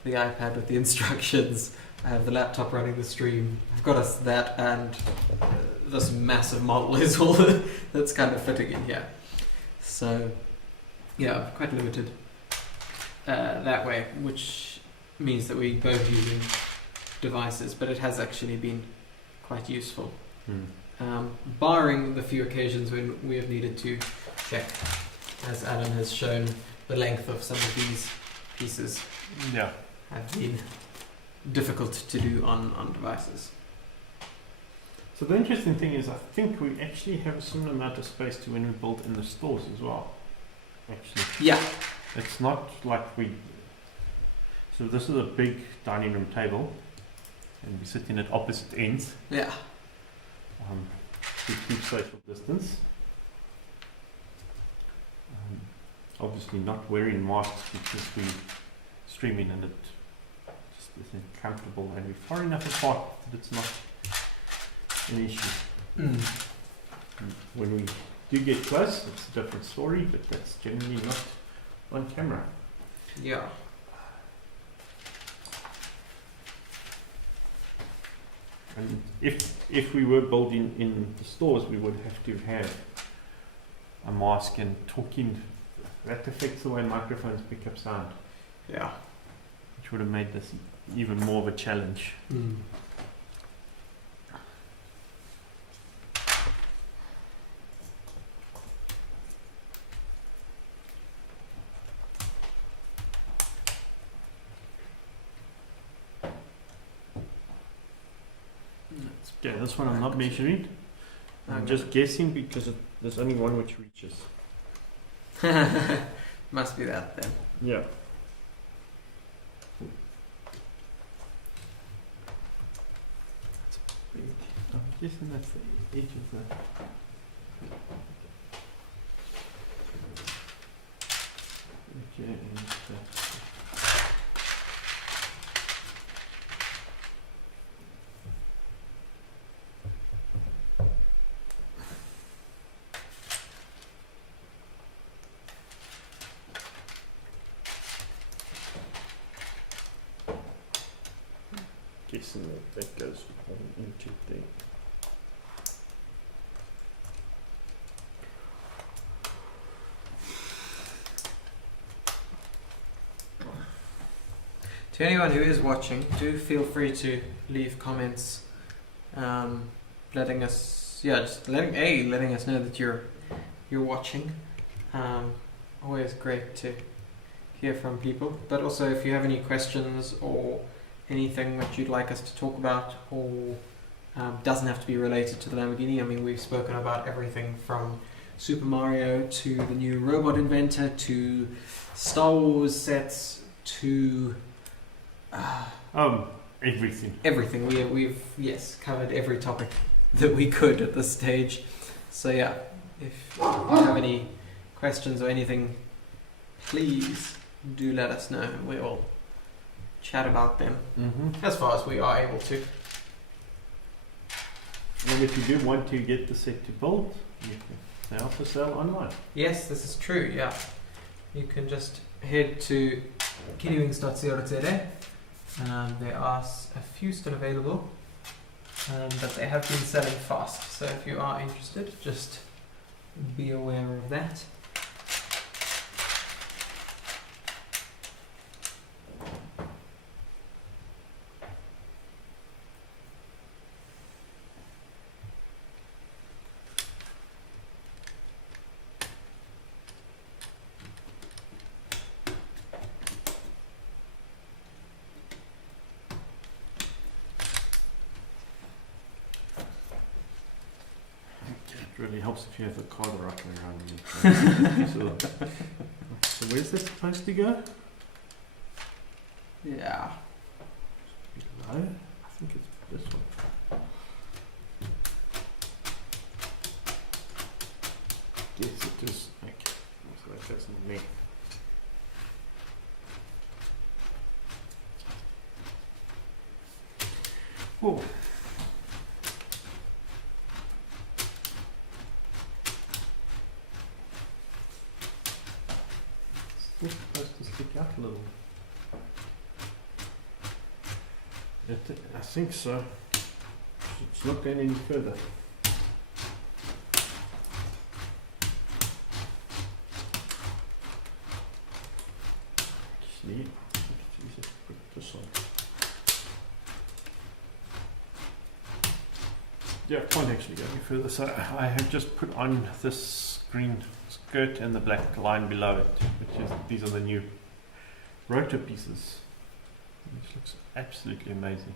the iPad with the instructions. I have the laptop running the stream. I've got that, and this massive model is all that's kind of fitting in here. So, yeah, quite limited that way, which means that we're both using devices, but it has actually been quite useful. Barring the few occasions when we have needed to check, as Alan has shown, the length of some of these pieces have been difficult to do on devices. So the interesting thing is, I think we actually have a similar amount of space to when we built in the stores as well. Actually, yeah, it's not like we. So this is a big dining room table, and we're sitting at opposite ends. Yeah. To keep social distance. Obviously not wearing masks because we're streaming and it just isn't comfortable, and we're far enough apart that it's not an issue. When we do get close, it's a different story, but that's generally not on camera. Yeah. And if we were building in the stores, we would have to have a mask, and talking, that affects the way microphones pick up sound. Yeah. Which would have made this even more of a challenge. Yeah, that's what I'm not measuring. I'm just guessing because there's only one which reaches. Must be that then. Yeah. I'm guessing that's the edge of the. Okay, and guessing that goes into the. To anyone who is watching, do feel free to leave comments, letting us know that you're watching. Always great to hear from people. But also, if you have any questions or anything that you'd like us to talk about, or doesn't have to be related to the Lamborghini. I mean, we've spoken about everything from Super Mario to the new robot inventor to Star Wars sets to everything. Everything. We've covered every topic that we could at this stage. So yeah, if you have any questions or anything, please do let us know. We'll chat about them as far as we are able to. And if you do want to get the set to build, they also sell online. Yes, this is true. Yeah, you can just head to kiddywings.co.za. There are a few still available, but they have been selling fast. So if you are interested, just be aware of that. Really helps if you have a car rocking around you. So where's this supposed to go? Yeah. Below? I think it's this one. Yes, it is. Okay. So that doesn't mean. Oh. It's supposed to stick out a little. I think so. It's not going any further. Just need to put this on. Yeah, I can't actually go any further. So I have just put on this green skirt and the black line below it, which is, these are the new rotor pieces. This looks absolutely amazing.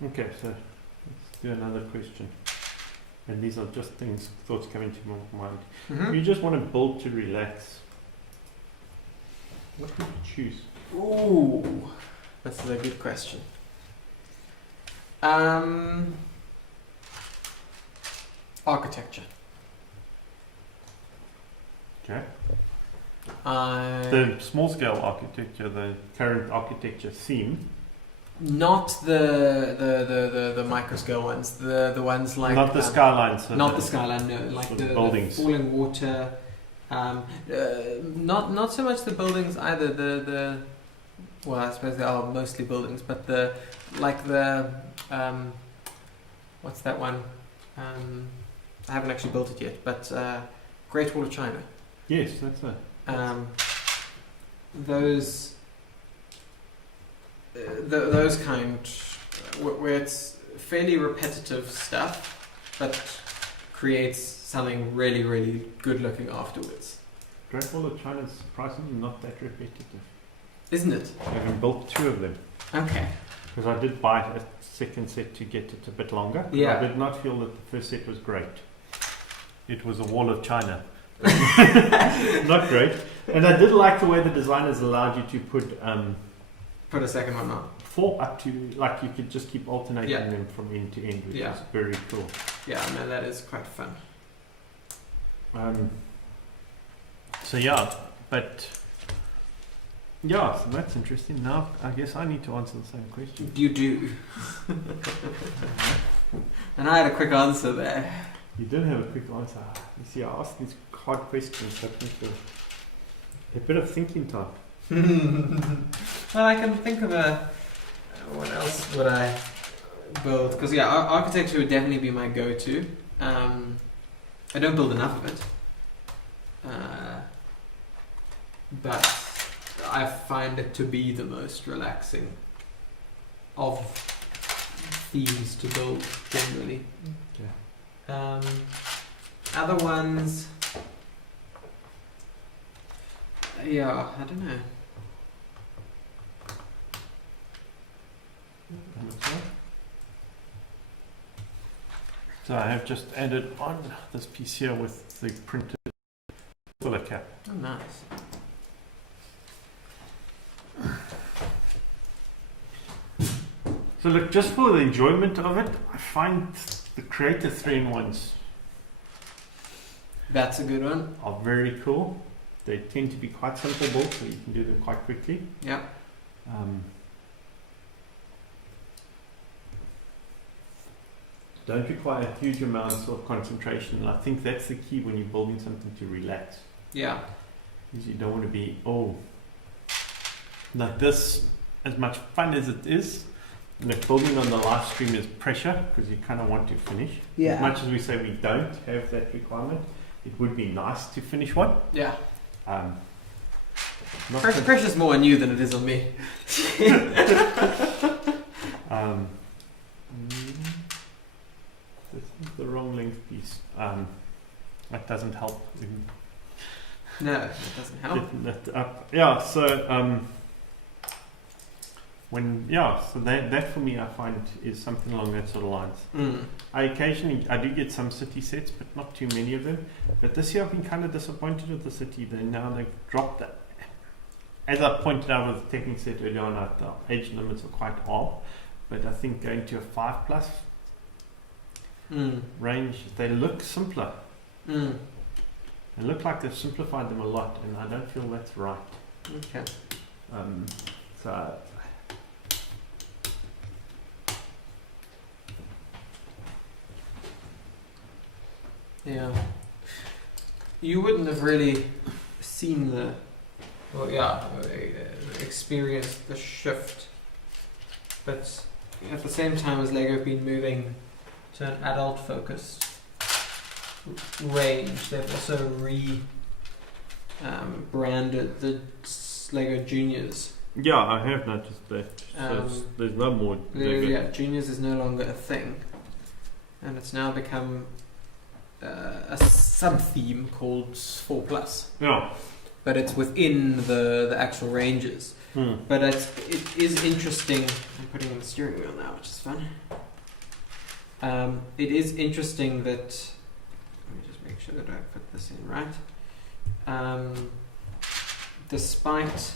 Okay, so let's do another question. And these are just thoughts coming to my mind. Mm-hmm. You just want to build to relax. What would you choose? Ooh, that's a good question. Architecture. Okay. The small scale architecture, the current architecture theme. Not the micro scale ones. The ones like not the skylines. Not the skyline. No, like the buildings. The falling water. Not so much the buildings either. The well, I suppose they are mostly buildings, but the what's that one? I haven't actually built it yet, but Great Wall of China. Yes, that's it. Those kind where it's fairly repetitive stuff, but creates something really, really good looking afterwards. Great Wall of China is surprisingly not that repetitive. Isn't it? I have built 2 of them. Okay. Because I did buy a second set to get it a bit longer. Yeah. I did not feel that the first set was great. It was a wall of China. Not great. And I did like the way the designers allowed you to put a second one on. 4 up to, like you could just keep alternating them from end to end, which is very cool. Yeah, no, that is quite fun. So yeah, but yeah, so that's interesting. Now I guess I need to answer the same question. You do. And I had a quick answer there. You did have a quick answer. You see, I asked these hard questions that need a bit of thinking time. Well, I can think of what else would I build? Because yeah, architecture would definitely be my go-to. I don't build enough of it, but I find it to be the most relaxing of themes to build generally. Okay. Other ones, yeah, I don't know. So I have just added on this piece here with the printed filler cap. Oh, nice. So look, just for the enjoyment of it, I find the Creator 3-in-1s. That's a good one. Are very cool. They tend to be quite simple built, so you can do them quite quickly. Yeah. Don't require huge amounts of concentration, and I think that's the key when you're building something to relax. Yeah. Because you don't want to be, like this, as much fun as it is, like building on the live stream is pressure, because you kind of want to finish. Yeah. As much as we say we don't have that requirement, it would be nice to finish one. Yeah. Pressure's more on you than it is on me. This is the wrong length piece. That doesn't help. No, it doesn't help. Yeah, so So that for me I find is something along that sort of lines. I do get some city sets, but not too many of them. But this year I've been kind of disappointed with the city. They've dropped that. As I pointed out with the Technic set earlier on, the age limits are quite odd. But I think going to a 5+ range, they look simpler. They look like they've simplified them a lot, and I don't feel that's right. Okay. So. Yeah. You wouldn't have really seen experienced the shift. But at the same time as Lego have been moving to an adult focused range, they've also branded the Lego Juniors. Yeah, I have noticed that. So there's no more Lego. Yeah, Juniors is no longer a thing. And it's now become a sub-theme called 4+. Yeah. But it's within the actual ranges. But it is interesting. I'm putting on the steering wheel now, which is fun. It is interesting that... Let me just make sure that I put this in right. Despite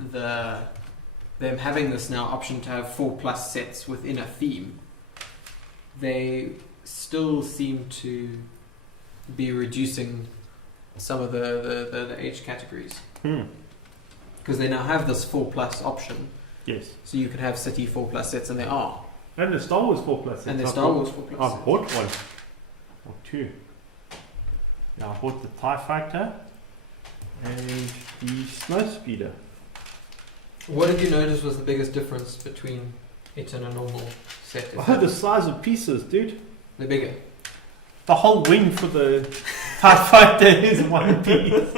them having this now option to have 4+ sets within a theme, they still seem to be reducing some of the age categories. Because they now have this 4+ option. Yes. So you could have City 4+ sets, and they are. And the Star Wars 4+ sets. And the Star Wars 4+ sets. I've bought one. Or two. Yeah, I bought the TIE Fighter and the Snowspeeder. What did you notice was the biggest difference between it and a normal set? The size of pieces, dude. They're bigger. The whole wing for the TIE Fighter is one piece.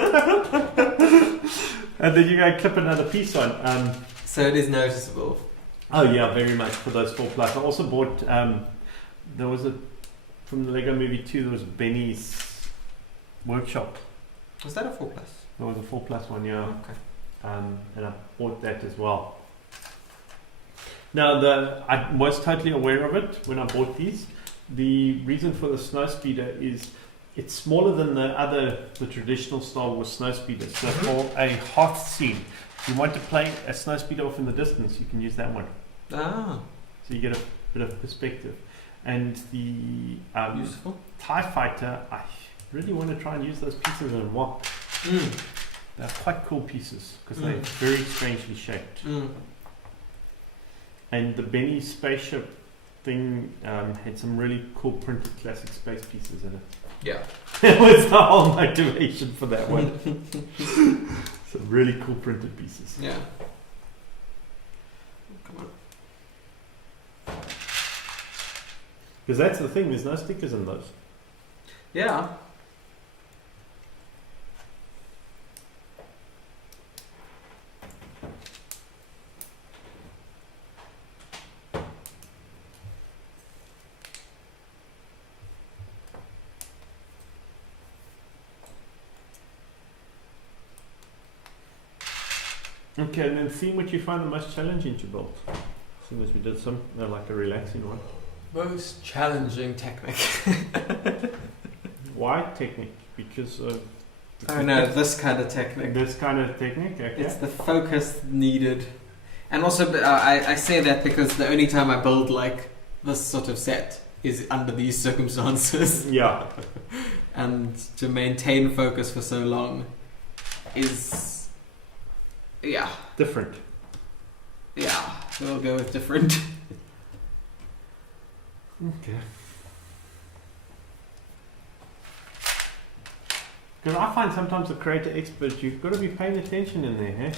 And then you go clip another piece on. So it is noticeable. Oh yeah, very much for those 4+. I also bought, there was from the Lego Movie 2, there was Benny's Workshop. Was that a 4+? There was a 4+ one, yeah. Okay. And I bought that as well. Now, I was totally aware of it when I bought these. The reason for the Snowspeeder is it's smaller than the traditional Star Wars Snowspeeder. So for a hearth scene, if you want to play a Snowspeeder off in the distance, you can use that one. Ah. So you get a bit of perspective. And the useful TIE Fighter, I really want to try and use those pieces in WOP. They're quite cool pieces because they're very strangely shaped. And the Benny spaceship thing had some really cool printed classic space pieces in it. Yeah. That was the whole motivation for that one. Some really cool printed pieces. Yeah. Come on. Because that's the thing, there's no stickers in those. Yeah. Okay, and then theme what you find the most challenging to build. As soon as we did some, like a relaxing one. Most challenging technique. Why technique? Because of... this kind of technique. This kind of technique, okay. It's the focus needed. And also, I say that because the only time I build like this sort of set is under these circumstances. Yeah. And to maintain focus for so long is... Yeah. Different. Yeah, we'll go with different. Okay. Because I find sometimes the creator expert, you've got to be paying attention in there, eh?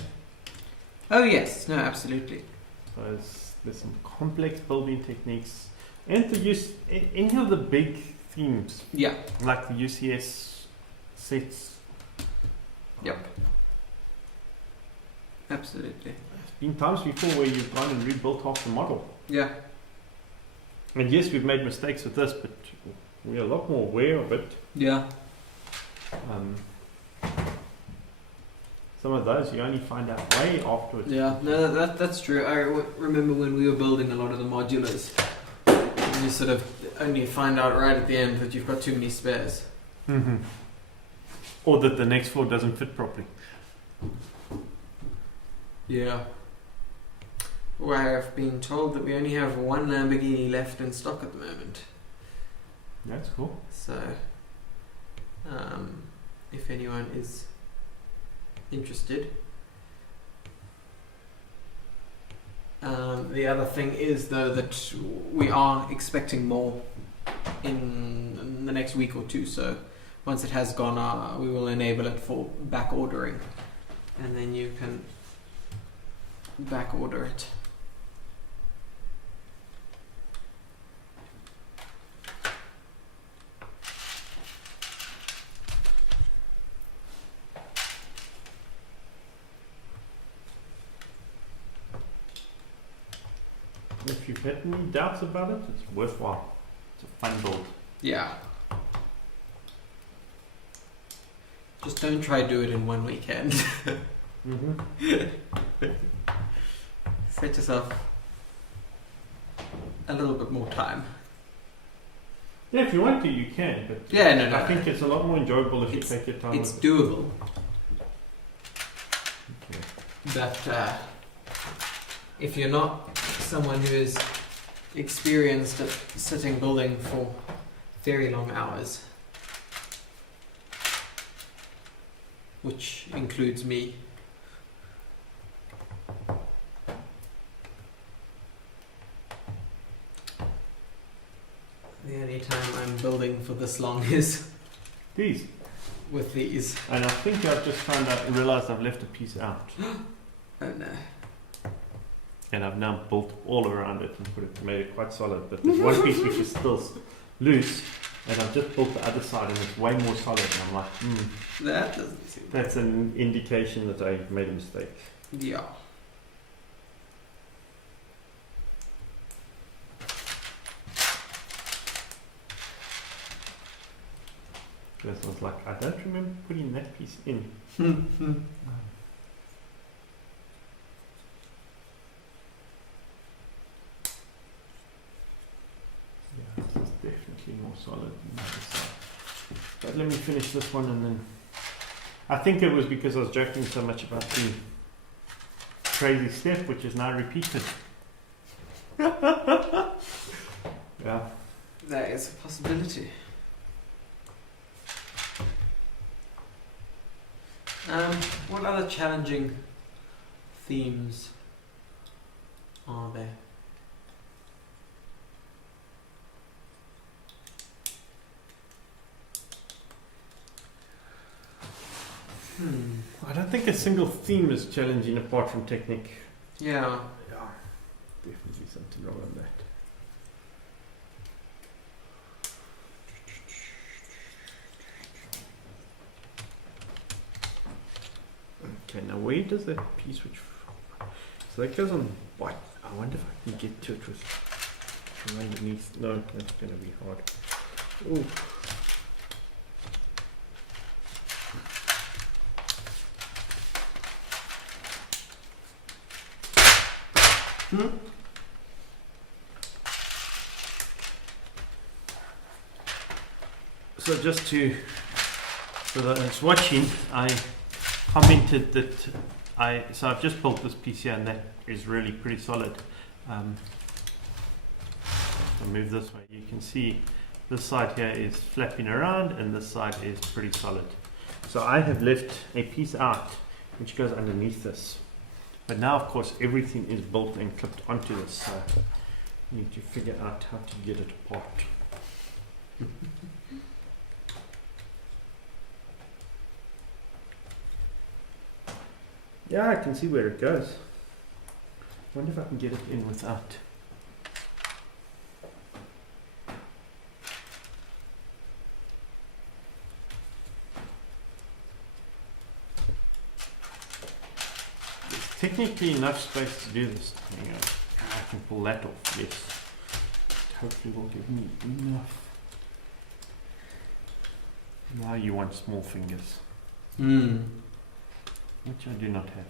Oh yes, no, absolutely. So there's some complex building techniques. And to use any of the big themes. Yeah. Like the UCS sets. Yep. Absolutely. There's been times before where you've gone and rebuilt half the model. Yeah. And yes, we've made mistakes with this, but we're a lot more aware of it. Yeah. some of those you only find out way afterwards. Yeah, no, that's true. I remember when we were building a lot of the modulars, you sort of only find out right at the end that you've got too many spares. Mm-hmm. Or that the next floor doesn't fit properly. Yeah. Well, I've been told that we only have one Lamborghini left in stock at the moment. That's cool. So, if anyone is interested. The other thing is, though, that we are expecting more in the next week or two. So, once it has gone, we will enable it for back ordering, and then you can back order it. If you've had any doubts about it, it's worthwhile. It's a fun build. Yeah. Just don't try to do it in one weekend. Mm-hmm. Set yourself a little bit more time. Yeah, if you want to, you can. But yeah, no, I think it's a lot more enjoyable if you take your time. It's doable. Okay. But if you're not someone who is experienced at sitting building for very long hours, which includes me, the only time I'm building for this long is these. With these. And I think I've just realised I've left a piece out. Oh no. And I've now built all around it and made it quite solid. But there's one piece which is still loose, and I've just built the other side and it's way more solid. And I'm like, that doesn't seem. That's an indication that I made a mistake. Yeah. Because I was like, I don't remember putting that piece in. Yeah, this is definitely more solid than the other side. But let me finish this one and then... I think it was because I was joking so much about the crazy step, which is now repeated. Yeah. That is a possibility. What other challenging themes are there? I don't think a single theme is challenging apart from technique. Yeah. Yeah. Definitely something wrong on that. Okay, now where does that piece which... So that goes on white. I wonder if I can get to it with from underneath. No, that's going to be hard. Ooh. So just to, so that it's watching, I commented that so I've just built this piece here and that is really pretty solid. I'll move this way. You can see this side here is flapping around and this side is pretty solid. So I have left a piece out which goes underneath this. But now, of course, everything is built and clipped onto this, so you need to figure out how to get it apart. Yeah, I can see where it goes. I wonder if I can get it in without. Technically enough space to do this. Hang on. I can pull that off, yes. Hopefully will give me enough. Now you want small fingers. which I do not have.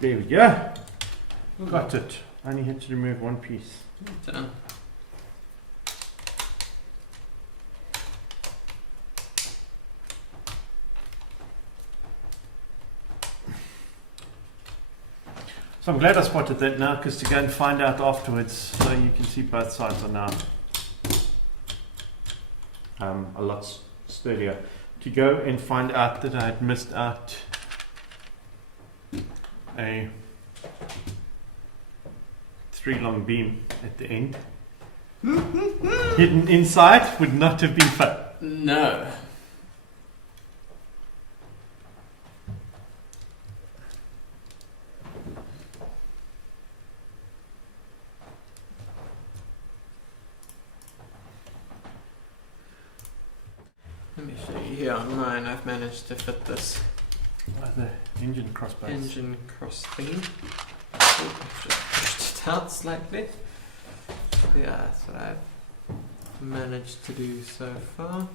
There we go. Got it. I only had to remove one piece. Done. So I'm glad I spotted that now, because to go and find out afterwards, so you can see both sides are now a lot sturdier. To go and find out that I had missed out a 3 long beam at the end hidden inside would not have been fun. No. Let me show you here on mine. I've managed to fit this The engine crossbars. engine cross thingy. Oh, I've just pushed it out slightly. Yeah, that's what I've managed to do so far.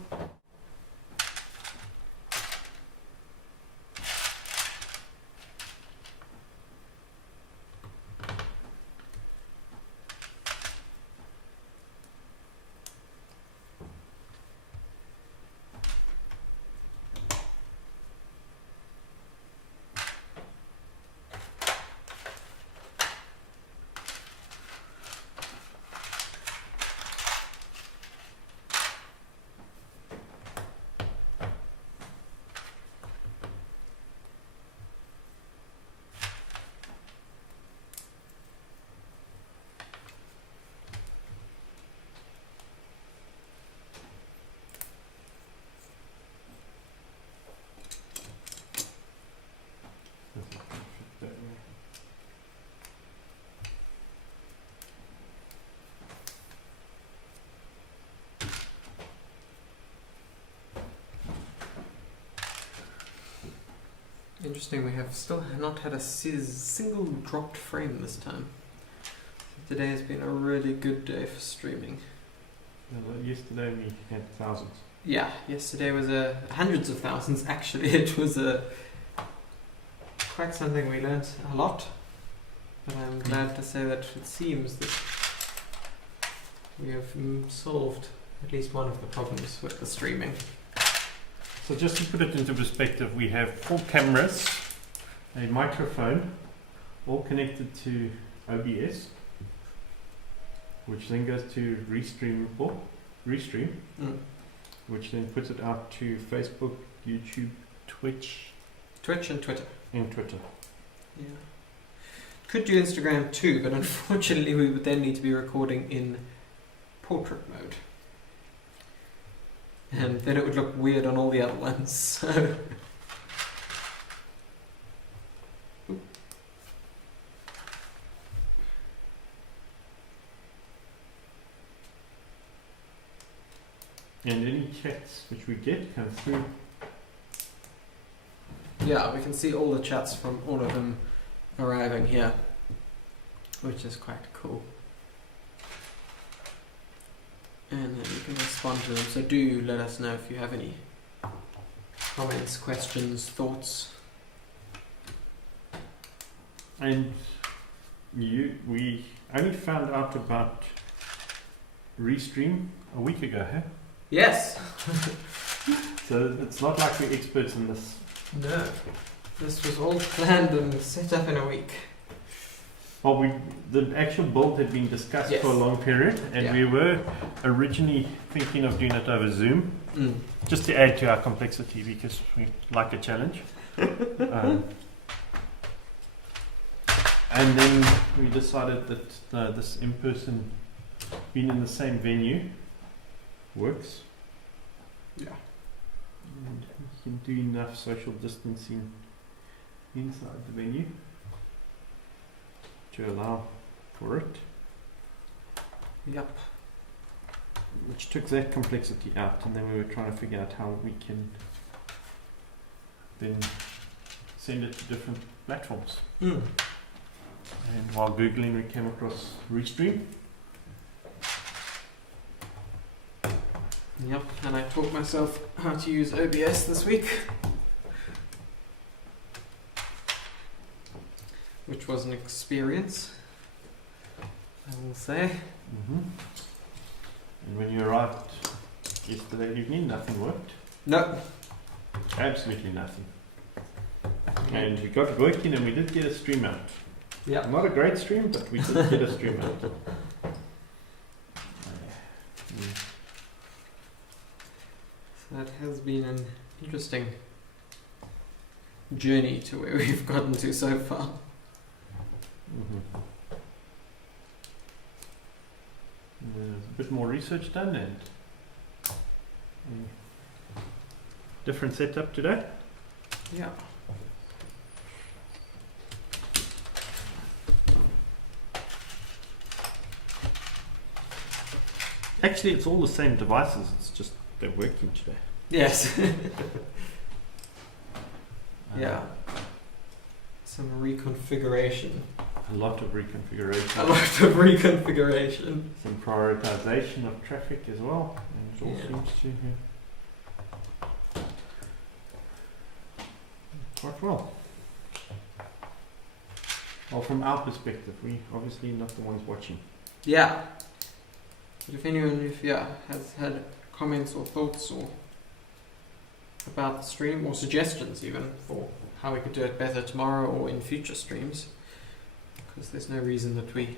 Interesting, we have still not had a single dropped frame this time. Today has been a really good day for streaming. Yesterday we had thousands. Yeah, yesterday was hundreds of thousands actually. It was quite something we learned a lot. But I'm glad to say that it seems that we have solved at least one of the problems with the streaming. So just to put it into perspective, we have 4 cameras, a microphone, all connected to OBS, which then goes to Restream, which then puts it out to Facebook, YouTube, Twitch and Twitter. And Twitter. Yeah. Could do Instagram too, but unfortunately we would then need to be recording in portrait mode. And then it would look weird on all the other ones. So. And any chats which we get come through. Yeah, we can see all the chats from all of them arriving here, which is quite cool. And then you can respond to them. So do let us know if you have any comments, questions, thoughts. And we only found out about Restream a week ago, huh? Yes. So it's not like we're experts in this. No. This was all planned and set up in a week. Well, the actual build had been discussed for a long period, and we were originally thinking of doing it over Zoom, just to add to our complexity because we like a challenge. And then we decided that this in-person, being in the same venue, works. Yeah. And you can do enough social distancing inside the venue to allow for it. Yep. Which took that complexity out, and then we were trying to figure out how we can then send it to different platforms. And while Googling, we came across Restream. Yep, and I taught myself how to use OBS this week, which was an experience, I will say. And when you arrived yesterday evening, nothing worked? No. Absolutely nothing. And we got working, and we did get a stream out. Yeah. Not a great stream, but we did get a stream out. So that has been an interesting journey to where we've gotten to so far. There's a bit more research done, and different setup today. Yeah. Actually, it's all the same devices. It's just they're working today. Yes. Yeah. Some reconfiguration. A lot of reconfiguration. A lot of reconfiguration. Some prioritization of traffic as well. And it all seems to quite well. Well, from our perspective, we obviously not the ones watching. Yeah. But if anyone, has had comments or thoughts or about the stream, or suggestions even for how we could do it better tomorrow or in future streams, because there's no reason that we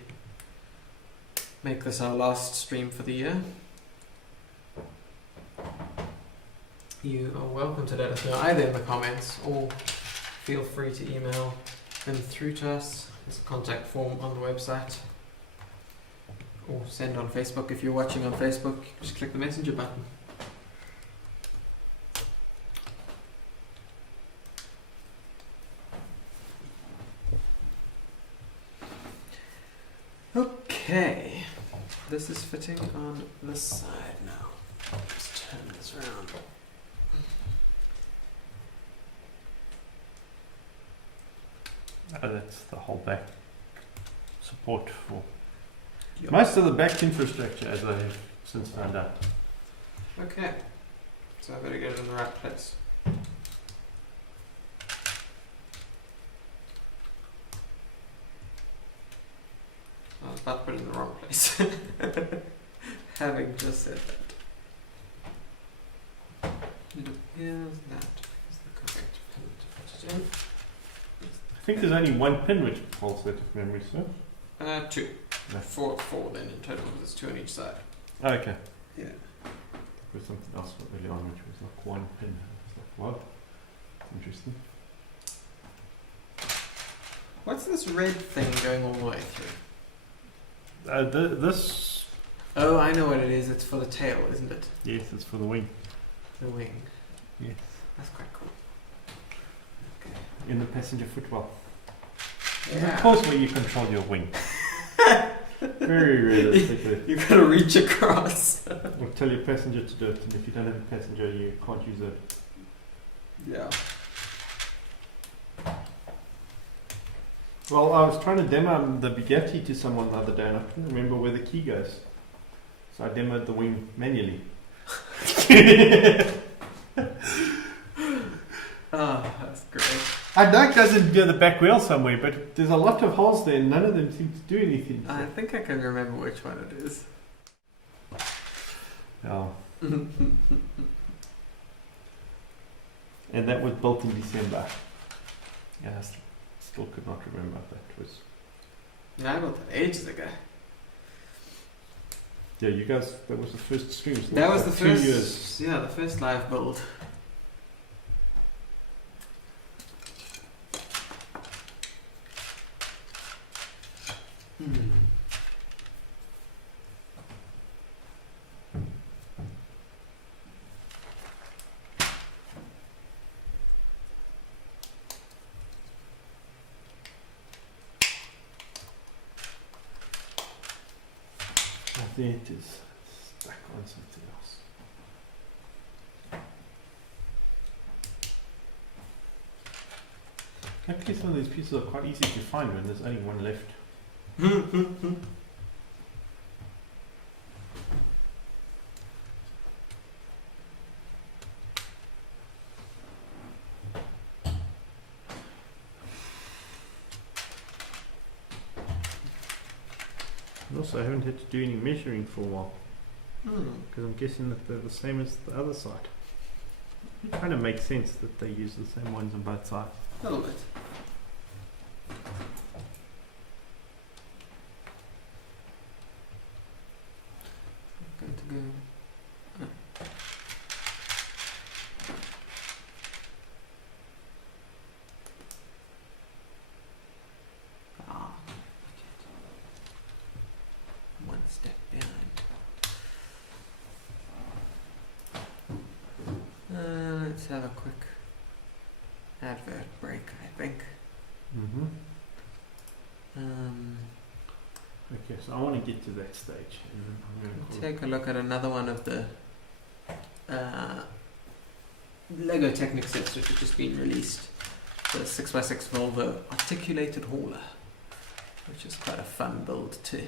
make this our last stream for the year, you are welcome to let us know either in the comments or feel free to email them through to us. There's a contact form on the website. Or send on Facebook. If you're watching on Facebook, just click the messenger button. Okay, this is fitting on this side now. I'll just turn this around. Oh, that's the whole back support for most of the back infrastructure, as I have since found out. Okay, so I better get it in the right place. I was about to put it in the wrong place. Having just said that. It appears that is the correct pin to put it in. I think there's only one pin which holds that, if memory serves. Two. No. Four then in total, there's two on each side. Oh, okay. Yeah. There was something else early on which was like one pin. It's like, what? Interesting. What's this red thing going all the way through? This. Oh, I know what it is. It's for the tail, isn't it? Yes, it's for the wing. The wing. Yes. That's quite cool. Okay. In the passenger footwell. Yeah. Of course, where you control your wing. Very realistically. You've got to reach across. Or tell your passenger to do it, and if you don't have a passenger, you can't use it. Yeah. Well, I was trying to demo the Bugatti to someone the other day, and I couldn't remember where the key goes. So I demoed the wing manually. Oh, that's great. I know it goes into the back wheel somewhere, but there's a lot of holes there and none of them seem to do anything. I think I can remember which one it is. Oh. And that was built in December. Yeah, I still could not remember if that was. Yeah, I built it ages ago. Yeah, you guys, that was the first stream. So That was like the 2 first, years. yeah, the first live build. There it is. Stuck on something else. Luckily, some of these pieces are quite easy to find when there's only one left. And also, I haven't had to do any measuring for a while. Because I'm guessing that they're the same as the other side. It kind of makes sense that they use the same ones on both sides. A little bit. Going to go. One step behind. Let's have a quick advert break, I think. Okay, so I want to get to that stage. And I'm going to Take a look at another one of the Lego Technic sets which have just been released. The 6x6 Volvo articulated hauler, which is quite a fun build too.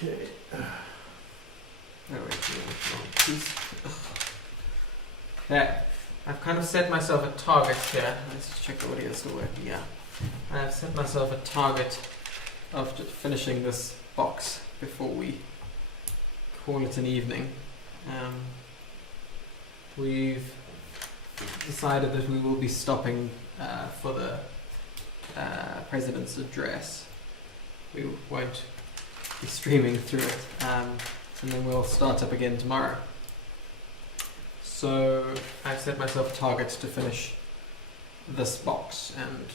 Okay. Yeah, I've kind of set myself a target here. Let's just check the audio is still working. Yeah, I've set myself a target of finishing this box before we call it an evening. We've decided that we will be stopping for the President's address. We won't be streaming through it, and then we'll start up again tomorrow. So I've set myself a target to finish this box, and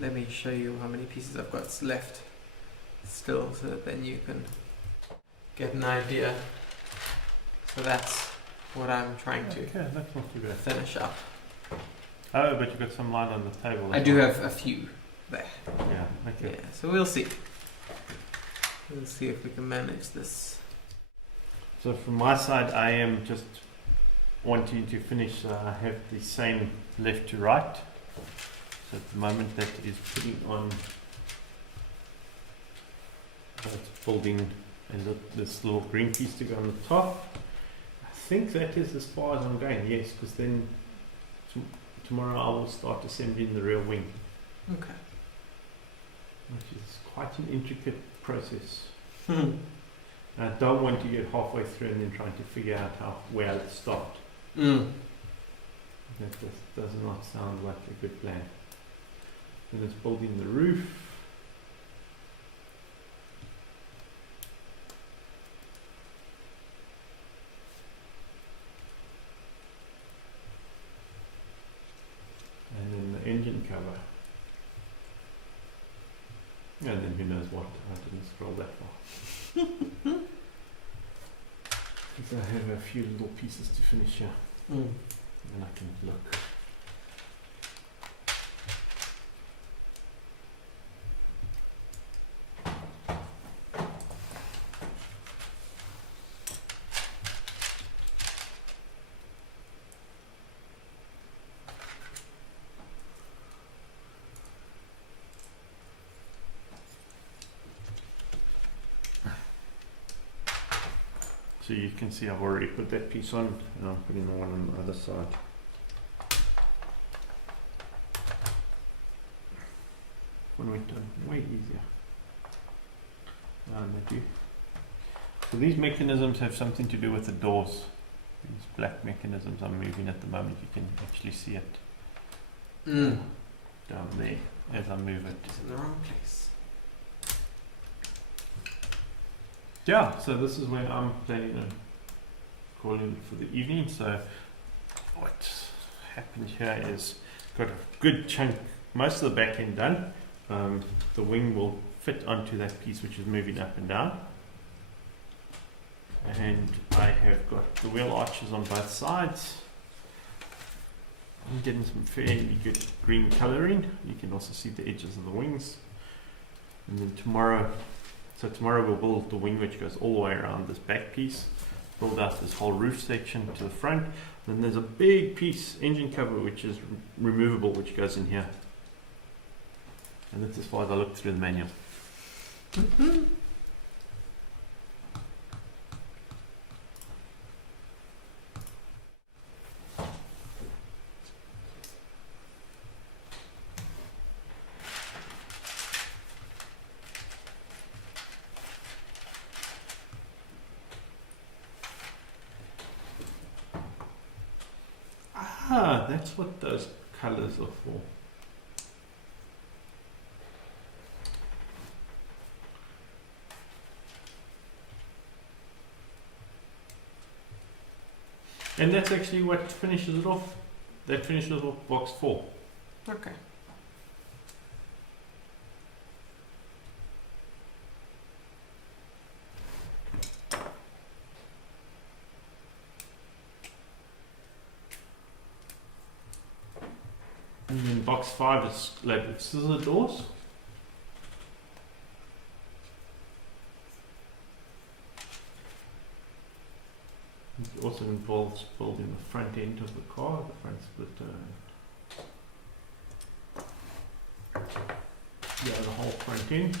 let me show you how many pieces I've got left still, so that then you can get an idea. So that's what I'm trying to that's not too bad. finish up. Oh, but you've got some light on the table. I do have a few there. Yeah, okay. Yeah, so we'll see. We'll see if we can manage this. So from my side, I am just wanting to finish. I have the same left to right. So at the moment, that is putting on. It's building this little green piece to go on the top. I think that is as far as I'm going. Yes, because then tomorrow I will start assembling the rear wing. Okay. which is quite an intricate process. I don't want to get halfway through and then trying to figure out where it stopped. That just does not sound like a good plan. Then it's building the roof. And then the engine cover. And then who knows what, I didn't scroll that far. Because I have a few little pieces to finish here. And I can look. So you can see I've already put that piece on, and I'm putting the one on the other side. One went done way easier. And they do. So these mechanisms have something to do with the doors. These black mechanisms I'm moving at the moment, you can actually see it down there as I move it. It's in the wrong place. Yeah, so this is where I'm planning on calling it for the evening. So what's happened here is got a good chunk, most of the back end done. The wing will fit onto that piece which is moving up and down. And I have got the wheel arches on both sides. I'm getting some fairly good green colouring. You can also see the edges of the wings. And then tomorrow we'll build the wing which goes all the way around this back piece, build out this whole roof section to the front. Then there's a big piece, engine cover, which is removable, which goes in here. And that's as far as I looked through the manual. Ah, that's what those colors are for. And that's actually what finishes it off. That finishes off box 4. Okay. And then box 5 is labeled scissor doors. It also involves building the front end of the car, the front splitter. Yeah, the whole front end.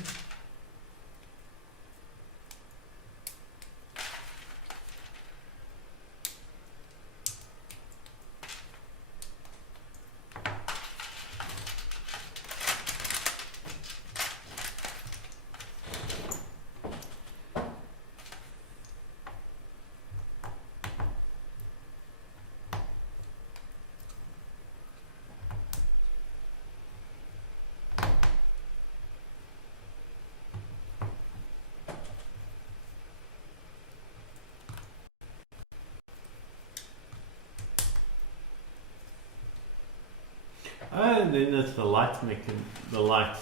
And then there's the light making the light.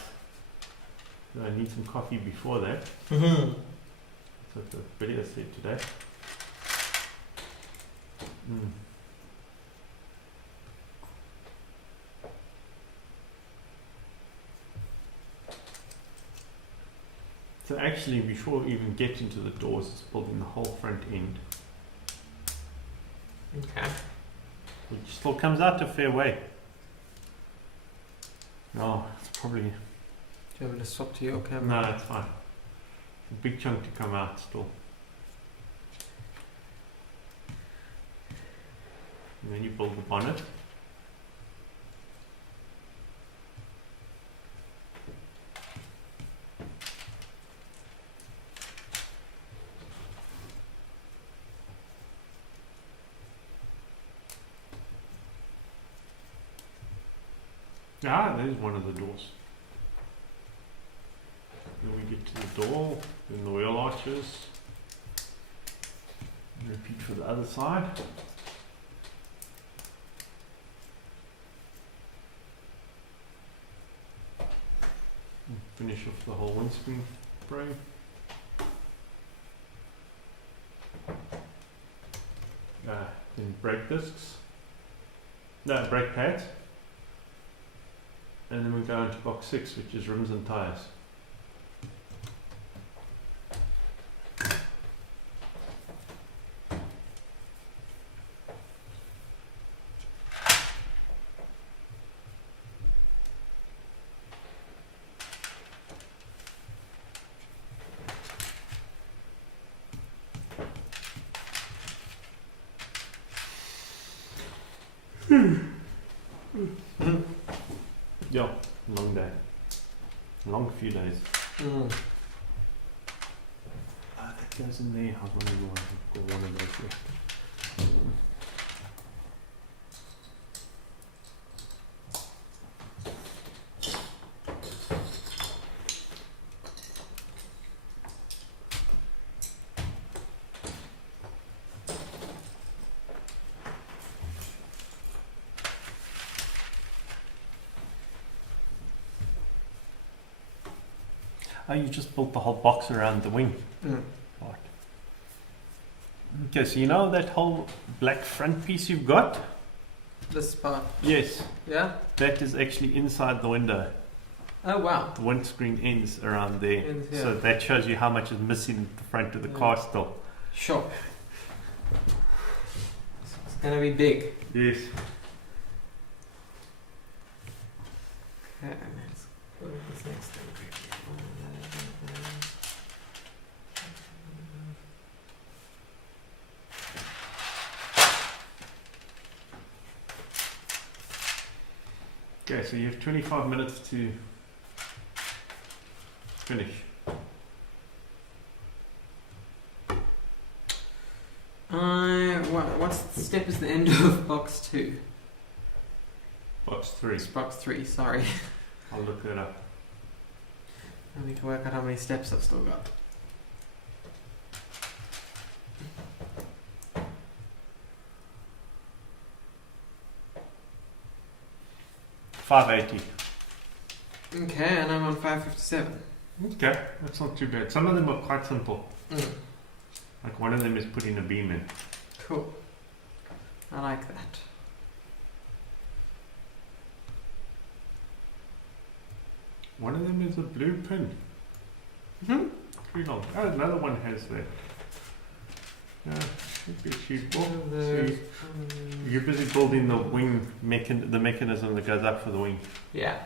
I need some coffee before that. That's what the video said today. So actually, before we even get into the doors, it's building the whole front end. Okay. Which still comes out a fair way. No, it's probably... Do you want me to swap to your camera? No, it's fine. It's a big chunk to come out still. And then you build the bonnet. Ah, there's one of the doors. Then we get to the door, then the wheel arches. Repeat for the other side. And finish off the whole windscreen frame. Then brake discs. No, brake pads. And then we go into box 6, which is rims and tires. Yeah, long day. Long few days. That goes in there. I was wondering why I've got one of those left. Oh, you just built the whole box around the wing. Right. Okay, so you know that whole black front piece you've got? This part. Yes. Yeah? That is actually inside the window. Oh, wow. The windscreen ends around there. Ends here. So that shows you how much is missing at the front of the car still. Sure. It's going to be big. Yes. Okay, let's go to this next thing. Okay, so you have 25 minutes to finish. What step is the end of box 2? Box 3. It's box 3, sorry. I'll look that up. I need to work out how many steps I've still got. $580. Okay, and I'm on 557. Okay, that's not too bad. Some of them are quite simple. Mm. Like one of them is putting a beam in. Cool. I like that. One of them is a blue pin. Pretty long. Oh, another one has that. Should be achievable. So you're busy building the wing the mechanism that goes up for the wing. Yeah.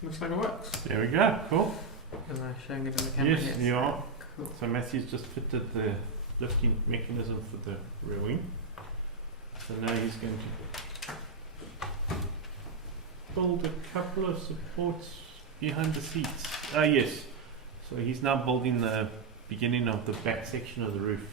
Looks like it works. There we go. Cool. Am I showing it in the camera? Yes, you are. Cool. So Matthew's just fitted the lifting mechanism for the rear wing. So now he's going to build a couple of supports behind the seats. Ah, yes. So he's now building the beginning of the back section of the roof.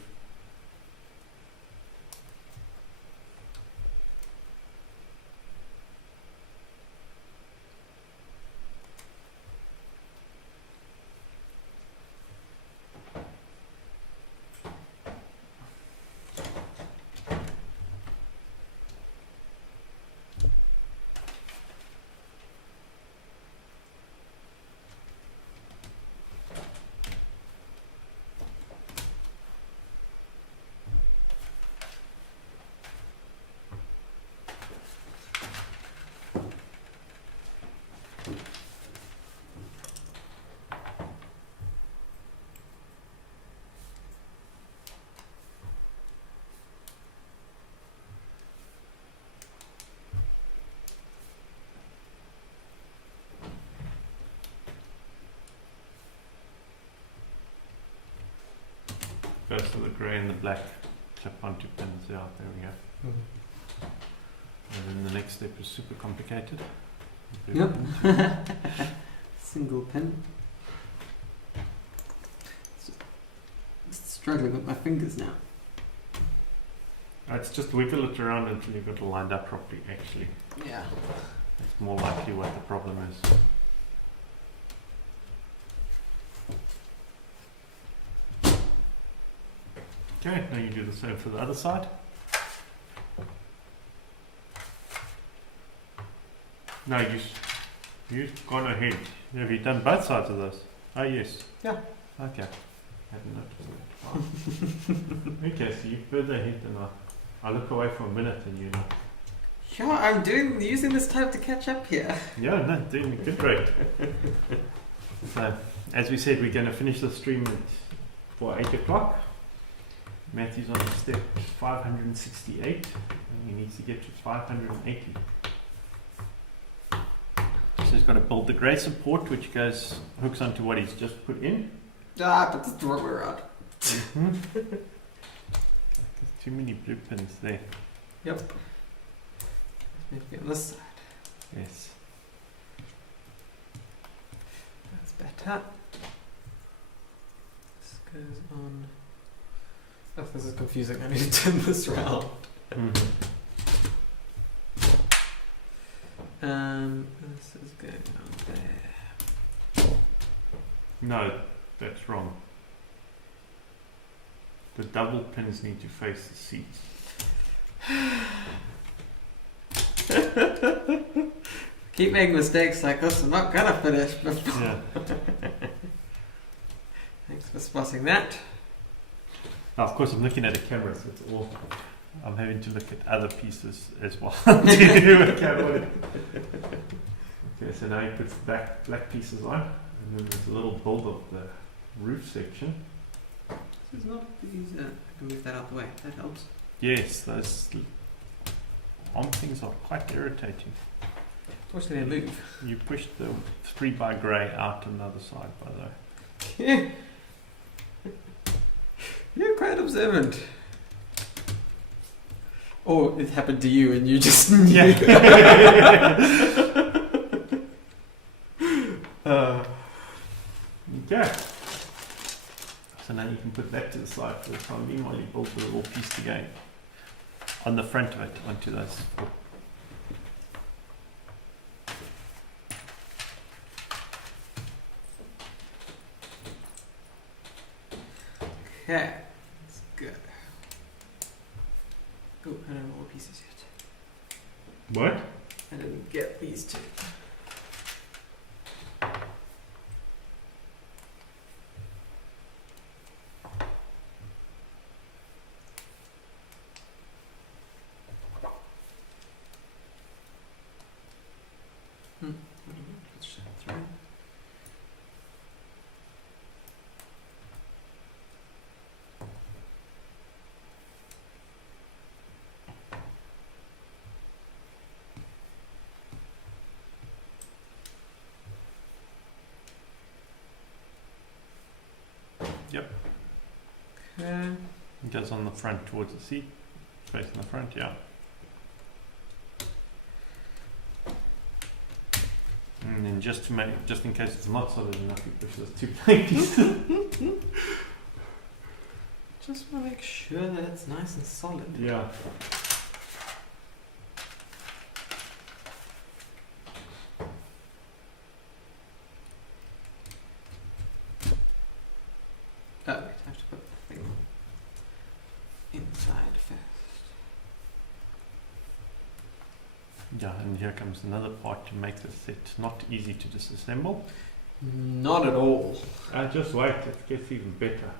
First of the grey and the black clip onto pins. Yeah, there we go. And then the next step is super complicated. Yep. Single pin. Struggling with my fingers now. It's just wiggle it around until you've got it lined up properly, actually. Yeah. It's more likely what the problem is. Okay, now you do the same for the other side. No, you've gone ahead. Have you done both sides of this? Oh, yes. Yeah. Okay. I hadn't noticed that. Okay, so you're further ahead than I look away for a minute and you know. Yeah, I'm using this time to catch up here. Yeah, no, doing a good rate. So, as we said, we're going to finish the stream for 8 o'clock. Matthew's on step 568 and he needs to get to 580. So he's got to build the grey support which hooks onto what he's just put in. Ah, but that's the wrong way around. There's too many blue pins there. Yep. Maybe on this side. Yes. That's better. This goes on. Oh, this is confusing. I need to turn this around. This is going on there. No, that's wrong. The double pins need to face the seats. Keep making mistakes like this. I'm not gonna finish before. Yeah. Thanks for spotting that. Now, of course, I'm looking at a camera, so it's all. I'm having to look at other pieces as well to do a camera. Okay, so now he puts the black pieces on, and then there's a little build of the roof section. This is not these. I can move that out the way. That helps. Yes, those arm things are quite irritating. Fortunately, they move. You pushed the 3x grey out on the other side, by the way. You're quite observant. Or it happened to you and you just knew. Okay. So now you can put that to the side for the time being while you build the little piece again on the front of it onto those. Okay, that's good. Oh, I don't know more pieces yet. What? I didn't get these two. Let's shut it through. goes on the front towards the seat, facing the front, yeah. And then just in case it's not solid enough, you push those two plank pieces. Just want to make sure that it's nice and solid. Yeah. Oh, wait, I have to put the thing inside first. Yeah, and here comes another part to make the set not easy to disassemble. Not at all. Just wait, it gets even better.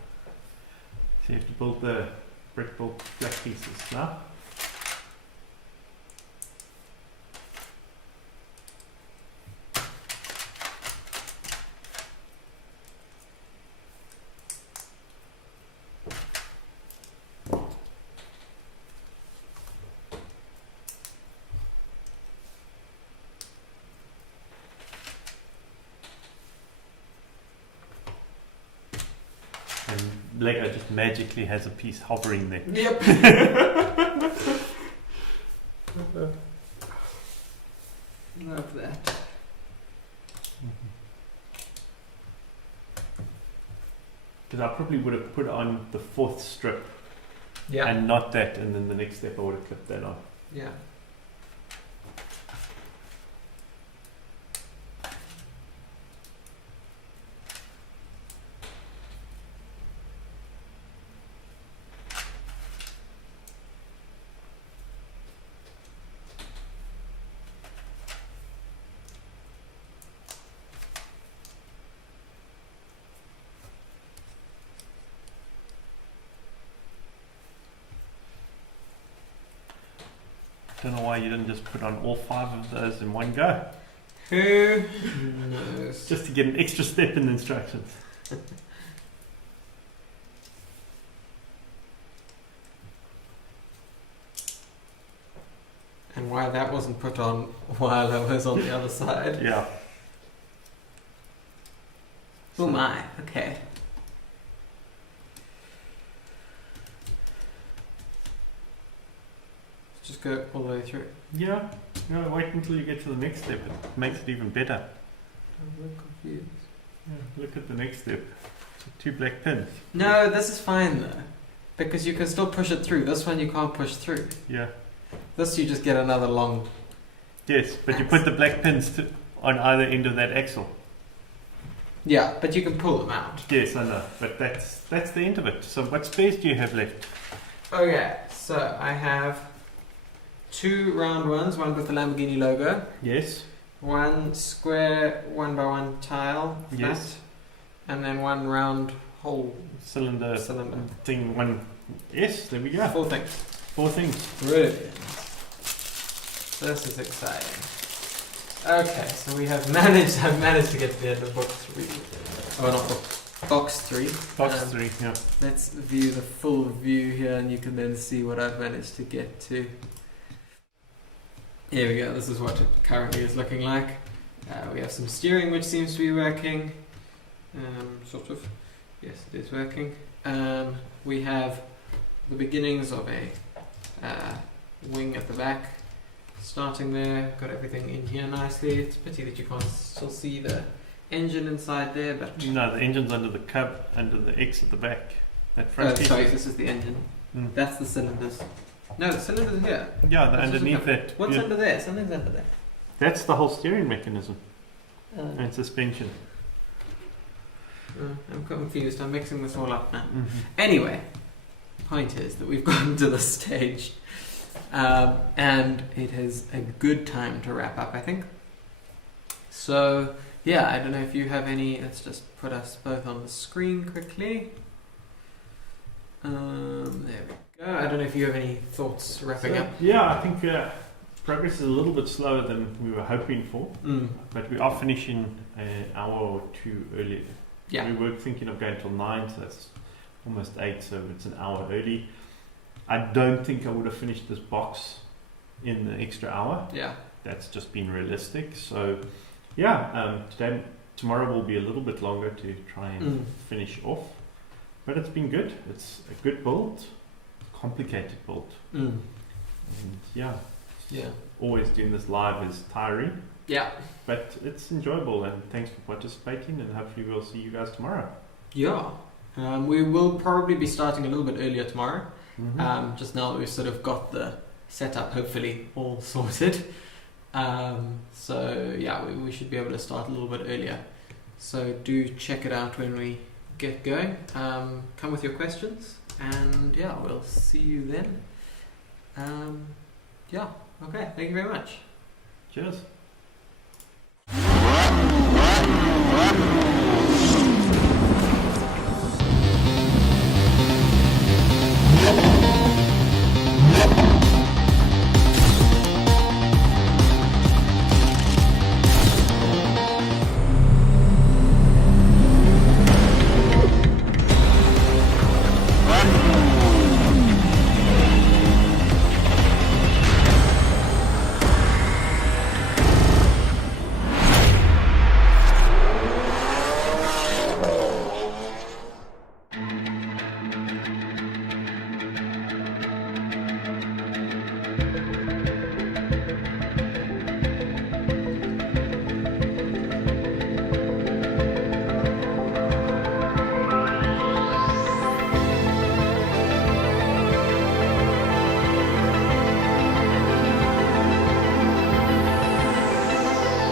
So you have to build the brick built black pieces now. Lego just magically has a piece hovering there. Yep. Love that. Because I probably would have put on the fourth strip, yeah, and not that, and then the next step I would have clipped that on. Yeah. Don't know why you didn't just put on all 5 of those in one go. Who knows? Just to get an extra step in the instructions. And why that wasn't put on while I was on the other side. Yeah. Oh my, okay. Just go all the way through. Yeah. No, wait until you get to the next step. It makes it even better. I'm very confused. Yeah, look at the next step. 2 black pins. No, this is fine though. Because you can still push it through. This one you can't push through. Yeah. This you just get another long... Yes, but you put the black pins on either end of that axle. Yeah, but you can pull them out. Yes, I know. But that's the end of it. So what space do you have left? Okay, so I have 2 round ones, one with the Lamborghini logo. Yes. 1 square 1x1 tile. Yes. And then 1 round hole cylinder thing. One. Yes, there we go. 4 things. 4 things. Brilliant. This is exciting. Okay, so I've managed to get to the end of book 3. Oh, not box 3. Box 3, yeah. Let's view the full view here and you can then see what I've managed to get to. Here we go, this is what it currently is looking like. We have some steering which seems to be working. Sort of. Yes, it is working. We have the beginnings of a wing at the back. Starting there, got everything in here nicely. It's a pity that you can't still see the engine inside there, but... No, the engine's under the cub, under the X at the back. That front piece. Sorry, this is the engine. That's the cylinders. No, the cylinders are here. Yeah, underneath that. What's under there? Something's under there. That's the whole steering mechanism. And suspension. I'm confused. I'm mixing this all up now. Anyway, point is that we've gotten to the stage. And it is a good time to wrap up, I think. So, yeah, I don't know if you have any... Let's just put us both on the screen quickly. There we go. I don't know if you have any thoughts wrapping up. Yeah, I think progress is a little bit slower than we were hoping for. But we are finishing an hour or 2 earlier. Yeah. We were thinking of going till 9, so that's almost 8, so it's an hour early. I don't think I would have finished this box in the extra hour. Yeah. That's just been realistic. So, tomorrow will be a little bit longer to try and finish off. But it's been good. It's a good build. complicated build. Mm. And yeah, Yeah. always doing this live is tiring. Yeah. But it's enjoyable, and thanks for participating, and hopefully we'll see you guys tomorrow. Yeah. We will probably be starting a little bit earlier tomorrow. Mhm. Just now that we've sort of got the setup hopefully all sorted. So yeah, we should be able to start a little bit earlier. So do check it out when we get going. Come with your questions, and yeah, we'll see you then. Yeah. Okay. Thank you very much. Cheers.